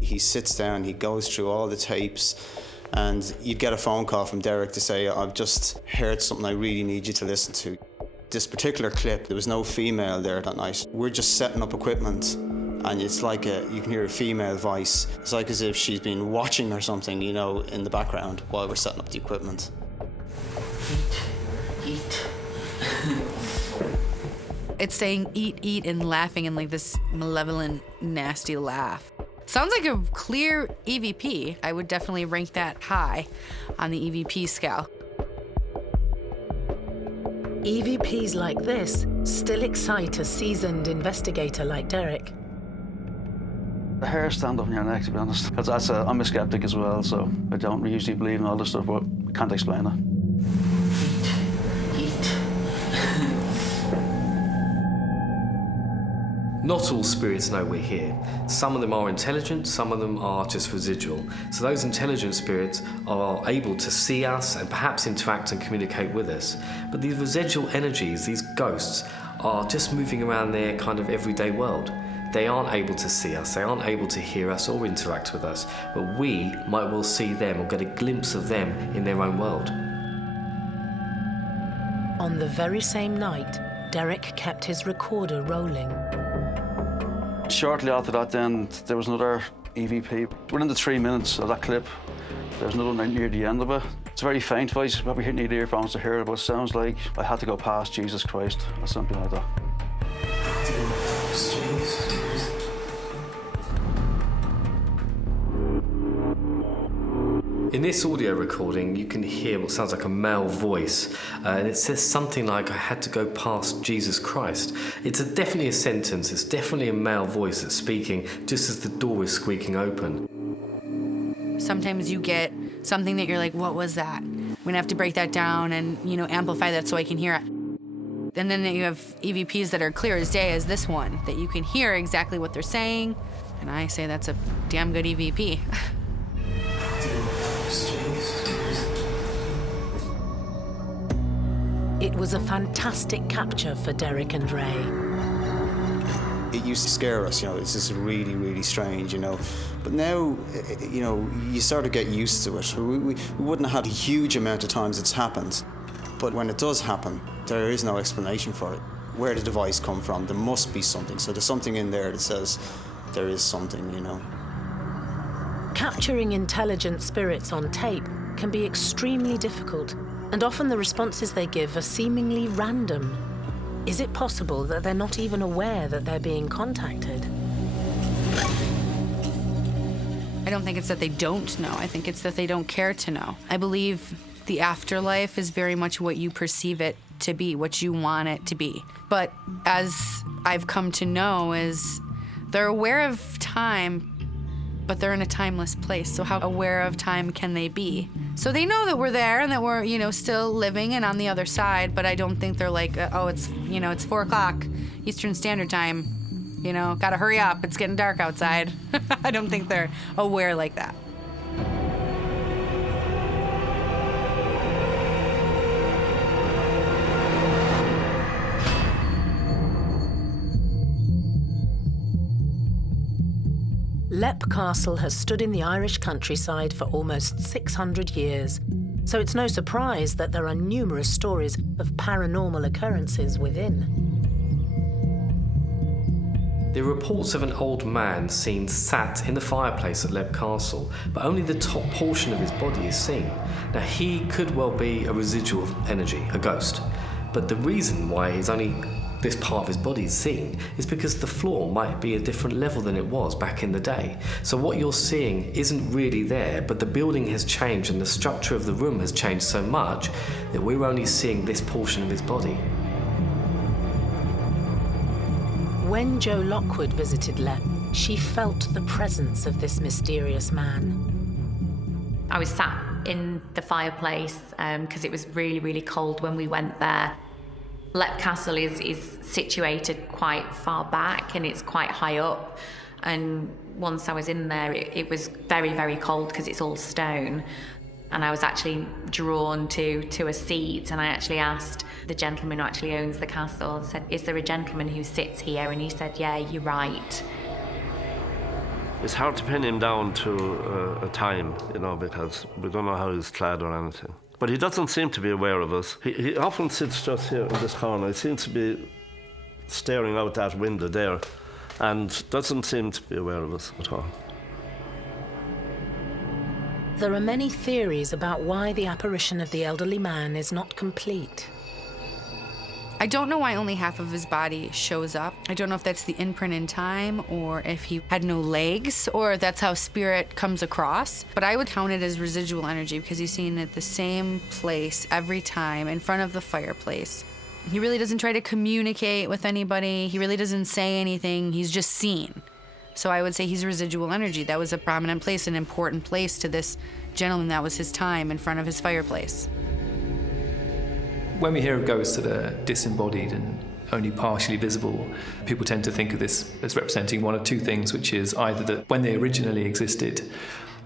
He sits down, he goes through all the tapes, and you'd get a phone call from Derek to say, I've just heard something I really need you to listen to. This particular clip, there was no female there that night. We're just setting up equipment, and it's like you can hear a female voice. It's like as if she's been watching or something, you know, in the background while we're setting up the equipment. Eat. It's saying eat and laughing in like this malevolent, nasty laugh. Sounds like a clear EVP. I would definitely rank that high on the EVP scale. EVPs like this still excite a seasoned investigator like Derek. The hair stand up on your neck, to be honest. Because I'm a skeptic as well, so I don't usually believe in all this stuff, but I can't explain it. Not all spirits know we're here. Some of them are intelligent, some of them are just residual. So those intelligent spirits are able to see us and perhaps interact and communicate with us. But these residual energies, these ghosts, are just moving around their kind of everyday world. They aren't able to see us, they aren't able to hear us or interact with us, but we might well see them or get a glimpse of them in their own world. On the very same night, Derek kept his recorder rolling. Shortly after that then, there was another EVP. Within the 3 minutes of that clip, there's another one near the end of it. It's a very faint voice, you probably need earphones to hear it, but it sounds like I had to go past Jesus Christ, or something like that. In this audio recording, you can hear what sounds like a male voice, and it says something like, I had to go past Jesus Christ. It's definitely a sentence, it's definitely a male voice that's speaking just as the door is squeaking open. Sometimes you get something that you're like, what was that? I'm gonna have to break that down and, amplify that so I can hear it. And then you have EVPs that are clear as day as this one, that you can hear exactly what they're saying, and I say that's a damn good EVP. It was a fantastic capture for Derek and Ray. it used to scare us, this is really, really strange, But now, you sort of get used to it. We wouldn't have had a huge amount of times it's happened, but when it does happen, there is no explanation for it. Where did the device come from? There must be something. So there's something in there that says there is something, Capturing intelligent spirits on tape can be extremely difficult, and often the responses they give are seemingly random. Is it possible that they're not even aware that they're being contacted? I don't think it's that they don't know. I think it's that they don't care to know. I believe the afterlife is very much what you perceive it to be, what you want it to be. But as I've come to know is they're aware of time, but they're in a timeless place. So how aware of time can they be? So they know that we're there and that we're, still living and on the other side, but I don't think they're like, it's 4 o'clock Eastern Standard Time. Gotta hurry up, it's getting dark outside. I don't think they're aware like that. Leap Castle has stood in the Irish countryside for almost 600 years, so it's no surprise that there are numerous stories of paranormal occurrences within. There are reports of an old man seen sat in the fireplace at Leap Castle, but only the top portion of his body is seen. Now, he could well be a residual energy, a ghost, but the reason why he's only this part of his body is seen is because the floor might be a different level than it was back in the day. So what you're seeing isn't really there, but the building has changed and the structure of the room has changed so much that we're only seeing this portion of his body. When Jo Lockwood visited Leap, she felt the presence of this mysterious man. I was sat in the fireplace because it was really, really cold when we went there. Leap Castle is situated quite far back and it's quite high up, and once I was in there it was very, very cold because it's all stone, and I was actually drawn to a seat, and I actually asked the gentleman who actually owns the castle, I said, is there a gentleman who sits here? And he said, yeah, you're right. It's hard to pin him down to a time, because we don't know how he's clad or anything. But he doesn't seem to be aware of us. He often sits just here in this corner. He seems to be staring out that window there and doesn't seem to be aware of us at all. There are many theories about why the apparition of the elderly man is not complete. I don't know why only half of his body shows up. I don't know if that's the imprint in time or if he had no legs or that's how spirit comes across. But I would count it as residual energy because he's seen at the same place every time in front of the fireplace. He really doesn't try to communicate with anybody. He really doesn't say anything. He's just seen. So I would say he's residual energy. That was a prominent place, an important place to this gentleman. That was his time in front of his fireplace. When we hear of ghosts that are disembodied and only partially visible, people tend to think of this as representing one of two things, which is either that when they originally existed,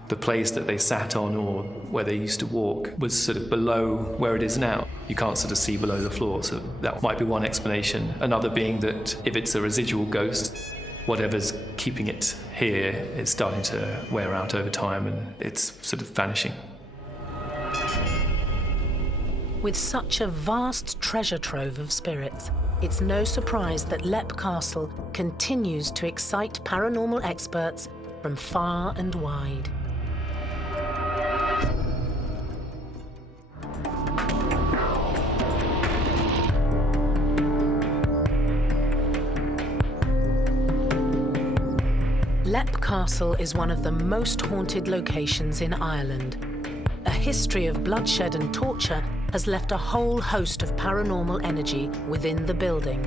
the place that they sat on or where they used to walk was sort of below where it is now. You can't sort of see below the floor, so that might be one explanation. Another being that if it's a residual ghost, whatever's keeping it here is starting to wear out over time and it's sort of vanishing. With such a vast treasure trove of spirits, it's no surprise that Leap Castle continues to excite paranormal experts from far and wide. Leap Castle is one of the most haunted locations in Ireland. A history of bloodshed and torture has left a whole host of paranormal energy within the building.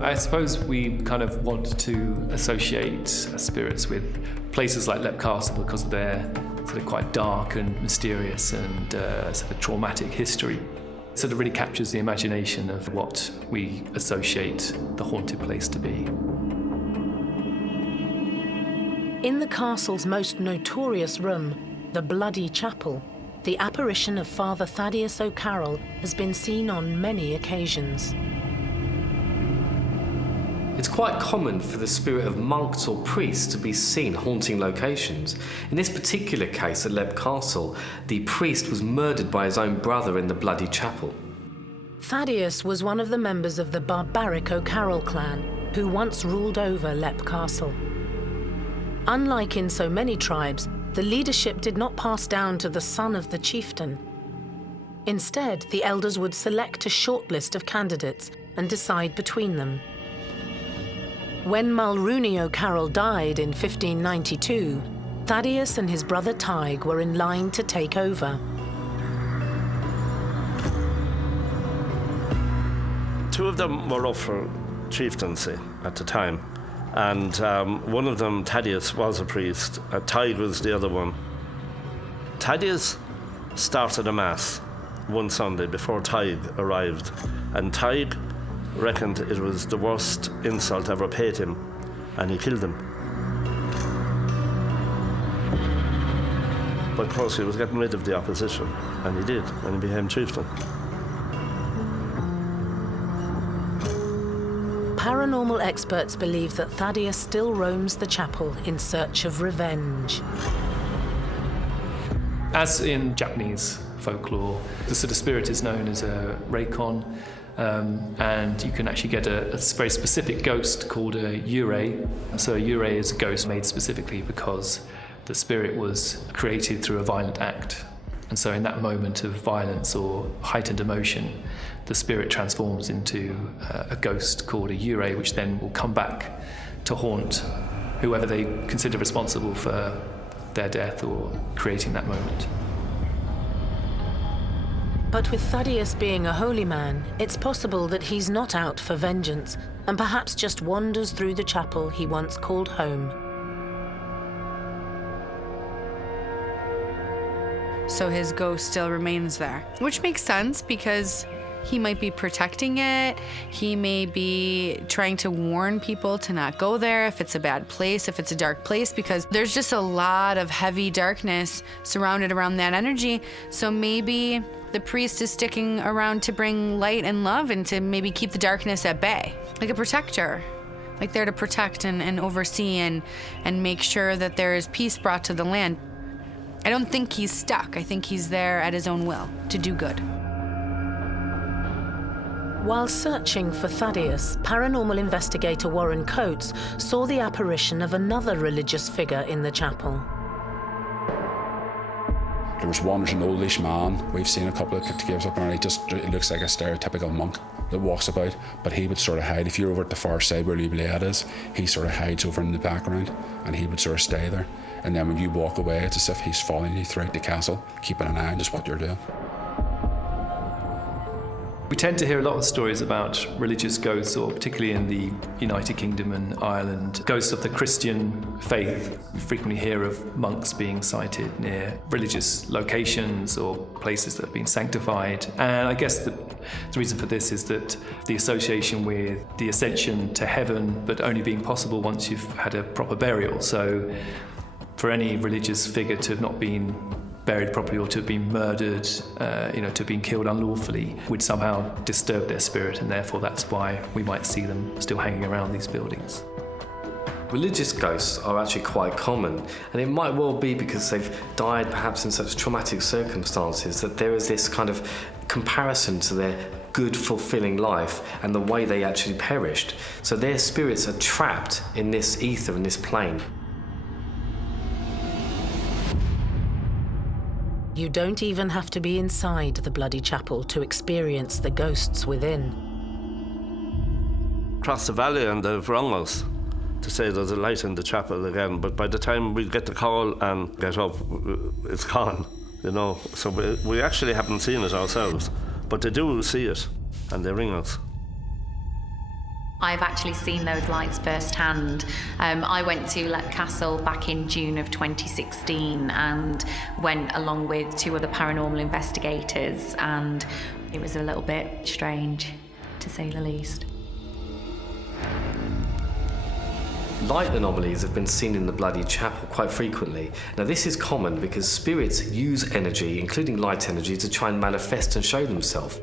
I suppose we kind of want to associate spirits with places like Leap Castle because of their sort of quite dark and mysterious and sort of traumatic history. It sort of really captures the imagination of what we associate the haunted place to be. In the castle's most notorious room, the Bloody Chapel, the apparition of Father Thaddeus O'Carroll has been seen on many occasions. It's quite common for the spirit of monks or priests to be seen haunting locations. In this particular case at Lep Castle, the priest was murdered by his own brother in the Bloody Chapel. Thaddeus was one of the members of the barbaric O'Carroll clan who once ruled over Lep Castle. Unlike in so many tribes, the leadership did not pass down to the son of the chieftain. Instead, the elders would select a short list of candidates and decide between them. When Mulrooney O'Carroll died in 1592, Thaddeus and his brother Tig were in line to take over. Two of them were up for chieftaincy at the time, and one of them, Thaddeus, was a priest. Tig was the other one. Thaddeus started a mass one Sunday before Tig arrived, and Tig reckoned it was the worst insult ever paid him, and he killed him. But of course he was getting rid of the opposition, and he did, and he became chieftain. Paranormal experts believe that Thaddeus still roams the chapel in search of revenge. As in Japanese folklore, the sort of spirit is known as a reikon, and you can actually get a very specific ghost called a yurei. So a yurei is a ghost made specifically because the spirit was created through a violent act. And so in that moment of violence or heightened emotion, the spirit transforms into a ghost called a yurei, which then will come back to haunt whoever they consider responsible for their death or creating that moment. But with Thaddeus being a holy man, it's possible that he's not out for vengeance and perhaps just wanders through the chapel he once called home. So his ghost still remains there, which makes sense because he might be protecting it. He may be trying to warn people to not go there if it's a bad place, if it's a dark place, because there's just a lot of heavy darkness surrounded around that energy. So maybe the priest is sticking around to bring light and love and to maybe keep the darkness at bay, like a protector, like there to protect and oversee and make sure that there is peace brought to the land. I don't think he's stuck. I think he's there at his own will to do good. While searching for Thaddeus, paranormal investigator Warren Coates saw the apparition of another religious figure in the chapel. There was one, there's an oldish man. We've seen a couple of pictures up there, and he looks like a stereotypical monk that walks about, but he would sort of hide. If you're over at the far side where Liblade is, he sort of hides over in the background, and he would sort of stay there. And then when you walk away, it's as if he's following you throughout the castle, keeping an eye on just what you're doing. We tend to hear a lot of stories about religious ghosts, or particularly in the United Kingdom and Ireland, ghosts of the Christian faith. We frequently hear of monks being sighted near religious locations or places that have been sanctified. And I guess the reason for this is that the association with the ascension to heaven, but only being possible once you've had a proper burial. So for any religious figure to have not been buried properly or to have been murdered, to have been killed unlawfully, would somehow disturb their spirit, and therefore that's why we might see them still hanging around these buildings. Religious ghosts are actually quite common, and it might well be because they've died perhaps in such traumatic circumstances that there is this kind of comparison to their good, fulfilling life and the way they actually perished. So their spirits are trapped in this ether, in this plane. You don't even have to be inside the bloody chapel to experience the ghosts within. Across the valley, and they've rung us to say there's a light in the chapel again, but by the time we get the call and get up, it's gone, So we actually haven't seen it ourselves, but they do see it, and they ring us. I've actually seen those lights firsthand. I went to Lep Castle back in June of 2016 and went along with two other paranormal investigators, and it was a little bit strange, to say the least. Light anomalies have been seen in the bloody chapel quite frequently. Now this is common because spirits use energy, including light energy, to try and manifest and show themselves.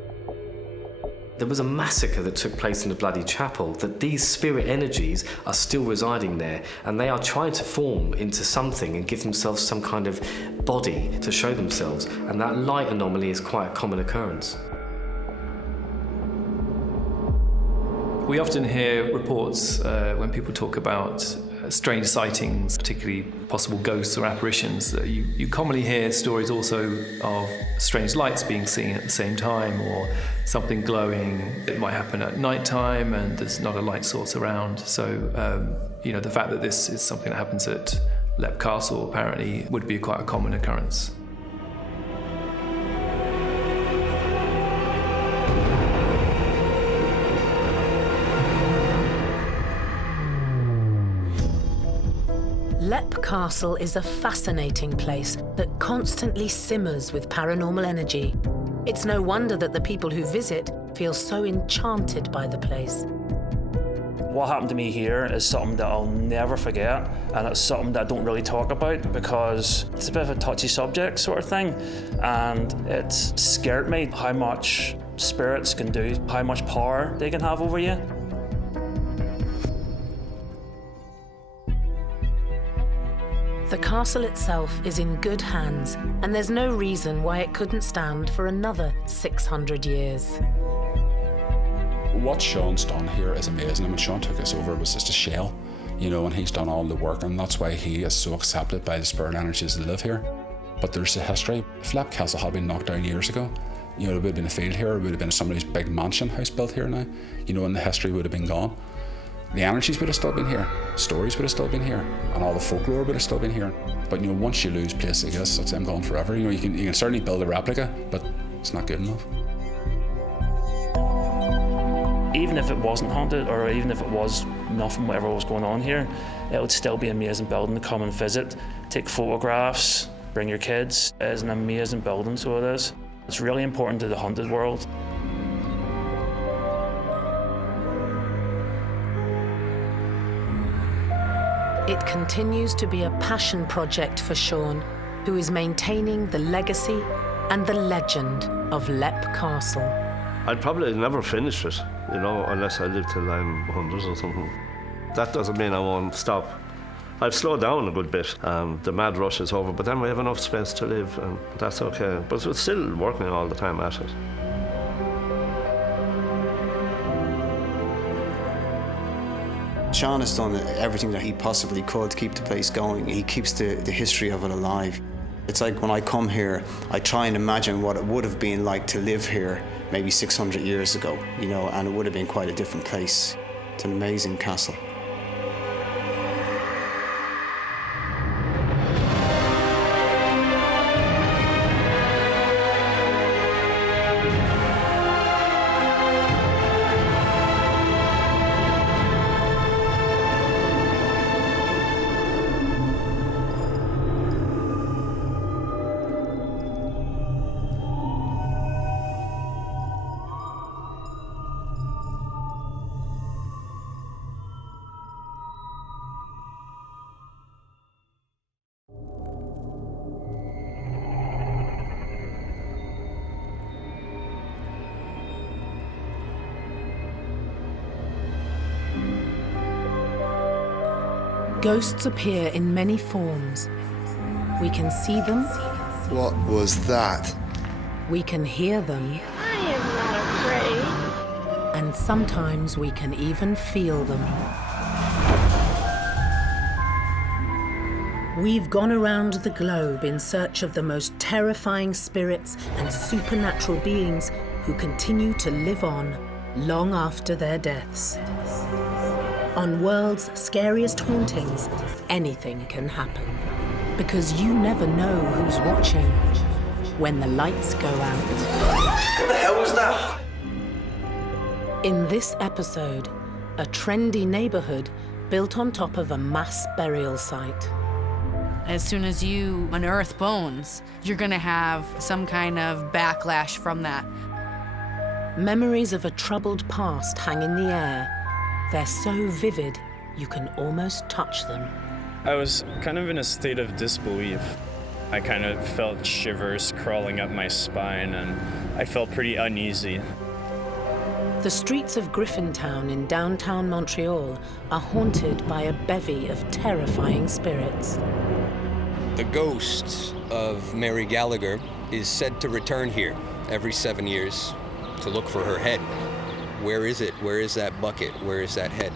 there was a massacre that took place in the bloody chapel, that these spirit energies are still residing there, and they are trying to form into something and give themselves some kind of body to show themselves, and that light anomaly is quite a common occurrence. We often hear reports when people talk about strange sightings, particularly possible ghosts or apparitions. You commonly hear stories also of strange lights being seen at the same time, or something glowing. It might happen at night time and there's not a light source around. So, the fact that this is something that happens at Leap Castle apparently would be quite a common occurrence. Leap Castle is a fascinating place that constantly simmers with paranormal energy. It's no wonder that the people who visit feel so enchanted by the place. What happened to me here is something that I'll never forget, and it's something that I don't really talk about because it's a bit of a touchy subject sort of thing, and it scared me how much spirits can do, how much power they can have over you. The castle itself is in good hands, and there's no reason why it couldn't stand for another 600 years. What Sean's done here is amazing. When Sean took us over, it was just a shell, and he's done all the work, and that's why he is so accepted by the spirit energies that live here. But there's a history. If Leap Castle had been knocked down years ago, there would have been a field here, it would have been somebody's big mansion house built here now, and the history would have been gone. The energies would have still been here, stories would have still been here, and all the folklore would have still been here. But once you lose place, I guess it's them gone forever. You can certainly build a replica, but it's not good enough. Even if it wasn't haunted, or even if it was nothing, whatever was going on here, it would still be an amazing building to come and visit, take photographs, bring your kids. It is an amazing building, so it is. It's really important to the haunted world. It continues to be a passion project for Sean, who is maintaining the legacy and the legend of Leap Castle. I'd probably never finish it, unless I live till I'm 100 or something. That doesn't mean I won't stop. I've slowed down a good bit. The mad rush is over, but then we have enough space to live, and that's okay. But we're still working all the time at it. Sean has done everything that he possibly could to keep the place going. He keeps the history of it alive. It's like when I come here, I try and imagine what it would have been like to live here maybe 600 years ago, and it would have been quite a different place. It's an amazing castle. Ghosts appear in many forms. We can see them. What was that? We can hear them. I am not afraid. And sometimes we can even feel them. We've gone around the globe in search of the most terrifying spirits and supernatural beings who continue to live on long after their deaths. On World's Scariest Hauntings, anything can happen. Because you never know who's watching when the lights go out. What the hell was that? In this episode, a trendy neighborhood built on top of a mass burial site. As soon as you unearth bones, you're gonna have some kind of backlash from that. Memories of a troubled past hang in the air. They're so vivid, you can almost touch them. I was kind of in a state of disbelief. I kind of felt shivers crawling up my spine, and I felt pretty uneasy. The streets of Griffintown in downtown Montreal are haunted by a bevy of terrifying spirits. The ghost of Mary Gallagher is said to return here every 7 years to look for her head. Where is it? Where is that bucket? Where is that head?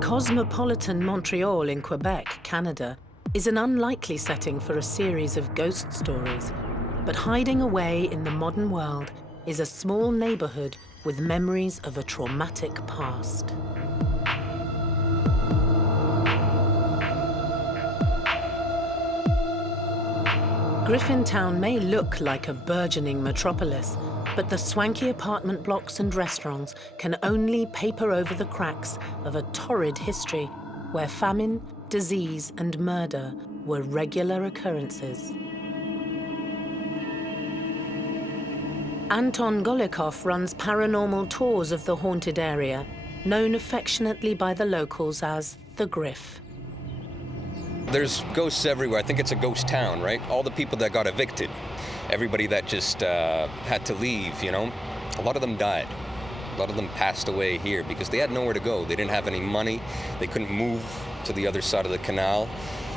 Cosmopolitan Montreal in Quebec, Canada, is an unlikely setting for a series of ghost stories, but hiding away in the modern world is a small neighborhood with memories of a traumatic past. Griffintown may look like a burgeoning metropolis, but the swanky apartment blocks and restaurants can only paper over the cracks of a torrid history where famine, disease, and murder were regular occurrences. Anton Golikov runs paranormal tours of the haunted area, known affectionately by the locals as the Griff. There's ghosts everywhere. I think it's a ghost town, right? All the people that got evicted, everybody that just had to leave, you know, a lot of them died. A lot of them passed away here because they had nowhere to go. They didn't have any money. They couldn't move to the other side of the canal.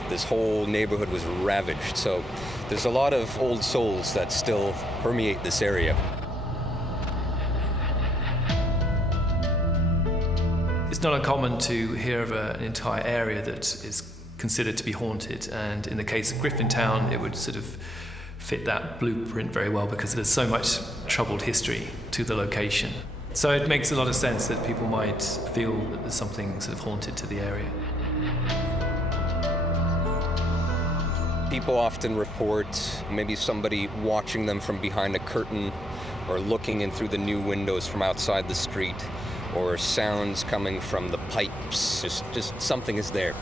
This whole neighborhood was ravaged. So there's a lot of old souls that still permeate this area. It's not uncommon to hear of an entire area that is considered to be haunted, and in the case of Griffintown, it would sort of fit that blueprint very well because there's so much troubled history to the location. So it makes a lot of sense that people might feel that there's something sort of haunted to the area. People often report maybe somebody watching them from behind a curtain or looking in through the new windows from outside the street, or sounds coming from the pipes. Just something is there.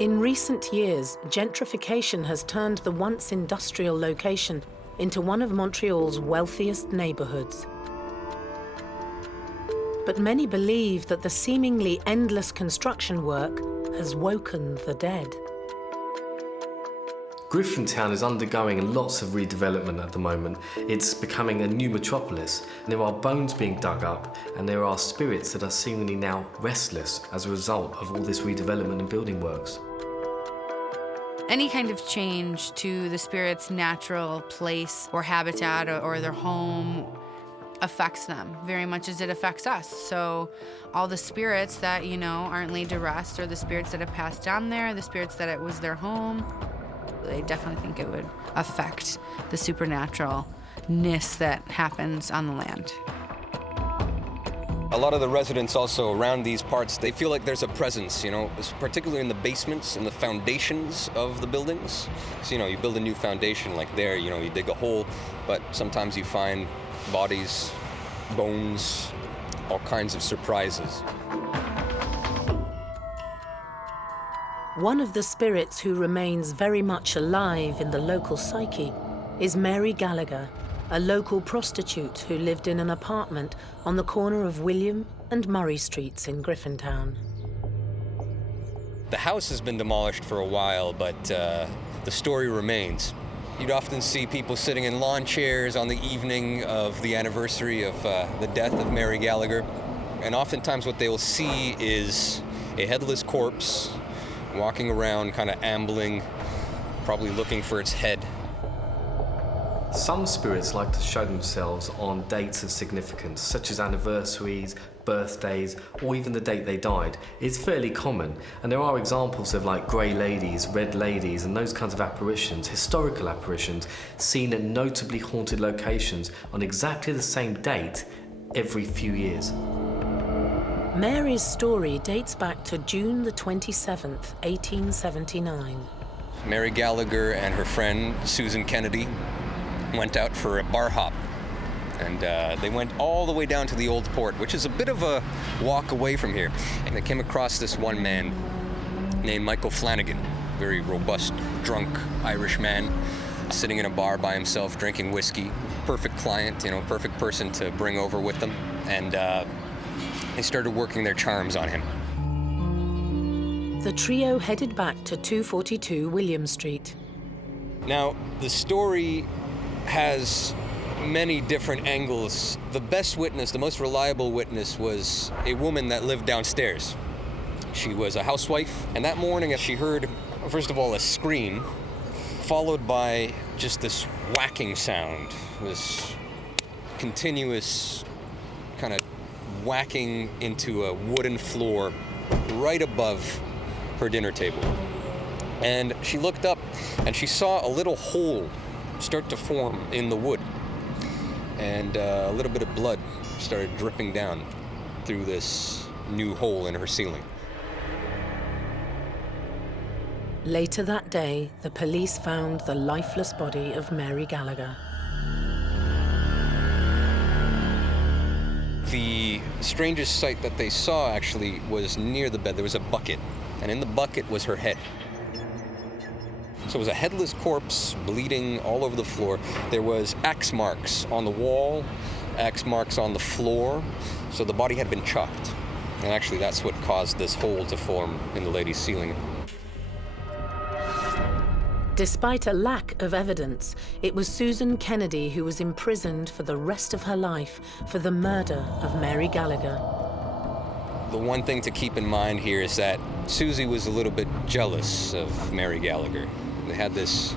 In recent years, gentrification has turned the once industrial location into one of Montreal's wealthiest neighborhoods. But many believe that the seemingly endless construction work has woken the dead. Griffintown is undergoing lots of redevelopment at the moment. It's becoming a new metropolis. There are bones being dug up, and there are spirits that are seemingly now restless as a result of all this redevelopment and building works. Any kind of change to the spirit's natural place or habitat or their home affects them very much as it affects us. So all the spirits that, you know, aren't laid to rest, or the spirits that have passed down there, the spirits that it was their home, I definitely think it would affect the supernaturalness that happens on the land. A lot of the residents also around these parts, they feel like there's a presence, you know, particularly in the basements and the foundations of the buildings. So, you know, you build a new foundation like there, you know, you dig a hole, but sometimes you find bodies, bones, all kinds of surprises. One of the spirits who remains very much alive in the local psyche is Mary Gallagher, a local prostitute who lived in an apartment on the corner of William and Murray Streets in Griffintown. The house has been demolished for a while, but the story remains. You'd often see people sitting in lawn chairs on the evening of the anniversary of the death of Mary Gallagher. And oftentimes what they will see is a headless corpse walking around, kind of ambling, probably looking for its head. Some spirits like to show themselves on dates of significance, such as anniversaries, birthdays, or even the date they died. It's fairly common, and there are examples of like grey ladies, red ladies, and those kinds of apparitions, historical apparitions, seen at notably haunted locations on exactly the same date every few years. Mary's story dates back to June the 27th, 1879. Mary Gallagher and her friend, Susan Kennedy, went out for a bar hop, and they went all the way down to the Old Port, which is a bit of a walk away from here. And they came across this one man named Michael Flanagan, very robust, drunk Irish man, sitting in a bar by himself, drinking whiskey. Perfect client, you know, perfect person to bring over with them. And they started working their charms on him. The trio headed back to 242 William Street. Now, the story has many different angles. The best witness, the most reliable witness, was a woman that lived downstairs. She was a housewife, and that morning she heard, first of all, a scream, followed by just this whacking sound, this continuous kind of whacking into a wooden floor right above her dinner table. And she looked up and she saw a little hole start to form in the wood. And a little bit of blood started dripping down through this new hole in her ceiling. Later that day, the police found the lifeless body of Mary Gallagher. The strangest sight that they saw actually was near the bed. There was a bucket, and in the bucket was her head. So it was a headless corpse, bleeding all over the floor. There was axe marks on the wall, axe marks on the floor, so the body had been chopped. And actually that's what caused this hole to form in the lady's ceiling. Despite a lack of evidence, it was Susan Kennedy who was imprisoned for the rest of her life for the murder of Mary Gallagher. The one thing to keep in mind here is that Susie was a little bit jealous of Mary Gallagher. They had this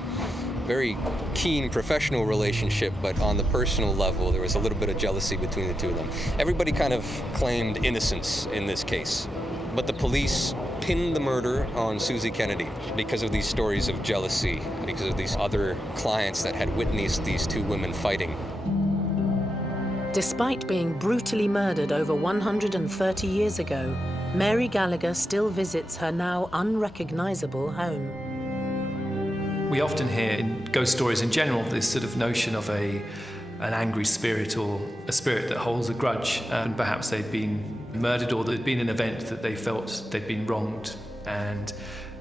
very keen professional relationship, but on the personal level, there was a little bit of jealousy between the two of them. Everybody kind of claimed innocence in this case, but the police pinned the murder on Susie Kennedy because of these stories of jealousy, because of these other clients that had witnessed these two women fighting. Despite being brutally murdered over 130 years ago, Mary Gallagher still visits her now unrecognizable home. We often hear in ghost stories in general this sort of notion of an angry spirit or a spirit that holds a grudge, and perhaps they'd been murdered or there'd been an event that they felt they'd been wronged, and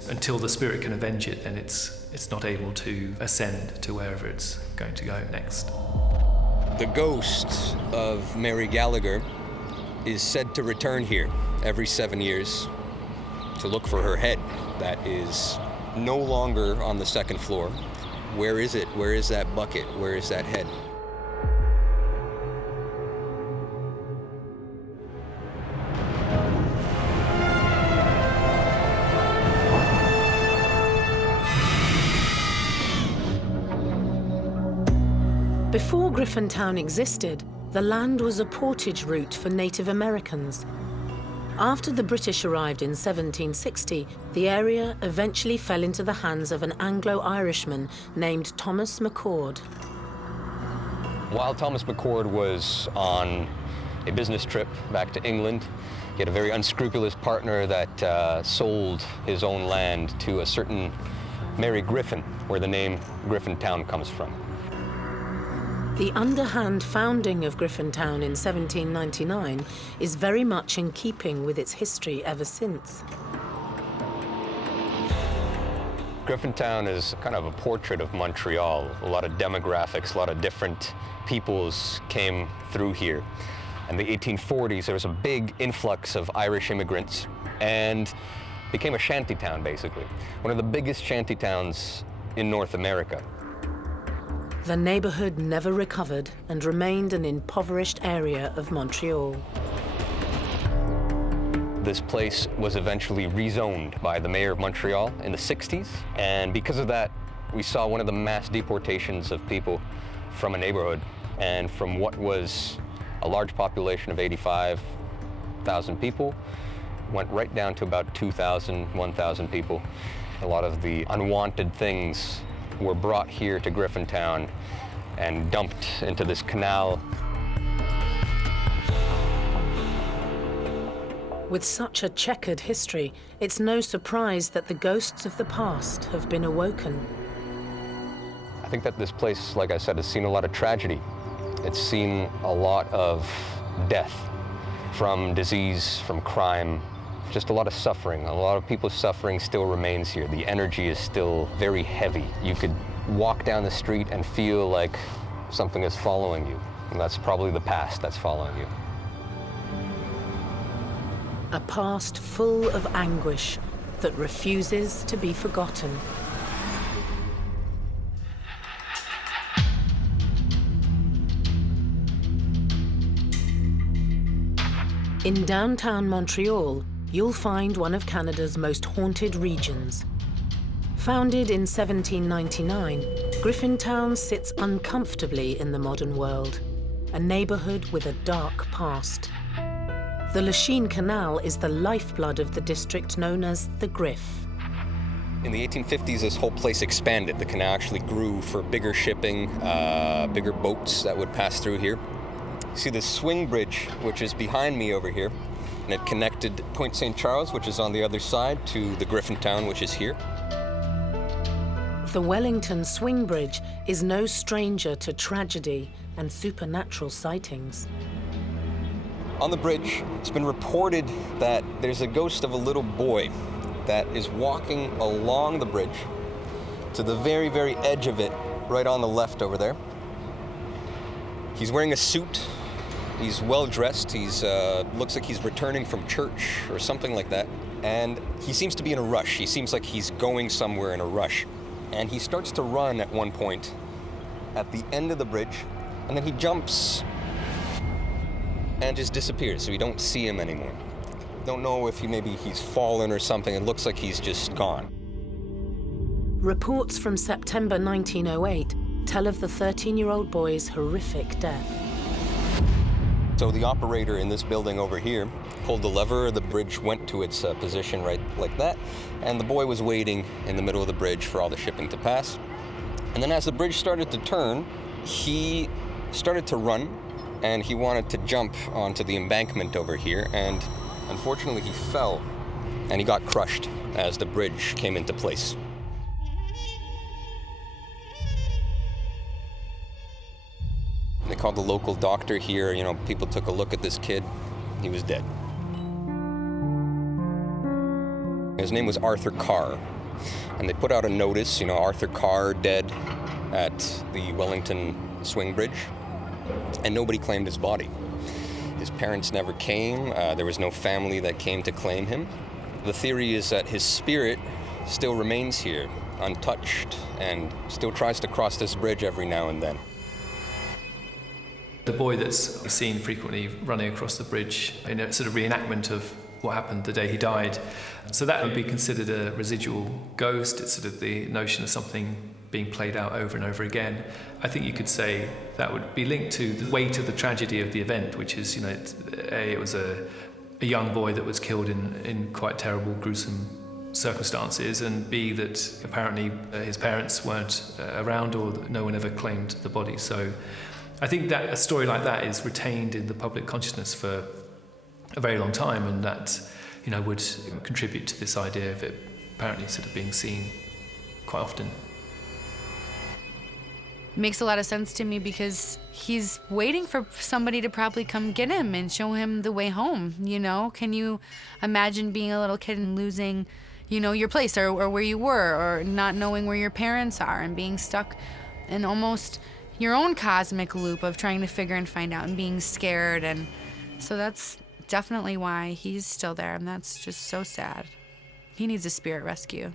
until the spirit can avenge it, then it's not able to ascend to wherever it's going to go next. The ghost of Mary Gallagher is said to return here every 7 years to look for her head that is no longer on the second floor. Where is it? Where is that bucket? Where is that head? Before Griffintown existed, the land was a portage route for Native Americans. After the British arrived in 1760, the area eventually fell into the hands of an Anglo-Irishman named Thomas McCord. While Thomas McCord was on a business trip back to England, he had a very unscrupulous partner that sold his own land to a certain Mary Griffin, where the name Griffintown comes from. The underhand founding of Griffintown in 1799 is very much in keeping with its history ever since. Griffintown is kind of a portrait of Montreal. A lot of demographics, a lot of different peoples came through here. In the 1840s, there was a big influx of Irish immigrants and became a shanty town, basically. One of the biggest shanty towns in North America. The neighborhood never recovered and remained an impoverished area of Montreal. This place was eventually rezoned by the mayor of Montreal in the 60s, and because of that, we saw one of the mass deportations of people from a neighborhood, and from what was a large population of 85,000 people, went right down to about 2,000, 1,000 people. A lot of the unwanted things were brought here to Griffintown and dumped into this canal. With such a checkered history, it's no surprise that the ghosts of the past have been awoken. I think that this place, like I said, has seen a lot of tragedy. It's seen a lot of death from disease, from crime, Just a lot of suffering. A lot of people's suffering still remains here. The energy is still very heavy. You could walk down the street and feel like something is following you. And that's probably the past that's following you. A past full of anguish that refuses to be forgotten. In downtown Montreal, you'll find one of Canada's most haunted regions. Founded in 1799, Griffintown sits uncomfortably in the modern world, a neighborhood with a dark past. The Lachine Canal is the lifeblood of the district known as the Griff. In the 1850s, this whole place expanded. The canal actually grew for bigger shipping, bigger boats that would pass through here. See the swing bridge, which is behind me over here, and it connected Point St. Charles, which is on the other side, to the Griffintown, which is here. The Wellington Swing Bridge is no stranger to tragedy and supernatural sightings. On the bridge, it's been reported that there's a ghost of a little boy that is walking along the bridge to the very, very edge of it, right on the left over there. He's wearing a suit. He's well-dressed. He's looks like he's returning from church or something like that. And he seems to be in a rush. He seems like he's going somewhere in a rush. And he starts to run at one point at the end of the bridge, and then he jumps and just disappears, so we don't see him anymore. Don't know if he's fallen or something. It looks like he's just gone. Reports from September 1908 tell of the 13-year-old boy's horrific death. So the operator in this building over here pulled the lever, the bridge went to its position right like that, and the boy was waiting in the middle of the bridge for all the shipping to pass. And then as the bridge started to turn, he started to run, and he wanted to jump onto the embankment over here, and unfortunately he fell, and he got crushed as the bridge came into place. They called the local doctor here. People took a look at this kid. He was dead. His name was Arthur Carr. And they put out a notice, Arthur Carr dead at the Wellington Swing Bridge. And nobody claimed his body. His parents never came. There was no family that came to claim him. The theory is that his spirit still remains here, untouched, and still tries to cross this bridge every now and then. The boy that's seen frequently running across the bridge in a sort of reenactment of what happened the day he died. So that would be considered a residual ghost. It's sort of the notion of something being played out over and over again. I think you could say that would be linked to the weight of the tragedy of the event, which is, it was a young boy that was killed in quite terrible, gruesome circumstances, and B, that apparently his parents weren't around, or no one ever claimed the body. So I think that a story like that is retained in the public consciousness for a very long time, and that would contribute to this idea of it apparently sort of being seen quite often. Makes a lot of sense to me because he's waiting for somebody to probably come get him and show him the way home, Can you imagine being a little kid and losing, your place or where you were, or not knowing where your parents are and being stuck in almost your own cosmic loop of trying to figure and find out and being scared? And so that's definitely why he's still there, and that's just so sad. He needs a spirit rescue.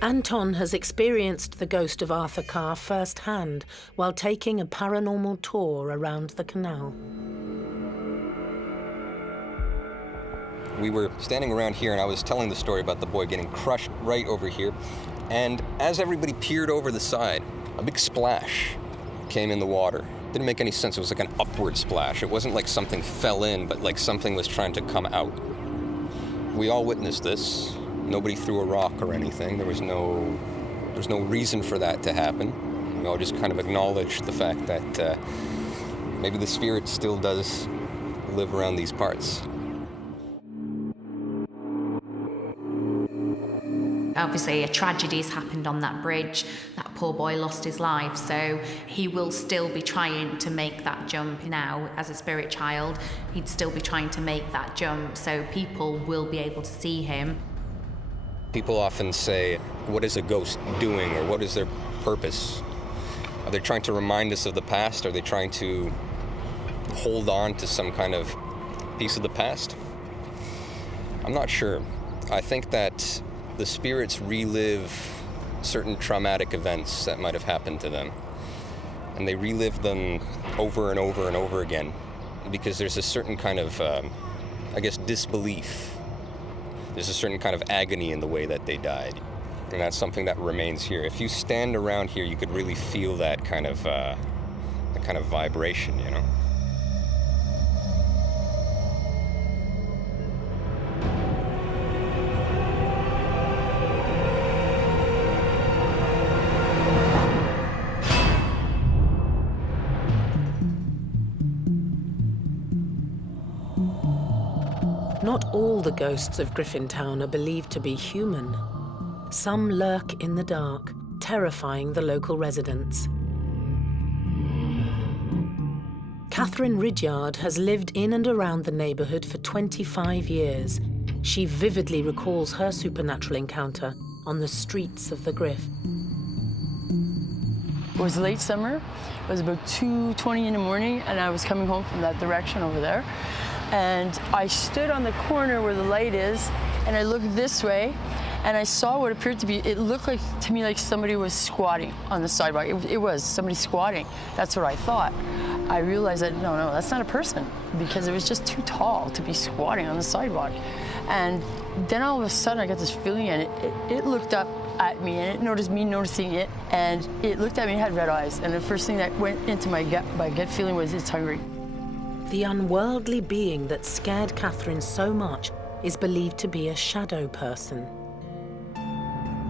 Anton has experienced the ghost of Arthur Carr firsthand while taking a paranormal tour around the canal. We were standing around here, and I was telling the story about the boy getting crushed right over here. And as everybody peered over the side, a big splash came in the water. Didn't make any sense. It was like an upward splash. It wasn't like something fell in, but like something was trying to come out. We all witnessed this. Nobody threw a rock or anything. There's no reason for that to happen. We all just kind of acknowledged the fact that maybe the spirit still does live around these parts. Obviously, a tragedy has happened on that bridge. That poor boy lost his life, so he will still be trying to make that jump now. As a spirit child, he'd still be trying to make that jump, so people will be able to see him. People often say, what is a ghost doing, or what is their purpose? Are they trying to remind us of the past? Are they trying to hold on to some kind of piece of the past? I'm not sure. I think that the spirits relive certain traumatic events that might have happened to them. And they relive them over and over and over again because there's a certain kind of, disbelief. There's a certain kind of agony in the way that they died. And that's something that remains here. If you stand around here, you could really feel that kind of vibration, you know? Not all the ghosts of Griffintown are believed to be human. Some lurk in the dark, terrifying the local residents. Catherine Ridyard has lived in and around the neighbourhood for 25 years. She vividly recalls her supernatural encounter on the streets of the Griff. It was late summer. It was about 2:20 in the morning, and I was coming home from that direction over there. And I stood on the corner where the light is, and I looked this way, and I saw what appeared to be, it looked like to me like somebody was squatting on the sidewalk. It was somebody squatting. That's what I thought. I realized that, no, that's not a person, because it was just too tall to be squatting on the sidewalk. And then all of a sudden I got this feeling, and it looked up at me, and it noticed me noticing it, and it looked at me and had red eyes. And the first thing that went into my gut feeling was, it's hungry. The unworldly being that scared Catherine so much is believed to be a shadow person.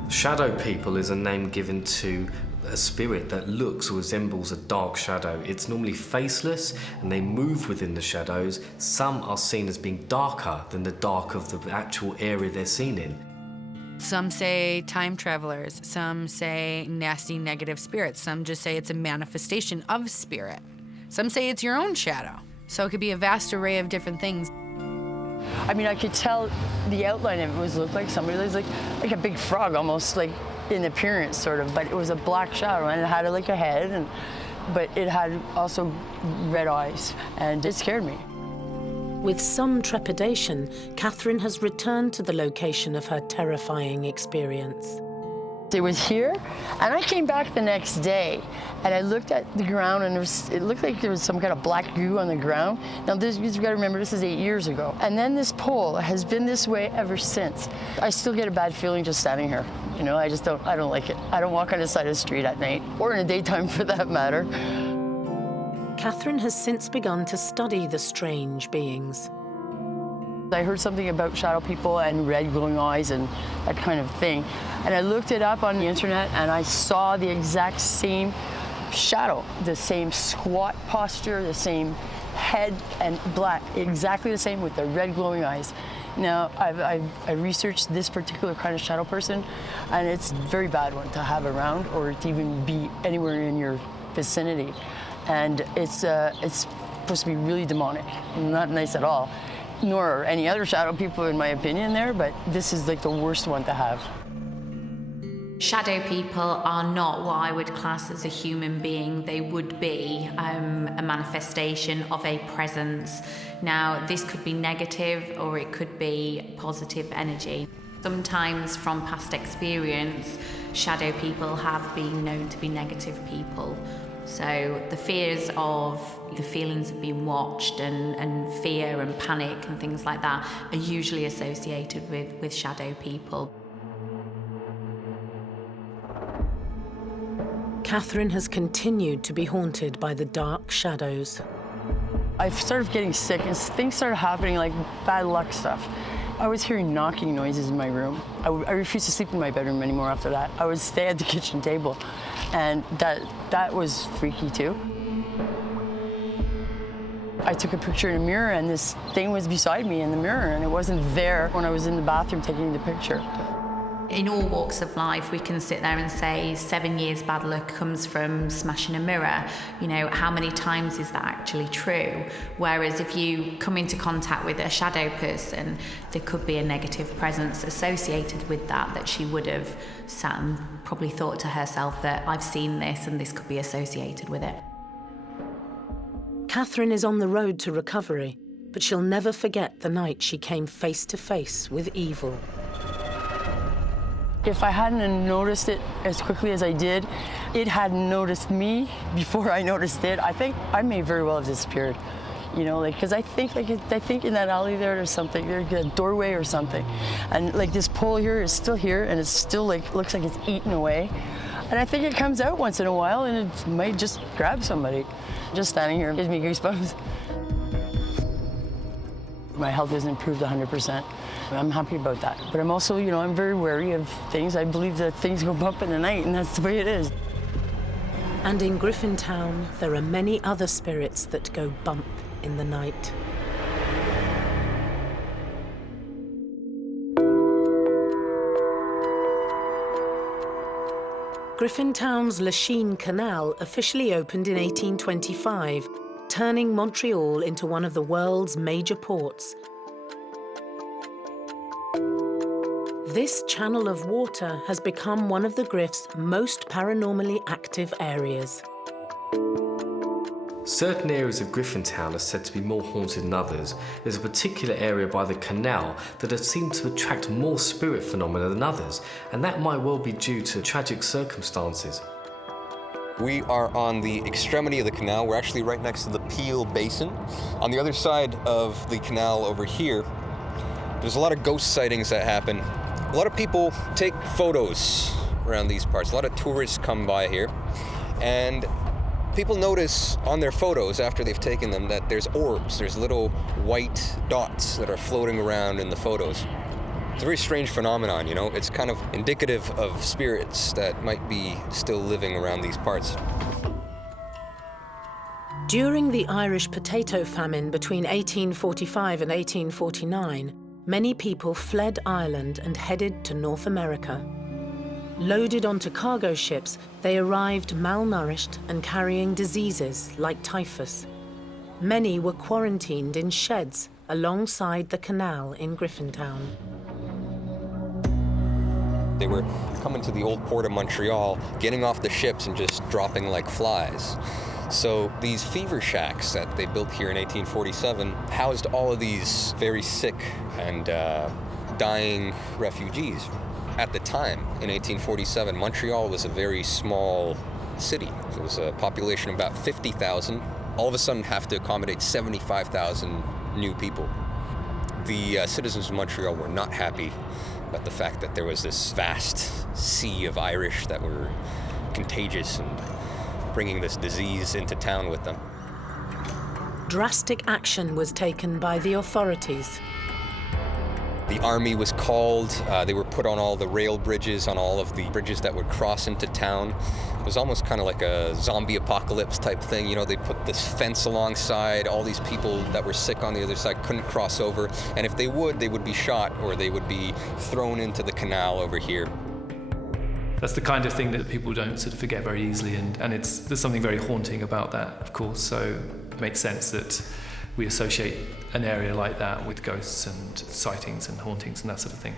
Shadow people is a name given to a spirit that looks or resembles a dark shadow. It's normally faceless and they move within the shadows. Some are seen as being darker than the dark of the actual area they're seen in. Some say time travelers, some say nasty negative spirits, some just say it's a manifestation of spirit. Some say it's your own shadow. So it could be a vast array of different things. I mean, I could tell the outline of it looked like somebody was like a big frog, almost like in appearance, sort of. But it was a black shadow, and it had like a head, but it had also red eyes, and it scared me. With some trepidation, Catherine has returned to the location of her terrifying experience. It was here, and I came back the next day, and I looked at the ground, and it looked like there was some kind of black goo on the ground. Now, you've got to remember, this is 8 years ago. And then this pole has been this way ever since. I still get a bad feeling just standing here. You know, I don't like it. I don't walk on the side of the street at night, or in the daytime for that matter. Catherine has since begun to study the strange beings. I heard something about shadow people and red glowing eyes and that kind of thing. And I looked it up on the internet, and I saw the exact same shadow, the same squat posture, the same head and black, exactly the same with the red glowing eyes. Now, I researched this particular kind of shadow person, and it's a very bad one to have around or to even be anywhere in your vicinity. And it's supposed to be really demonic, not nice at all. Nor are any other shadow people, in my opinion, there, but this is like the worst one to have. Shadow people are not what I would class as a human being. They would be a manifestation of a presence. Now, this could be negative or it could be positive energy. Sometimes from past experience, shadow people have been known to be negative people. So the fears of the feelings of being watched and fear and panic and things like that are usually associated with shadow people. Catherine has continued to be haunted by the dark shadows. I started getting sick, and things started happening, like bad luck stuff. I was hearing knocking noises in my room. I refused to sleep in my bedroom anymore after that. I would stay at the kitchen table, and that was freaky too. I took a picture in a mirror, and this thing was beside me in the mirror, and it wasn't there when I was in the bathroom taking the picture. In all walks of life, we can sit there and say 7 years bad luck comes from smashing a mirror. You know, how many times is that actually true? Whereas if you come into contact with a shadow person, there could be a negative presence associated with that she would have sat and probably thought to herself that I've seen this and this could be associated with it. Catherine is on the road to recovery, but she'll never forget the night she came face to face with evil. If I hadn't noticed it as quickly as I did, it hadn't noticed me before I noticed it, I think I may very well have disappeared. You know, like, because I think in that alley there's something, there's a doorway or something. And like this pole here is still here and it's still like, looks like it's eaten away. And I think it comes out once in a while and it might just grab somebody. Just standing here gives me goosebumps. My health has improved 100%. I'm happy about that. But I'm also, you know, I'm very wary of things. I believe that things go bump in the night, and that's the way it is. And in Griffintown, there are many other spirits that go bump in the night. Griffintown's Lachine Canal officially opened in 1825, turning Montreal into one of the world's major ports. This channel of water has become one of the Griff's most paranormally active areas. Certain areas of Griffintown are said to be more haunted than others. There's a particular area by the canal that has seemed to attract more spirit phenomena than others, and that might well be due to tragic circumstances. We are on the extremity of the canal. We're actually right next to the Peel Basin. On the other side of the canal over here, there's a lot of ghost sightings that happen. A lot of people take photos around these parts. A lot of tourists come by here, and people notice on their photos after they've taken them that there's orbs, there's little white dots that are floating around in the photos. It's a very strange phenomenon, you know? It's kind of indicative of spirits that might be still living around these parts. During the Irish potato famine between 1845 and 1849, many people fled Ireland and headed to North America. Loaded onto cargo ships, they arrived malnourished and carrying diseases like typhus. Many were quarantined in sheds alongside the canal in Griffintown. They were coming to the old port of Montreal, getting off the ships and just dropping like flies. So these fever shacks that they built here in 1847 housed all of these very sick and dying refugees. At the time, in 1847, Montreal was a very small city. It was a population of about 50,000. All of a sudden have to accommodate 75,000 new people. The citizens of Montreal were not happy about the fact that there was this vast sea of Irish that were contagious and bringing this disease into town with them. Drastic action was taken by the authorities. The army was called. They were put on all the rail bridges, on all of the bridges that would cross into town. It was almost kind of like a zombie apocalypse type thing. You know, they put this fence alongside. All these people that were sick on the other side couldn't cross over. And if they would be shot or they would be thrown into the canal over here. That's the kind of thing that people don't sort of forget very easily, and there's something very haunting about that, of course, so it makes sense that we associate an area like that with ghosts and sightings and hauntings and that sort of thing.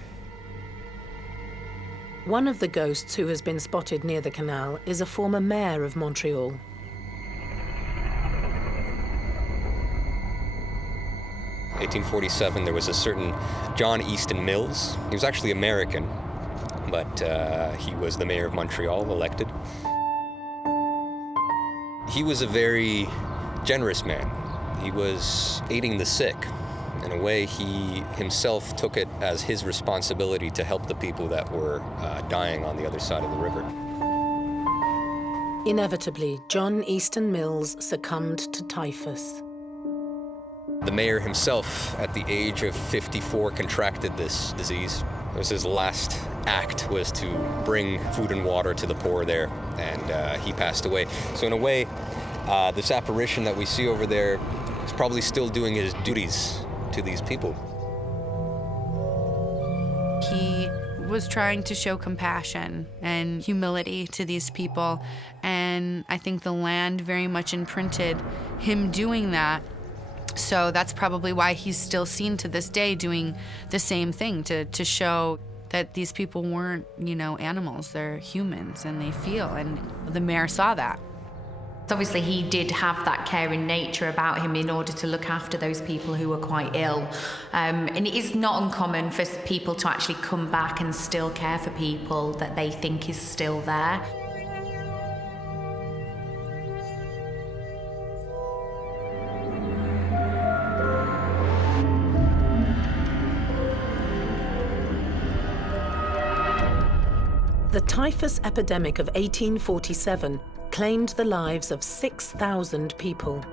One of the ghosts who has been spotted near the canal is a former mayor of Montreal. In 1847, there was a certain John Easton Mills. He was actually American, but he was the mayor of Montreal, elected. He was a very generous man. He was aiding the sick. In a way, he himself took it as his responsibility to help the people that were dying on the other side of the river. Inevitably, John Easton Mills succumbed to typhus. The mayor himself, at the age of 54, contracted this disease. It was his last act, was to bring food and water to the poor there, and he passed away. So in a way, this apparition that we see over there is probably still doing his duties to these people. He was trying to show compassion and humility to these people. And I think the land very much imprinted him doing that. So that's probably why he's still seen to this day doing the same thing, to show that these people weren't, animals. They're humans and they feel. And the mayor saw that. Obviously, he did have that caring nature about him in order to look after those people who were quite ill. And it is not uncommon for people to actually come back and still care for people that they think is still there. The typhus epidemic of 1847 claimed the lives of 6,000 people.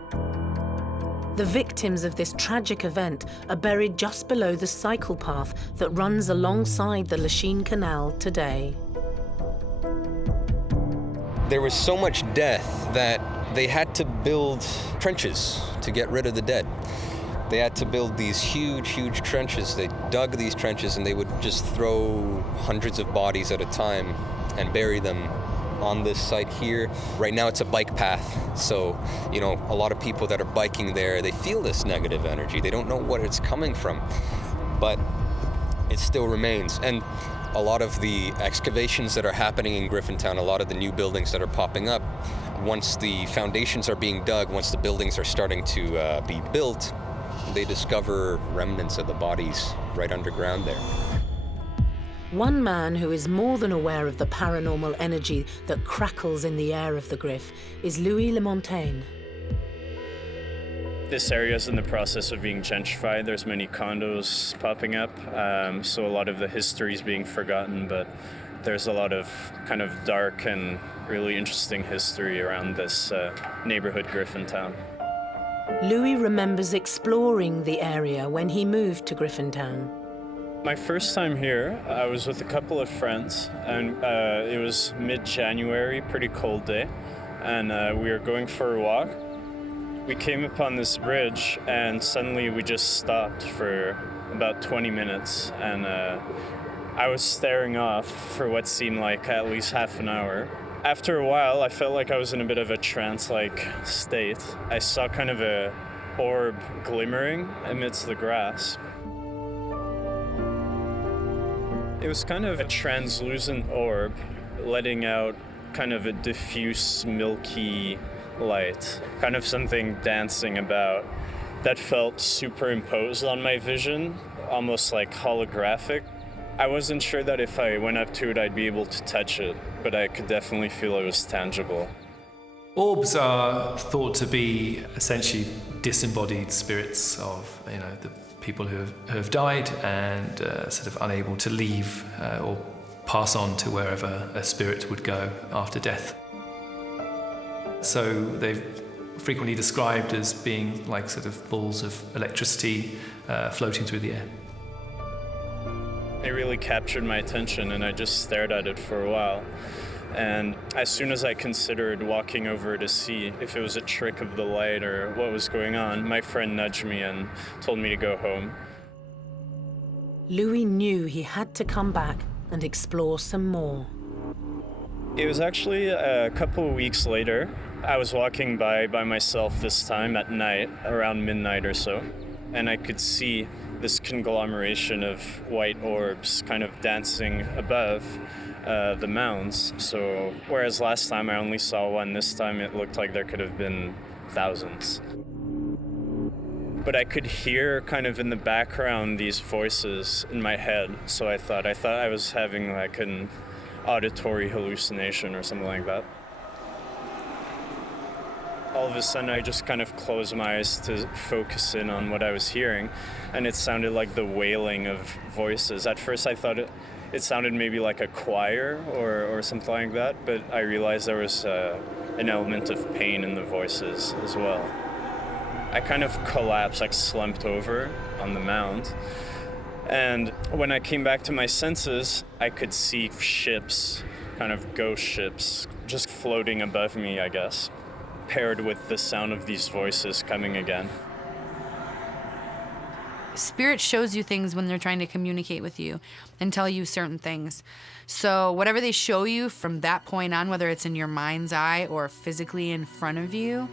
The victims of this tragic event are buried just below the cycle path that runs alongside the Lachine Canal today. There was so much death that they had to build trenches to get rid of the dead. They had to build these huge, huge trenches. They dug these trenches and they would just throw hundreds of bodies at a time and bury them on this site here. Right now it's a bike path, so a lot of people that are biking there, they feel this negative energy. They don't know what it's coming from, but it still remains. And a lot of the excavations that are happening in Griffintown, a lot of the new buildings that are popping up, once the foundations are being dug, once the buildings are starting to be built, they discover remnants of the bodies right underground there. One man who is more than aware of the paranormal energy that crackles in the air of the Griff is Louis Lemontagne. This area is in the process of being gentrified. There's many condos popping up, so a lot of the history is being forgotten, but there's a lot of kind of dark and really interesting history around this neighborhood, Griffintown. Louis remembers exploring the area when he moved to Griffintown. My first time here, I was with a couple of friends, and it was mid-January, pretty cold day, and we were going for a walk. We came upon this bridge, and suddenly we just stopped for about 20 minutes, and I was staring off for what seemed like at least half an hour. After a while, I felt like I was in a bit of a trance-like state. I saw kind of a orb glimmering amidst the grass. It was kind of a translucent orb, letting out kind of a diffuse, milky light, kind of something dancing about that felt superimposed on my vision, almost like holographic. I wasn't sure that if I went up to it, I'd be able to touch it, but I could definitely feel it was tangible. Orbs are thought to be essentially disembodied spirits of, the people who have died and sort of unable to leave or pass on to wherever a spirit would go after death. So they've frequently described as being like sort of balls of electricity floating through the air. It really captured my attention, and I just stared at it for a while. And as soon as I considered walking over to see if it was a trick of the light or what was going on, my friend nudged me and told me to go home. Louis knew he had to come back and explore some more. It was actually a couple of weeks later. I was walking by myself this time at night, around midnight or so, and I could see this conglomeration of white orbs kind of dancing above the mounds. So whereas last time I only saw one, this time it looked like there could have been thousands. But I could hear kind of in the background these voices in my head. So I thought I was having like an auditory hallucination or something like that. All of a sudden I just kind of closed my eyes to focus in on what I was hearing, and it sounded like the wailing of voices. At first I thought it sounded maybe like a choir or something like that, but I realized there was an element of pain in the voices as well. I kind of collapsed, like slumped over on the mound, and when I came back to my senses, I could see ships, kind of ghost ships, just floating above me, I guess, paired with the sound of these voices coming again. Spirit shows you things when they're trying to communicate with you and tell you certain things. So whatever they show you from that point on, whether it's in your mind's eye or physically in front of you,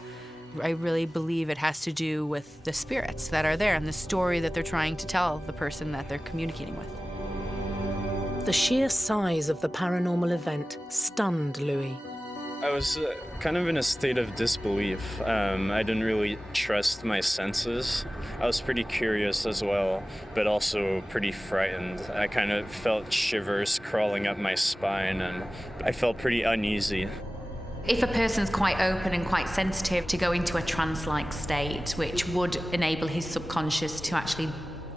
I really believe it has to do with the spirits that are there and the story that they're trying to tell the person that they're communicating with. The sheer size of the paranormal event stunned Louis. I was kind of in a state of disbelief. I didn't really trust my senses. I was pretty curious as well, but also pretty frightened. I kind of felt shivers crawling up my spine, and I felt pretty uneasy. If a person's quite open and quite sensitive, to go into a trance-like state, which would enable his subconscious to actually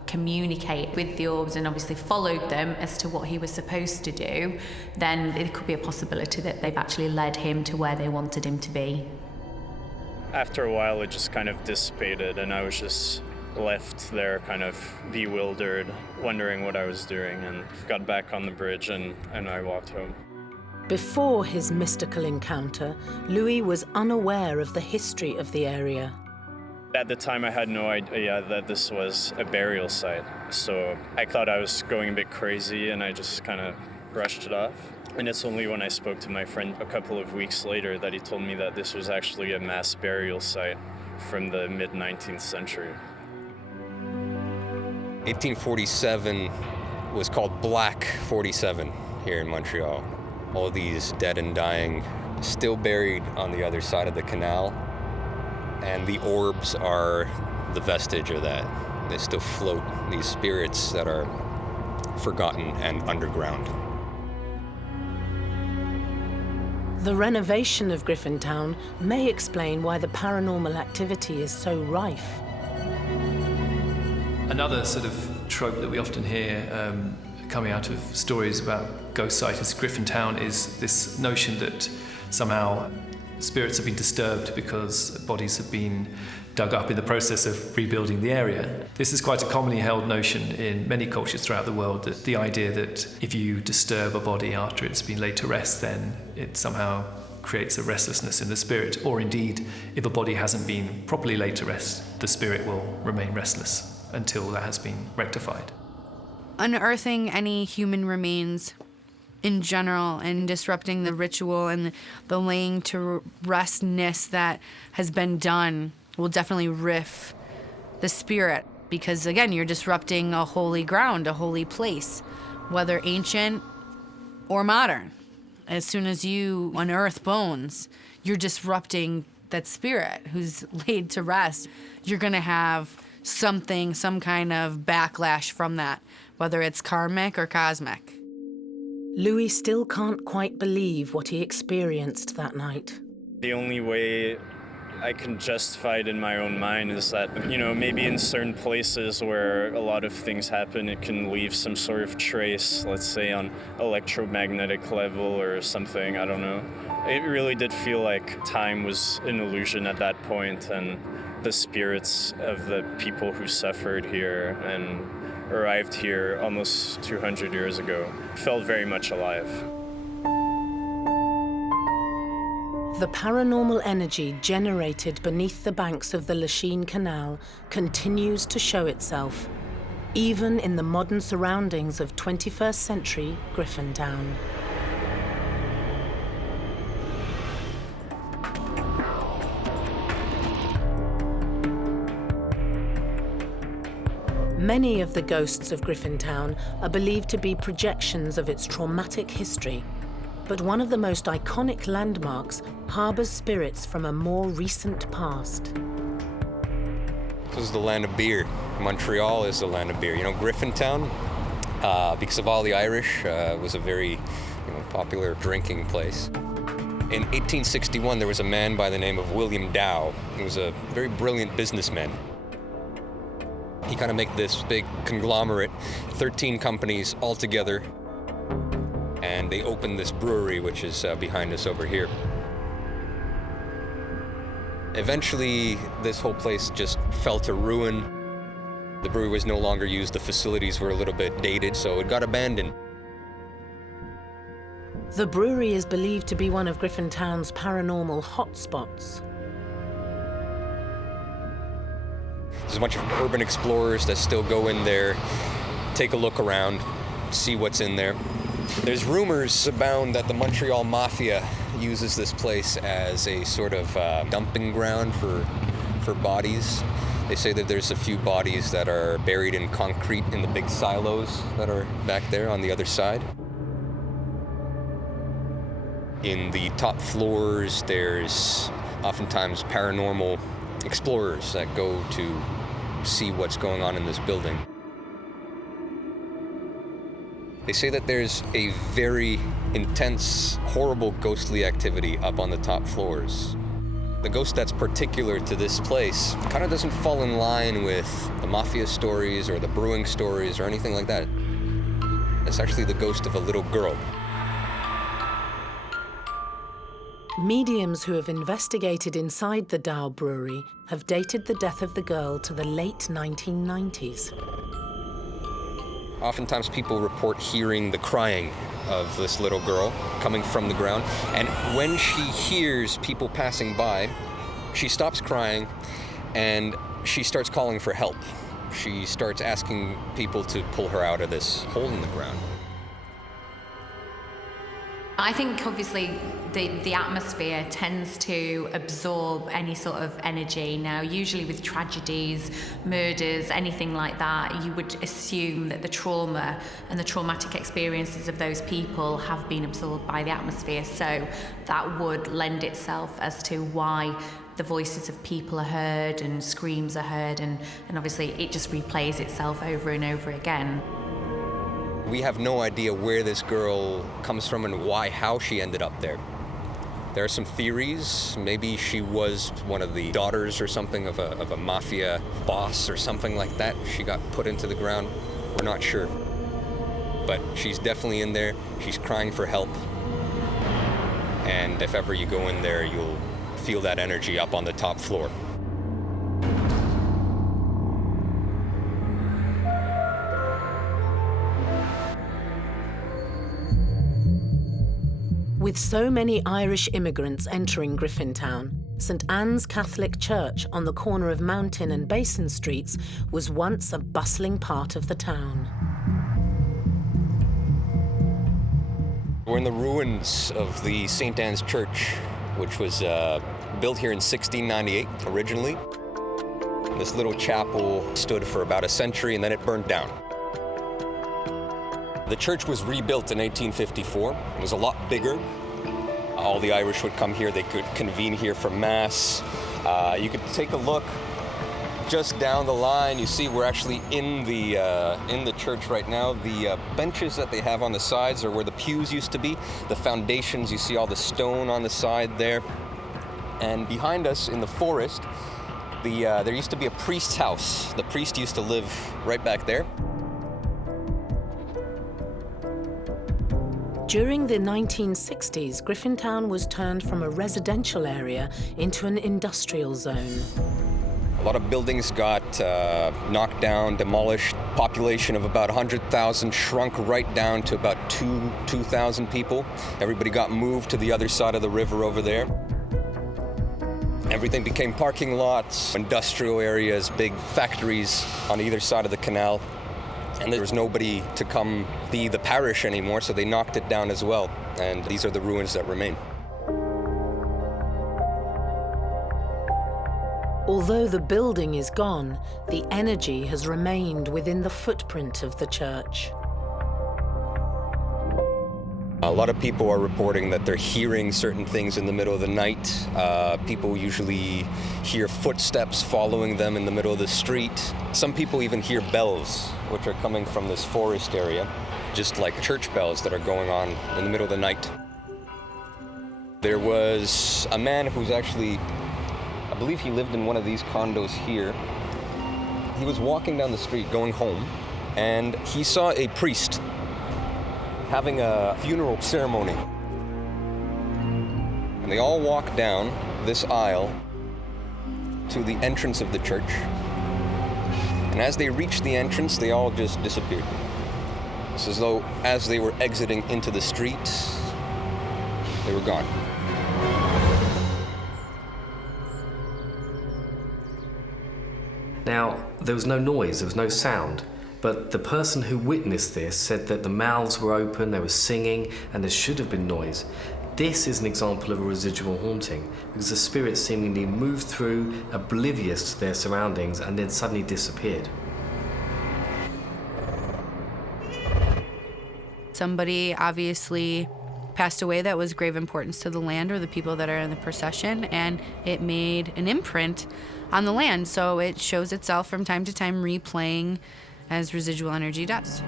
communicate with the orbs and obviously followed them as to what he was supposed to do, then it could be a possibility that they've actually led him to where they wanted him to be. After a while, it just kind of dissipated, and I was just left there kind of bewildered, wondering what I was doing, and got back on the bridge and I walked home. Before his mystical encounter, Louis was unaware of the history of the area. At the time, I had no idea that this was a burial site, so I thought I was going a bit crazy, and I just kind of brushed it off. And it's only when I spoke to my friend a couple of weeks later that he told me that this was actually a mass burial site from the mid-19th century. 1847 was called Black 47 here in Montreal. All these dead and dying still buried on the other side of the canal. And the orbs are the vestige of that. They still float, these spirits that are forgotten and underground. The renovation of Griffintown may explain why the paranormal activity is so rife. Another sort of trope that we often hear coming out of stories about ghost sightings in Griffintown is this notion that somehow spirits have been disturbed because bodies have been dug up in the process of rebuilding the area. This is quite a commonly held notion in many cultures throughout the world, that the idea that if you disturb a body after it's been laid to rest, then it somehow creates a restlessness in the spirit, or indeed, if a body hasn't been properly laid to rest, the spirit will remain restless until that has been rectified. Unearthing any human remains in general and disrupting the ritual and the laying to restness that has been done will definitely riff the spirit, because again, you're disrupting a holy ground, a holy place, whether ancient or modern. As soon as you unearth bones, you're disrupting that spirit who's laid to rest. You're gonna have some kind of backlash from that, whether it's karmic or cosmic. Louis still can't quite believe what he experienced that night. The only way I can justify it in my own mind is that, maybe in certain places where a lot of things happen, it can leave some sort of trace, let's say on electromagnetic level or something, I don't know. It really did feel like time was an illusion at that point, and the spirits of the people who suffered here and arrived here almost 200 years ago felt very much alive. The paranormal energy generated beneath the banks of the Lachine Canal continues to show itself, even in the modern surroundings of 21st century Griffintown. Many of the ghosts of Griffintown are believed to be projections of its traumatic history, but one of the most iconic landmarks harbors spirits from a more recent past. This is the land of beer. Montreal is the land of beer. Griffintown, because of all the Irish, was a very popular drinking place. In 1861, there was a man by the name of William Dow. He was a very brilliant businessman. He kind of made this big conglomerate, 13 companies all together, and they opened this brewery, which is behind us over here. Eventually, this whole place just fell to ruin. The brewery was no longer used, the facilities were a little bit dated, so it got abandoned. The brewery is believed to be one of Griffintown's paranormal hotspots. This There's a bunch of urban explorers that still go in there, take a look around, see what's in there. There's rumors abound that the Montreal Mafia uses this place as a sort of dumping ground for bodies. They say that there's a few bodies that are buried in concrete in the big silos that are back there on the other side. In the top floors, there's oftentimes paranormal explorers that go to see what's going on in this building. They say that there's a very intense, horrible ghostly activity up on the top floors. The ghost that's particular to this place kind of doesn't fall in line with the mafia stories or the brewing stories or anything like that. It's actually the ghost of a little girl. Mediums who have investigated inside the Dow Brewery have dated the death of the girl to the late 1990s. Oftentimes people report hearing the crying of this little girl coming from the ground, and when she hears people passing by, she stops crying and she starts calling for help. She starts asking people to pull her out of this hole in the ground. I think obviously the atmosphere tends to absorb any sort of energy. Now, usually with tragedies, murders, anything like that, you would assume that the trauma and the traumatic experiences of those people have been absorbed by the atmosphere. So that would lend itself as to why the voices of people are heard and screams are heard, and obviously it just replays itself over and over again. We have no idea where this girl comes from and how she ended up there. There are some theories. Maybe she was one of the daughters or something of a mafia boss or something like that. She got put into the ground. We're not sure. But she's definitely in there. She's crying for help. And if ever you go in there, you'll feel that energy up on the top floor. With so many Irish immigrants entering Griffintown, St Anne's Catholic Church on the corner of Mountain and Basin Streets was once a bustling part of the town. We're in the ruins of the St Anne's Church, which was built here in 1698 originally. This little chapel stood for about a century and then it burned down. The church was rebuilt in 1854. It was a lot bigger. All the Irish would come here. They could convene here for Mass. You could take a look just down the line. You see we're actually in the church right now. The benches that they have on the sides are where the pews used to be. The foundations, you see all the stone on the side there. And behind us in the forest, there used to be a priest's house. The priest used to live right back there. During the 1960s, Griffintown was turned from a residential area into an industrial zone. A lot of buildings got knocked down, demolished. Population of about 100,000 shrunk right down to about 2,000 people. Everybody got moved to the other side of the river over there. Everything became parking lots, industrial areas, big factories on either side of the canal. And there was nobody to come be the parish anymore, so they knocked it down as well. And these are the ruins that remain. Although the building is gone, the energy has remained within the footprint of the church. A lot of people are reporting that they're hearing certain things in the middle of the night. People usually hear footsteps following them in the middle of the street. Some people even hear bells, which are coming from this forest area, just like church bells that are going on in the middle of the night. There was a man who's actually, I believe he lived in one of these condos here. He was walking down the street going home, and he saw a priest having a funeral ceremony. And they all walked down this aisle to the entrance of the church. And as they reached the entrance, they all just disappeared. It's as though as they were exiting into the street, they were gone. Now, there was no noise, there was no sound, but the person who witnessed this said that the mouths were open, they were singing, and there should have been noise. This is an example of a residual haunting, because the spirits seemingly moved through, oblivious to their surroundings, and then suddenly disappeared. Somebody obviously passed away that was grave importance to the land or the people that are in the procession, and it made an imprint on the land, so it shows itself from time to time replaying as residual energy does.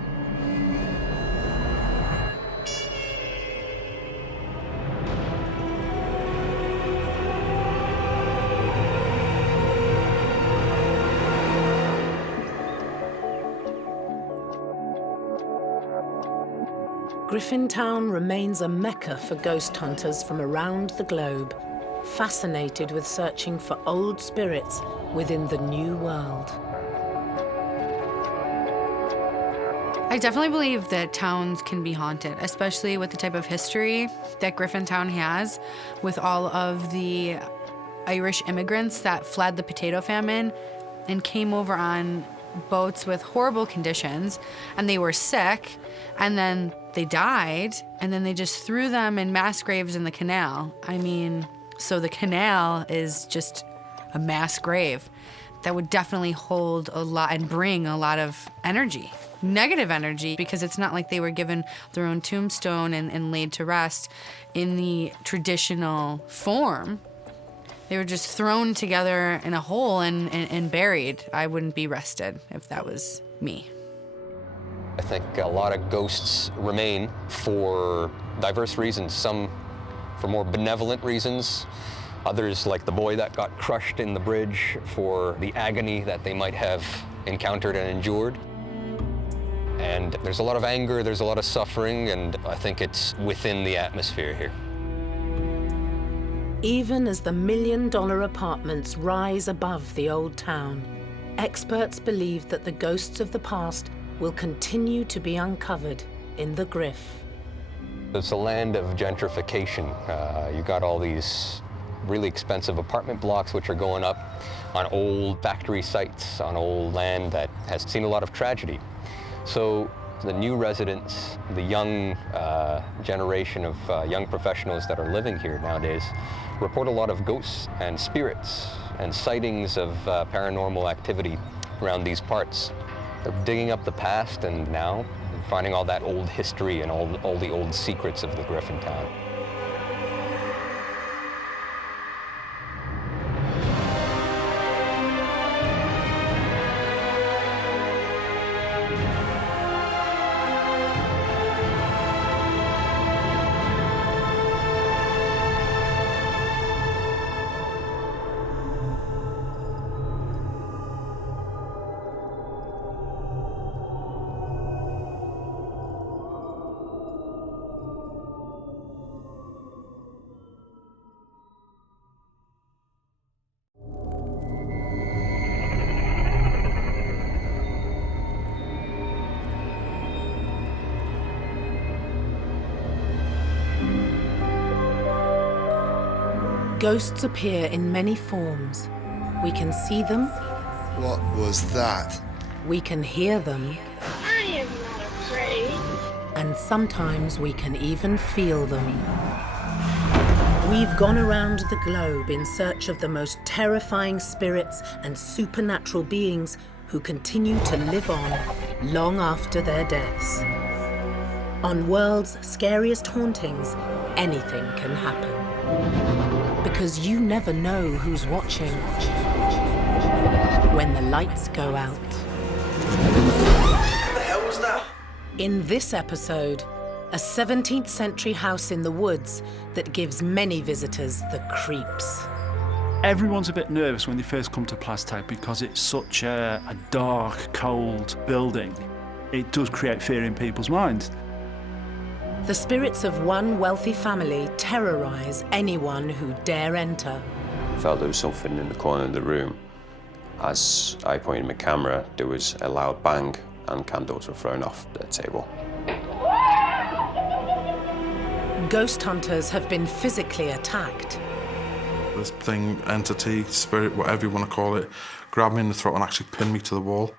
Griffintown remains a mecca for ghost hunters from around the globe, fascinated with searching for old spirits within the new world. I definitely believe that towns can be haunted, especially with the type of history that Griffintown has, with all of the Irish immigrants that fled the potato famine and came over on boats with horrible conditions, and they were sick, and then they died, and then they just threw them in mass graves in the canal. I mean, so the canal is just a mass grave that would definitely hold a lot and bring a lot of energy, negative energy, because it's not like they were given their own tombstone and laid to rest in the traditional form. They were just thrown together in a hole and buried. I wouldn't be rested if that was me. I think a lot of ghosts remain for diverse reasons, some for more benevolent reasons, others, like the boy that got crushed in the bridge, for the agony that they might have encountered and endured. And there's a lot of anger, there's a lot of suffering, and I think it's within the atmosphere here. Even as the million-dollar apartments rise above the old town, experts believe that the ghosts of the past will continue to be uncovered in the Griff. It's a land of gentrification. You got all these really expensive apartment blocks which are going up on old factory sites, on old land that has seen a lot of tragedy. So the new residents, the young generation of young professionals that are living here nowadays, report a lot of ghosts and spirits and sightings of paranormal activity around these parts. They're digging up the past and now finding all that old history and all the old secrets of the Griffintown. Ghosts appear in many forms. We can see them. What was that? We can hear them. I am not afraid. And sometimes we can even feel them. We've gone around the globe in search of the most terrifying spirits and supernatural beings who continue to live on long after their deaths. On World's Scariest Hauntings, anything can happen. Because you never know who's watching when the lights go out. What the hell was that? In this episode, a 17th century house in the woods that gives many visitors the creeps. Everyone's a bit nervous when they first come to Plas because it's such a dark, cold building. It does create fear in people's minds. The spirits of one wealthy family terrorize anyone who dare enter. I felt there was something in the corner of the room. As I pointed my camera, there was a loud bang and candles were thrown off the table. Ghost hunters have been physically attacked. This thing, entity, spirit, whatever you want to call it, grabbed me in the throat and actually pinned me to the wall.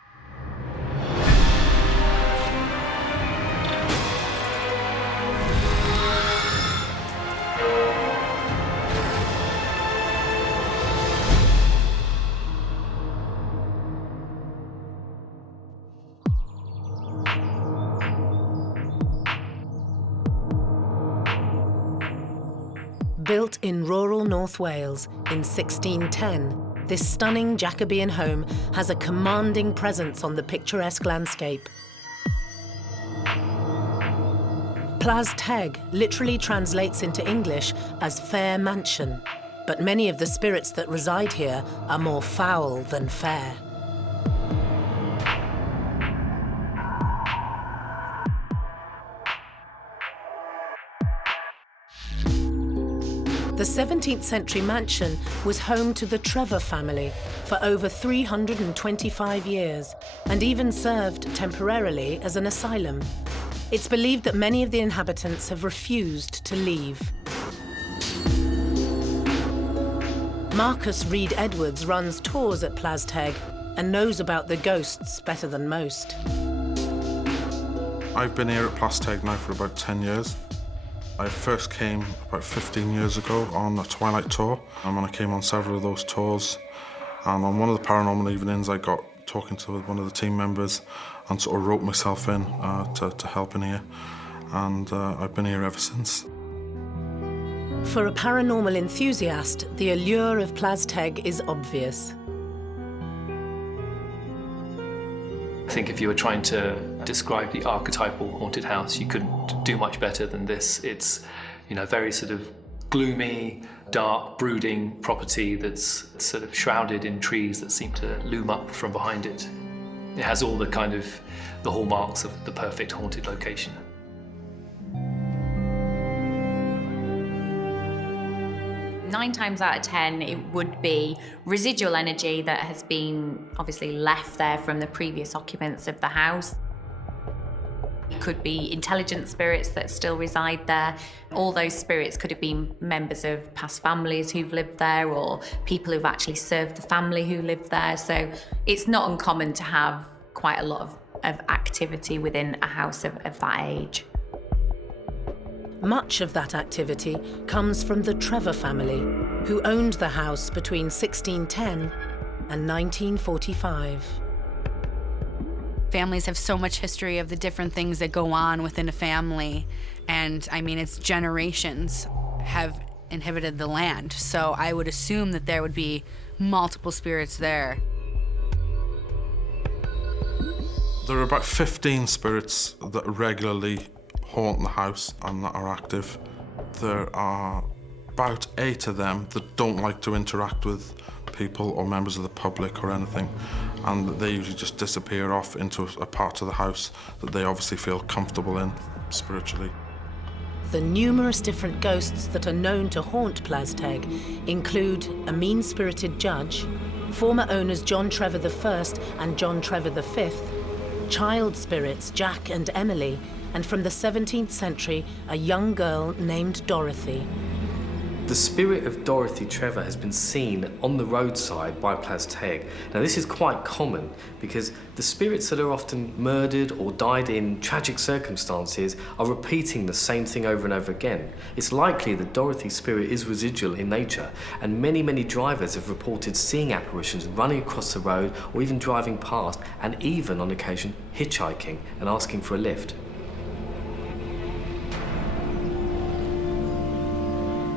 Built in rural North Wales in 1610, this stunning Jacobean home has a commanding presence on the picturesque landscape. Plas literally translates into English as fair mansion, but many of the spirits that reside here are more foul than fair. The 17th century mansion was home to the Trevor family for over 325 years and even served temporarily as an asylum. It's believed that many of the inhabitants have refused to leave. Marcus Reed Edwards runs tours at Plas and knows about the ghosts better than most. I've been here at Plas now for about 10 years. I first came about 15 years ago on a Twilight tour, and when I came on several of those tours, and on one of the paranormal evenings I got talking to one of the team members and sort of wrote myself in to help in here, and I've been here ever since. For a paranormal enthusiast, the allure of Plas is obvious. I think if you were trying to describe the archetypal haunted house, you couldn't do much better than this. It's, very sort of gloomy, dark, brooding property that's sort of shrouded in trees that seem to loom up from behind it. It has all the the hallmarks of the perfect haunted location. 9 times out of 10, it would be residual energy that has been obviously left there from the previous occupants of the house. It could be intelligent spirits that still reside there. All those spirits could have been members of past families who've lived there or people who've actually served the family who lived there. So it's not uncommon to have quite a lot of activity within a house of that age. Much of that activity comes from the Trevor family, who owned the house between 1610 and 1945. Families have so much history of the different things that go on within a family, and it's generations have inhabited the land, so I would assume that there would be multiple spirits there. There are about 15 spirits that regularly haunt the house and that are active. There are about 8 of them that don't like to interact with people or members of the public or anything, and they usually just disappear off into a part of the house that they obviously feel comfortable in spiritually. The numerous different ghosts that are known to haunt Plas include a mean-spirited judge, former owners John Trevor I and John Trevor V, child spirits Jack and Emily, and from the 17th century, a young girl named Dorothy. The spirit of Dorothy Trevor has been seen on the roadside by Plas. Now this is quite common because the spirits that are often murdered or died in tragic circumstances are repeating the same thing over and over again. It's likely that Dorothy's spirit is residual in nature, and many drivers have reported seeing apparitions running across the road or even driving past, and even on occasion hitchhiking and asking for a lift.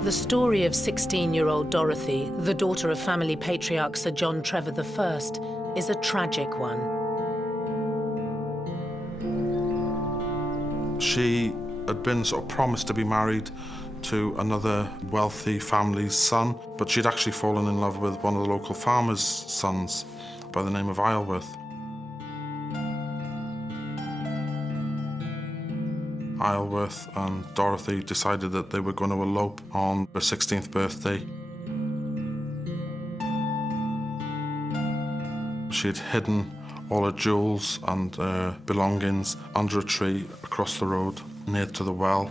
The story of 16-year-old Dorothy, the daughter of family patriarch Sir John Trevor I, is a tragic one. She had been sort of promised to be married to another wealthy family's son, but she'd actually fallen in love with one of the local farmers' sons by the name of Isleworth. Isleworth and Dorothy decided that they were going to elope on her 16th birthday. She had hidden all her jewels and belongings under a tree across the road near to the well,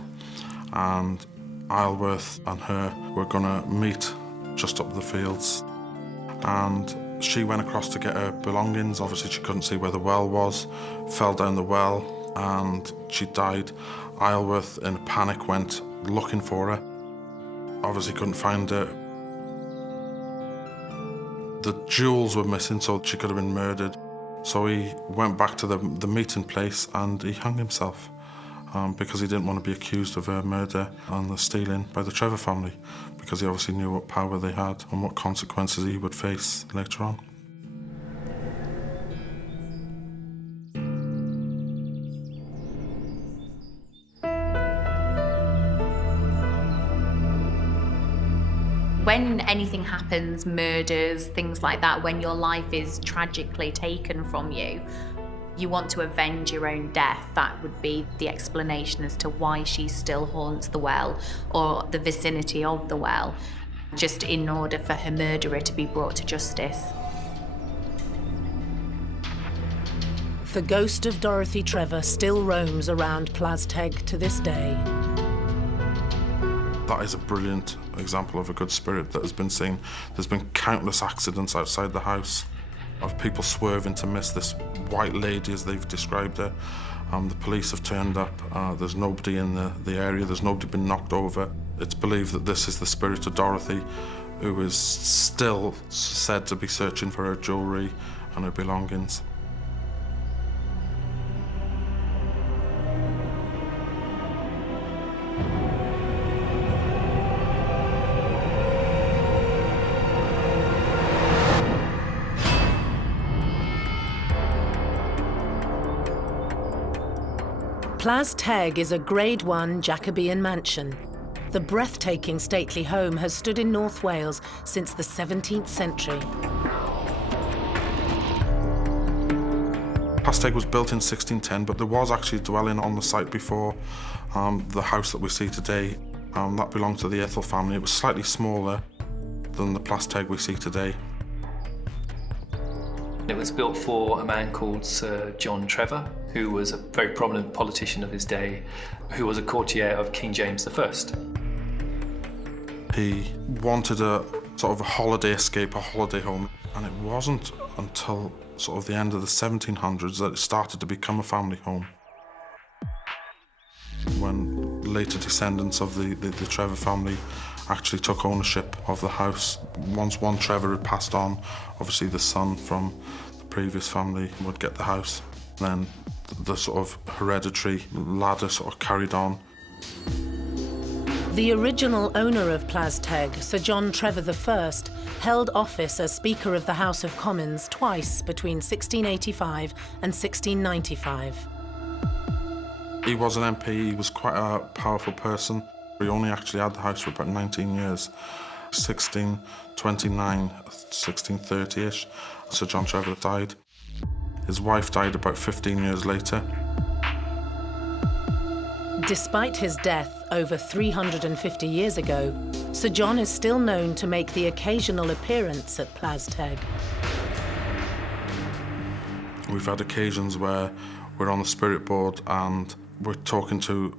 and Isleworth and her were going to meet just up the fields. And she went across to get her belongings. Obviously, she couldn't see where the well was, fell down the well, and she died. Isleworth, in a panic, went looking for her. Obviously couldn't find her. The jewels were missing, so she could have been murdered. So he went back to the meeting place and he hung himself because he didn't want to be accused of a murder and the stealing by the Trevor family, because he obviously knew what power they had and what consequences he would face later on. When anything happens, murders, things like that, when your life is tragically taken from you, you want to avenge your own death. That would be the explanation as to why she still haunts the well or the vicinity of the well, just in order for her murderer to be brought to justice. The ghost of Dorothy Trevor still roams around Plas to this day. That is a brilliant example of a good spirit that has been seen. There's been countless accidents outside the house of people swerving to miss this white lady, as they've described her. The police have turned up. There's nobody in the area. There's nobody been knocked over. It's believed that this is the spirit of Dorothy, who is still said to be searching for her jewellery and her belongings. Plas is a Grade 1 Jacobean mansion. The breathtaking stately home has stood in North Wales since the 17th century. Plas was built in 1610, but there was actually a dwelling on the site before the house that we see today. That belonged to the Ethel family. It was slightly smaller than the Plas we see today. It was built for a man called Sir John Trevor, who was a very prominent politician of his day, who was a courtier of King James I. He wanted a sort of a holiday escape, a holiday home, and it wasn't until sort of the end of the 1700s that it started to become a family home. When later descendants of the Trevor family actually took ownership of the house. Once one Trevor had passed on, obviously the son from the previous family would get the house. Then the sort of hereditary ladder sort of carried on. The original owner of Plas, Sir John Trevor I, held office as Speaker of the House of Commons twice between 1685 and 1695. He was an MP, he was quite a powerful person. He only actually had the house for about 19 years. 1629, 1630-ish, Sir John Trevor died. His wife died about 15 years later. Despite his death over 350 years ago, Sir John is still known to make the occasional appearance at Plas. We've had occasions where we're on the spirit board and we're talking to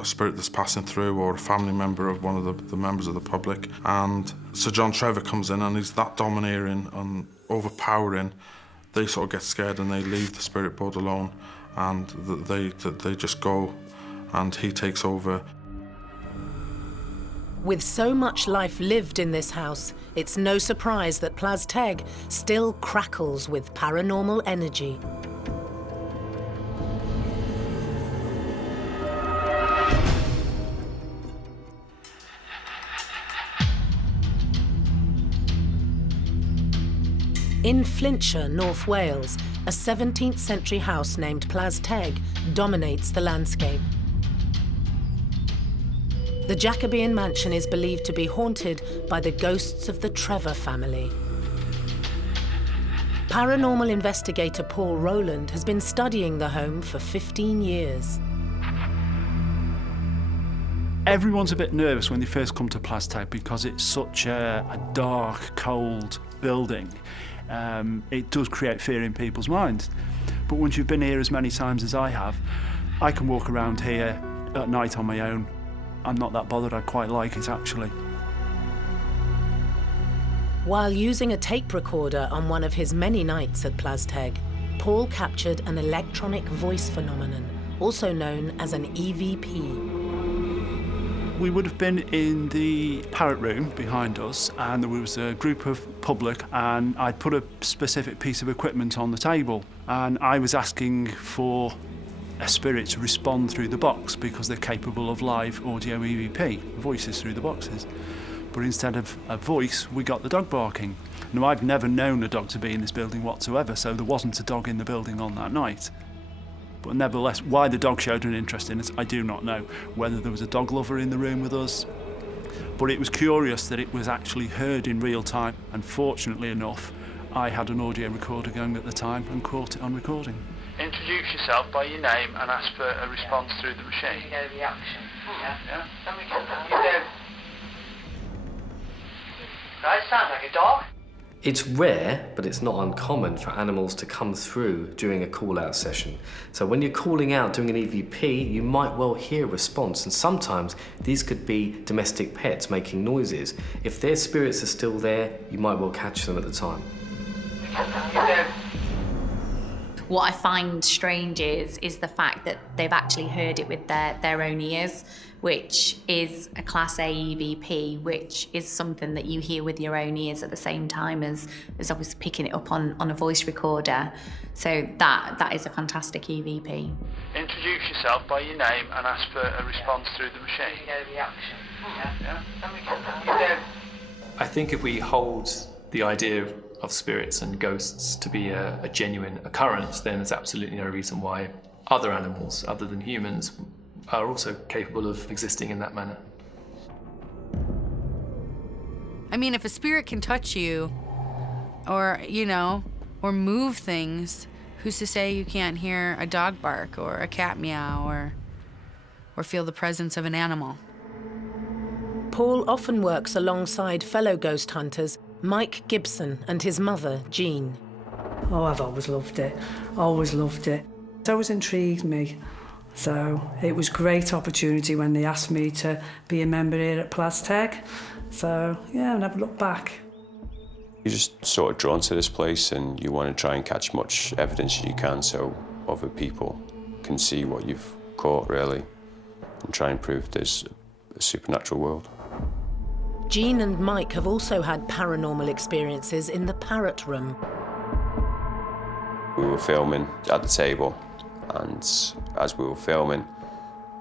a spirit that's passing through or a family member of one of the members of the public, and Sir John Trevor comes in and he's that domineering and overpowering, they sort of get scared and they leave the spirit board alone, and they just go and he takes over. With so much life lived in this house, it's no surprise that Plas still crackles with paranormal energy. In Flintshire, North Wales, a 17th century house named Plas dominates the landscape. The Jacobean mansion is believed to be haunted by the ghosts of the Trevor family. Paranormal investigator Paul Rowland has been studying the home for 15 years. Everyone's a bit nervous when they first come to Plas because it's such a dark, cold building. It does create fear in people's minds. But once you've been here as many times as I have, I can walk around here at night on my own. I'm not that bothered, I quite like it actually. While using a tape recorder on one of his many nights at Plas, Paul captured an electronic voice phenomenon, also known as an EVP. We would have been in the parrot room behind us, and there was a group of public, and I'd put a specific piece of equipment on the table, and I was asking for a spirit to respond through the box because they're capable of live audio EVP, voices through the boxes. But instead of a voice, we got the dog barking. Now, I've never known a dog to be in this building whatsoever, so there wasn't a dog in the building on that night. But nevertheless, why the dog showed an interest in us, I do not know. Whether there was a dog lover in the room with us. But it was curious that it was actually heard in real time, and fortunately enough, I had an audio recorder going at the time and caught it on recording. Introduce yourself by your name and ask for a response through the machine. You know the action. Yeah? Then we can you do. Right, sounds like a dog. It's rare, but it's not uncommon for animals to come through during a call-out session. So when you're calling out doing an EVP, you might well hear a response, and sometimes these could be domestic pets making noises. If their spirits are still there, you might well catch them at the time. What I find strange is the fact that they've actually heard it with their own ears, which is a Class A EVP, which is something that you hear with your own ears at the same time as obviously picking it up on a voice recorder. So that is a fantastic EVP. Introduce yourself by your name and ask for a response through the machine. You know the action. Yeah? Then we can you do. I think if we hold the idea of spirits and ghosts to be a genuine occurrence, then there's absolutely no reason why other animals, other than humans, are also capable of existing in that manner. I mean, if a spirit can touch you or, or move things, who's to say you can't hear a dog bark or a cat meow or feel the presence of an animal? Paul often works alongside fellow ghost hunters Mike Gibson and his mother, Jean. Oh, I've always loved it. Always loved it. It's always intrigued me. So it was a great opportunity when they asked me to be a member here at Plas. So, yeah, I never looked back. You're just sort of drawn to this place and you want to try and catch much evidence as you can so other people can see what you've caught, really, and try and prove there's a supernatural world. Jean and Mike have also had paranormal experiences in the parrot room. We were filming at the table, and as we were filming,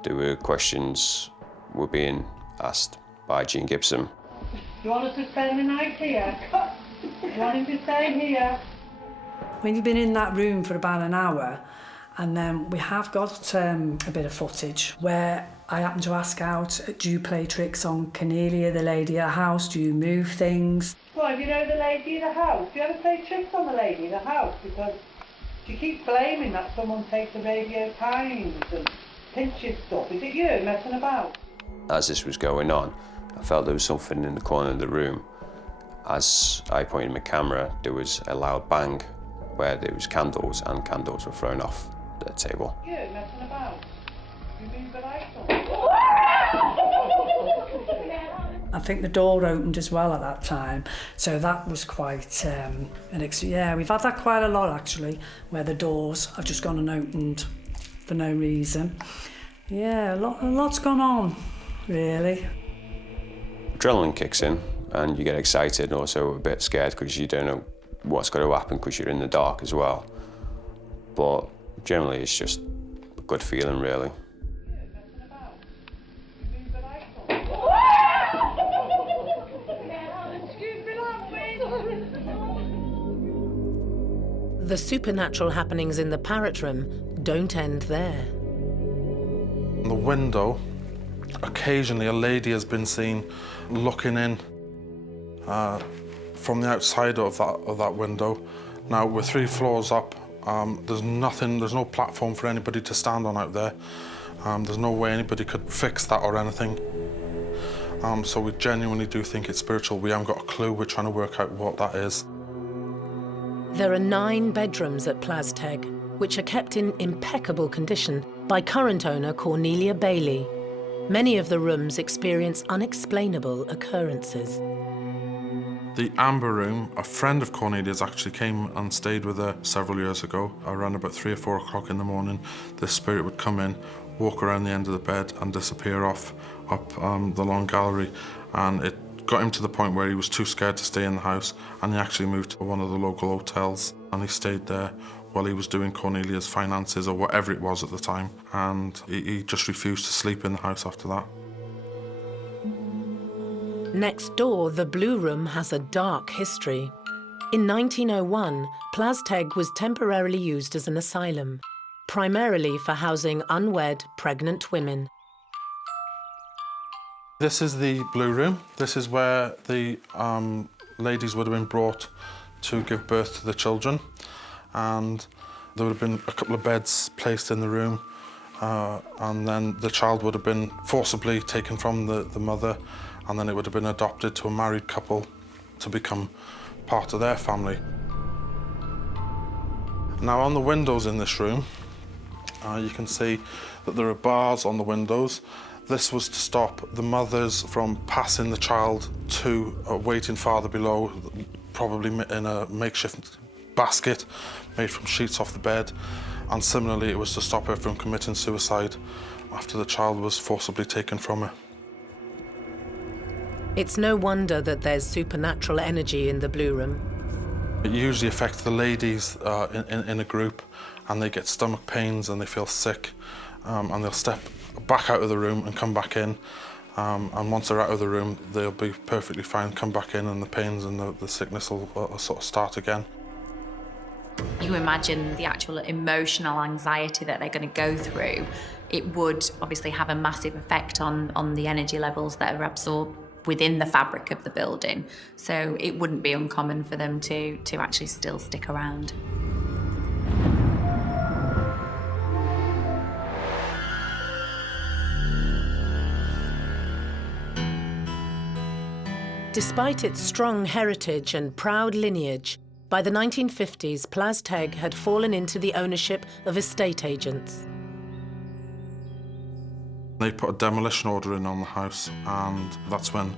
there were questions were being asked by Jean Gibson. You want us to spend the night here? You want him to stay here? When you've been in that room for about an hour, and then we have got a bit of footage where I happen to ask out, do you play tricks on Cornelia, the lady at the house? Do you move things? Well, do you know the lady at the house? Do you ever play tricks on the lady at the house? Because she keeps blaming that someone takes the Radio Times and pinches stuff. Is it you messing about? As this was going on, I felt there was something in the corner of the room. As I pointed my camera, there was a loud bang where there was candles, and candles were thrown off the table. You messing about? You move the lights on? I think the door opened as well at that time, so that was quite yeah, we've had that quite a lot actually, where the doors have just gone and opened for no reason. Yeah, a lot's gone on, really. Adrenaline kicks in and you get excited and also a bit scared because you don't know what's going to happen because you're in the dark as well. But generally it's just a good feeling, really. The supernatural happenings in the parrot room don't end there. In the window, occasionally a lady has been seen looking in from the outside of that window. Now, we're 3 floors up. There's no platform for anybody to stand on out there. There's no way anybody could fix that or anything. So we genuinely do think it's spiritual. We haven't got a clue. We're trying to work out what that is. There are 9 bedrooms at Plas, which are kept in impeccable condition by current owner Cornelia Bailey. Many of the rooms experience unexplainable occurrences. The Amber Room, a friend of Cornelia's actually came and stayed with her several years ago. Around about 3 or 4 o'clock in the morning, this spirit would come in, walk around the end of the bed and disappear off up the long gallery. And it got him to the point where he was too scared to stay in the house, and he actually moved to one of the local hotels, and he stayed there while he was doing Cornelia's finances or whatever it was at the time, and he just refused to sleep in the house after that. Next door, the Blue Room has a dark history. In 1901, Plas was temporarily used as an asylum, primarily for housing unwed, pregnant women. This is the Blue Room. This is where the ladies would have been brought to give birth to the children, and there would have been a couple of beds placed in the room, and then the child would have been forcibly taken from the mother, and then it would have been adopted to a married couple to become part of their family. Now, on the windows in this room, you can see that there are bars on the windows. This was to stop the mothers from passing the child to a waiting father below, probably in a makeshift basket made from sheets off the bed. And similarly, it was to stop her from committing suicide after the child was forcibly taken from her. It's no wonder that there's supernatural energy in the Blue Room. It usually affects the ladies in a group, and they get stomach pains and they feel sick, and they'll step back out of the room and come back in, and once they're out of the room, they'll be perfectly fine, come back in, and the pains and the sickness will sort of start again. You imagine the actual emotional anxiety that they're going to go through. It would obviously have a massive effect on the energy levels that are absorbed within the fabric of the building. So it wouldn't be uncommon for them to actually still stick around. Despite its strong heritage and proud lineage, by the 1950s, Plas had fallen into the ownership of estate agents. They put a demolition order in on the house, and that's when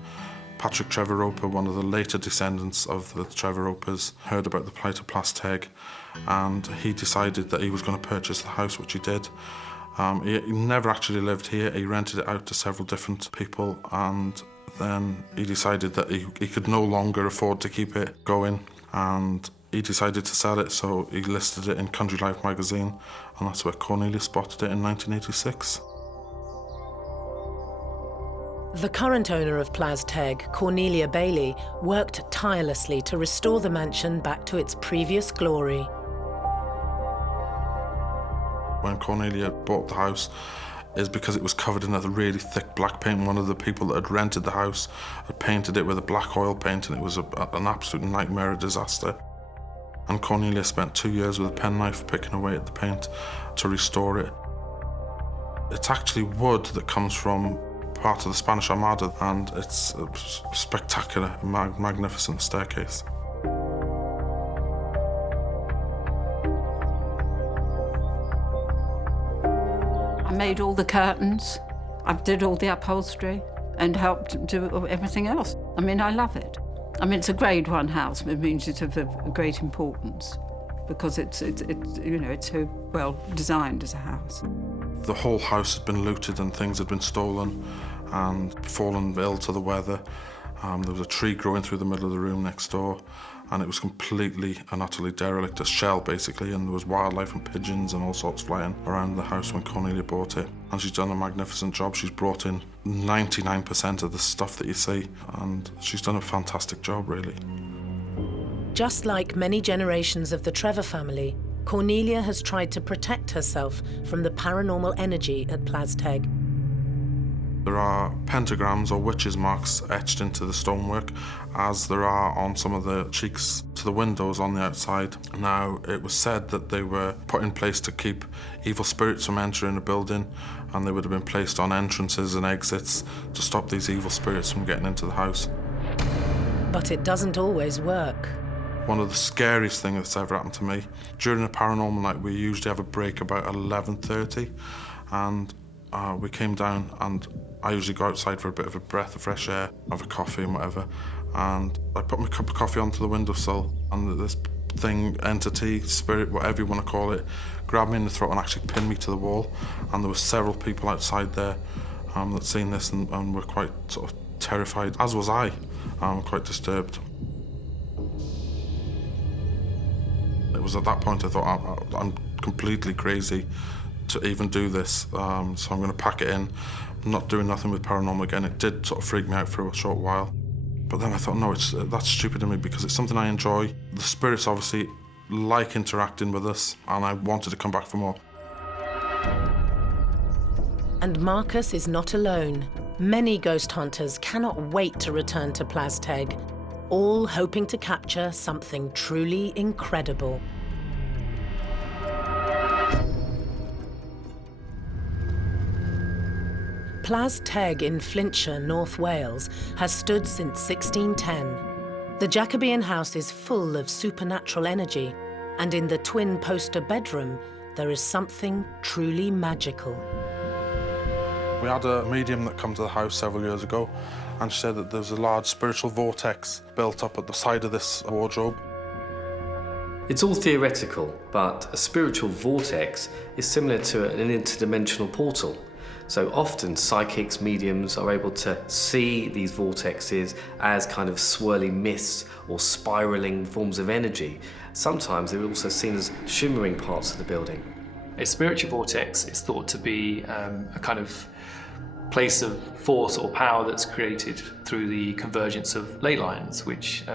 Patrick Trevor Roper, one of the later descendants of the Trevor Ropers, heard about the plight of Plas, and he decided that he was going to purchase the house, which he did. He never actually lived here. He rented it out to several different people, and then he decided that he could no longer afford to keep it going, and he decided to sell it, so he listed it in Country Life magazine, and that's where Cornelia spotted it in 1986. The current owner of Plas, Cornelia Bailey, worked tirelessly to restore the mansion back to its previous glory. When Cornelia bought the house, is because it was covered in a really thick black paint. One of the people that had rented the house had painted it with a black oil paint, and it was an absolute nightmare, a disaster. And Cornelia spent 2 years with a penknife picking away at the paint to restore it. It's actually wood that comes from part of the Spanish Armada, and it's a spectacular, magnificent staircase. I made all the curtains, I did all the upholstery and helped do everything else. I mean, I love it. I mean, it's a Grade 1 house, but it means it's of great importance because it's so well designed as a house. The whole house had been looted and things had been stolen and fallen ill to the weather. There was a tree growing through the middle of the room next door, and it was completely and utterly derelict, a shell basically, and there was wildlife and pigeons and all sorts flying around the house when Cornelia bought it. And she's done a magnificent job. She's brought in 99% of the stuff that you see, and she's done a fantastic job, really. Just like many generations of the Trevor family, Cornelia has tried to protect herself from the paranormal energy at Plas. There are pentagrams or witches' marks etched into the stonework, as there are on some of the cheeks to the windows on the outside. Now, it was said that they were put in place to keep evil spirits from entering a building, and they would have been placed on entrances and exits to stop these evil spirits from getting into the house. But it doesn't always work. One of the scariest things that's ever happened to me, during a paranormal night, we usually have a break about 11:30, and we came down, and I usually go outside for a bit of a breath of fresh air, have a coffee and whatever, and I put my cup of coffee onto the windowsill, and this thing, entity, spirit, whatever you want to call it, grabbed me in the throat and actually pinned me to the wall. And there were several people outside there that seen this and were quite sort of terrified, as was I, quite disturbed. It was at that point I thought, I'm completely crazy to even do this, so I'm going to pack it in. I'm not doing nothing with paranormal again. It did sort of freak me out for a short while. But then I thought, no, that's stupid of me because it's something I enjoy. The spirits obviously like interacting with us, and I wanted to come back for more. And Marcus is not alone. Many ghost hunters cannot wait to return to Plas, all hoping to capture something truly incredible. Plas in Flintshire, North Wales, has stood since 1610. The Jacobean house is full of supernatural energy, and in the twin poster bedroom, there is something truly magical. We had a medium that came to the house several years ago, and she said that there was a large spiritual vortex built up at the side of this wardrobe. It's all theoretical, but a spiritual vortex is similar to an interdimensional portal. So often psychics, mediums are able to see these vortexes as kind of swirling mists or spiralling forms of energy. Sometimes they're also seen as shimmering parts of the building. A spiritual vortex is thought to be a kind of place of force or power that's created through the convergence of ley lines, which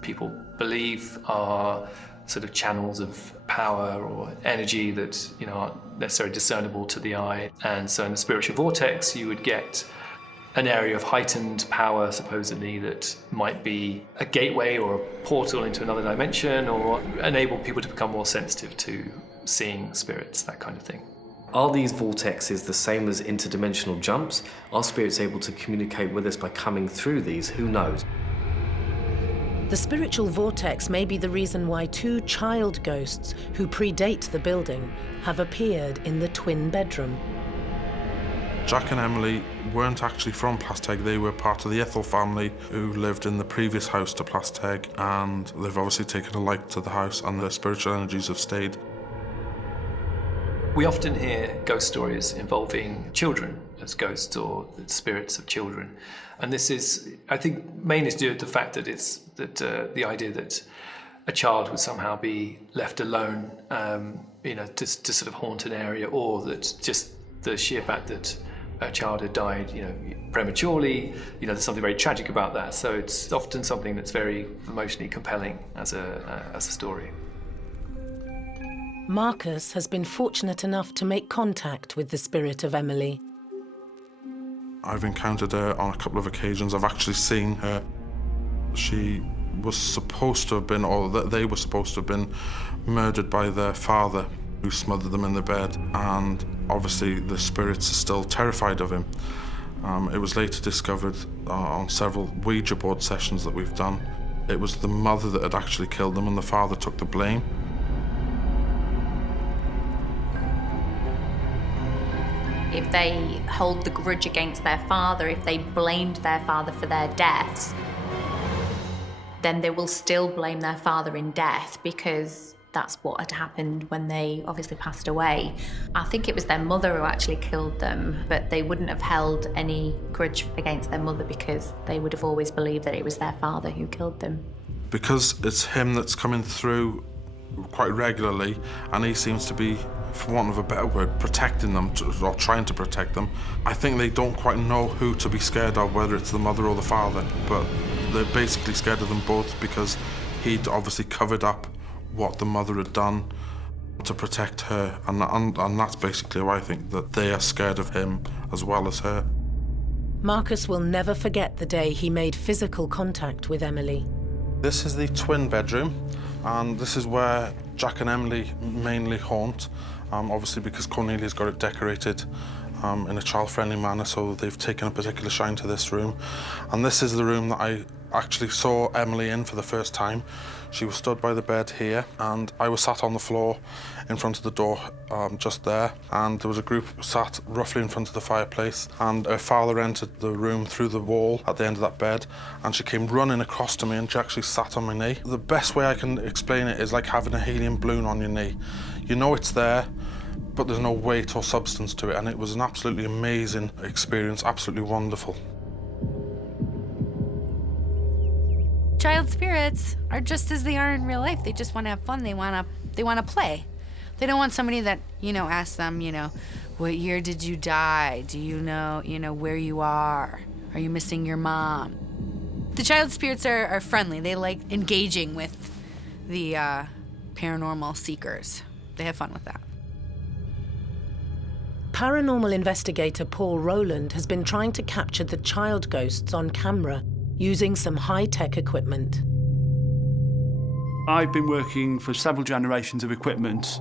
people believe are sort of channels of power or energy that aren't necessarily discernible to the eye. And so in the spiritual vortex, you would get an area of heightened power, supposedly, that might be a gateway or a portal into another dimension, or enable people to become more sensitive to seeing spirits, that kind of thing. Are these vortexes the same as interdimensional jumps? Are spirits able to communicate with us by coming through these? Who knows? The spiritual vortex may be the reason why 2 child ghosts who predate the building have appeared in the twin bedroom. Jack and Emily weren't actually from Plas. They were part of the Ethel family who lived in the previous house to Plas, and they've obviously taken a like to the house, and their spiritual energies have stayed. We often hear ghost stories involving children as ghosts or spirits of children. And this is, I think, mainly due to the fact that it's the idea that a child would somehow be left alone, to sort of haunt an area, or that just the sheer fact that a child had died, prematurely, there's something very tragic about that. So it's often something that's very emotionally compelling as a story. Marcus has been fortunate enough to make contact with the spirit of Emily. I've encountered her on a couple of occasions. I've actually seen her. She was supposed to have been, or they were supposed to have been, murdered by their father, who smothered them in the bed. And obviously the spirits are still terrified of him. It was later discovered on several Ouija board sessions that we've done. It was the mother that had actually killed them, and the father took the blame. If they hold the grudge against their father, if they blamed their father for their deaths, then they will still blame their father in death because that's what had happened when they obviously passed away. I think it was their mother who actually killed them, but they wouldn't have held any grudge against their mother because they would have always believed that it was their father who killed them. Because it's him that's coming through quite regularly, and he seems to be, for want of a better word, protecting them, or trying to protect them. I think they don't quite know who to be scared of, whether it's the mother or the father, but they're basically scared of them both because he'd obviously covered up what the mother had done to protect her, and that's basically why I think that they are scared of him as well as her. Marcus will never forget the day he made physical contact with Emily. This is the twin bedroom, and this is where Jack and Emily mainly haunt, obviously because Cornelia's got it decorated in a child-friendly manner, so they've taken a particular shine to this room. And this is the room that I actually saw Emily in for the first time. She was stood by the bed here, and I was sat on the floor in front of the door just there, and there was a group sat roughly in front of the fireplace, and her father entered the room through the wall at the end of that bed, and she came running across to me and she actually sat on my knee. The best way I can explain it is like having a helium balloon on your knee. You know it's there, but there's no weight or substance to it, and it was an absolutely amazing experience, absolutely wonderful. Child spirits are just as they are in real life. They just want to have fun. They want to play. They don't want somebody that, asks them, what year did you die? Do you know, where you are? Are you missing your mom? The child spirits are friendly. They like engaging with the paranormal seekers. They have fun with that. Paranormal investigator Paul Rowland has been trying to capture the child ghosts on camera using some high-tech equipment. I've been working for several generations of equipment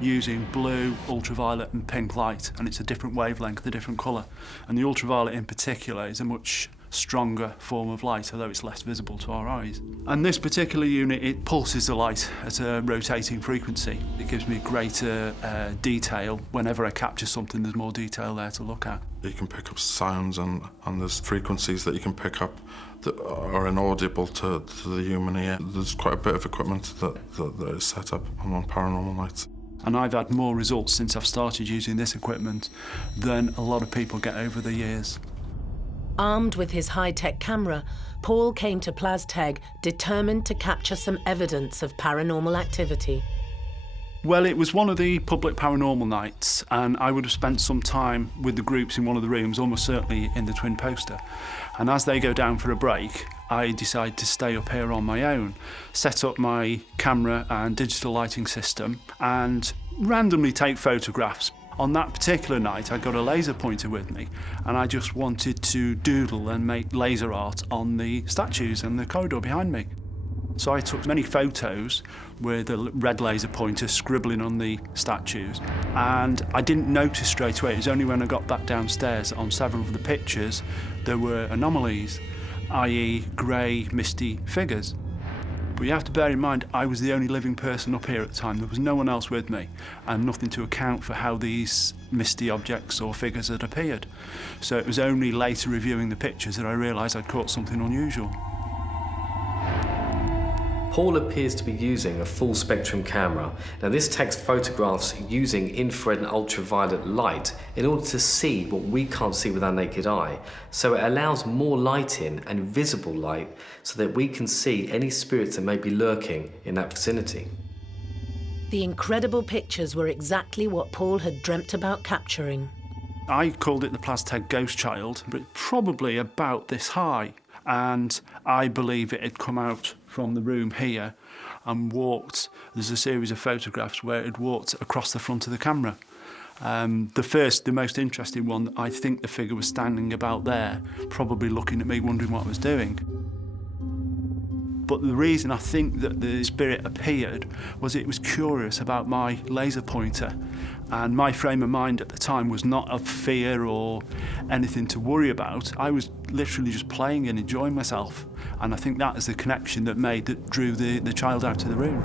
using blue, ultraviolet and pink light, and it's a different wavelength, a different colour. And the ultraviolet in particular is a much stronger form of light, although it's less visible to our eyes. And this particular unit, it pulses the light at a rotating frequency. It gives me greater detail. Whenever I capture something, there's more detail there to look at. You can pick up sounds, and there's frequencies that you can pick up that are inaudible to the human ear. There's quite a bit of equipment that is set up on paranormal nights. And I've had more results since I've started using this equipment than a lot of people get over the years. Armed with his high-tech camera, Paul came to Plas determined to capture some evidence of paranormal activity. Well, it was one of the public paranormal nights, and I would have spent some time with the groups in one of the rooms, almost certainly in the twin poster. And as they go down for a break, I decide to stay up here on my own, set up my camera and digital lighting system, and randomly take photographs. On that particular night, I got a laser pointer with me, and I just wanted to doodle and make laser art on the statues and the corridor behind me. So I took many photos with a red laser pointer scribbling on the statues, and I didn't notice straight away. It was only when I got back downstairs on several of the pictures there were anomalies, i.e. grey, misty figures. But you have to bear in mind, I was the only living person up here at the time. There was no one else with me, and nothing to account for how these misty objects or figures had appeared. So it was only later reviewing the pictures that I realised I'd caught something unusual. Paul appears to be using a full spectrum camera. Now this takes photographs using infrared and ultraviolet light in order to see what we can't see with our naked eye. So it allows more light in and visible light so that we can see any spirits that may be lurking in that vicinity. The incredible pictures were exactly what Paul had dreamt about capturing. I called it the Plas Ghost Child, but probably about this high. And I believe it had come out from the room here and walked. There's a series of photographs where it had walked across the front of the camera. The most interesting one, I think the figure was standing about there, probably looking at me, wondering what I was doing. But the reason I think that the spirit appeared was it was curious about my laser pointer. And my frame of mind at the time was not of fear or anything to worry about. I was literally just playing and enjoying myself. And I think that is the connection that drew the child out of the room.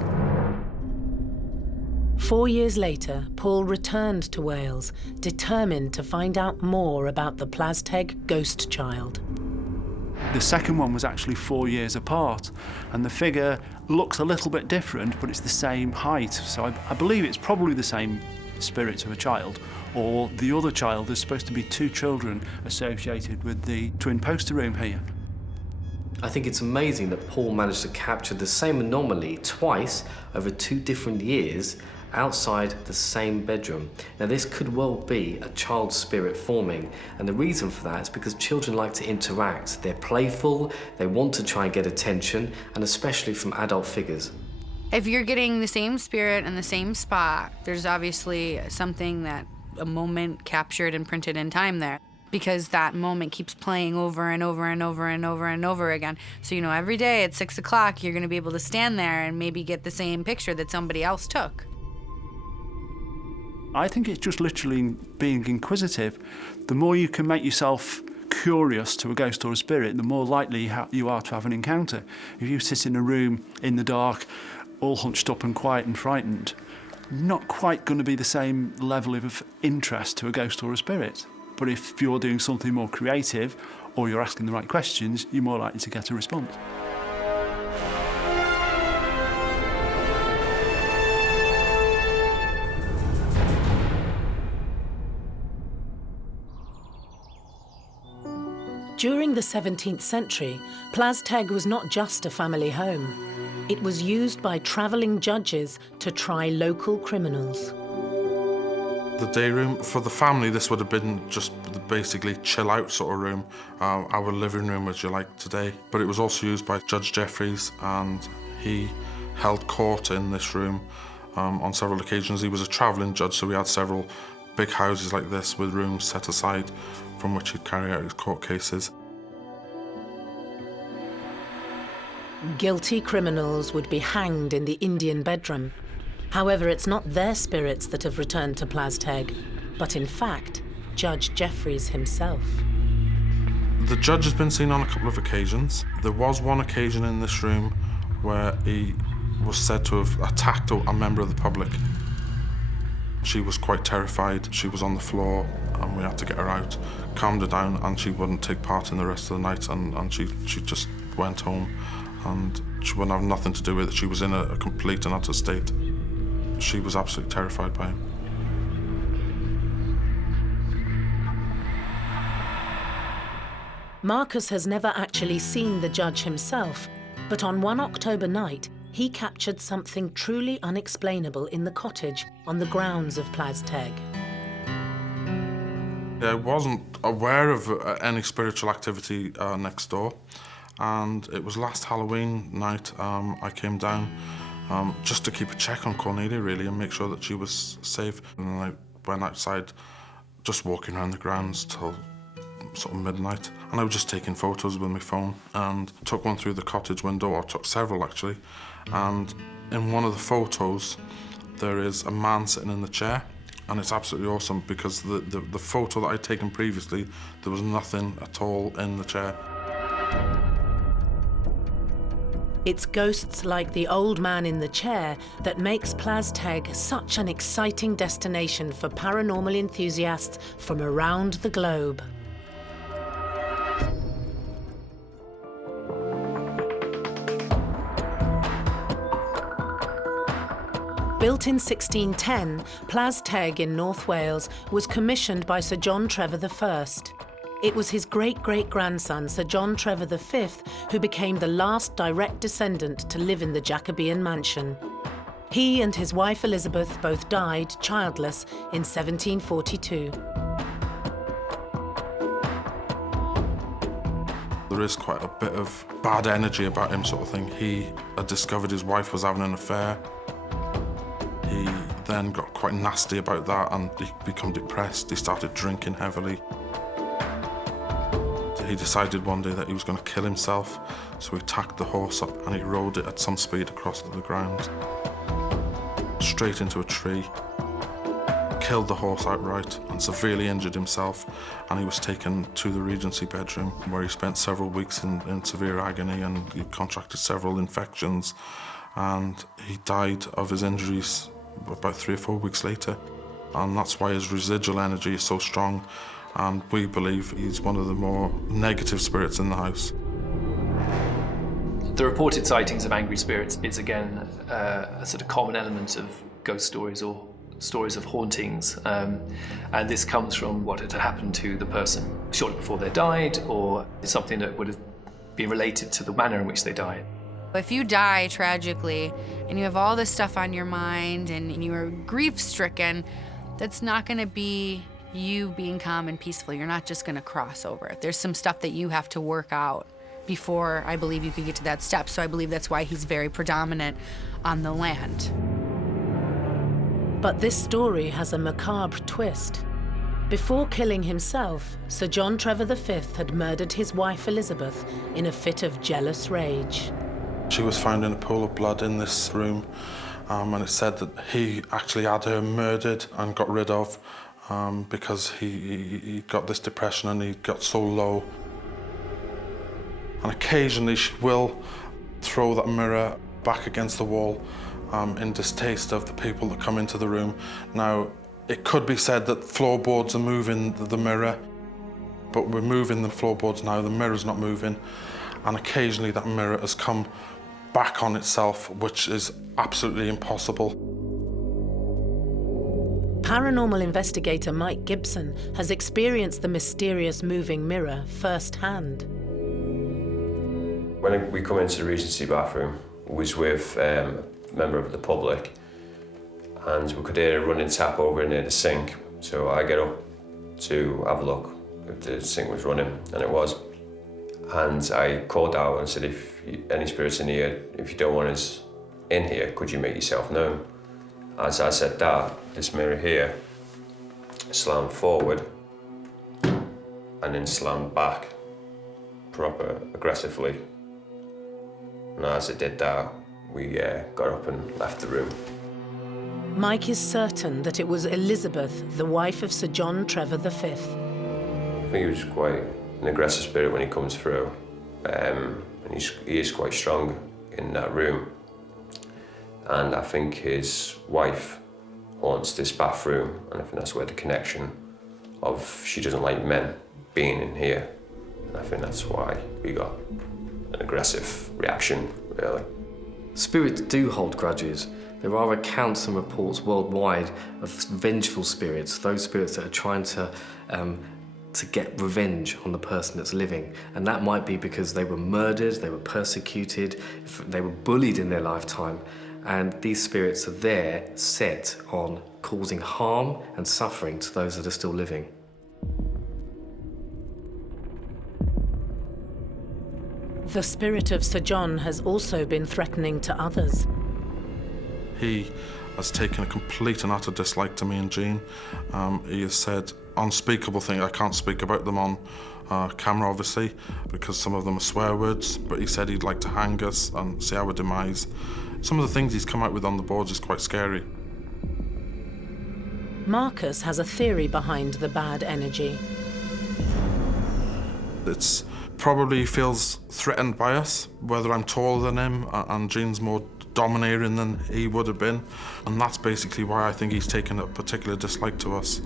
4 years later, Paul returned to Wales, determined to find out more about the Plas ghost child. The second one was actually 4 years apart, and the figure looks a little bit different, but it's the same height. So I believe it's probably the same spirit of a child, or the other child. There's supposed to be two children associated with the twin poster room here. I think it's amazing that Paul managed to capture the same anomaly twice over 2 different years outside the same bedroom. Now this could well be a child spirit forming, and the reason for that is because children like to interact. They're playful, they want to try and get attention, and especially from adult figures. If you're getting the same spirit in the same spot, there's obviously a moment captured and printed in time there, because that moment keeps playing over and over and over and over and over again. So, every day at 6 o'clock, you're gonna be able to stand there and maybe get the same picture that somebody else took. I think it's just literally being inquisitive. The more you can make yourself curious to a ghost or a spirit, the more likely you are to have an encounter. If you sit in a room in the dark, all hunched up and quiet and frightened, not quite going to be the same level of interest to a ghost or a spirit. But if you're doing something more creative or you're asking the right questions, you're more likely to get a response. During the 17th century, Plas was not just a family home. It was used by travelling judges to try local criminals. The day room, for the family, this would have been just basically chill out sort of room, our living room as you like today. But it was also used by Judge Jeffreys, and he held court in this room on several occasions. He was a travelling judge, so we had several big houses like this with rooms set aside from which he'd carry out his court cases. Guilty criminals would be hanged in the Indian bedroom. However, it's not their spirits that have returned to Plas, but in fact, Judge Jeffreys himself. The judge has been seen on a couple of occasions. There was one occasion in this room where he was said to have attacked a member of the public. She was quite terrified. She was on the floor and we had to get her out, calmed her down, and she wouldn't take part in the rest of the night, and she just went home, and she wouldn't have nothing to do with it. She was in a complete and utter state. She was absolutely terrified by him. Marcus has never actually seen the judge himself, but on one October night, he captured something truly unexplainable in the cottage on the grounds of Plas. I wasn't aware of any spiritual activity next door, and it was last Halloween night I came down just to keep a check on Cornelia, really, and make sure that she was safe. And I went outside, just walking around the grounds till sort of midnight, and I was just taking photos with my phone, and took one through the cottage window, or took several actually, and in one of the photos there is a man sitting in the chair, and it's absolutely awesome because the photo that I'd taken previously, there was nothing at all in the chair. It's ghosts like the old man in the chair that makes Plas such an exciting destination for paranormal enthusiasts from around the globe. Built in 1610, Plas in North Wales was commissioned by Sir John Trevor I. It was his great-great-grandson, Sir John Trevor V, who became the last direct descendant to live in the Jacobean mansion. He and his wife Elizabeth both died childless in 1742. There is quite a bit of bad energy about him, sort of thing. He had discovered his wife was having an affair. He then got quite nasty about that, and he became depressed. He started drinking heavily. He decided one day that he was going to kill himself, so he tacked the horse up and he rode it at some speed across the ground, straight into a tree, killed the horse outright and severely injured himself, and he was taken to the Regency bedroom, where he spent several weeks in severe agony, and he contracted several infections, and he died of his injuries about 3 or 4 weeks later. And that's why his residual energy is so strong, and we believe he's one of the more negative spirits in the house. The reported sightings of angry spirits is again a sort of common element of ghost stories or stories of hauntings, and this comes from what had happened to the person shortly before they died, or something that would have been related to the manner in which they died. If you die tragically and you have all this stuff on your mind and you are grief-stricken, that's not going to be you being calm and peaceful. You're not just going to cross over. There's some stuff that you have to work out before I believe you could get to that step. So I believe that's why he's very predominant on the land. But this story has a macabre twist. Before killing himself, Sir John Trevor V had murdered his wife Elizabeth in a fit of jealous rage. She was found in a pool of blood in this room, and it said that he actually had her murdered and got rid of, because he got this depression and he got so low. And occasionally she will throw that mirror back against the wall in distaste of the people that come into the room. Now, it could be said that floorboards are moving the mirror, but we're moving the floorboards now, the mirror's not moving, and occasionally that mirror has come back on itself, which is absolutely impossible. Paranormal investigator Mike Gibson has experienced the mysterious moving mirror firsthand. When we come into the Regency bathroom, we was with a member of the public, and we could hear a running tap over near the sink. So I get up to have a look if the sink was running, and it was. And I called out and said, if any spirits in here, if you don't want us in here, could you make yourself known? As I said that, this mirror here slammed forward and then slammed back, proper aggressively. And as it did that, we got up and left the room. Mike is certain that it was Elizabeth, the wife of Sir John Trevor V. I think he was quite an aggressive spirit when he comes through, and he is quite strong in that room. And I think his wife haunts this bathroom, and I think that's where the connection of she doesn't like men being in here. And I think that's why we got an aggressive reaction, really. Spirits do hold grudges. There are accounts and reports worldwide of vengeful spirits, those spirits that are trying to get revenge on the person that's living. And that might be because they were murdered, they were persecuted, they were bullied in their lifetime. And these spirits are there set on causing harm and suffering to those that are still living. The spirit of Sir John has also been threatening to others. He has taken a complete and utter dislike to me and Jean. He has said unspeakable things. I can't speak about them on camera, obviously, because some of them are swear words, but he said he'd like to hang us and see our demise. Some of the things he's come out with on the boards is quite scary. Marcus has a theory behind the bad energy. It's probably feels threatened by us, whether I'm taller than him and Jean's more domineering than he would have been. And that's basically why I think he's taken a particular dislike to us.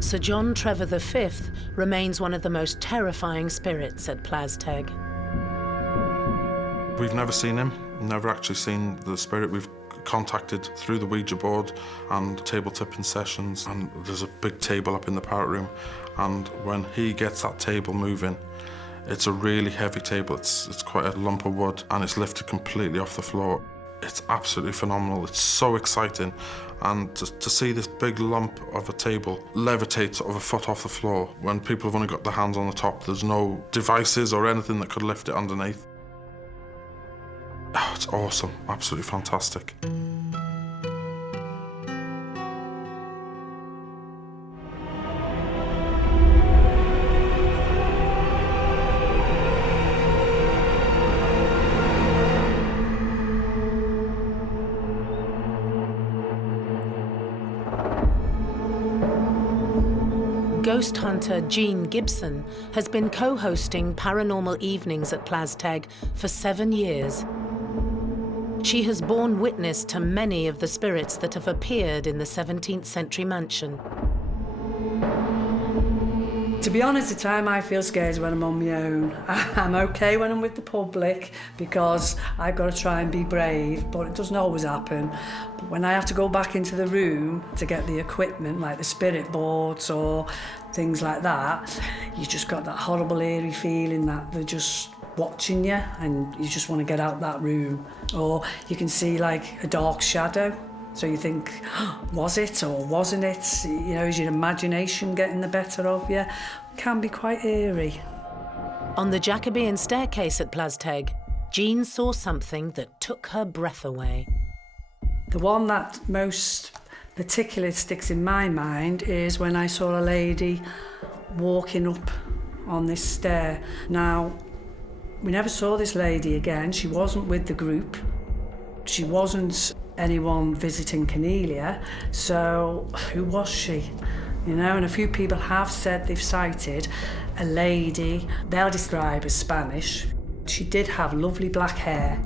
Sir John Trevor V remains one of the most terrifying spirits at Plas. We've never seen him, never actually seen the spirit. We've contacted through the Ouija board and table tipping sessions, and there's a big table up in the parrot room, and when he gets that table moving, it's a really heavy table. It's quite a lump of wood, and it's lifted completely off the floor. It's absolutely phenomenal. It's so exciting, and to see this big lump of a table levitate sort of a foot off the floor when people have only got their hands on the top, there's no devices or anything that could lift it underneath. Oh, it's awesome, absolutely fantastic. Ghost hunter Jean Gibson has been co-hosting Paranormal Evenings at Plas for 7 years. She has borne witness to many of the spirits that have appeared in the 17th century mansion. To be honest, the time I feel scared is when I'm on my own. I'm okay when I'm with the public because I've got to try and be brave, but it doesn't always happen. But when I have to go back into the room to get the equipment, like the spirit boards or things like that, you just got that horrible eerie feeling that they're just watching you and you just want to get out that room. Or you can see like a dark shadow. So you think, was it or wasn't it? You know, is your imagination getting the better of you? Can be quite eerie. On the Jacobean staircase at Plas, Jean saw something that took her breath away. The one that most particularly sticks in my mind is when I saw a lady walking up on this stair. Now, we never saw this lady again. She wasn't with the group. She wasn't anyone visiting Cornelia. So who was she? You know, and a few people have said they've sighted a lady they'll describe as Spanish. She did have lovely black hair.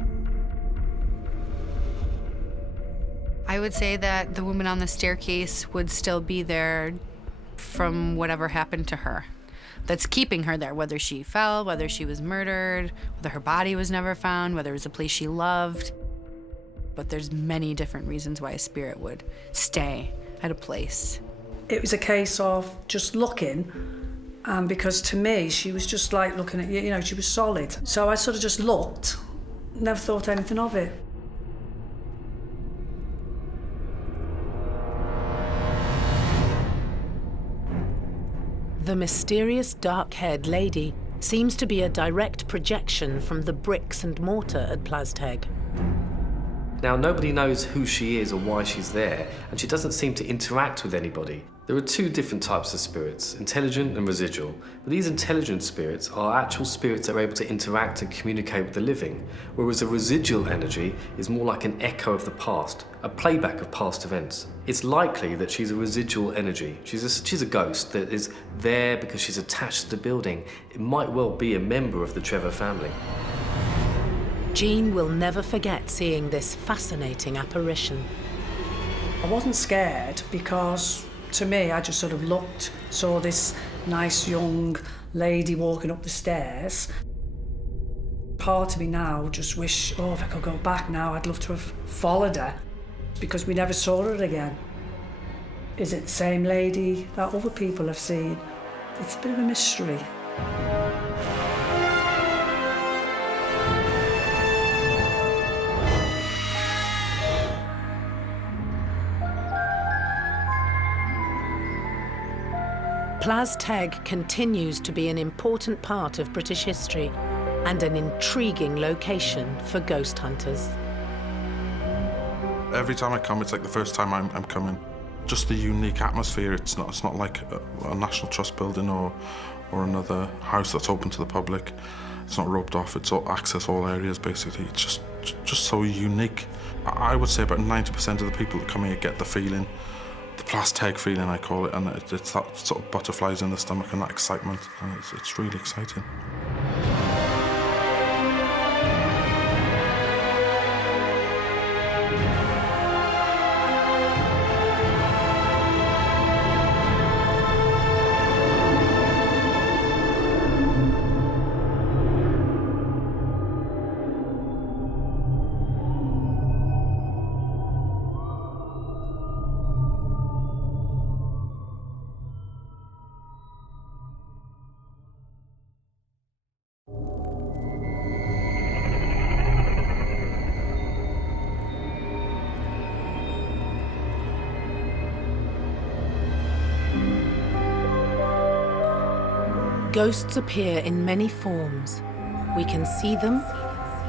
I would say that the woman on the staircase would still be there from whatever happened to her. That's keeping her there, whether she fell, whether she was murdered, whether her body was never found, whether it was a place she loved. But there's many different reasons why a spirit would stay at a place. It was a case of just looking, and because to me, she was just like looking at you know, she was solid. So I sort of just looked, never thought anything of it. The mysterious dark-haired lady seems to be a direct projection from the bricks and mortar at Plas. Now, nobody knows who she is or why she's there, and she doesn't seem to interact with anybody. There are two different types of spirits, intelligent and residual. But these intelligent spirits are actual spirits that are able to interact and communicate with the living, whereas a residual energy is more like an echo of the past, a playback of past events. It's likely that she's a residual energy. She's a ghost that is there because she's attached to the building. It might well be a member of the Trevor family. Jean will never forget seeing this fascinating apparition. I wasn't scared because, to me, I just sort of looked, saw this nice young lady walking up the stairs. Part of me now just wish, if I could go back now, I'd love to have followed her, because we never saw her again. Is it the same lady that other people have seen? It's a bit of a mystery. Plas continues to be an important part of British history and an intriguing location for ghost hunters. Every time I come, it's like the first time I'm coming. Just the unique atmosphere. It's not like a National Trust building or another house that's open to the public. It's not roped off. It's access all areas basically. It's just so unique. I would say about 90% of the people that come here get the feeling. The Plas feeling, I call it, and it's that sort of butterflies in the stomach and that excitement, and it's really exciting. Ghosts appear in many forms. We can see them.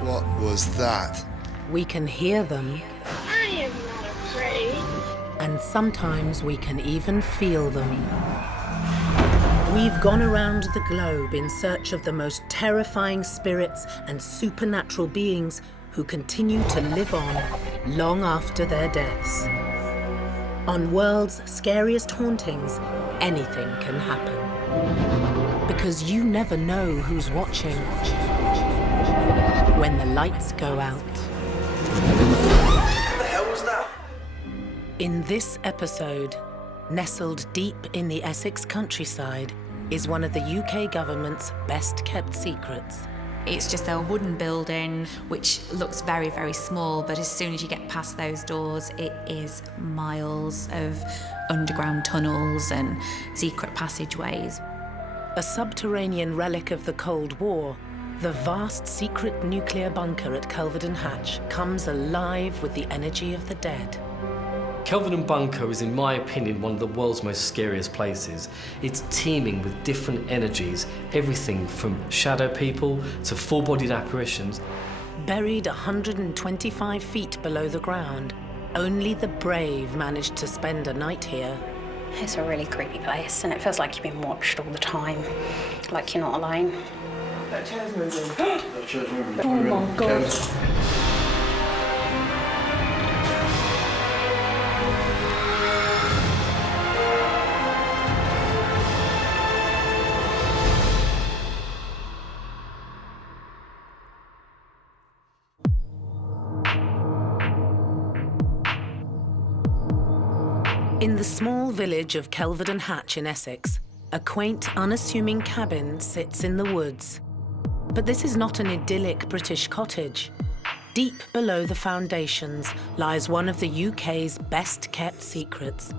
What was that? We can hear them. I am not afraid. And sometimes we can even feel them. We've gone around the globe in search of the most terrifying spirits and supernatural beings who continue to live on long after their deaths. On World's Scariest Hauntings, anything can happen. Because you never know who's watching when the lights go out. What the hell was that? In this episode, nestled deep in the Essex countryside, is one of the UK government's best-kept secrets. It's just a wooden building which looks very, very small, but as soon as you get past those doors, it is miles of underground tunnels and secret passageways. A subterranean relic of the Cold War, the vast secret nuclear bunker at Kelvedon Hatch comes alive with the energy of the dead. Kelvedon Bunker is, in my opinion, one of the world's most scariest places. It's teeming with different energies, everything from shadow people to full-bodied apparitions. Buried 125 feet below the ground, only the brave managed to spend a night here. It's a really creepy place, and it feels like you've been watched all the time, like you're not alone. That chair's moving. That chair's moving. Oh my God. In the small village of Kelvedon Hatch in Essex, a quaint, unassuming cabin sits in the woods. But this is not an idyllic British cottage. Deep below the foundations lies one of the UK's best-kept secrets.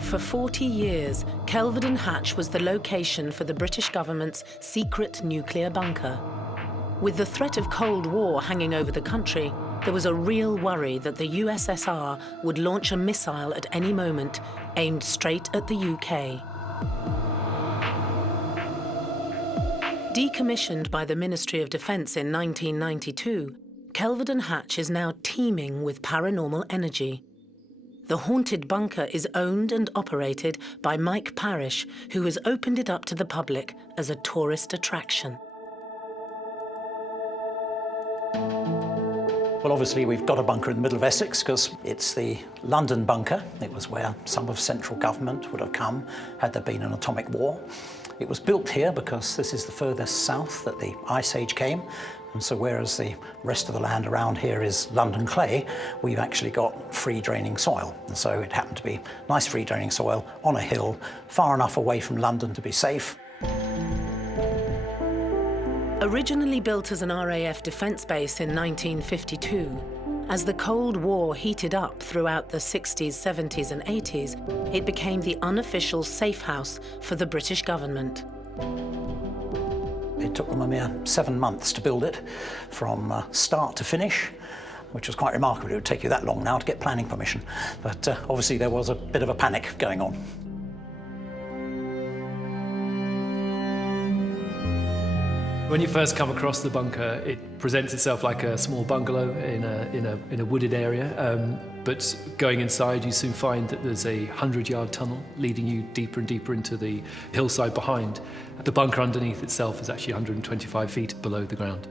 For 40 years, Kelvedon Hatch was the location for the British government's secret nuclear bunker. With the threat of Cold War hanging over the country, there was a real worry that the USSR would launch a missile at any moment aimed straight at the UK. Decommissioned by the Ministry of Defence in 1992, Kelvedon Hatch is now teeming with paranormal energy. The haunted bunker is owned and operated by Mike Parrish, who has opened it up to the public as a tourist attraction. Well, obviously, we've got a bunker in the middle of Essex because it's the London bunker. It was where some of central government would have come had there been an atomic war. It was built here because this is the furthest south that the Ice Age came. And so whereas the rest of the land around here is London clay, we've actually got free-draining soil. And so it happened to be nice free-draining soil on a hill, far enough away from London to be safe. Originally built as an RAF defence base in 1952, as the Cold War heated up throughout the 60s, 70s and 80s, it became the unofficial safe house for the British government. It took them a mere 7 months to build it, from start to finish, which was quite remarkable. It would take you that long now to get planning permission. But obviously there was a bit of a panic going on. When you first come across the bunker, it presents itself like a small bungalow in a wooded area. But going inside, you soon find that there's a 100-yard tunnel leading you deeper and deeper into the hillside behind. The bunker underneath itself is actually 125 feet below the ground.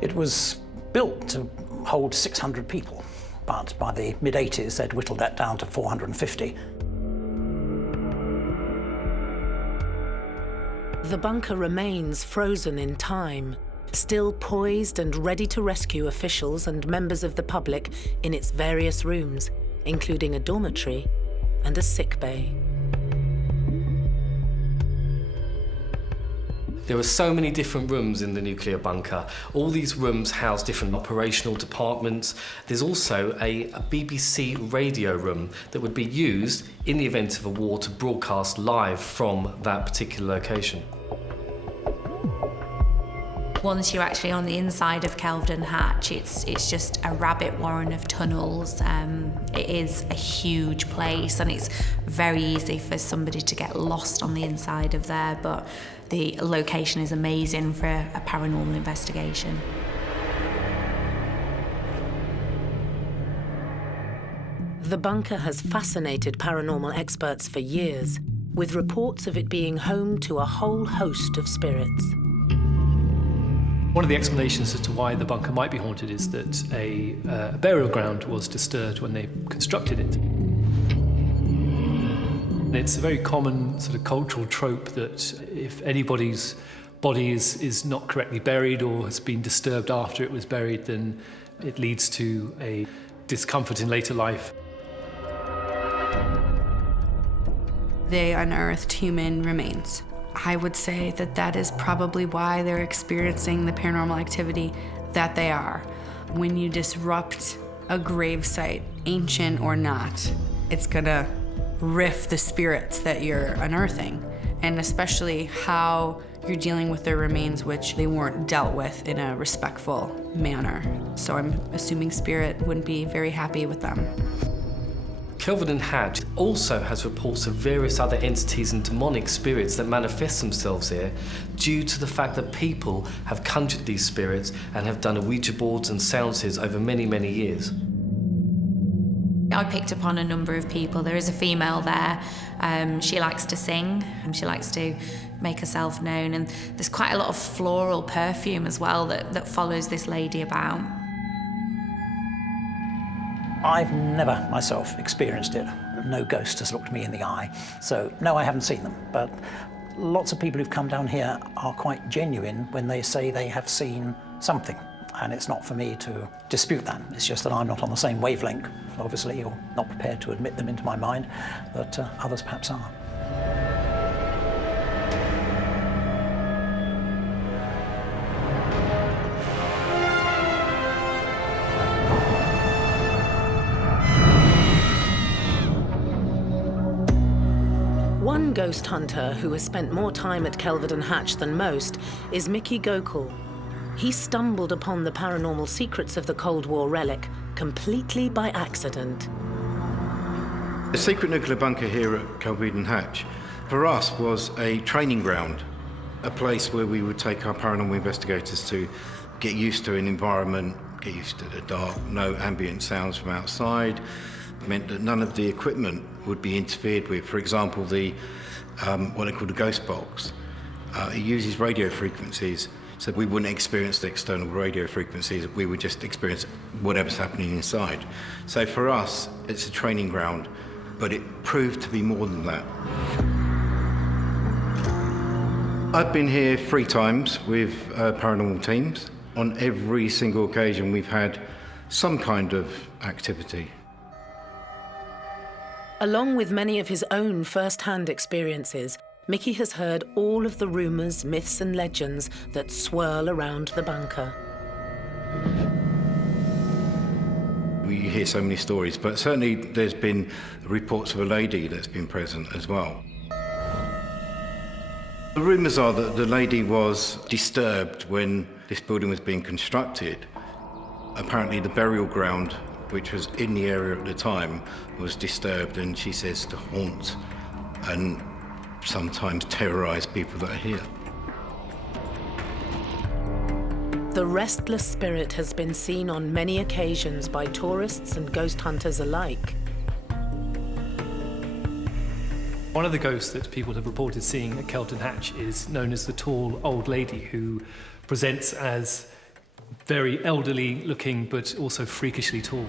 It was built to hold 600 people, but by the mid-80s, they'd whittled that down to 450. The bunker remains frozen in time, still poised and ready to rescue officials and members of the public in its various rooms, including a dormitory and a sick bay. There are so many different rooms in the nuclear bunker. All these rooms house different operational departments. There's also a BBC radio room that would be used in the event of a war to broadcast live from that particular location. Once you're actually on the inside of Kelvedon Hatch, it's just a rabbit warren of tunnels. It is a huge place and it's very easy for somebody to get lost on the inside of there, but the location is amazing for a paranormal investigation. The bunker has fascinated paranormal experts for years, with reports of it being home to a whole host of spirits. One of the explanations as to why the bunker might be haunted is that a burial ground was disturbed when they constructed it. And it's a very common sort of cultural trope that if anybody's body is not correctly buried or has been disturbed after it was buried, then it leads to a discomfort in later life. They unearthed human remains. I would say that that is probably why they're experiencing the paranormal activity that they are. When you disrupt a gravesite, ancient or not, it's gonna riff the spirits that you're unearthing, and especially how you're dealing with their remains, which they weren't dealt with in a respectful manner. So I'm assuming spirit wouldn't be very happy with them. Kelvedon Hatch also has reports of various other entities and demonic spirits that manifest themselves here due to the fact that people have conjured these spirits and have done Ouija boards and seances over many, many years. I picked up on a number of people. There is a female there. She likes to sing and she likes to make herself known, and there's quite a lot of floral perfume as well that follows this lady about. I've never myself experienced it. No ghost has looked me in the eye. So no, I haven't seen them, but lots of people who've come down here are quite genuine when they say they have seen something. And it's not for me to dispute that. It's just that I'm not on the same wavelength, obviously, or not prepared to admit them into my mind, but others perhaps are. One ghost hunter who has spent more time at Kelvedon Hatch than most is Mickey Gokul. He stumbled upon the paranormal secrets of the Cold War relic completely by accident. The secret nuclear bunker here at Kelvedon Hatch, for us, was a training ground, a place where we would take our paranormal investigators to get used to an environment, get used to the dark, no ambient sounds from outside. It meant that none of the equipment would be interfered with. For example, the what they call the ghost box. It uses radio frequencies, so we wouldn't experience the external radio frequencies, we would just experience whatever's happening inside. So for us, it's a training ground, but it proved to be more than that. I've been here 3 times with paranormal teams. On every single occasion, we've had some kind of activity. Along with many of his own first-hand experiences, Mickey has heard all of the rumours, myths and legends that swirl around the bunker. We hear so many stories, but certainly there's been reports of a lady that's been present as well. The rumours are that the lady was disturbed when this building was being constructed. Apparently the burial ground, which was in the area at the time, was disturbed, and she says to haunt and sometimes terrorise people that are here. The restless spirit has been seen on many occasions by tourists and ghost hunters alike. One of the ghosts that people have reported seeing at Kelvedon Hatch is known as the tall old lady, who presents as very elderly looking but also freakishly tall.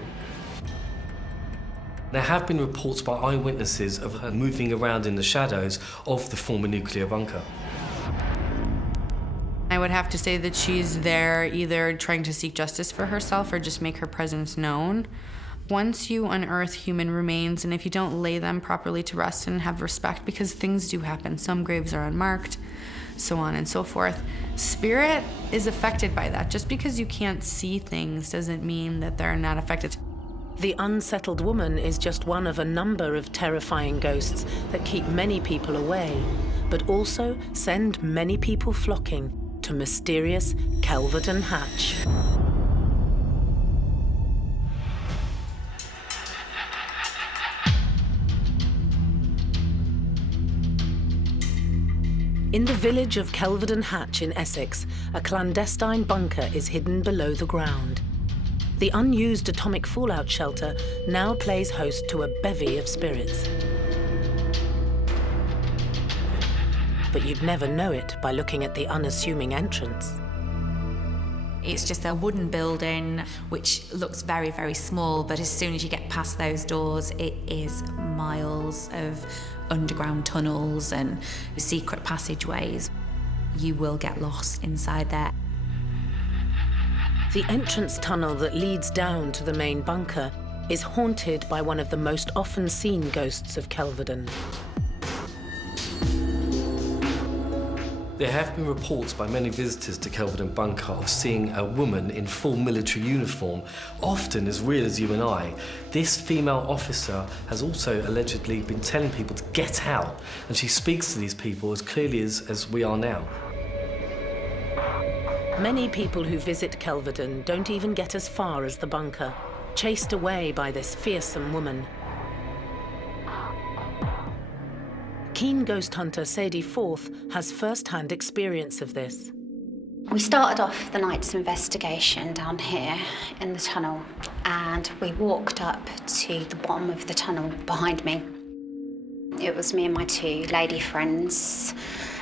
There have been reports by eyewitnesses of her moving around in the shadows of the former nuclear bunker. I would have to say that she's there either trying to seek justice for herself or just make her presence known. Once you unearth human remains, and if you don't lay them properly to rest and have respect, because things do happen, some graves are unmarked, so on and so forth, spirit is affected by that. Just because you can't see things doesn't mean that they're not affected. The unsettled woman is just one of a number of terrifying ghosts that keep many people away, but also send many people flocking to mysterious Kelvedon Hatch. In the village of Kelvedon Hatch in Essex, a clandestine bunker is hidden below the ground. The unused atomic fallout shelter now plays host to a bevy of spirits. But you'd never know it by looking at the unassuming entrance. It's just a wooden building which looks very, very small, but as soon as you get past those doors, it is miles of underground tunnels and secret passageways. You will get lost inside there. The entrance tunnel that leads down to the main bunker is haunted by one of the most often seen ghosts of Kelvedon. There have been reports by many visitors to Kelvedon Bunker of seeing a woman in full military uniform, often as real as you and I. This female officer has also allegedly been telling people to get out, and she speaks to these people as clearly as we are now. Many people who visit Kelvedon don't even get as far as the bunker, chased away by this fearsome woman. Keen ghost hunter Sadie Forth has first-hand experience of this. We started off the night's investigation down here in the tunnel, and we walked up to the bottom of the tunnel behind me. It was me and my 2 lady friends,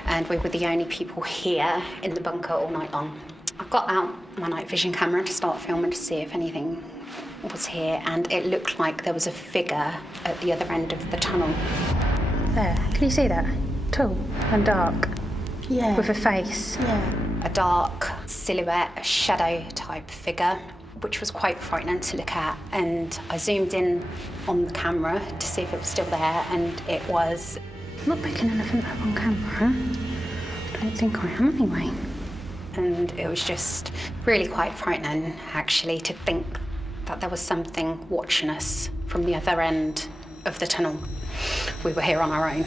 and we were the only people here in the bunker all night long. I got out my night vision camera to start filming to see if anything was here, and it looked like there was a figure at the other end of the tunnel. There, can you see that? Tall and dark. Yeah. With a face. Yeah. A dark silhouette, a shadow type figure, which was quite frightening to look at. And I zoomed in on the camera to see if it was still there, and it was. I'm not picking anything up on camera. I don't think I am anyway. And it was just really quite frightening, actually, to think that there was something watching us from the other end of the tunnel. We were here on our own.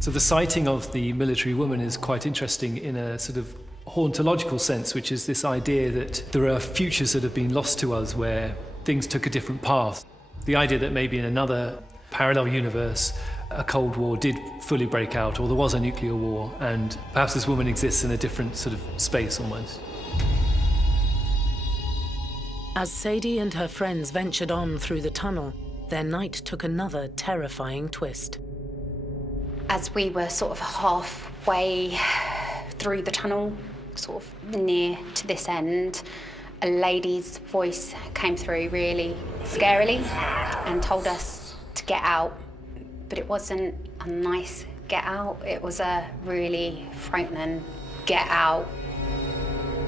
So the sighting of the military woman is quite interesting in a sort of hauntological sense, which is this idea that there are futures that have been lost to us where things took a different path. The idea that maybe in another parallel universe a Cold War did fully break out, or there was a nuclear war, and perhaps this woman exists in a different sort of space almost. As Sadie and her friends ventured on through the tunnel, their night took another terrifying twist. As we were sort of halfway through the tunnel, sort of near to this end, a lady's voice came through really scarily and told us to get out. But it wasn't a nice get out, it was a really frightening get out,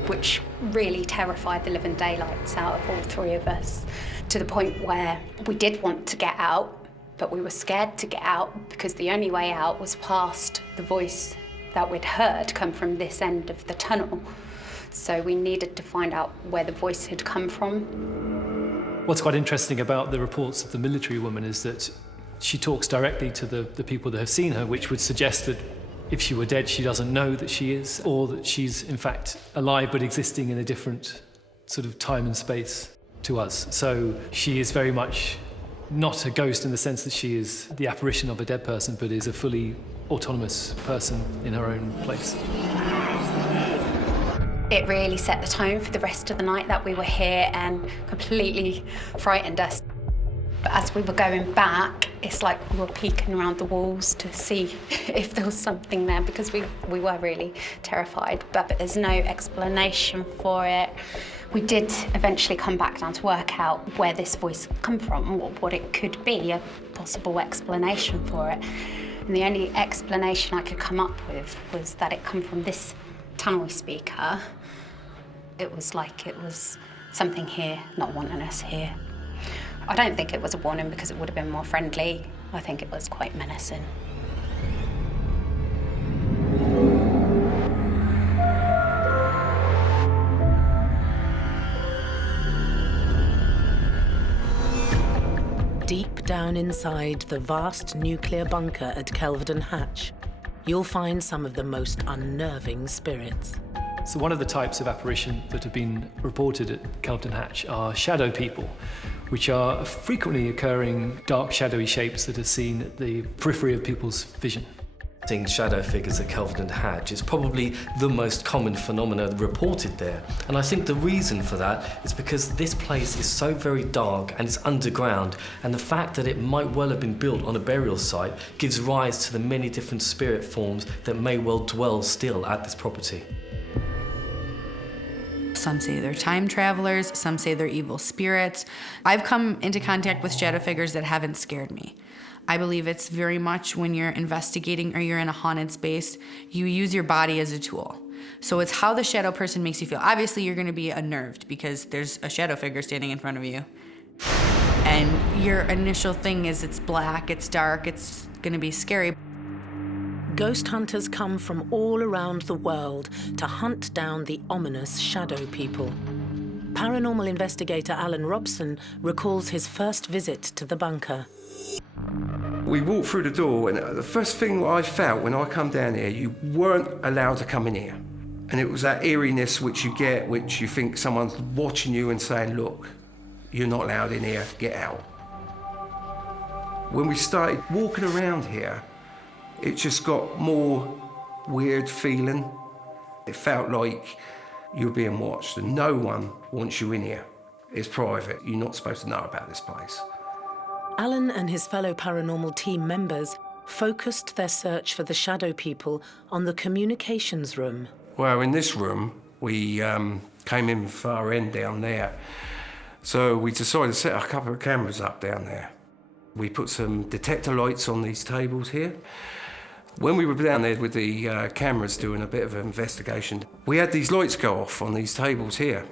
which really terrified the living daylights out of all three of us, to the point where we did want to get out, but we were scared to get out because the only way out was past the voice that we'd heard come from this end of the tunnel. So we needed to find out where the voice had come from. What's quite interesting about the reports of the military woman is that she talks directly to the people that have seen her, which would suggest that if she were dead, she doesn't know that she is, or that she's in fact alive but existing in a different sort of time and space to us. So she is very much not a ghost in the sense that she is the apparition of a dead person, but is a fully autonomous person in her own place. It really set the tone for the rest of the night that we were here and completely frightened us. But as we were going back, it's like we were peeking around the walls to see if there was something there, because we were really terrified, but there's no explanation for it. We did eventually come back down to work out where this voice come from, what it could be, a possible explanation for it. And the only explanation I could come up with was that it come from this tunnel speaker. It was like it was something here not wanting us here. I don't think it was a warning because it would have been more friendly. I think it was quite menacing. Deep down inside the vast nuclear bunker at Kelvedon Hatch, you'll find some of the most unnerving spirits. So one of the types of apparition that have been reported at Kelvedon Hatch are shadow people, which are frequently occurring dark shadowy shapes that are seen at the periphery of people's vision. Seeing shadow figures at Kelvedon Hatch is probably the most common phenomenon reported there. And I think the reason for that is because this place is so very dark and it's underground, and the fact that it might well have been built on a burial site gives rise to the many different spirit forms that may well dwell still at this property. Some say they're time travelers, some say they're evil spirits. I've come into contact with shadow figures that haven't scared me. I believe it's very much when you're investigating or you're in a haunted space, you use your body as a tool. So it's how the shadow person makes you feel. Obviously, you're gonna be unnerved because there's a shadow figure standing in front of you. And your initial thing is it's black, it's dark, it's gonna be scary. Ghost hunters come from all around the world to hunt down the ominous shadow people. Paranormal investigator Alan Robson recalls his first visit to the bunker. We walked through the door, and the first thing I felt when I come down here, you weren't allowed to come in here. And it was that eeriness which you get, which you think someone's watching you and saying, look, you're not allowed in here, get out. When we started walking around here, it just got more weird feeling. It felt like you're being watched and no one wants you in here. It's private, you're not supposed to know about this place. Alan and his fellow paranormal team members focused their search for the shadow people on the communications room. Well, in this room, we came in far end down there. So we decided to set a couple of cameras up down there. We put some detector lights on these tables here. When we were down there with the cameras doing a bit of an investigation, we had these lights go off on these tables here.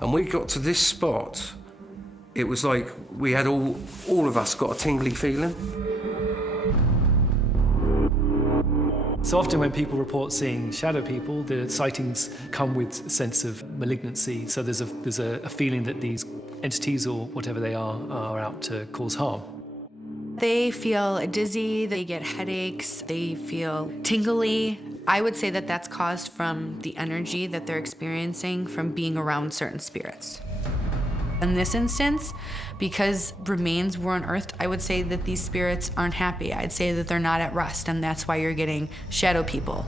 And we got to this spot, it was like we had all of us got a tingly feeling. So often when people report seeing shadow people, the sightings come with a sense of malignancy. So there's a feeling that these entities or whatever they are out to cause harm. They feel dizzy, they get headaches, they feel tingly. I would say that that's caused from the energy that they're experiencing from being around certain spirits. In this instance, because remains were unearthed, I would say that these spirits aren't happy. I'd say that they're not at rest, and that's why you're getting shadow people.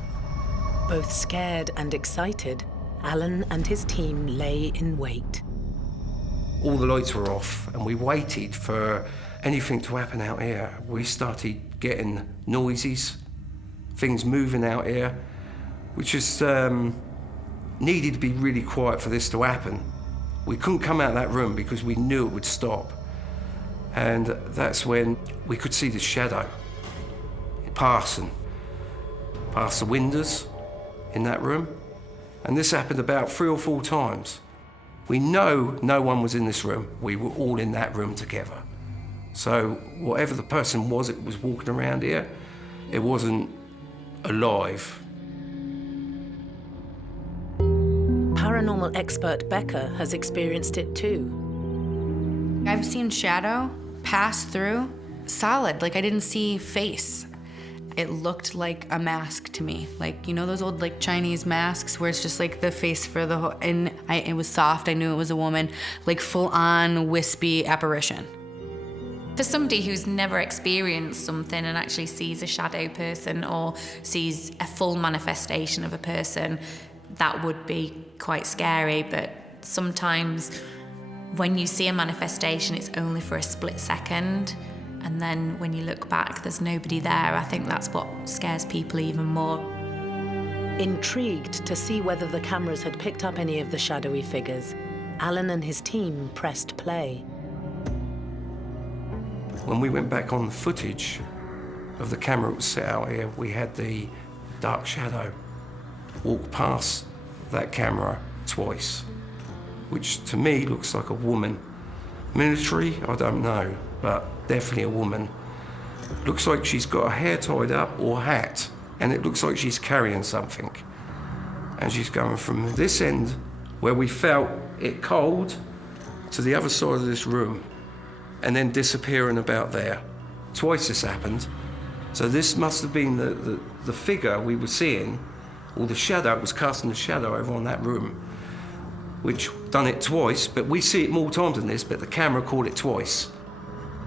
Both scared and excited, Alan and his team lay in wait. All the lights were off, and we waited for anything to happen out here. We started getting noises, things moving out here, which just needed to be really quiet for this to happen. We couldn't come out of that room because we knew it would stop. And that's when we could see the shadow passing past the windows in that room. And this happened about 3 or 4 times. We know no one was in this room. We were all in that room together. So whatever the person was that was walking around here, it wasn't alive. Paranormal expert Becca has experienced it too. I've seen shadow pass through solid, like I didn't see face. It looked like a mask to me. Like, you know those old like Chinese masks where it's just like the face for the whole, and it was soft, I knew it was a woman, like full on wispy apparition. For somebody who's never experienced something and actually sees a shadow person or sees a full manifestation of a person, that would be quite scary. But sometimes when you see a manifestation, it's only for a split second. And then when you look back, there's nobody there. I think that's what scares people even more. Intrigued to see whether the cameras had picked up any of the shadowy figures, Alan and his team pressed play. When we went back on the footage of the camera that was set out here, we had the dark shadow walk past that camera twice, which to me looks like a woman. Military, I don't know, but definitely a woman. Looks like she's got her hair tied up or hat, and it looks like she's carrying something. And she's going from this end, where we felt it cold, to the other side of this room, and then disappearing about there. Twice this happened. So this must have been the figure we were seeing, or the shadow, it was casting the shadow over on that room, which done it twice, but we see it more times than this, but the camera caught it twice.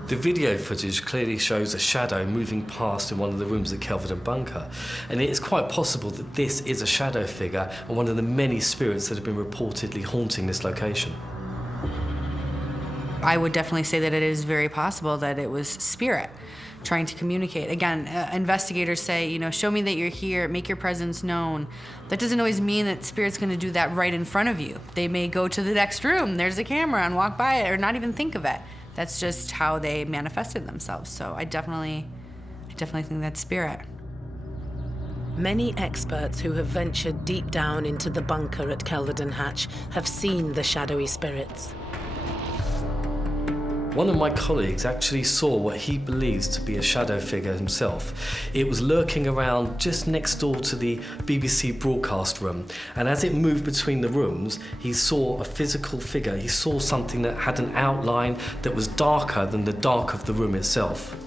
The video footage clearly shows a shadow moving past in one of the rooms of the Kelvedon bunker. And it is quite possible that this is a shadow figure and one of the many spirits that have been reportedly haunting this location. I would definitely say that it is very possible that it was spirit trying to communicate. Again, investigators say, you know, show me that you're here, make your presence known. That doesn't always mean that spirit's gonna do that right in front of you. They may go to the next room, there's a camera, and walk by it, or not even think of it. That's just how they manifested themselves. So I definitely think that's spirit. Many experts who have ventured deep down into the bunker at Kelvedon Hatch have seen the shadowy spirits. One of my colleagues actually saw what he believes to be a shadow figure himself. It was lurking around just next door to the BBC broadcast room, and as it moved between the rooms, he saw a physical figure. He saw something that had an outline that was darker than the dark of the room itself.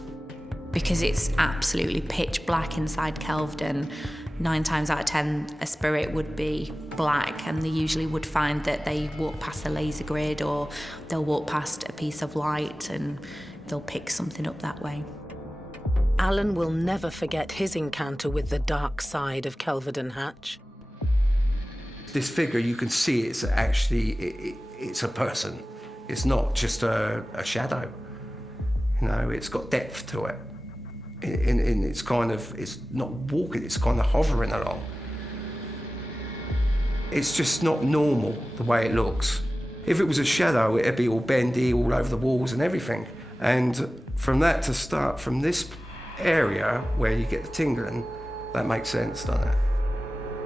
Because it's absolutely pitch black inside Kelvedon, 9 times out of 10 a spirit would be black, and they usually would find that they walk past a laser grid or they'll walk past a piece of light and they'll pick something up that way. Alan will never forget his encounter with the dark side of Kelvedon Hatch. This figure, you can see it's actually, it's a person. It's not just a shadow. You know, it's got depth to it. And it's kind of, it's not walking, it's kind of hovering along. It's just not normal the way it looks. If it was a shadow, it'd be all bendy, all over the walls and everything. And from that to start, from this area where you get the tingling, That makes sense, doesn't it?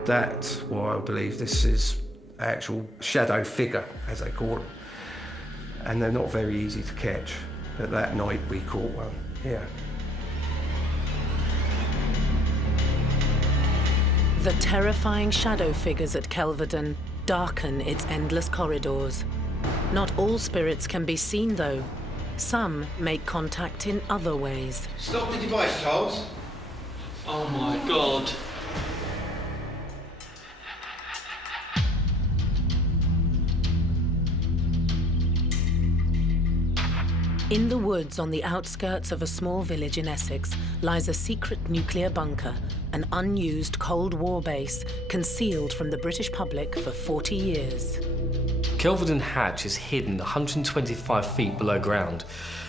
That's why I believe this is actual shadow figure, as they call it. And they're not very easy to catch. But that night we caught one, yeah. The terrifying shadow figures at Kelvedon darken its endless corridors. Not all spirits can be seen, though. Some make contact in other ways. Stop the device, Charles. Oh my God. In the woods on the outskirts of a small village in Essex lies a secret nuclear bunker, an unused Cold War base concealed from the British public for 40 years. Kelvedon Hatch is hidden 125 feet below ground.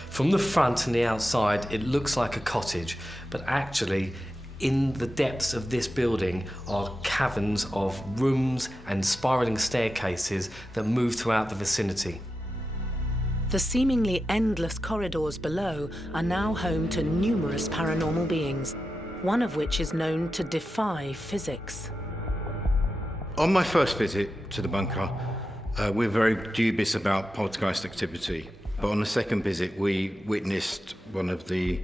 From the front and the outside, it looks like a cottage, but actually, in the depths of this building are caverns of rooms and spiralling staircases that move throughout the vicinity. The seemingly endless corridors below are now home to numerous paranormal beings, one of which is known to defy physics. On my first visit to the bunker, we were very dubious about poltergeist activity. But on the second visit, we witnessed one of the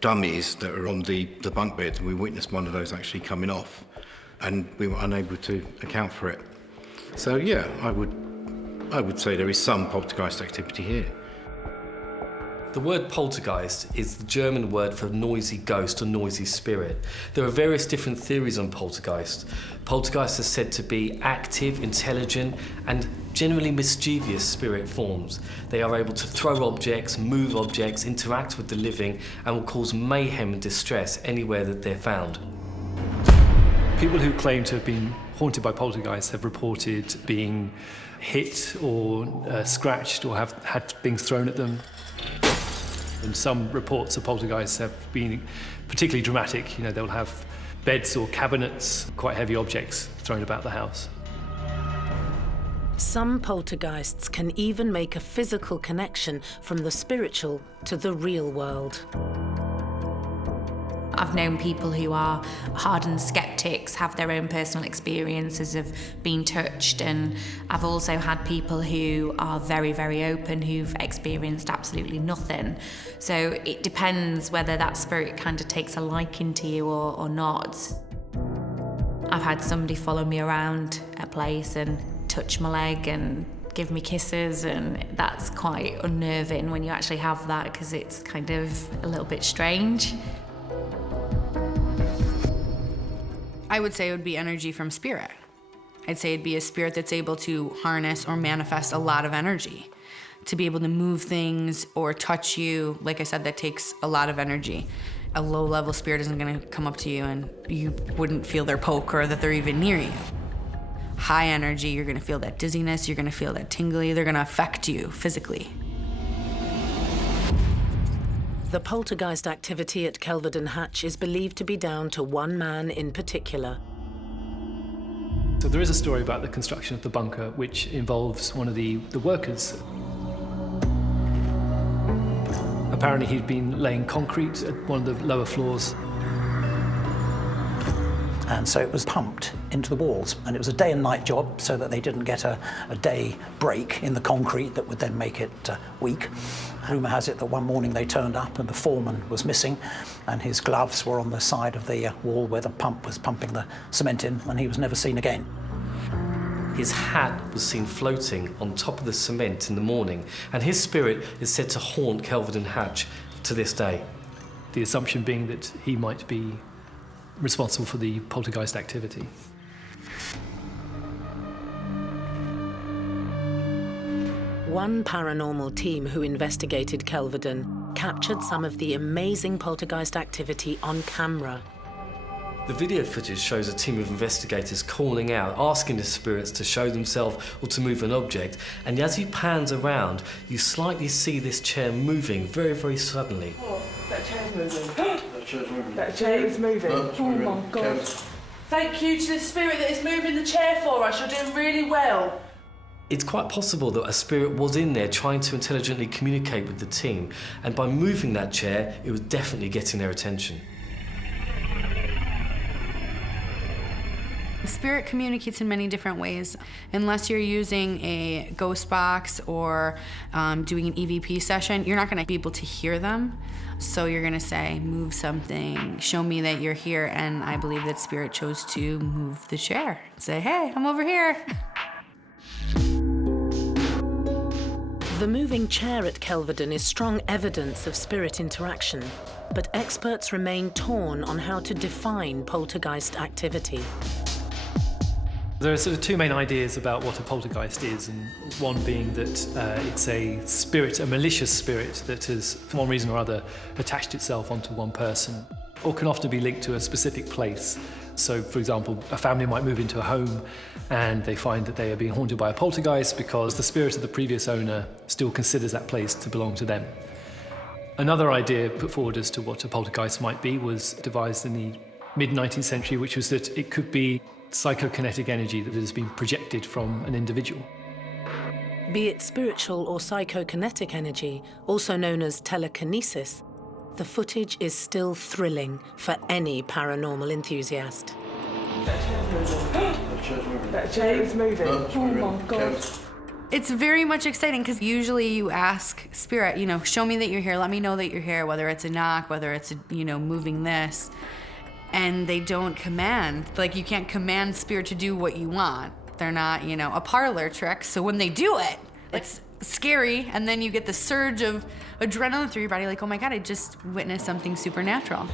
dummies that are on the bunk bed. We witnessed one of those actually coming off, and we were unable to account for it. So yeah, I would say there is some poltergeist activity here. The word poltergeist is the German word for noisy ghost or noisy spirit. There are various different theories on poltergeist. Poltergeist is said to be active, intelligent, and generally mischievous spirit forms. They are able to throw objects, move objects, interact with the living, and will cause mayhem and distress anywhere that they're found. People who claim to have been haunted by poltergeists have reported being hit or scratched or have had things thrown at them. And some reports of poltergeists have been particularly dramatic. You know, they'll have beds or cabinets, quite heavy objects thrown about the house. Some poltergeists can even make a physical connection from the spiritual to the real world. I've known people who are hardened skeptics, have their own personal experiences of being touched, and I've also had people who are very, very open, who've experienced absolutely nothing. So it depends whether that spirit kind of takes a liking to you or not. I've had somebody follow me around a place and touch my leg and give me kisses, and that's quite unnerving when you actually have that, because it's kind of a little bit strange. I would say it would be energy from spirit. I'd say it'd be a spirit that's able to harness or manifest a lot of energy. To be able to move things or touch you, like I said, that takes a lot of energy. A low-level spirit isn't gonna come up to you and you wouldn't feel their poke or that they're even near you. High energy, you're gonna feel that dizziness, you're gonna feel that tingly, they're gonna affect you physically. The poltergeist activity at Kelvedon Hatch is believed to be down to one man in particular. So there is a story about the construction of the bunker which involves one of the workers. Apparently he'd been laying concrete at one of the lower floors. And so it was pumped into the walls, and it was a day and night job so that they didn't get a day break in the concrete that would then make it weak. Rumour has it that one morning they turned up and the foreman was missing, and his gloves were on the side of the wall where the pump was pumping the cement in, and he was never seen again. His hat was seen floating on top of the cement in the morning, and his spirit is said to haunt Kelvedon Hatch to this day. The assumption being that he might be responsible for the poltergeist activity. One paranormal team who investigated Kelvedon captured some of the amazing poltergeist activity on camera. The video footage shows a team of investigators calling out, asking the spirits to show themselves or to move an object, and as he pans around, you slightly see this chair moving very, very suddenly. Oh, that chair's moving. That chair is moving. Oh my God. Thank you to the spirit that is moving the chair for us. You're doing really well. It's quite possible that a spirit was in there trying to intelligently communicate with the team, and by moving that chair, it was definitely getting their attention. Spirit communicates in many different ways. Unless you're using a ghost box or doing an EVP session, you're not going to be able to hear them. So you're going to say, move something, show me that you're here. And I believe that Spirit chose to move the chair. Say, hey, I'm over here. The moving chair at Kelvedon is strong evidence of spirit interaction, but experts remain torn on how to define poltergeist activity. There are sort of two main ideas about what a poltergeist is, and one being that it's a spirit, a malicious spirit that has, for one reason or other, attached itself onto one person, or can often be linked to a specific place. So, for example, a family might move into a home and they find that they are being haunted by a poltergeist because the spirit of the previous owner still considers that place to belong to them. Another idea put forward as to what a poltergeist might be was devised in the mid-19th century, which was that it could be psychokinetic energy that has been projected from an individual. Be it spiritual or psychokinetic energy, also known as telekinesis, the footage is still thrilling for any paranormal enthusiast. That chair is moving. Oh my God. It's very much exciting because usually you ask Spirit, you know, show me that you're here, let me know that you're here, whether it's a knock, whether it's, moving this. And they don't command. Like, you can't command Spirit to do what you want. They're not, a parlor trick. So when they do it, it's scary. And then you get the surge of adrenaline through your body, like, oh my God, I just witnessed something supernatural.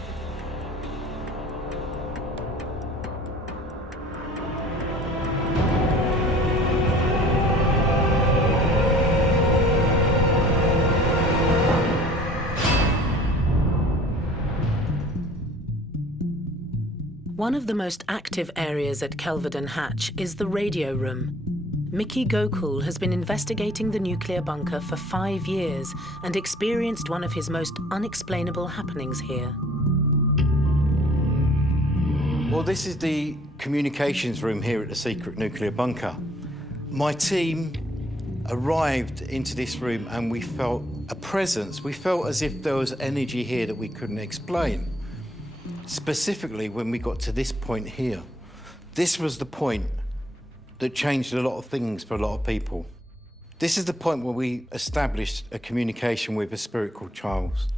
One of the most active areas at Kelvedon Hatch is the radio room. Mickey Gokul has been investigating the nuclear bunker for 5 years and experienced one of his most unexplainable happenings here. Well, this is the communications room here at the secret nuclear bunker. My team arrived into this room and we felt a presence. We felt as if there was energy here that we couldn't explain. Specifically, when we got to this point here, this was the point that changed a lot of things for a lot of people. This is the point where we established a communication with a spirit called Charles.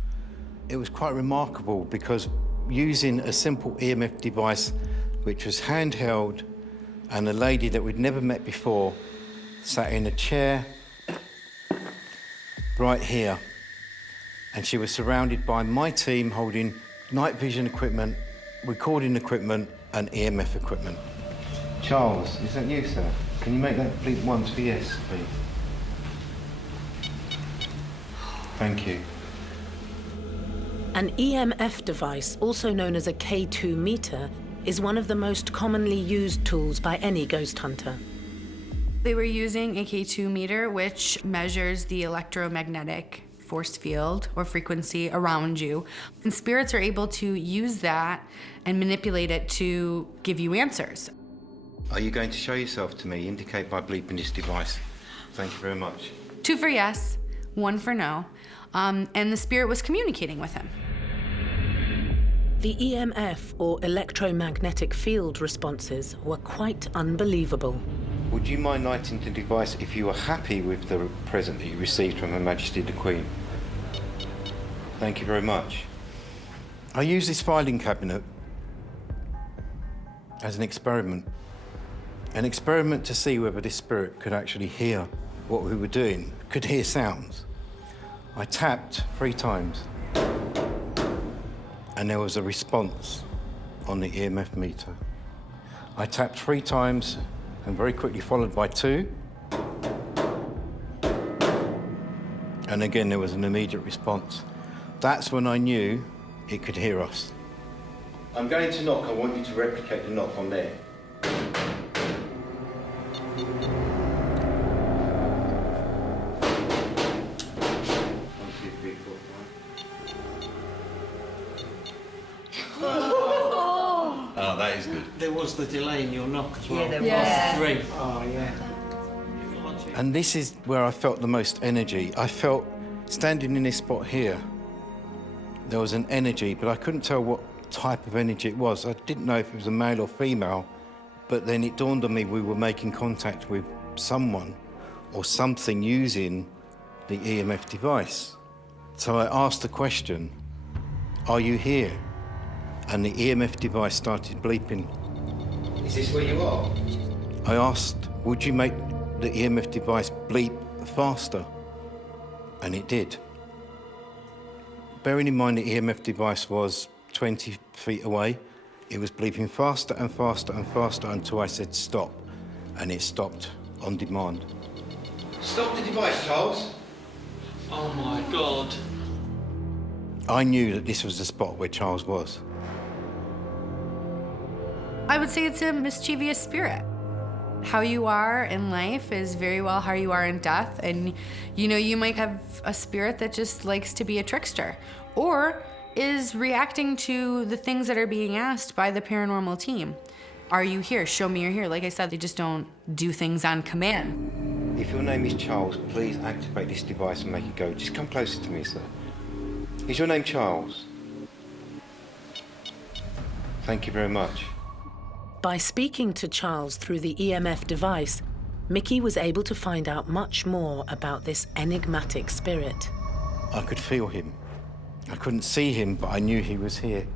It was quite remarkable because using a simple EMF device, which was handheld, and a lady that we'd never met before sat in a chair right here. And she was surrounded by my team holding night vision equipment, recording equipment, and EMF equipment. Charles, is that you, sir? Can you make that bleep once for yes, please? Thank you. An EMF device, also known as a K2 meter, is one of the most commonly used tools by any ghost hunter. They were using a K2 meter, which measures the electromagnetic force field or frequency around you. And spirits are able to use that and manipulate it to give you answers. Are you going to show yourself to me? Indicate by bleeping this device. Thank you very much. 2 for yes, 1 for no. And the spirit was communicating with him. The EMF, or electromagnetic field responses, were quite unbelievable. Would you mind lighting the device if you are happy with the present that you received from Her Majesty the Queen? Thank you very much. I used this filing cabinet as an experiment to see whether this spirit could actually hear what we were doing, could hear sounds. I tapped 3 times, and there was a response on the EMF meter. I tapped 3 times, and very quickly followed by 2. And again, there was an immediate response. That's when I knew it could hear us. I'm going to knock. I want you to replicate the knock on there. 1, 2, 3, 4, 5. Oh, that is good. There was the delay in your knock as well. Yeah, there was. 3. Oh, yeah. And this is where I felt the most energy. I felt, standing in this spot here, there was an energy, but I couldn't tell what type of energy it was. I didn't know if it was a male or female, But then it dawned on me we were making contact with someone or something using the EMF device. So I asked the question, "Are you here?" And the EMF device started bleeping. Is this where you are? I asked, "Would you make the EMF device bleep faster?" And it did. Bearing in mind the EMF device was 20 feet away, it was bleeping faster and faster and faster until I said stop, and it stopped on demand. Stop the device, Charles. Oh my God. I knew that this was the spot where Charles was. I would say it's a mischievous spirit. How you are in life is very well how you are in death, and you might have a spirit that just likes to be a trickster or is reacting to the things that are being asked by the paranormal team. Are you here? Show me you're here. Like I said, they just don't do things on command. If your name is Charles, please activate this device and make it go. Just come closer to me, sir. Is your name Charles? Thank you very much. By speaking to Charles through the EMF device, Mickey was able to find out much more about this enigmatic spirit. I could feel him. I couldn't see him, but I knew he was here.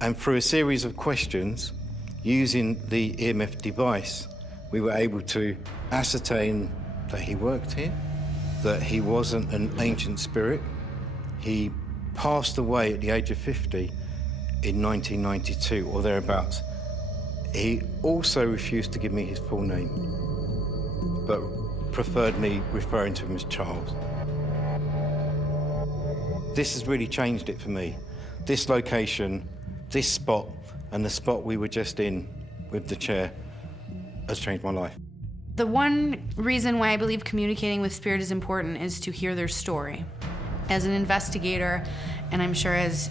And through a series of questions, using the EMF device, we were able to ascertain that he worked here, that he wasn't an ancient spirit. He passed away at the age of 50 in 1992 or thereabouts. He also refused to give me his full name, but preferred me referring to him as Charles. This has really changed it for me. This location, this spot, and the spot we were just in with the chair has changed my life. The one reason why I believe communicating with spirit is important is to hear their story. As an investigator, and I'm sure as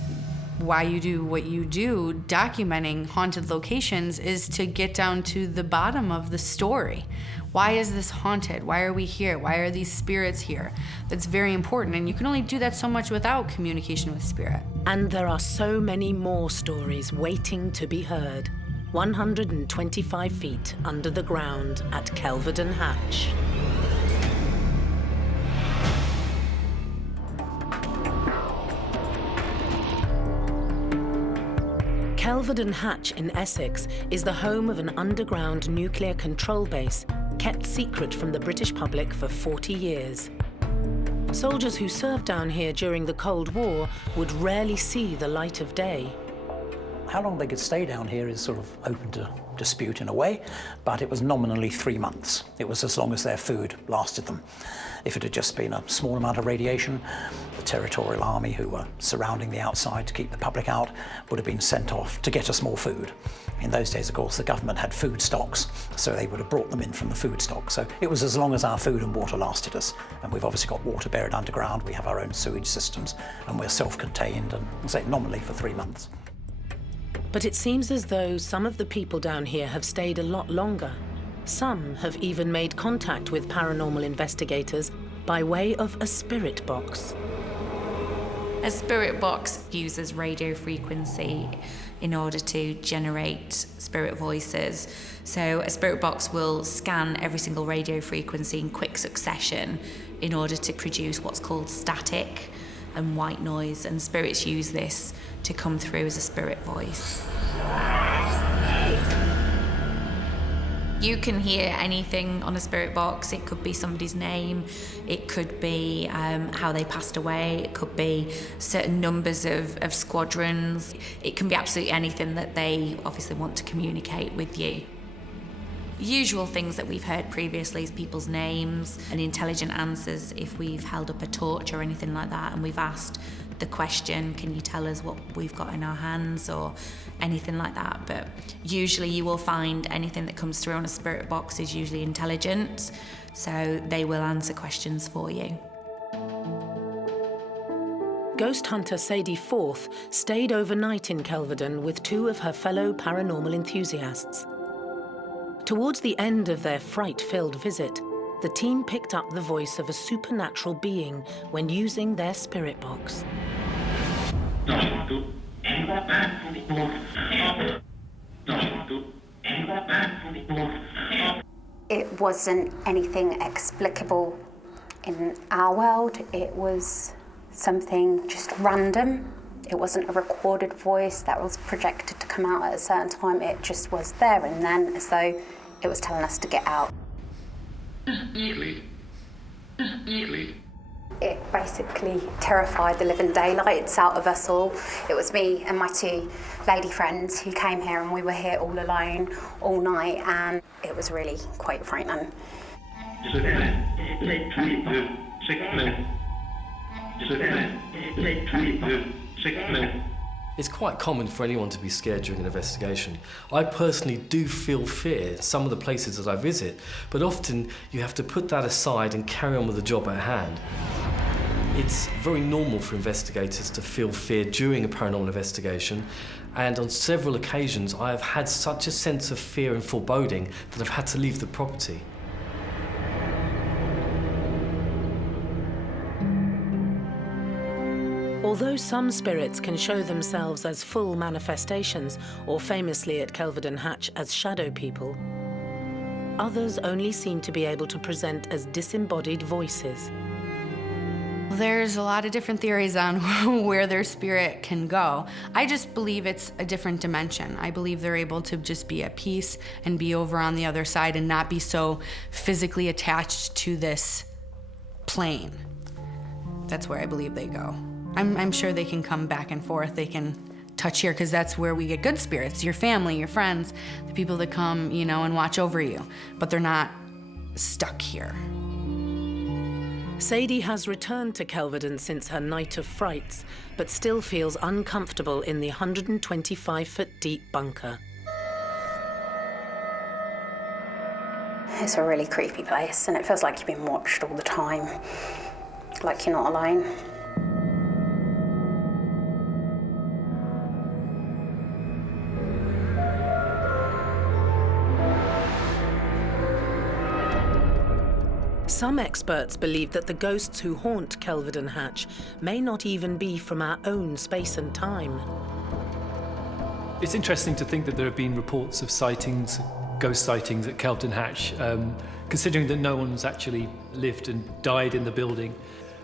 why you do what you do, documenting haunted locations is to get down to the bottom of the story. Why is this haunted? Why are we here? Why are these spirits here? That's very important, and you can only do that so much without communication with spirit. And there are so many more stories waiting to be heard. 125 feet under the ground at Kelvedon Hatch. Kelvedon Hatch in Essex is the home of an underground nuclear control base kept secret from the British public for 40 years. Soldiers who served down here during the Cold War would rarely see the light of day. How long they could stay down here is sort of open to dispute in a way, but it was nominally 3 months. It was as long as their food lasted them. If it had just been a small amount of radiation, the territorial army who were surrounding the outside to keep the public out would have been sent off to get us more food. In those days, of course, the government had food stocks, so they would have brought them in from the food stock. So it was as long as our food and water lasted us. And we've obviously got water buried underground, we have our own sewage systems, and we're self-contained, and I'll say nominally for 3 months. But it seems as though some of the people down here have stayed a lot longer. Some have even made contact with paranormal investigators by way of a spirit box. A spirit box uses radio frequency in order to generate spirit voices. So a spirit box will scan every single radio frequency in quick succession in order to produce what's called static and white noise, and spirits use this to come through as a spirit voice. You can hear anything on a spirit box. It could be somebody's name, it could be how they passed away, it could be certain numbers of squadrons. It can be absolutely anything that they obviously want to communicate with you. Usual things that we've heard previously is people's names and intelligent answers if we've held up a torch or anything like that and we've asked the question, can you tell us what we've got in our hands or anything like that. But usually you will find anything that comes through on a spirit box is usually intelligent, so they will answer questions for you. Ghost hunter Sadie Forth stayed overnight in Kelvedon with 2 of her fellow paranormal enthusiasts. Towards the end of their fright-filled visit, the team picked up the voice of a supernatural being when using their spirit box. It wasn't anything explicable in our world. It was something just random. It wasn't a recorded voice that was projected to come out at a certain time. It just was there and then, as though it was telling us to get out. It basically terrified the living daylights out of us all. It was me and my two lady friends who came here, and we were here all alone all night, and it was really quite frightening. It's quite common for anyone to be scared during an investigation. I personally do feel fear in some of the places that I visit, but often you have to put that aside and carry on with the job at hand. It's very normal for investigators to feel fear during a paranormal investigation, and on several occasions I have had such a sense of fear and foreboding that I've had to leave the property. Although some spirits can show themselves as full manifestations, or famously at Kelvedon Hatch as shadow people, others only seem to be able to present as disembodied voices. There's a lot of different theories on where their spirit can go. I just believe it's a different dimension. I believe they're able to just be at peace and be over on the other side and not be so physically attached to this plane. That's where I believe they go. I'm sure they can come back and forth. They can touch here, because that's where we get good spirits, your family, your friends, the people that come, you know, and watch over you. But they're not stuck here. Sadie has returned to Kelvedon since her night of frights, but still feels uncomfortable in the 125-foot deep bunker. It's a really creepy place, and it feels like you've been watched all the time, like you're not alone. Some experts believe that the ghosts who haunt Kelvedon Hatch may not even be from our own space and time. It's interesting to think that there have been reports of sightings, ghost sightings at Kelvedon Hatch, considering that no one's actually lived and died in the building.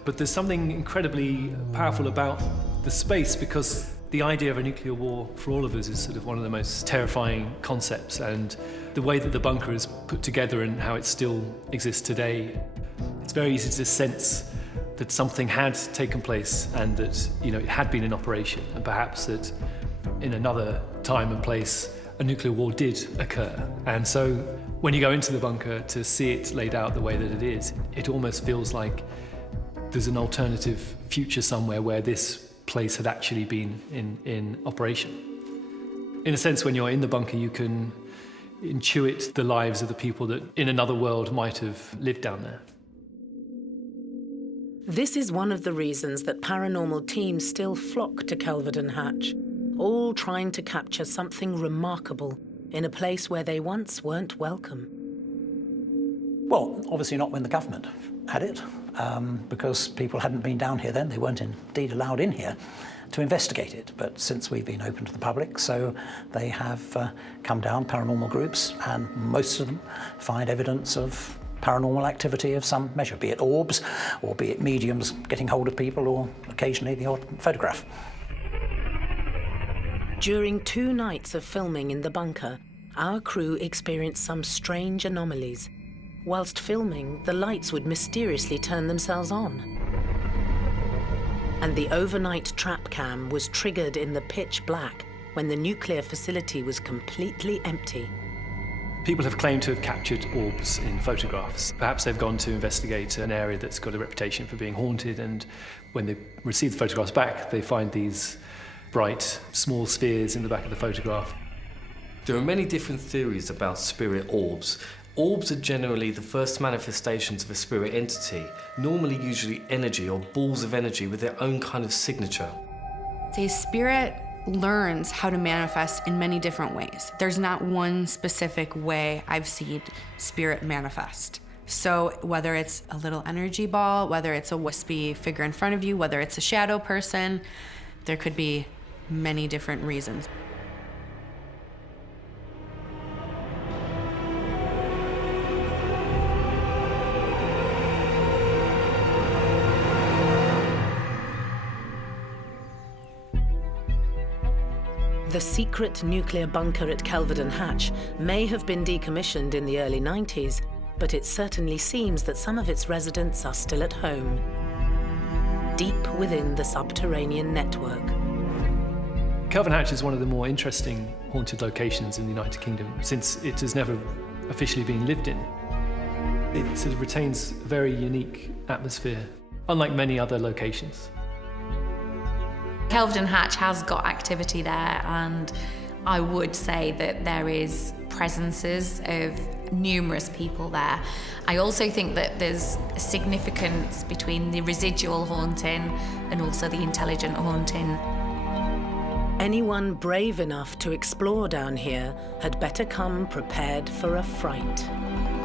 But there's something incredibly powerful about the space, because the idea of a nuclear war for all of us is sort of one of the most terrifying concepts, and the way that the bunker is put together and how it still exists today, it's very easy to sense that something had taken place and that, you know, it had been in operation, and perhaps that in another time and place a nuclear war did occur. And so when you go into the bunker to see it laid out the way that it is, it almost feels like there's an alternative future somewhere where this place had actually been in operation. In a sense, when you're in the bunker, you can intuit the lives of the people that in another world might have lived down there. This is one of the reasons that paranormal teams still flock to Kelvedon Hatch, all trying to capture something remarkable in a place where they once weren't welcome. Well, obviously not when the government had it, because people hadn't been down here then. They weren't indeed allowed in here to investigate it. But since we've been open to the public, so they have come down, paranormal groups, and most of them find evidence of paranormal activity of some measure, be it orbs, or be it mediums getting hold of people, or occasionally the odd photograph. During 2 nights of filming in the bunker, our crew experienced some strange anomalies. Whilst filming, the lights would mysteriously turn themselves on. And the overnight trap cam was triggered in the pitch black when the nuclear facility was completely empty. People have claimed to have captured orbs in photographs. Perhaps they've gone to investigate an area that's got a reputation for being haunted, and when they receive the photographs back, they find these bright, small spheres in the back of the photograph. There are many different theories about spirit orbs. Orbs are generally the first manifestations of a spirit entity, normally usually energy or balls of energy with their own kind of signature. A spirit learns how to manifest in many different ways. There's not one specific way I've seen spirit manifest. So whether it's a little energy ball, whether it's a wispy figure in front of you, whether it's a shadow person, there could be many different reasons. The secret nuclear bunker at Kelvedon Hatch may have been decommissioned in the early 90s, but it certainly seems that some of its residents are still at home, deep within the subterranean network. Kelvedon Hatch is one of the more interesting haunted locations in the United Kingdom, since it has never officially been lived in. It sort of retains a very unique atmosphere, unlike many other locations. Kelvedon Hatch has got activity there, and I would say that there is presences of numerous people there. I also think that there's a significance between the residual haunting and also the intelligent haunting. Anyone brave enough to explore down here had better come prepared for a fright.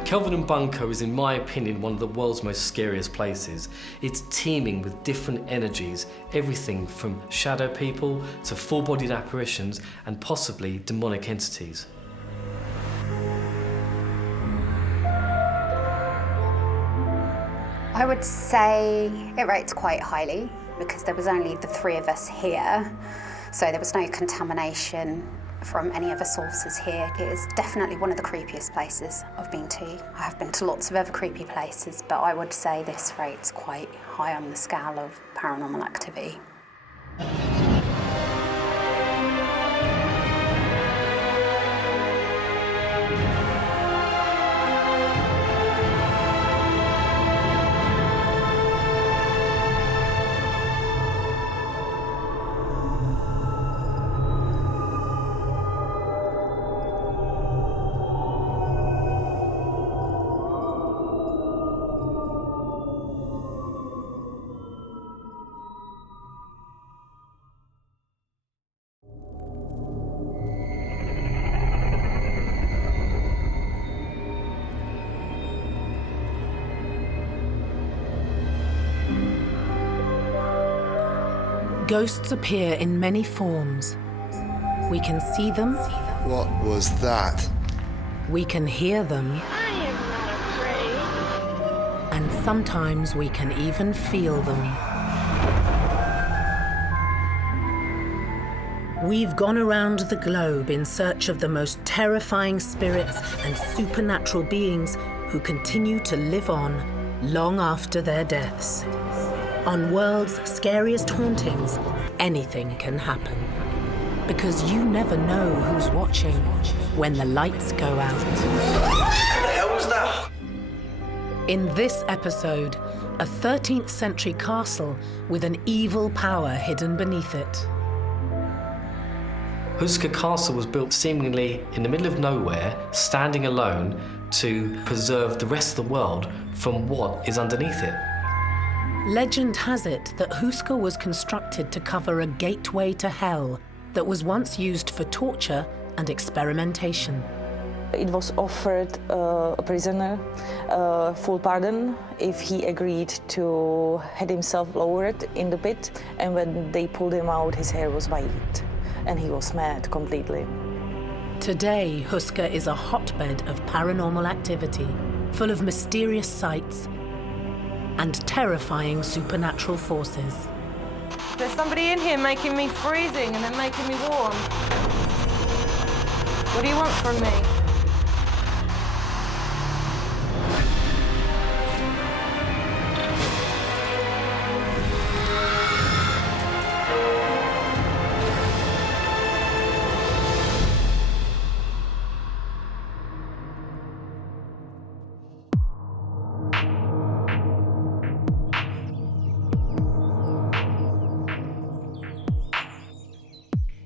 Kelvedon Bunker is, in my opinion, one of the world's most scariest places. It's teeming with different energies, everything from shadow people to full-bodied apparitions and possibly demonic entities. I would say it rates quite highly because there was only the 3 of us here, so there was no contamination from any other sources here. It is definitely one of the creepiest places I've been to. I have been to lots of other creepy places, but I would say this rates quite high on the scale of paranormal activity. Ghosts appear in many forms. We can see them. What was that? We can hear them. I am not afraid. And sometimes we can even feel them. We've gone around the globe in search of the most terrifying spirits and supernatural beings who continue to live on long after their deaths. On World's Scariest Hauntings, anything can happen. Because you never know who's watching when the lights go out. What the hell was that? In this episode, a 13th century castle with an evil power hidden beneath it. Houska Castle was built seemingly in the middle of nowhere, standing alone, to preserve the rest of the world from what is underneath it. Legend has it that Houska was constructed to cover a gateway to hell that was once used for torture and experimentation. It was offered a prisoner full pardon if he agreed to have himself lowered in the pit, and when they pulled him out, his hair was white and he was mad completely. Today, Houska is a hotbed of paranormal activity, full of mysterious sights and terrifying supernatural forces. There's somebody in here making me freezing and then making me warm. What do you want from me?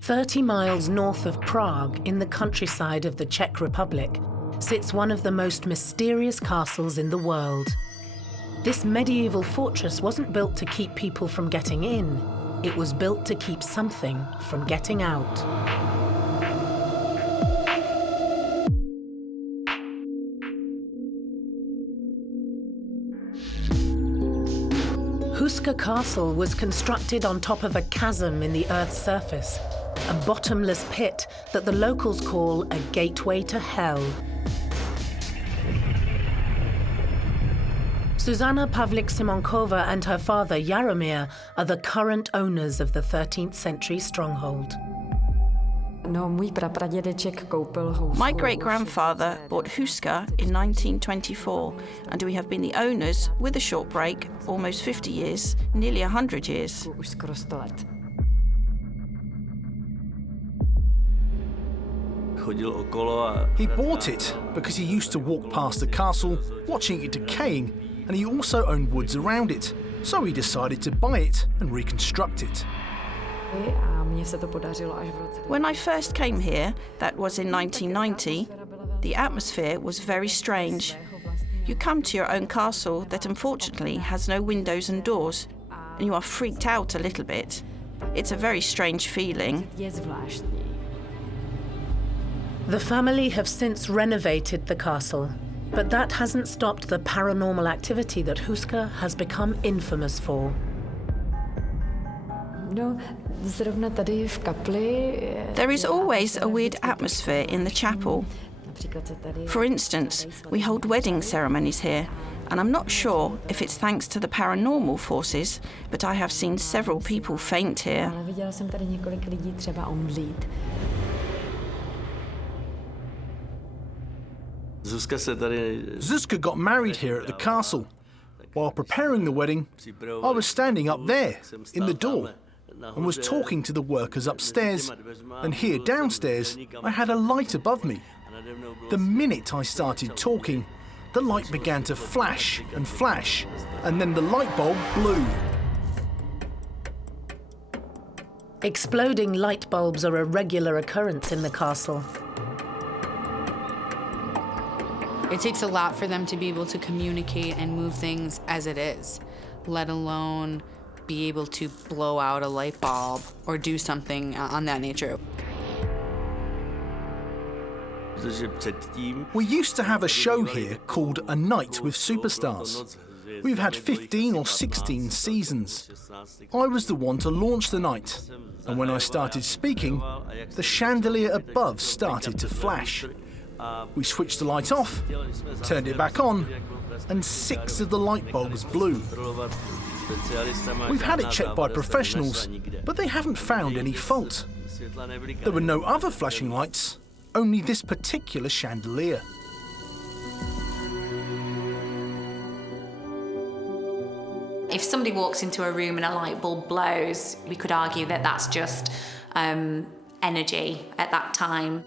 "30 miles north of Prague, in the countryside of the Czech Republic, sits one of the most mysterious castles in the world. This medieval fortress wasn't built to keep people from getting in. It was built to keep something from getting out. Houska Castle was constructed on top of a chasm in the Earth's surface, a bottomless pit that the locals call a gateway to hell. Susanna Pavlik-Simonkova and her father Jaromir are the current owners of the 13th century stronghold. My great-grandfather bought Houska in 1924, and we have been the owners, with a short break, almost 50 years, nearly 100 years. He bought it because he used to walk past the castle, watching it decaying, and he also owned woods around it, so he decided to buy it and reconstruct it. When I first came here, that was in 1990, the atmosphere was very strange. You come to your own castle that unfortunately has no windows and doors, and you are freaked out a little bit. It's a very strange feeling. The family have since renovated the castle, but that hasn't stopped the paranormal activity that Houska has become infamous for. There is always a weird atmosphere in the chapel. For instance, we hold wedding ceremonies here, and I'm not sure if it's thanks to the paranormal forces, but I have seen several people faint here. Zuzka got married here at the castle. While preparing the wedding, I was standing up there, in the door, and was talking to the workers upstairs, and here downstairs I had a light above me. The minute I started talking, the light began to flash, and then the light bulb blew. Exploding light bulbs are a regular occurrence in the castle. It takes a lot for them to be able to communicate and move things as it is, let alone be able to blow out a light bulb or do something on that nature. We used to have a show here called A Night with Superstars. We've had 15 or 16 seasons. I was the one to launch the night, and when I started speaking, the chandelier above started to flash. We switched the light off, turned it back on, and 6 of the light bulbs blew. We've had it checked by professionals, but they haven't found any fault. There were no other flashing lights, only this particular chandelier. If somebody walks into a room and a light bulb blows, we could argue that that's just energy at that time.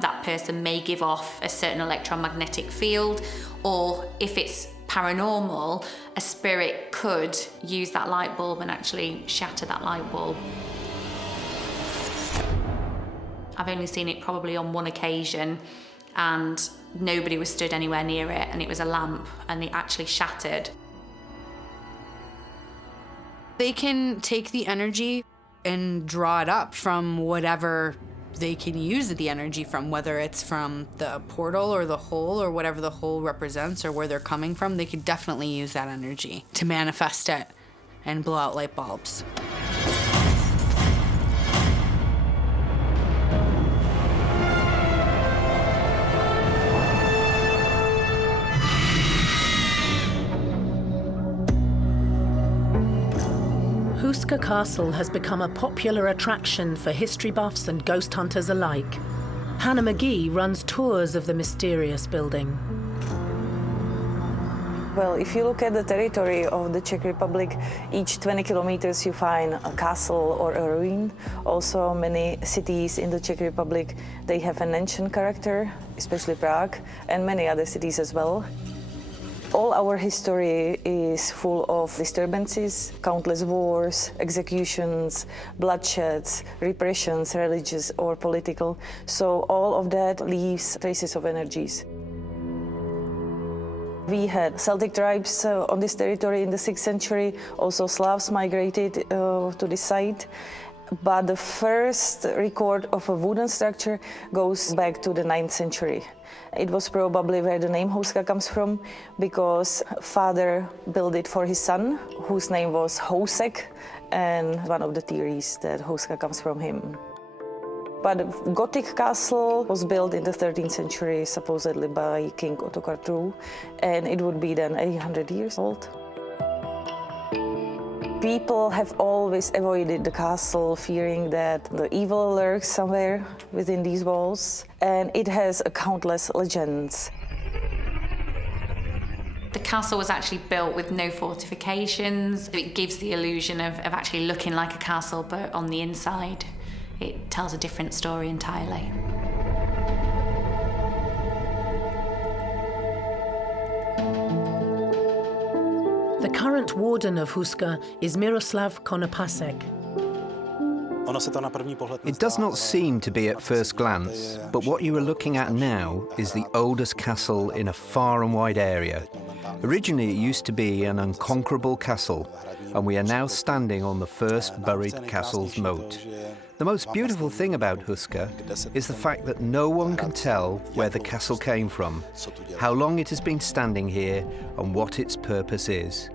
That person may give off a certain electromagnetic field, or if it's paranormal, a spirit could use that light bulb and actually shatter that light bulb. I've only seen it probably on one occasion, and nobody was stood anywhere near it, and it was a lamp, and it actually shattered. They can take the energy and draw it up from whatever they can use the energy from, whether it's from the portal or the hole or whatever the hole represents or where they're coming from. They could definitely use that energy to manifest it and blow out light bulbs. Houska Castle has become a popular attraction for history buffs and ghost hunters alike. Hannah McGee runs tours of the mysterious building. Well, if you look at the territory of the Czech Republic, each 20 kilometers you find a castle or a ruin. Also, many cities in the Czech Republic, they have an ancient character, especially Prague, and many other cities as well. All our history is full of disturbances, countless wars, executions, bloodsheds, repressions, religious or political. So all of that leaves traces of energies. We had Celtic tribes on this territory in the 6th century. Also Slavs migrated to this site. But the first record of a wooden structure goes back to the 9th century. It was probably where the name Houska comes from, because father built it for his son, whose name was Housek, and one of the theories that Houska comes from him. But the Gothic castle was built in the 13th century, supposedly by King Ottokar II, and it would be then 800 years old. People have always avoided the castle, fearing that the evil lurks somewhere within these walls, and it has countless legends. The castle was actually built with no fortifications. It gives the illusion of actually looking like a castle, but on the inside, it tells a different story entirely. The current warden of Houska is Miroslav Konopasek. It does not seem to be at first glance, but what you are looking at now is the oldest castle in a far and wide area. Originally, it used to be an unconquerable castle, and we are now standing on the first buried castle's moat. The most beautiful thing about Houska is the fact that no one can tell where the castle came from, how long it has been standing here, and what its purpose is.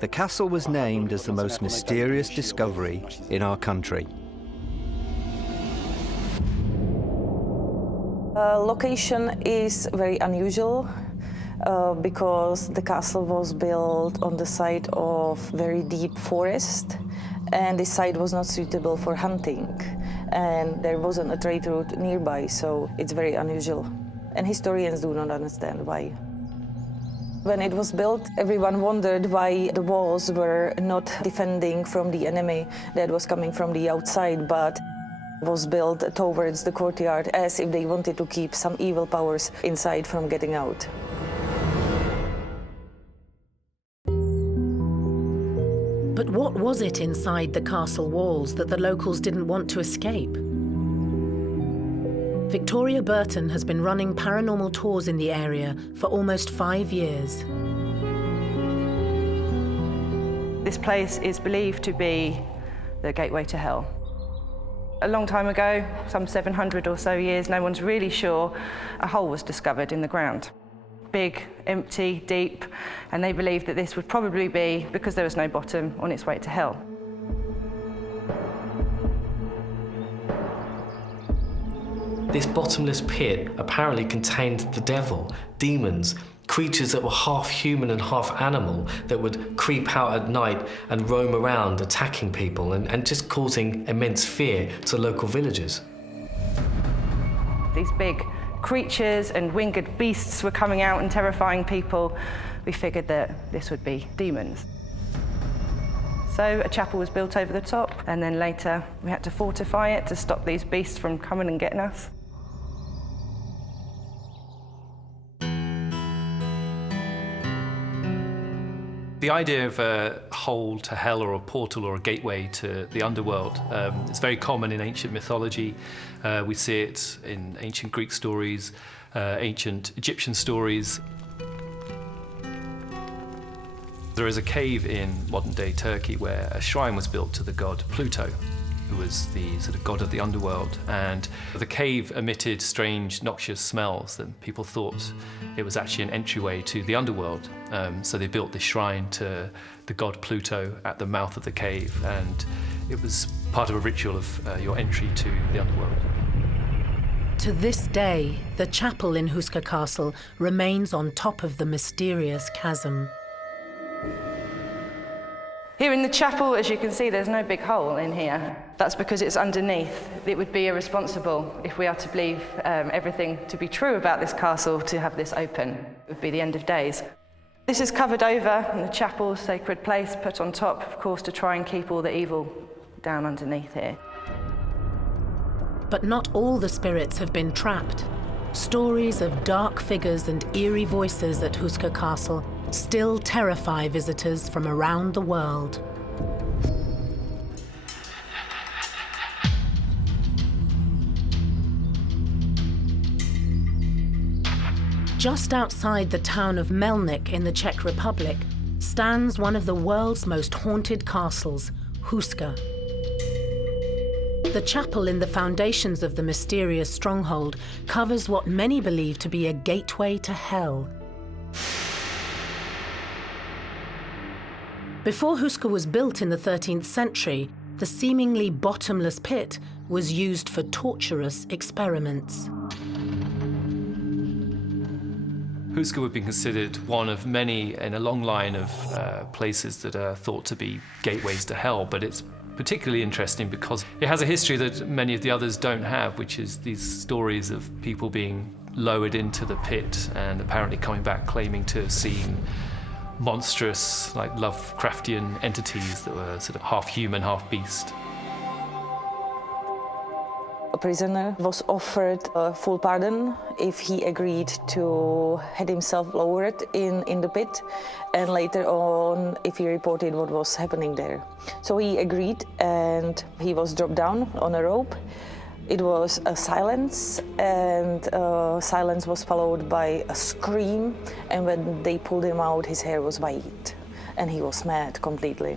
The castle was named as the most mysterious discovery in our country. Location is very unusual because the castle was built on the side of very deep forest, and the site was not suitable for hunting, and there wasn't a trade route nearby, so it's very unusual. And historians do not understand why. When it was built, everyone wondered why the walls were not defending from the enemy that was coming from the outside, but was built towards the courtyard as if they wanted to keep some evil powers inside from getting out. But what was it inside the castle walls that the locals didn't want to escape? Victoria Burton has been running paranormal tours in the area for almost 5 years. This place is believed to be the gateway to hell. A long time ago, some 700 or so years, no one's really sure, a hole was discovered in the ground. Big, empty, deep, and they believed that this would probably be, because there was no bottom, on its way to hell. This bottomless pit apparently contained the devil, demons, creatures that were half human and half animal that would creep out at night and roam around attacking people and just causing immense fear to local villagers. These big creatures and winged beasts were coming out and terrifying people. We figured that this would be demons. So a chapel was built over the top, and then later we had to fortify it to stop these beasts from coming and getting us. The idea of a hole to hell or a portal or a gateway to the underworld is very common in ancient mythology. We see it in ancient Greek stories, ancient Egyptian stories. There is a cave in modern-day Turkey where a shrine was built to the god Pluto, who was the sort of god of the underworld, and the cave emitted strange, noxious smells that people thought it was actually an entryway to the underworld. So they built this shrine to the god Pluto at the mouth of the cave, and it was part of a ritual of your entry to the underworld. To this day, the chapel in Houska Castle remains on top of the mysterious chasm. Here in the chapel, as you can see, there's no big hole in here. That's because it's underneath. It would be irresponsible if we are to believe everything to be true about this castle to have this open. It would be the end of days. This is covered over in the chapel's sacred place, put on top, of course, to try and keep all the evil down underneath here. But not all the spirits have been trapped. Stories of dark figures and eerie voices at Houska Castle still terrify visitors from around the world. Just outside the town of Melnik in the Czech Republic stands one of the world's most haunted castles, Houska. The chapel in the foundations of the mysterious stronghold covers what many believe to be a gateway to hell. Before Houska was built in the 13th century, the seemingly bottomless pit was used for torturous experiments. Houska would be considered one of many in a long line of places that are thought to be gateways to hell, but it's particularly interesting because it has a history that many of the others don't have, which is these stories of people being lowered into the pit and apparently coming back claiming to have seen monstrous, like Lovecraftian entities that were sort of half human, half beast. A prisoner was offered a full pardon if he agreed to have himself lowered in the pit, and later on if he reported what was happening there. So he agreed and he was dropped down on a rope. It was a silence, and silence was followed by a scream, and when they pulled him out, his hair was white and he was mad completely.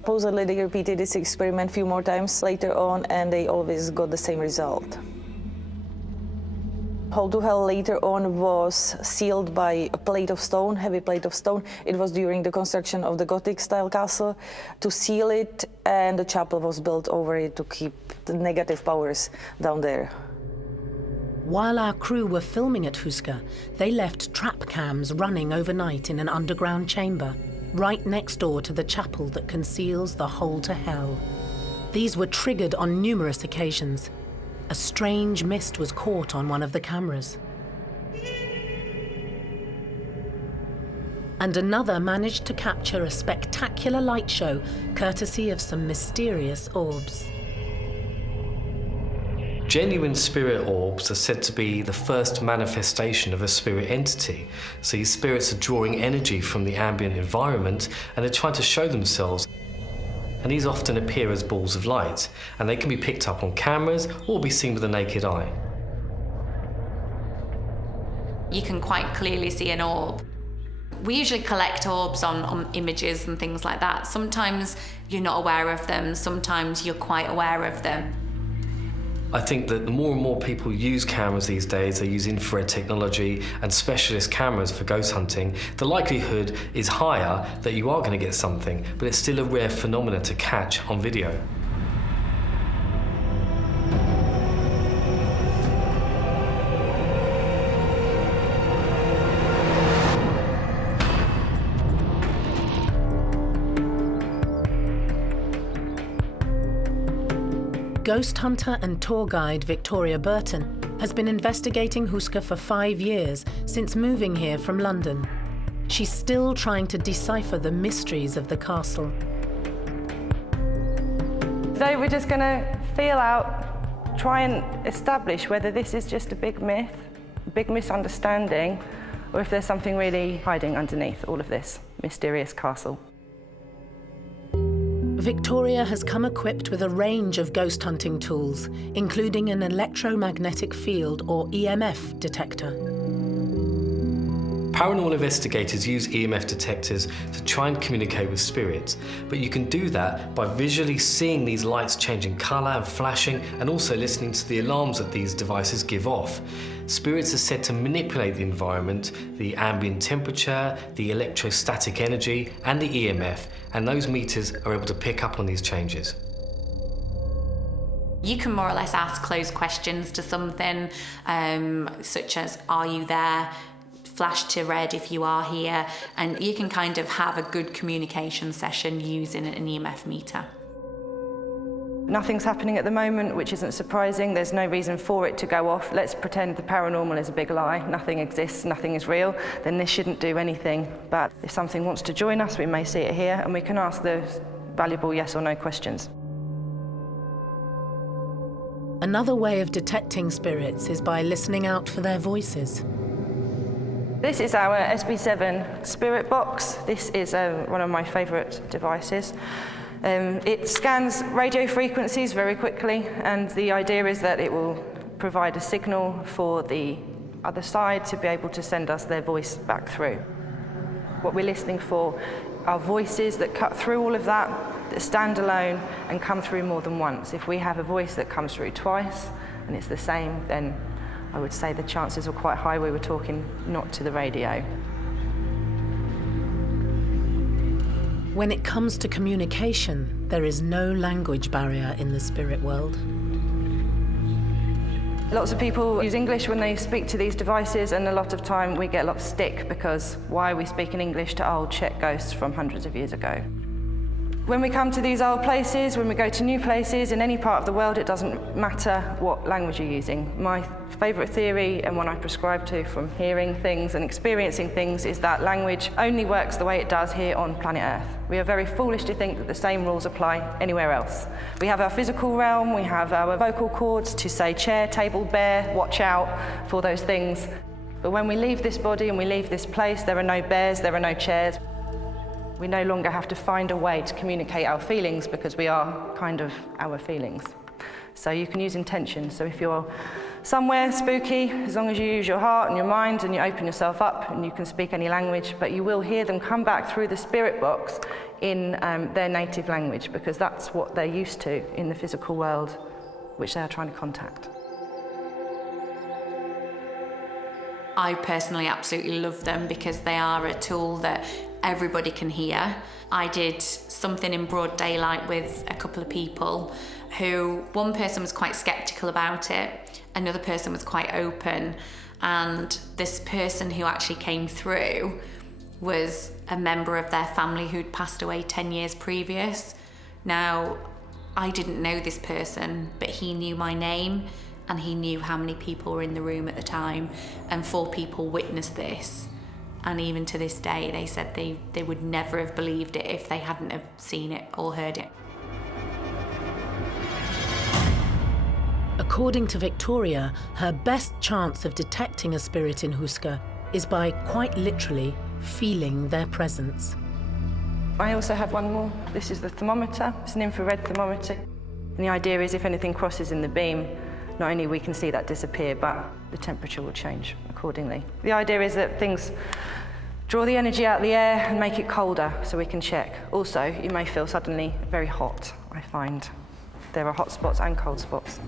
Supposedly they repeated this experiment a few more times later on, and they always got the same result. Hall to Hell later on was sealed by a plate of stone, heavy plate of stone. It was during the construction of the Gothic-style castle to seal it, and the chapel was built over it to keep the negative powers down there. While our crew were filming at Houska, they left trap cams running overnight in an underground chamber, right next door to the chapel that conceals the Hole to Hell. These were triggered on numerous occasions. A strange mist was caught on one of the cameras. And another managed to capture a spectacular light show, courtesy of some mysterious orbs. Genuine spirit orbs are said to be the first manifestation of a spirit entity. So these spirits are drawing energy from the ambient environment and they're trying to show themselves. And these often appear as balls of light, and they can be picked up on cameras or be seen with the naked eye. You can quite clearly see an orb. We usually collect orbs on images and things like that. Sometimes you're not aware of them, sometimes you're quite aware of them. I think that the more and more people use cameras these days, they use infrared technology and specialist cameras for ghost hunting, the likelihood is higher that you are going to get something, but it's still a rare phenomenon to catch on video. Ghost hunter and tour guide Victoria Burton has been investigating Houska for 5 years since moving here from London. She's still trying to decipher the mysteries of the castle. Today we're just going to feel out, try and establish whether this is just a big myth, a big misunderstanding, or if there's something really hiding underneath all of this mysterious castle. Victoria has come equipped with a range of ghost hunting tools, including an electromagnetic field or EMF detector. Paranormal investigators use EMF detectors to try and communicate with spirits, but you can do that by visually seeing these lights changing colour and flashing, and also listening to the alarms that these devices give off. Spirits are said to manipulate the environment, the ambient temperature, the electrostatic energy, and the EMF, and those meters are able to pick up on these changes. You can more or less ask closed questions to something, such as, are you there? Flash to red if you are here, and you can kind of have a good communication session using an EMF meter. Nothing's happening at the moment, which isn't surprising. There's no reason for it to go off. Let's pretend the paranormal is a big lie. Nothing exists, nothing is real. Then this shouldn't do anything. But if something wants to join us, we may see it here, and we can ask the valuable yes or no questions. Another way of detecting spirits is by listening out for their voices. This is our SB7 spirit box. This is one of my favourite devices. It scans radio frequencies very quickly, and the idea is that it will provide a signal for the other side to be able to send us their voice back through. What we're listening for are voices that cut through all of that stand alone and come through more than once. If we have a voice that comes through twice and it's the same, then I would say the chances are quite high we were talking not to the radio. When it comes to communication, there is no language barrier in the spirit world. Lots of people use English when they speak to these devices, and a lot of time we get a lot of stick because why are we speaking English to old Czech ghosts from hundreds of years ago? When we come to these old places, when we go to new places, in any part of the world, it doesn't matter what language you're using. My favourite theory, and one I prescribe to from hearing things and experiencing things, is that language only works the way it does here on planet Earth. We are very foolish to think that the same rules apply anywhere else. We have our physical realm, we have our vocal cords to say chair, table, bear, watch out for those things. But when we leave this body and we leave this place, there are no bears, there are no chairs. We no longer have to find a way to communicate our feelings because we are kind of our feelings. So you can use intention. So if you're somewhere spooky, as long as you use your heart and your mind and you open yourself up and you can speak any language, but you will hear them come back through the spirit box in their native language because that's what they're used to in the physical world, which they are trying to contact. I personally absolutely love them because they are a tool that everybody can hear. I did something in broad daylight with a couple of people who, one person was quite sceptical about it, another person was quite open, and this person who actually came through was a member of their family who'd passed away 10 years previous. Now, I didn't know this person, but he knew my name and he knew how many people were in the room at the time, and 4 people witnessed this. And even to this day, they said they would never have believed it if they hadn't have seen it or heard it. According to Victoria, her best chance of detecting a spirit in Houska is by, quite literally, feeling their presence. I also have one more. This is the thermometer. It's an infrared thermometer. And the idea is if anything crosses in the beam, not only we can see that disappear, but the temperature will change accordingly. The idea is that things draw the energy out of the air and make it colder so we can check. Also, you may feel suddenly very hot, I find. There are hot spots and cold spots.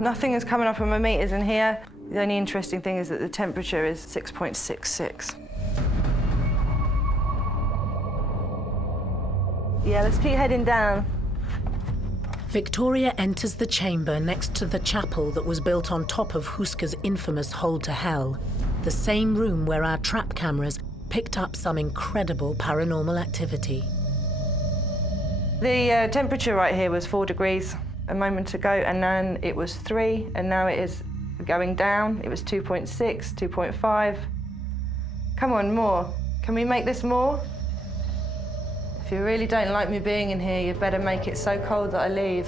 Nothing is coming up on my meters in here. The only interesting thing is that the temperature is 6.66. Yeah, let's keep heading down. Victoria enters the chamber next to the chapel that was built on top of Houska's infamous Hold to Hell, the same room where our trap cameras picked up some incredible paranormal activity. The temperature right here was 4 degrees a moment ago, and then it was 3, and now it is going down. It was 2.6, 2.5. Come on, more. Can we make this more? If you really don't like me being in here, you'd better make it so cold that I leave.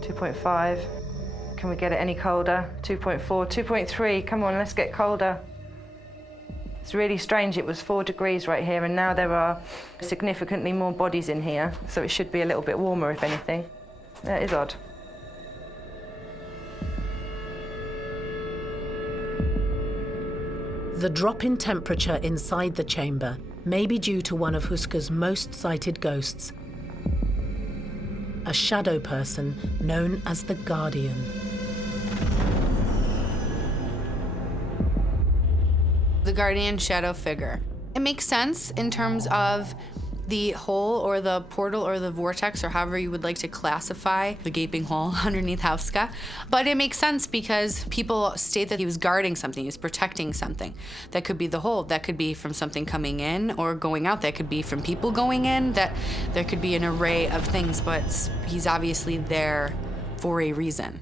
2.5. Can we get it any colder? 2.4, 2.3. Come on, let's get colder. It's really strange. It was 4 degrees right here, and now there are significantly more bodies in here, so it should be a little bit warmer, if anything. That is odd. The drop in temperature inside the chamber may be due to one of Houska's most cited ghosts, a shadow person known as the Guardian. The guardian shadow figure. It makes sense in terms of the hole or the portal or the vortex, or however you would like to classify the gaping hole underneath Houska. But it makes sense because people state that he was guarding something, he was protecting something. That could be the hole, that could be from something coming in or going out, that could be from people going in, that there could be an array of things, but he's obviously there for a reason.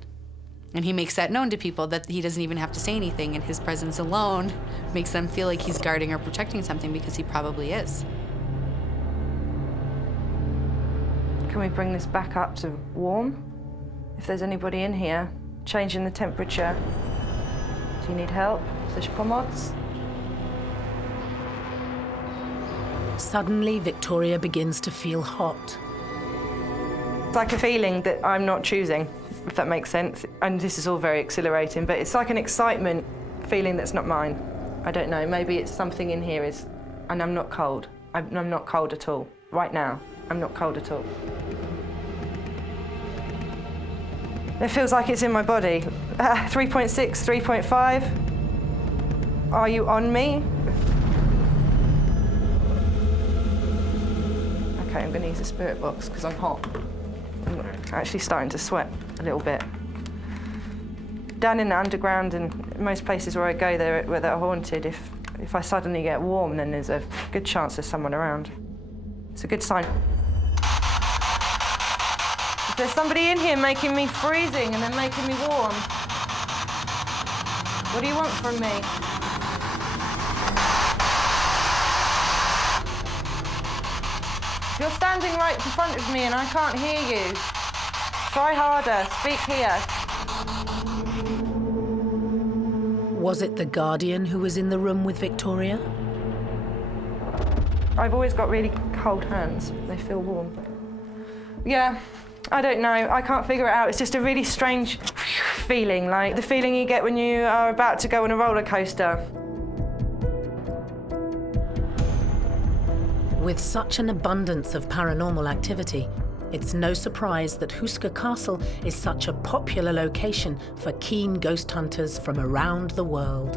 And he makes that known to people, that he doesn't even have to say anything, and his presence alone makes them feel like he's guarding or protecting something, because he probably is. Can we bring this back up to warm? If there's anybody in here, changing the temperature. Do you need help? Coś pomoc? Suddenly, Victoria begins to feel hot. It's like a feeling that I'm not choosing, if that makes sense. And this is all very exhilarating, but it's like an excitement feeling that's not mine. I don't know, maybe it's something in here is, and I'm not cold. I'm not cold at all. Right now, I'm not cold at all. It feels like it's in my body. 3.6, 3.5. Are you on me? Okay, Okay, I'm going to use the spirit box because I'm hot. I'm actually starting to sweat a little bit. Down in the underground and most places where I go where they're haunted, if I suddenly get warm, then there's a good chance there's someone around. It's a good sign. If there's somebody in here making me freezing and then making me warm, what do you want from me? You're standing right in front of me and I can't hear you. Try harder, speak here. Was it the Guardian who was in the room with Victoria? I've always got really cold hands. They feel warm. Yeah, I don't know. I can't figure it out. It's just a really strange feeling, like the feeling you get when you are about to go on a roller coaster. With such an abundance of paranormal activity, it's no surprise that Houska Castle is such a popular location for keen ghost hunters from around the world.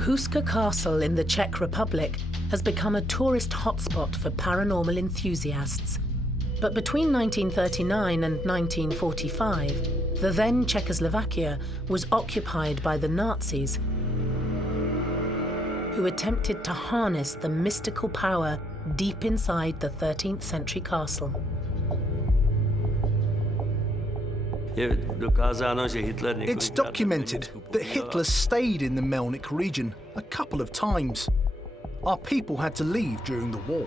Houska Castle in the Czech Republic has become a tourist hotspot for paranormal enthusiasts. But between 1939 and 1945, the then Czechoslovakia was occupied by the Nazis, who attempted to harness the mystical power deep inside the 13th century castle. It's documented that Hitler stayed in the Melnik region a couple of times. Our people had to leave during the war.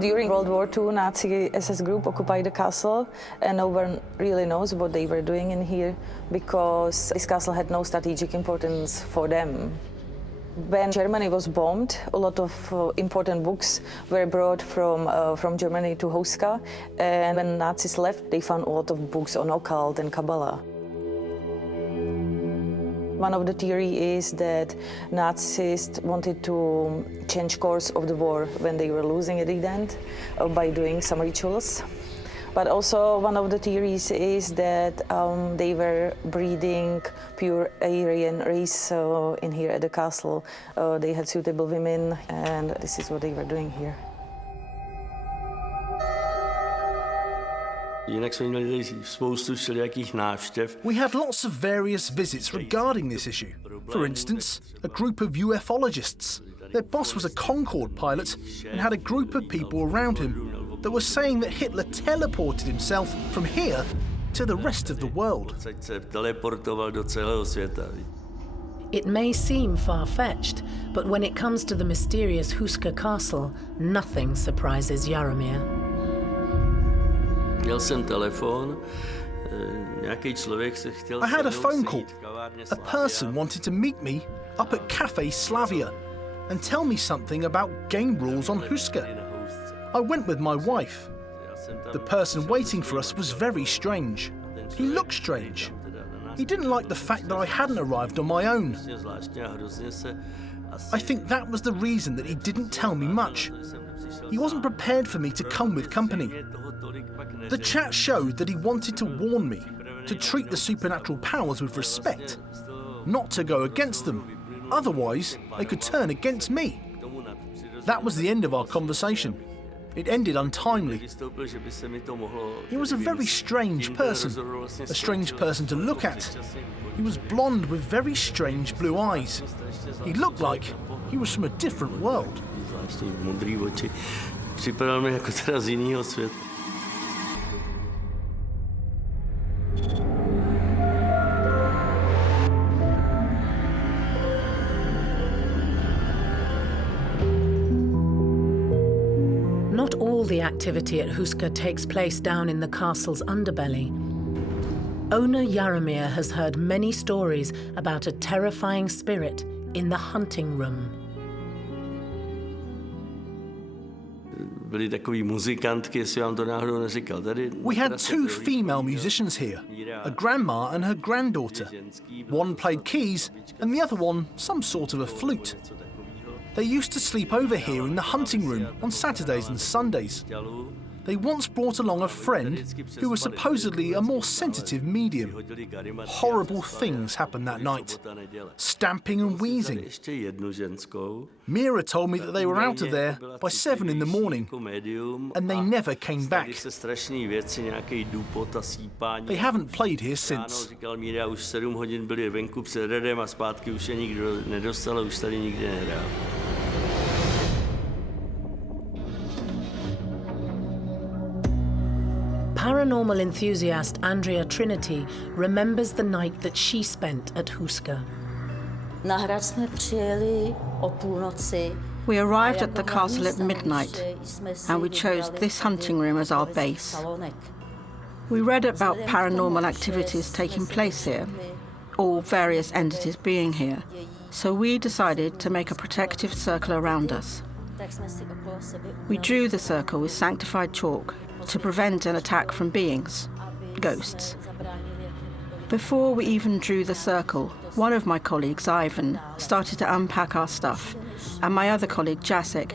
During World War II, Nazi SS group occupied the castle, and no one really knows what they were doing in here because this castle had no strategic importance for them. When Germany was bombed, a lot of important books were brought from Germany to Houska, and when Nazis left, they found a lot of books on occult and Kabbalah. One of the theories is that Nazis wanted to change course of the war when they were losing at the end by doing some rituals. But also one of the theories is that they were breeding pure Aryan race in here at the castle. They had suitable women, and this is what they were doing here. We had lots of various visits regarding this issue. For instance, a group of ufologists. Their boss was a Concorde pilot and had a group of people around him that were saying that Hitler teleported himself from here to the rest of the world. It may seem far-fetched, but when it comes to the mysterious Houska Castle, nothing surprises Jaromír. I had a phone call. A person wanted to meet me up at Cafe Slavia and tell me something about game rules on Houska. I went with my wife. The person waiting for us was very strange. He looked strange. He didn't like the fact that I hadn't arrived on my own. I think that was the reason that he didn't tell me much. He wasn't prepared for me to come with company. The chat showed that he wanted to warn me, to treat the supernatural powers with respect, not to go against them. Otherwise, they could turn against me. That was the end of our conversation. It ended untimely. He was a very strange person to look at. He was blonde with very strange blue eyes. He looked like he was from a different world. Not all the activity at Houska takes place down in the castle's underbelly. Owner Jaromír has heard many stories about a terrifying spirit in the hunting room. We had two female musicians here, a grandma and her granddaughter. One played keys and the other one some sort of a flute. They used to sleep over here in the hunting room on Saturdays and Sundays. They once brought along a friend who was supposedly a more sensitive medium. Horrible things happened that night. Stamping and wheezing. Mira told me that they were out of there by 7 in the morning, and they never came back. They haven't played here since. Paranormal enthusiast Andrea Trinity remembers the night that she spent at Houska. We arrived at the castle at midnight, and we chose this hunting room as our base. We read about paranormal activities taking place here, or various entities being here, so we decided to make a protective circle around us. We drew the circle with sanctified chalk to prevent an attack from beings, ghosts. Before we even drew the circle, one of my colleagues, Ivan, started to unpack our stuff, and my other colleague, Jacek,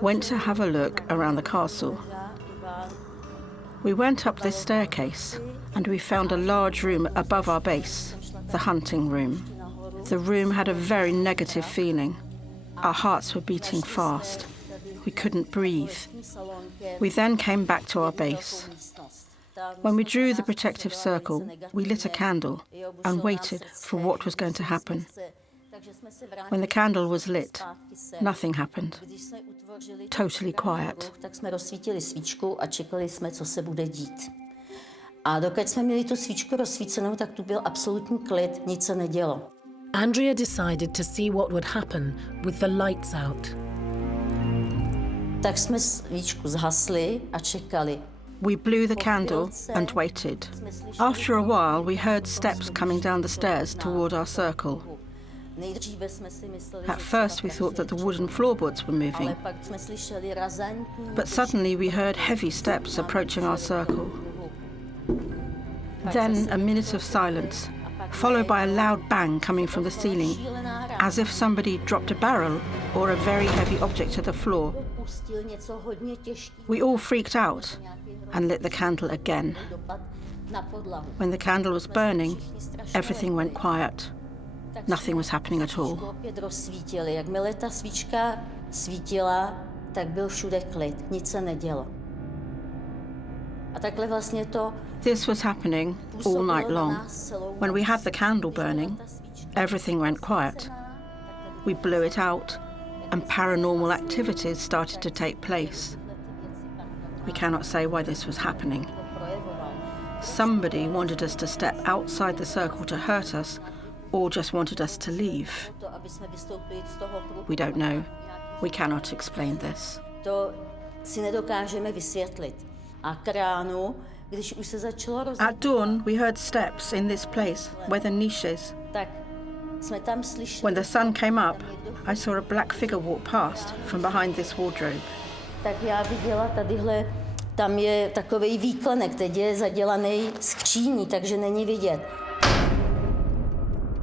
went to have a look around the castle. We went up this staircase, and we found a large room above our base, the hunting room. The room had a very negative feeling. Our hearts were beating fast. We couldn't breathe. We then came back to our base. When we drew the protective circle, we lit a candle and waited for what was going to happen. When the candle was lit, nothing happened. Totally quiet. Andrea decided to see what would happen with the lights out. We blew the candle and waited. After a while, we heard steps coming down the stairs toward our circle. At first, we thought that the wooden floorboards were moving. But suddenly, we heard heavy steps approaching our circle. Then, a minute of silence, followed by a loud bang coming from the ceiling, as if somebody dropped a barrel or a very heavy object to the floor. We all freaked out and lit the candle again. When the candle was burning, everything went quiet. Nothing was happening at all. This was happening all night long. When we had the candle burning, everything went quiet. We blew it out, and paranormal activities started to take place. We cannot say why this was happening. Somebody wanted us to step outside the circle to hurt us, or just wanted us to leave. We don't know. We cannot explain this. At dawn, we heard steps in this place, where the niche is. When the sun came up, I saw a black figure walk past from behind this wardrobe.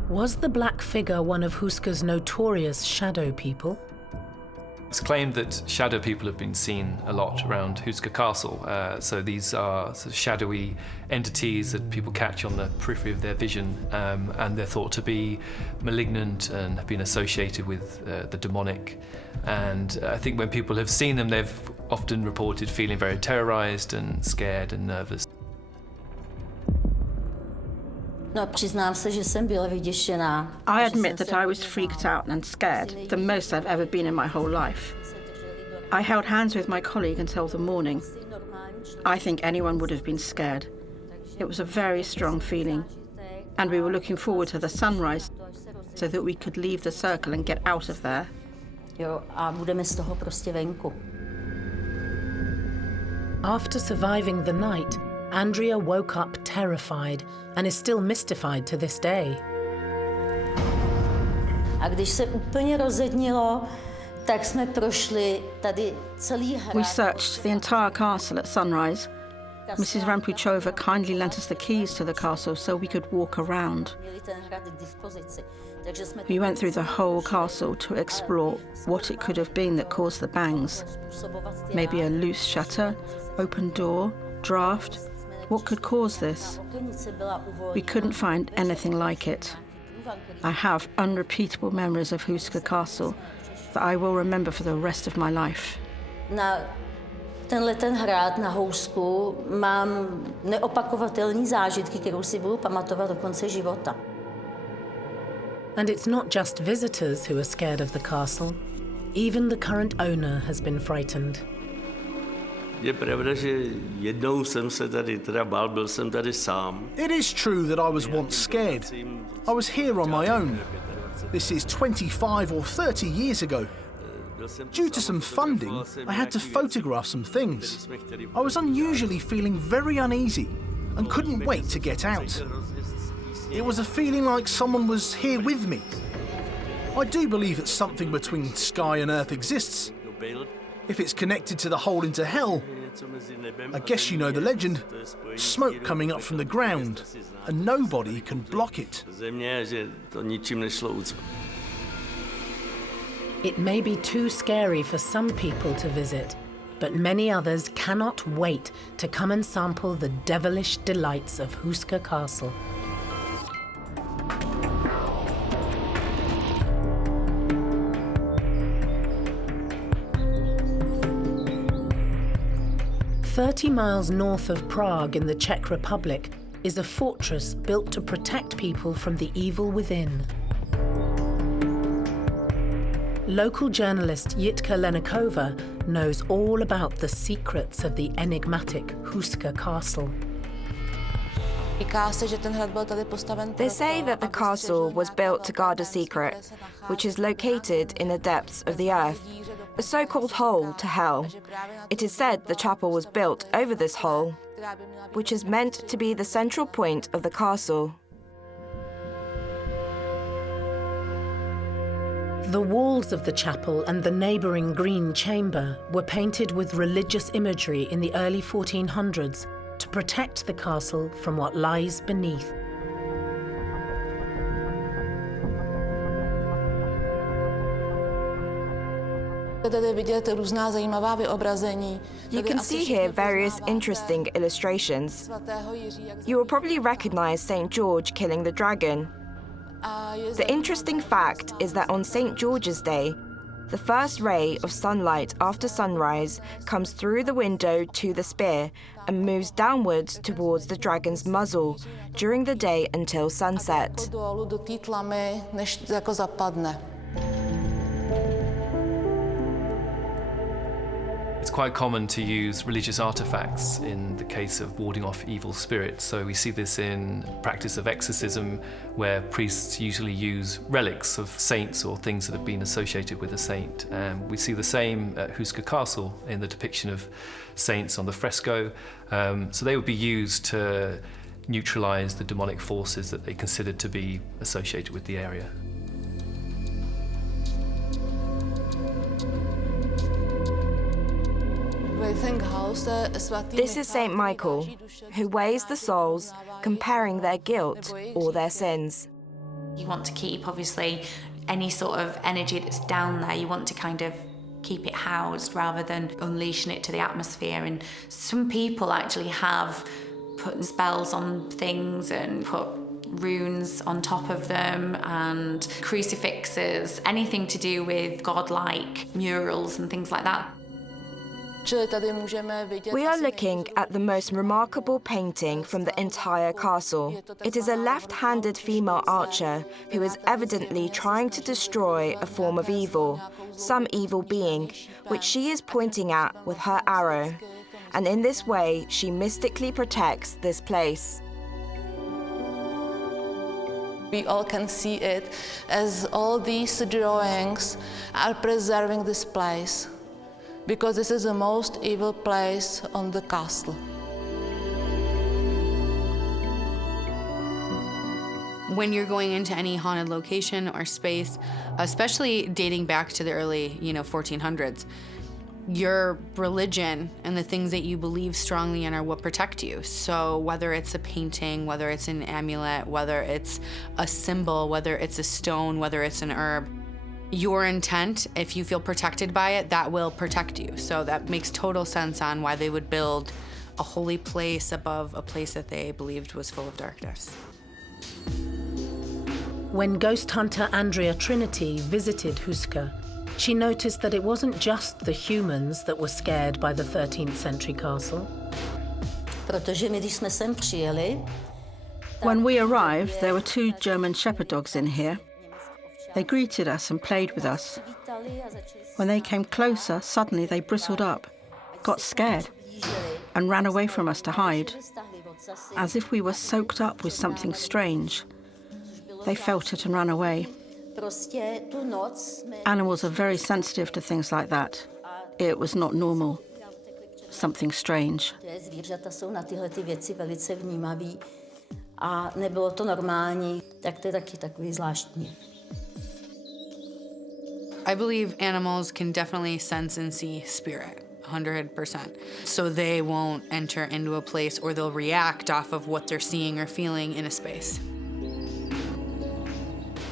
Was the black figure one of Houska's notorious shadow people? It's claimed that shadow people have been seen a lot around Houska Castle. So these are sort of shadowy entities that people catch on the periphery of their vision, and they're thought to be malignant and have been associated with the demonic. And I think when people have seen them, they've often reported feeling very terrorized and scared and nervous. I admit that I was freaked out and scared, the most I've ever been in my whole life. I held hands with my colleague until the morning. I think anyone would have been scared. It was a very strong feeling, and we were looking forward to the sunrise so that we could leave the circle and get out of there. After surviving the night, Andrea woke up terrified and is still mystified to this day. We searched the entire castle at sunrise, Mrs. Rampuchova kindly lent us the keys to the castle so we could walk around. We went through the whole castle to explore what it could have been that caused the bangs. Maybe a loose shutter, open door, draft. What could cause this? We couldn't find anything like it. I have unrepeatable memories of Houska Castle that I will remember for the rest of my life. Ten hrad na Housku mám neopakovatelné zážitky, kterou si budu pamatovat do konce života. And it's not just visitors who are scared of the castle. Even the current owner has been frightened. Je pravda, že jednou jsem se tady teda bál, byl jsem tady sám. It is true that I was once scared. I was here on my own. This is 25 or 30 years ago. Due to some funding, I had to photograph some things. I was unusually feeling very uneasy and couldn't wait to get out. It was a feeling like someone was here with me. I do believe that something between sky and earth exists. If it's connected to the hole into hell, I guess you know the legend. Smoke coming up from the ground, and nobody can block it. It may be too scary for some people to visit, but many others cannot wait to come and sample the devilish delights of Houska Castle. "30 miles north of Prague in the Czech Republic is a fortress built to protect people from the evil within. Local journalist Jitka Lenakova knows all about the secrets of the enigmatic Houska Castle. They say that the castle was built to guard a secret, which is located in the depths of the earth, a so-called hole to hell. It is said the chapel was built over this hole, which is meant to be the central point of the castle. The walls of the chapel and the neighbouring green chamber were painted with religious imagery in the early 1400s to protect the castle from what lies beneath. You can see here various interesting illustrations. You will probably recognize St. George killing the dragon. The interesting fact is that on St. George's Day, the first ray of sunlight after sunrise comes through the window to the spear and moves downwards towards the dragon's muzzle during the day until sunset. It's quite common to use religious artifacts in the case of warding off evil spirits. So we see this in practice of exorcism, where priests usually use relics of saints or things that have been associated with a saint. We see the same at Houska Castle in the depiction of saints on the fresco. So they would be used to neutralize the demonic forces that they considered to be associated with the area. This is St. Michael, who weighs the souls, comparing their guilt or their sins. You want to keep, obviously, any sort of energy that's down there, you want to kind of keep it housed rather than unleashing it to the atmosphere. And some people actually have put spells on things and put runes on top of them and crucifixes, anything to do with godlike murals and things like that. We are looking at the most remarkable painting from the entire castle. It is a left-handed female archer who is evidently trying to destroy a form of evil, some evil being, which she is pointing at with her arrow. And in this way, she mystically protects this place. We all can see it as all these drawings are preserving this place, because this is the most evil place on the castle. When you're going into any haunted location or space, especially dating back to the early, 1400s, your religion and the things that you believe strongly in are what protect you. So whether it's a painting, whether it's an amulet, whether it's a symbol, whether it's a stone, whether it's an herb, your intent, if you feel protected by it, that will protect you. So that makes total sense on why they would build a holy place above a place that they believed was full of darkness. When ghost hunter Andrea Trinity visited Houska, she noticed that it wasn't just the humans that were scared by the 13th century castle. When we arrived, there were 2 German shepherd dogs in here. They greeted us and played with us. When they came closer, suddenly they bristled up, got scared, and ran away from us to hide, as if we were soaked up with something strange. They felt it and ran away. Animals are very sensitive to things like that. It was not normal. Something strange. I believe animals can definitely sense and see spirit, 100%. So they won't enter into a place, or they'll react off of what they're seeing or feeling in a space.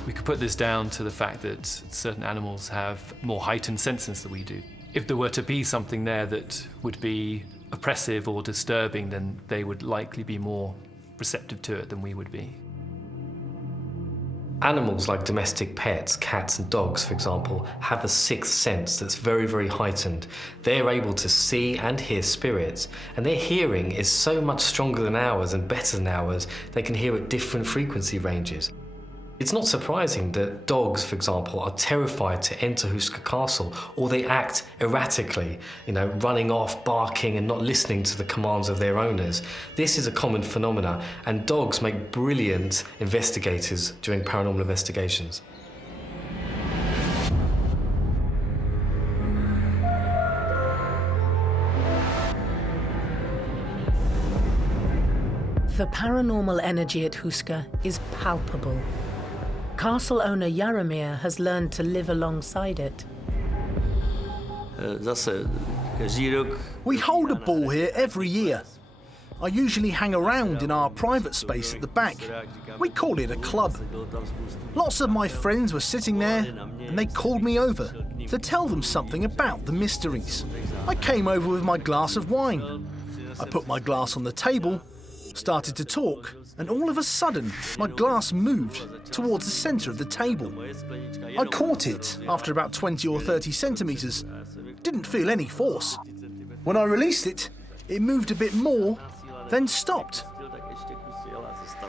We could put this down to the fact that certain animals have more heightened senses than we do. If there were to be something there that would be oppressive or disturbing, then they would likely be more receptive to it than we would be. Animals like domestic pets, cats and dogs, for example, have a sixth sense that's very, very heightened. They're able to see and hear spirits, and their hearing is so much stronger than ours and better than ours, they can hear at different frequency ranges. It's not surprising that dogs, for example, are terrified to enter Houska Castle, or they act erratically, running off, barking and not listening to the commands of their owners. This is a common phenomenon, and dogs make brilliant investigators during paranormal investigations. The paranormal energy at Houska is palpable. Castle owner Jaromir has learned to live alongside it. We hold a ball here every year. I usually hang around in our private space at the back. We call it a club. Lots of my friends were sitting there, and they called me over to tell them something about the mysteries. I came over with my glass of wine. I put my glass on the table, started to talk, and all of a sudden, my glass moved towards the centre of the table. I caught it after about 20 or 30 centimetres. Didn't feel any force. When I released it, it moved a bit more, then stopped.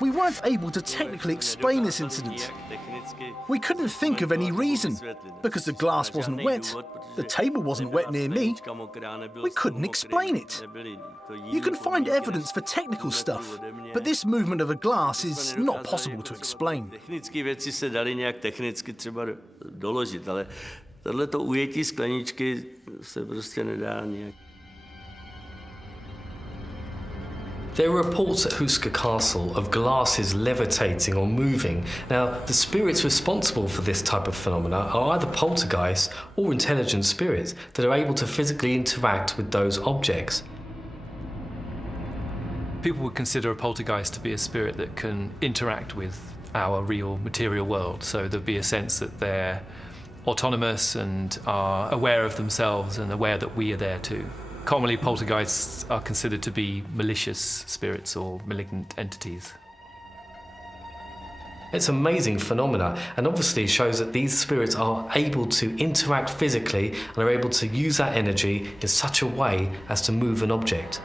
We weren't able to technically explain this incident. We couldn't think of any reason, because the glass wasn't wet, the table wasn't wet near me. We couldn't explain it. You can find evidence for technical stuff, but this movement of a glass is not possible to explain. There are reports at Houska Castle of glasses levitating or moving. Now, the spirits responsible for this type of phenomena are either poltergeists or intelligent spirits that are able to physically interact with those objects. People would consider a poltergeist to be a spirit that can interact with our real material world. So there'd be a sense that they're autonomous and are aware of themselves and aware that we are there too. Commonly, poltergeists are considered to be malicious spirits or malignant entities. It's an amazing phenomena, and obviously shows that these spirits are able to interact physically and are able to use that energy in such a way as to move an object.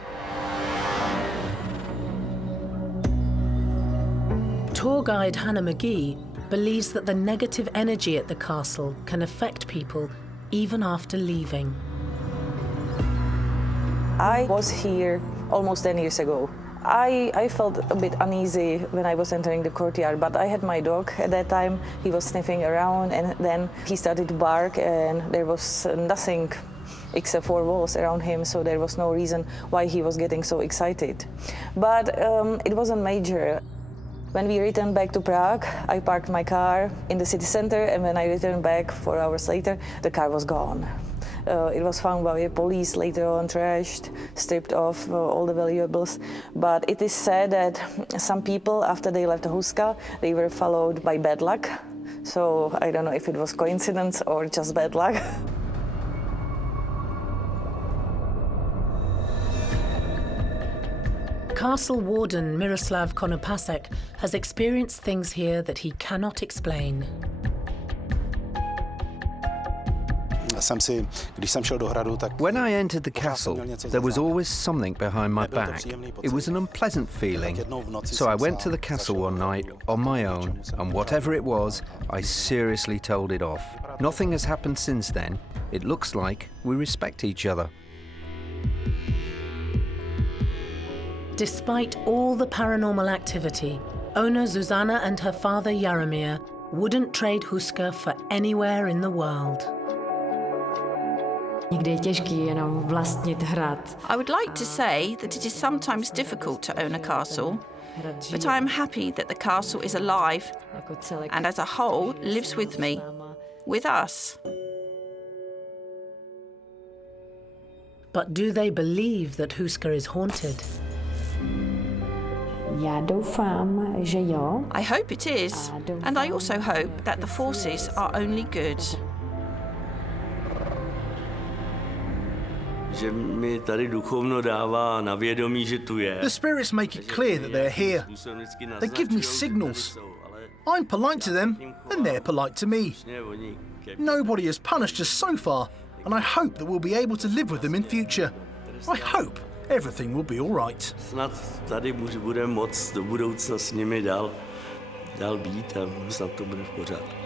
Tour guide Hannah McGee believes that the negative energy at the castle can affect people even after leaving. I was here almost 10 years ago. I felt a bit uneasy when I was entering the courtyard, but I had my dog at that time. He was sniffing around, and then he started to bark, and there was nothing except for walls around him, so there was no reason why he was getting so excited. But it wasn't major. When we returned back to Prague, I parked my car in the city center, and when I returned back 4 hours later, the car was gone. It was found by the police later on, trashed, stripped off all the valuables. But it is said that some people, after they left Houska, they were followed by bad luck. So I don't know if it was coincidence or just bad luck. Castle warden Miroslav Konopasek has experienced things here that he cannot explain. When I entered the castle, there was always something behind my back. It was an unpleasant feeling. So I went to the castle one night on my own, and whatever it was, I seriously told it off. Nothing has happened since then. It looks like we respect each other. Despite all the paranormal activity, owner Zuzana and her father Jaromir wouldn't trade Houska for anywhere in the world. I would like to say that it is sometimes difficult to own a castle, but I am happy that the castle is alive and as a whole lives with me, with us. But do they believe that Houska is haunted? I hope it is, and I also hope that the forces are only good. The spirits make it clear that they're here. They give me signals. I'm polite to them, and they're polite to me. Nobody has punished us so far, and I hope that we'll be able to live with them in future. I hope everything will be all right. Snad tady budeme moc do budoucna s nimi dál být a snad to bude v pořádku.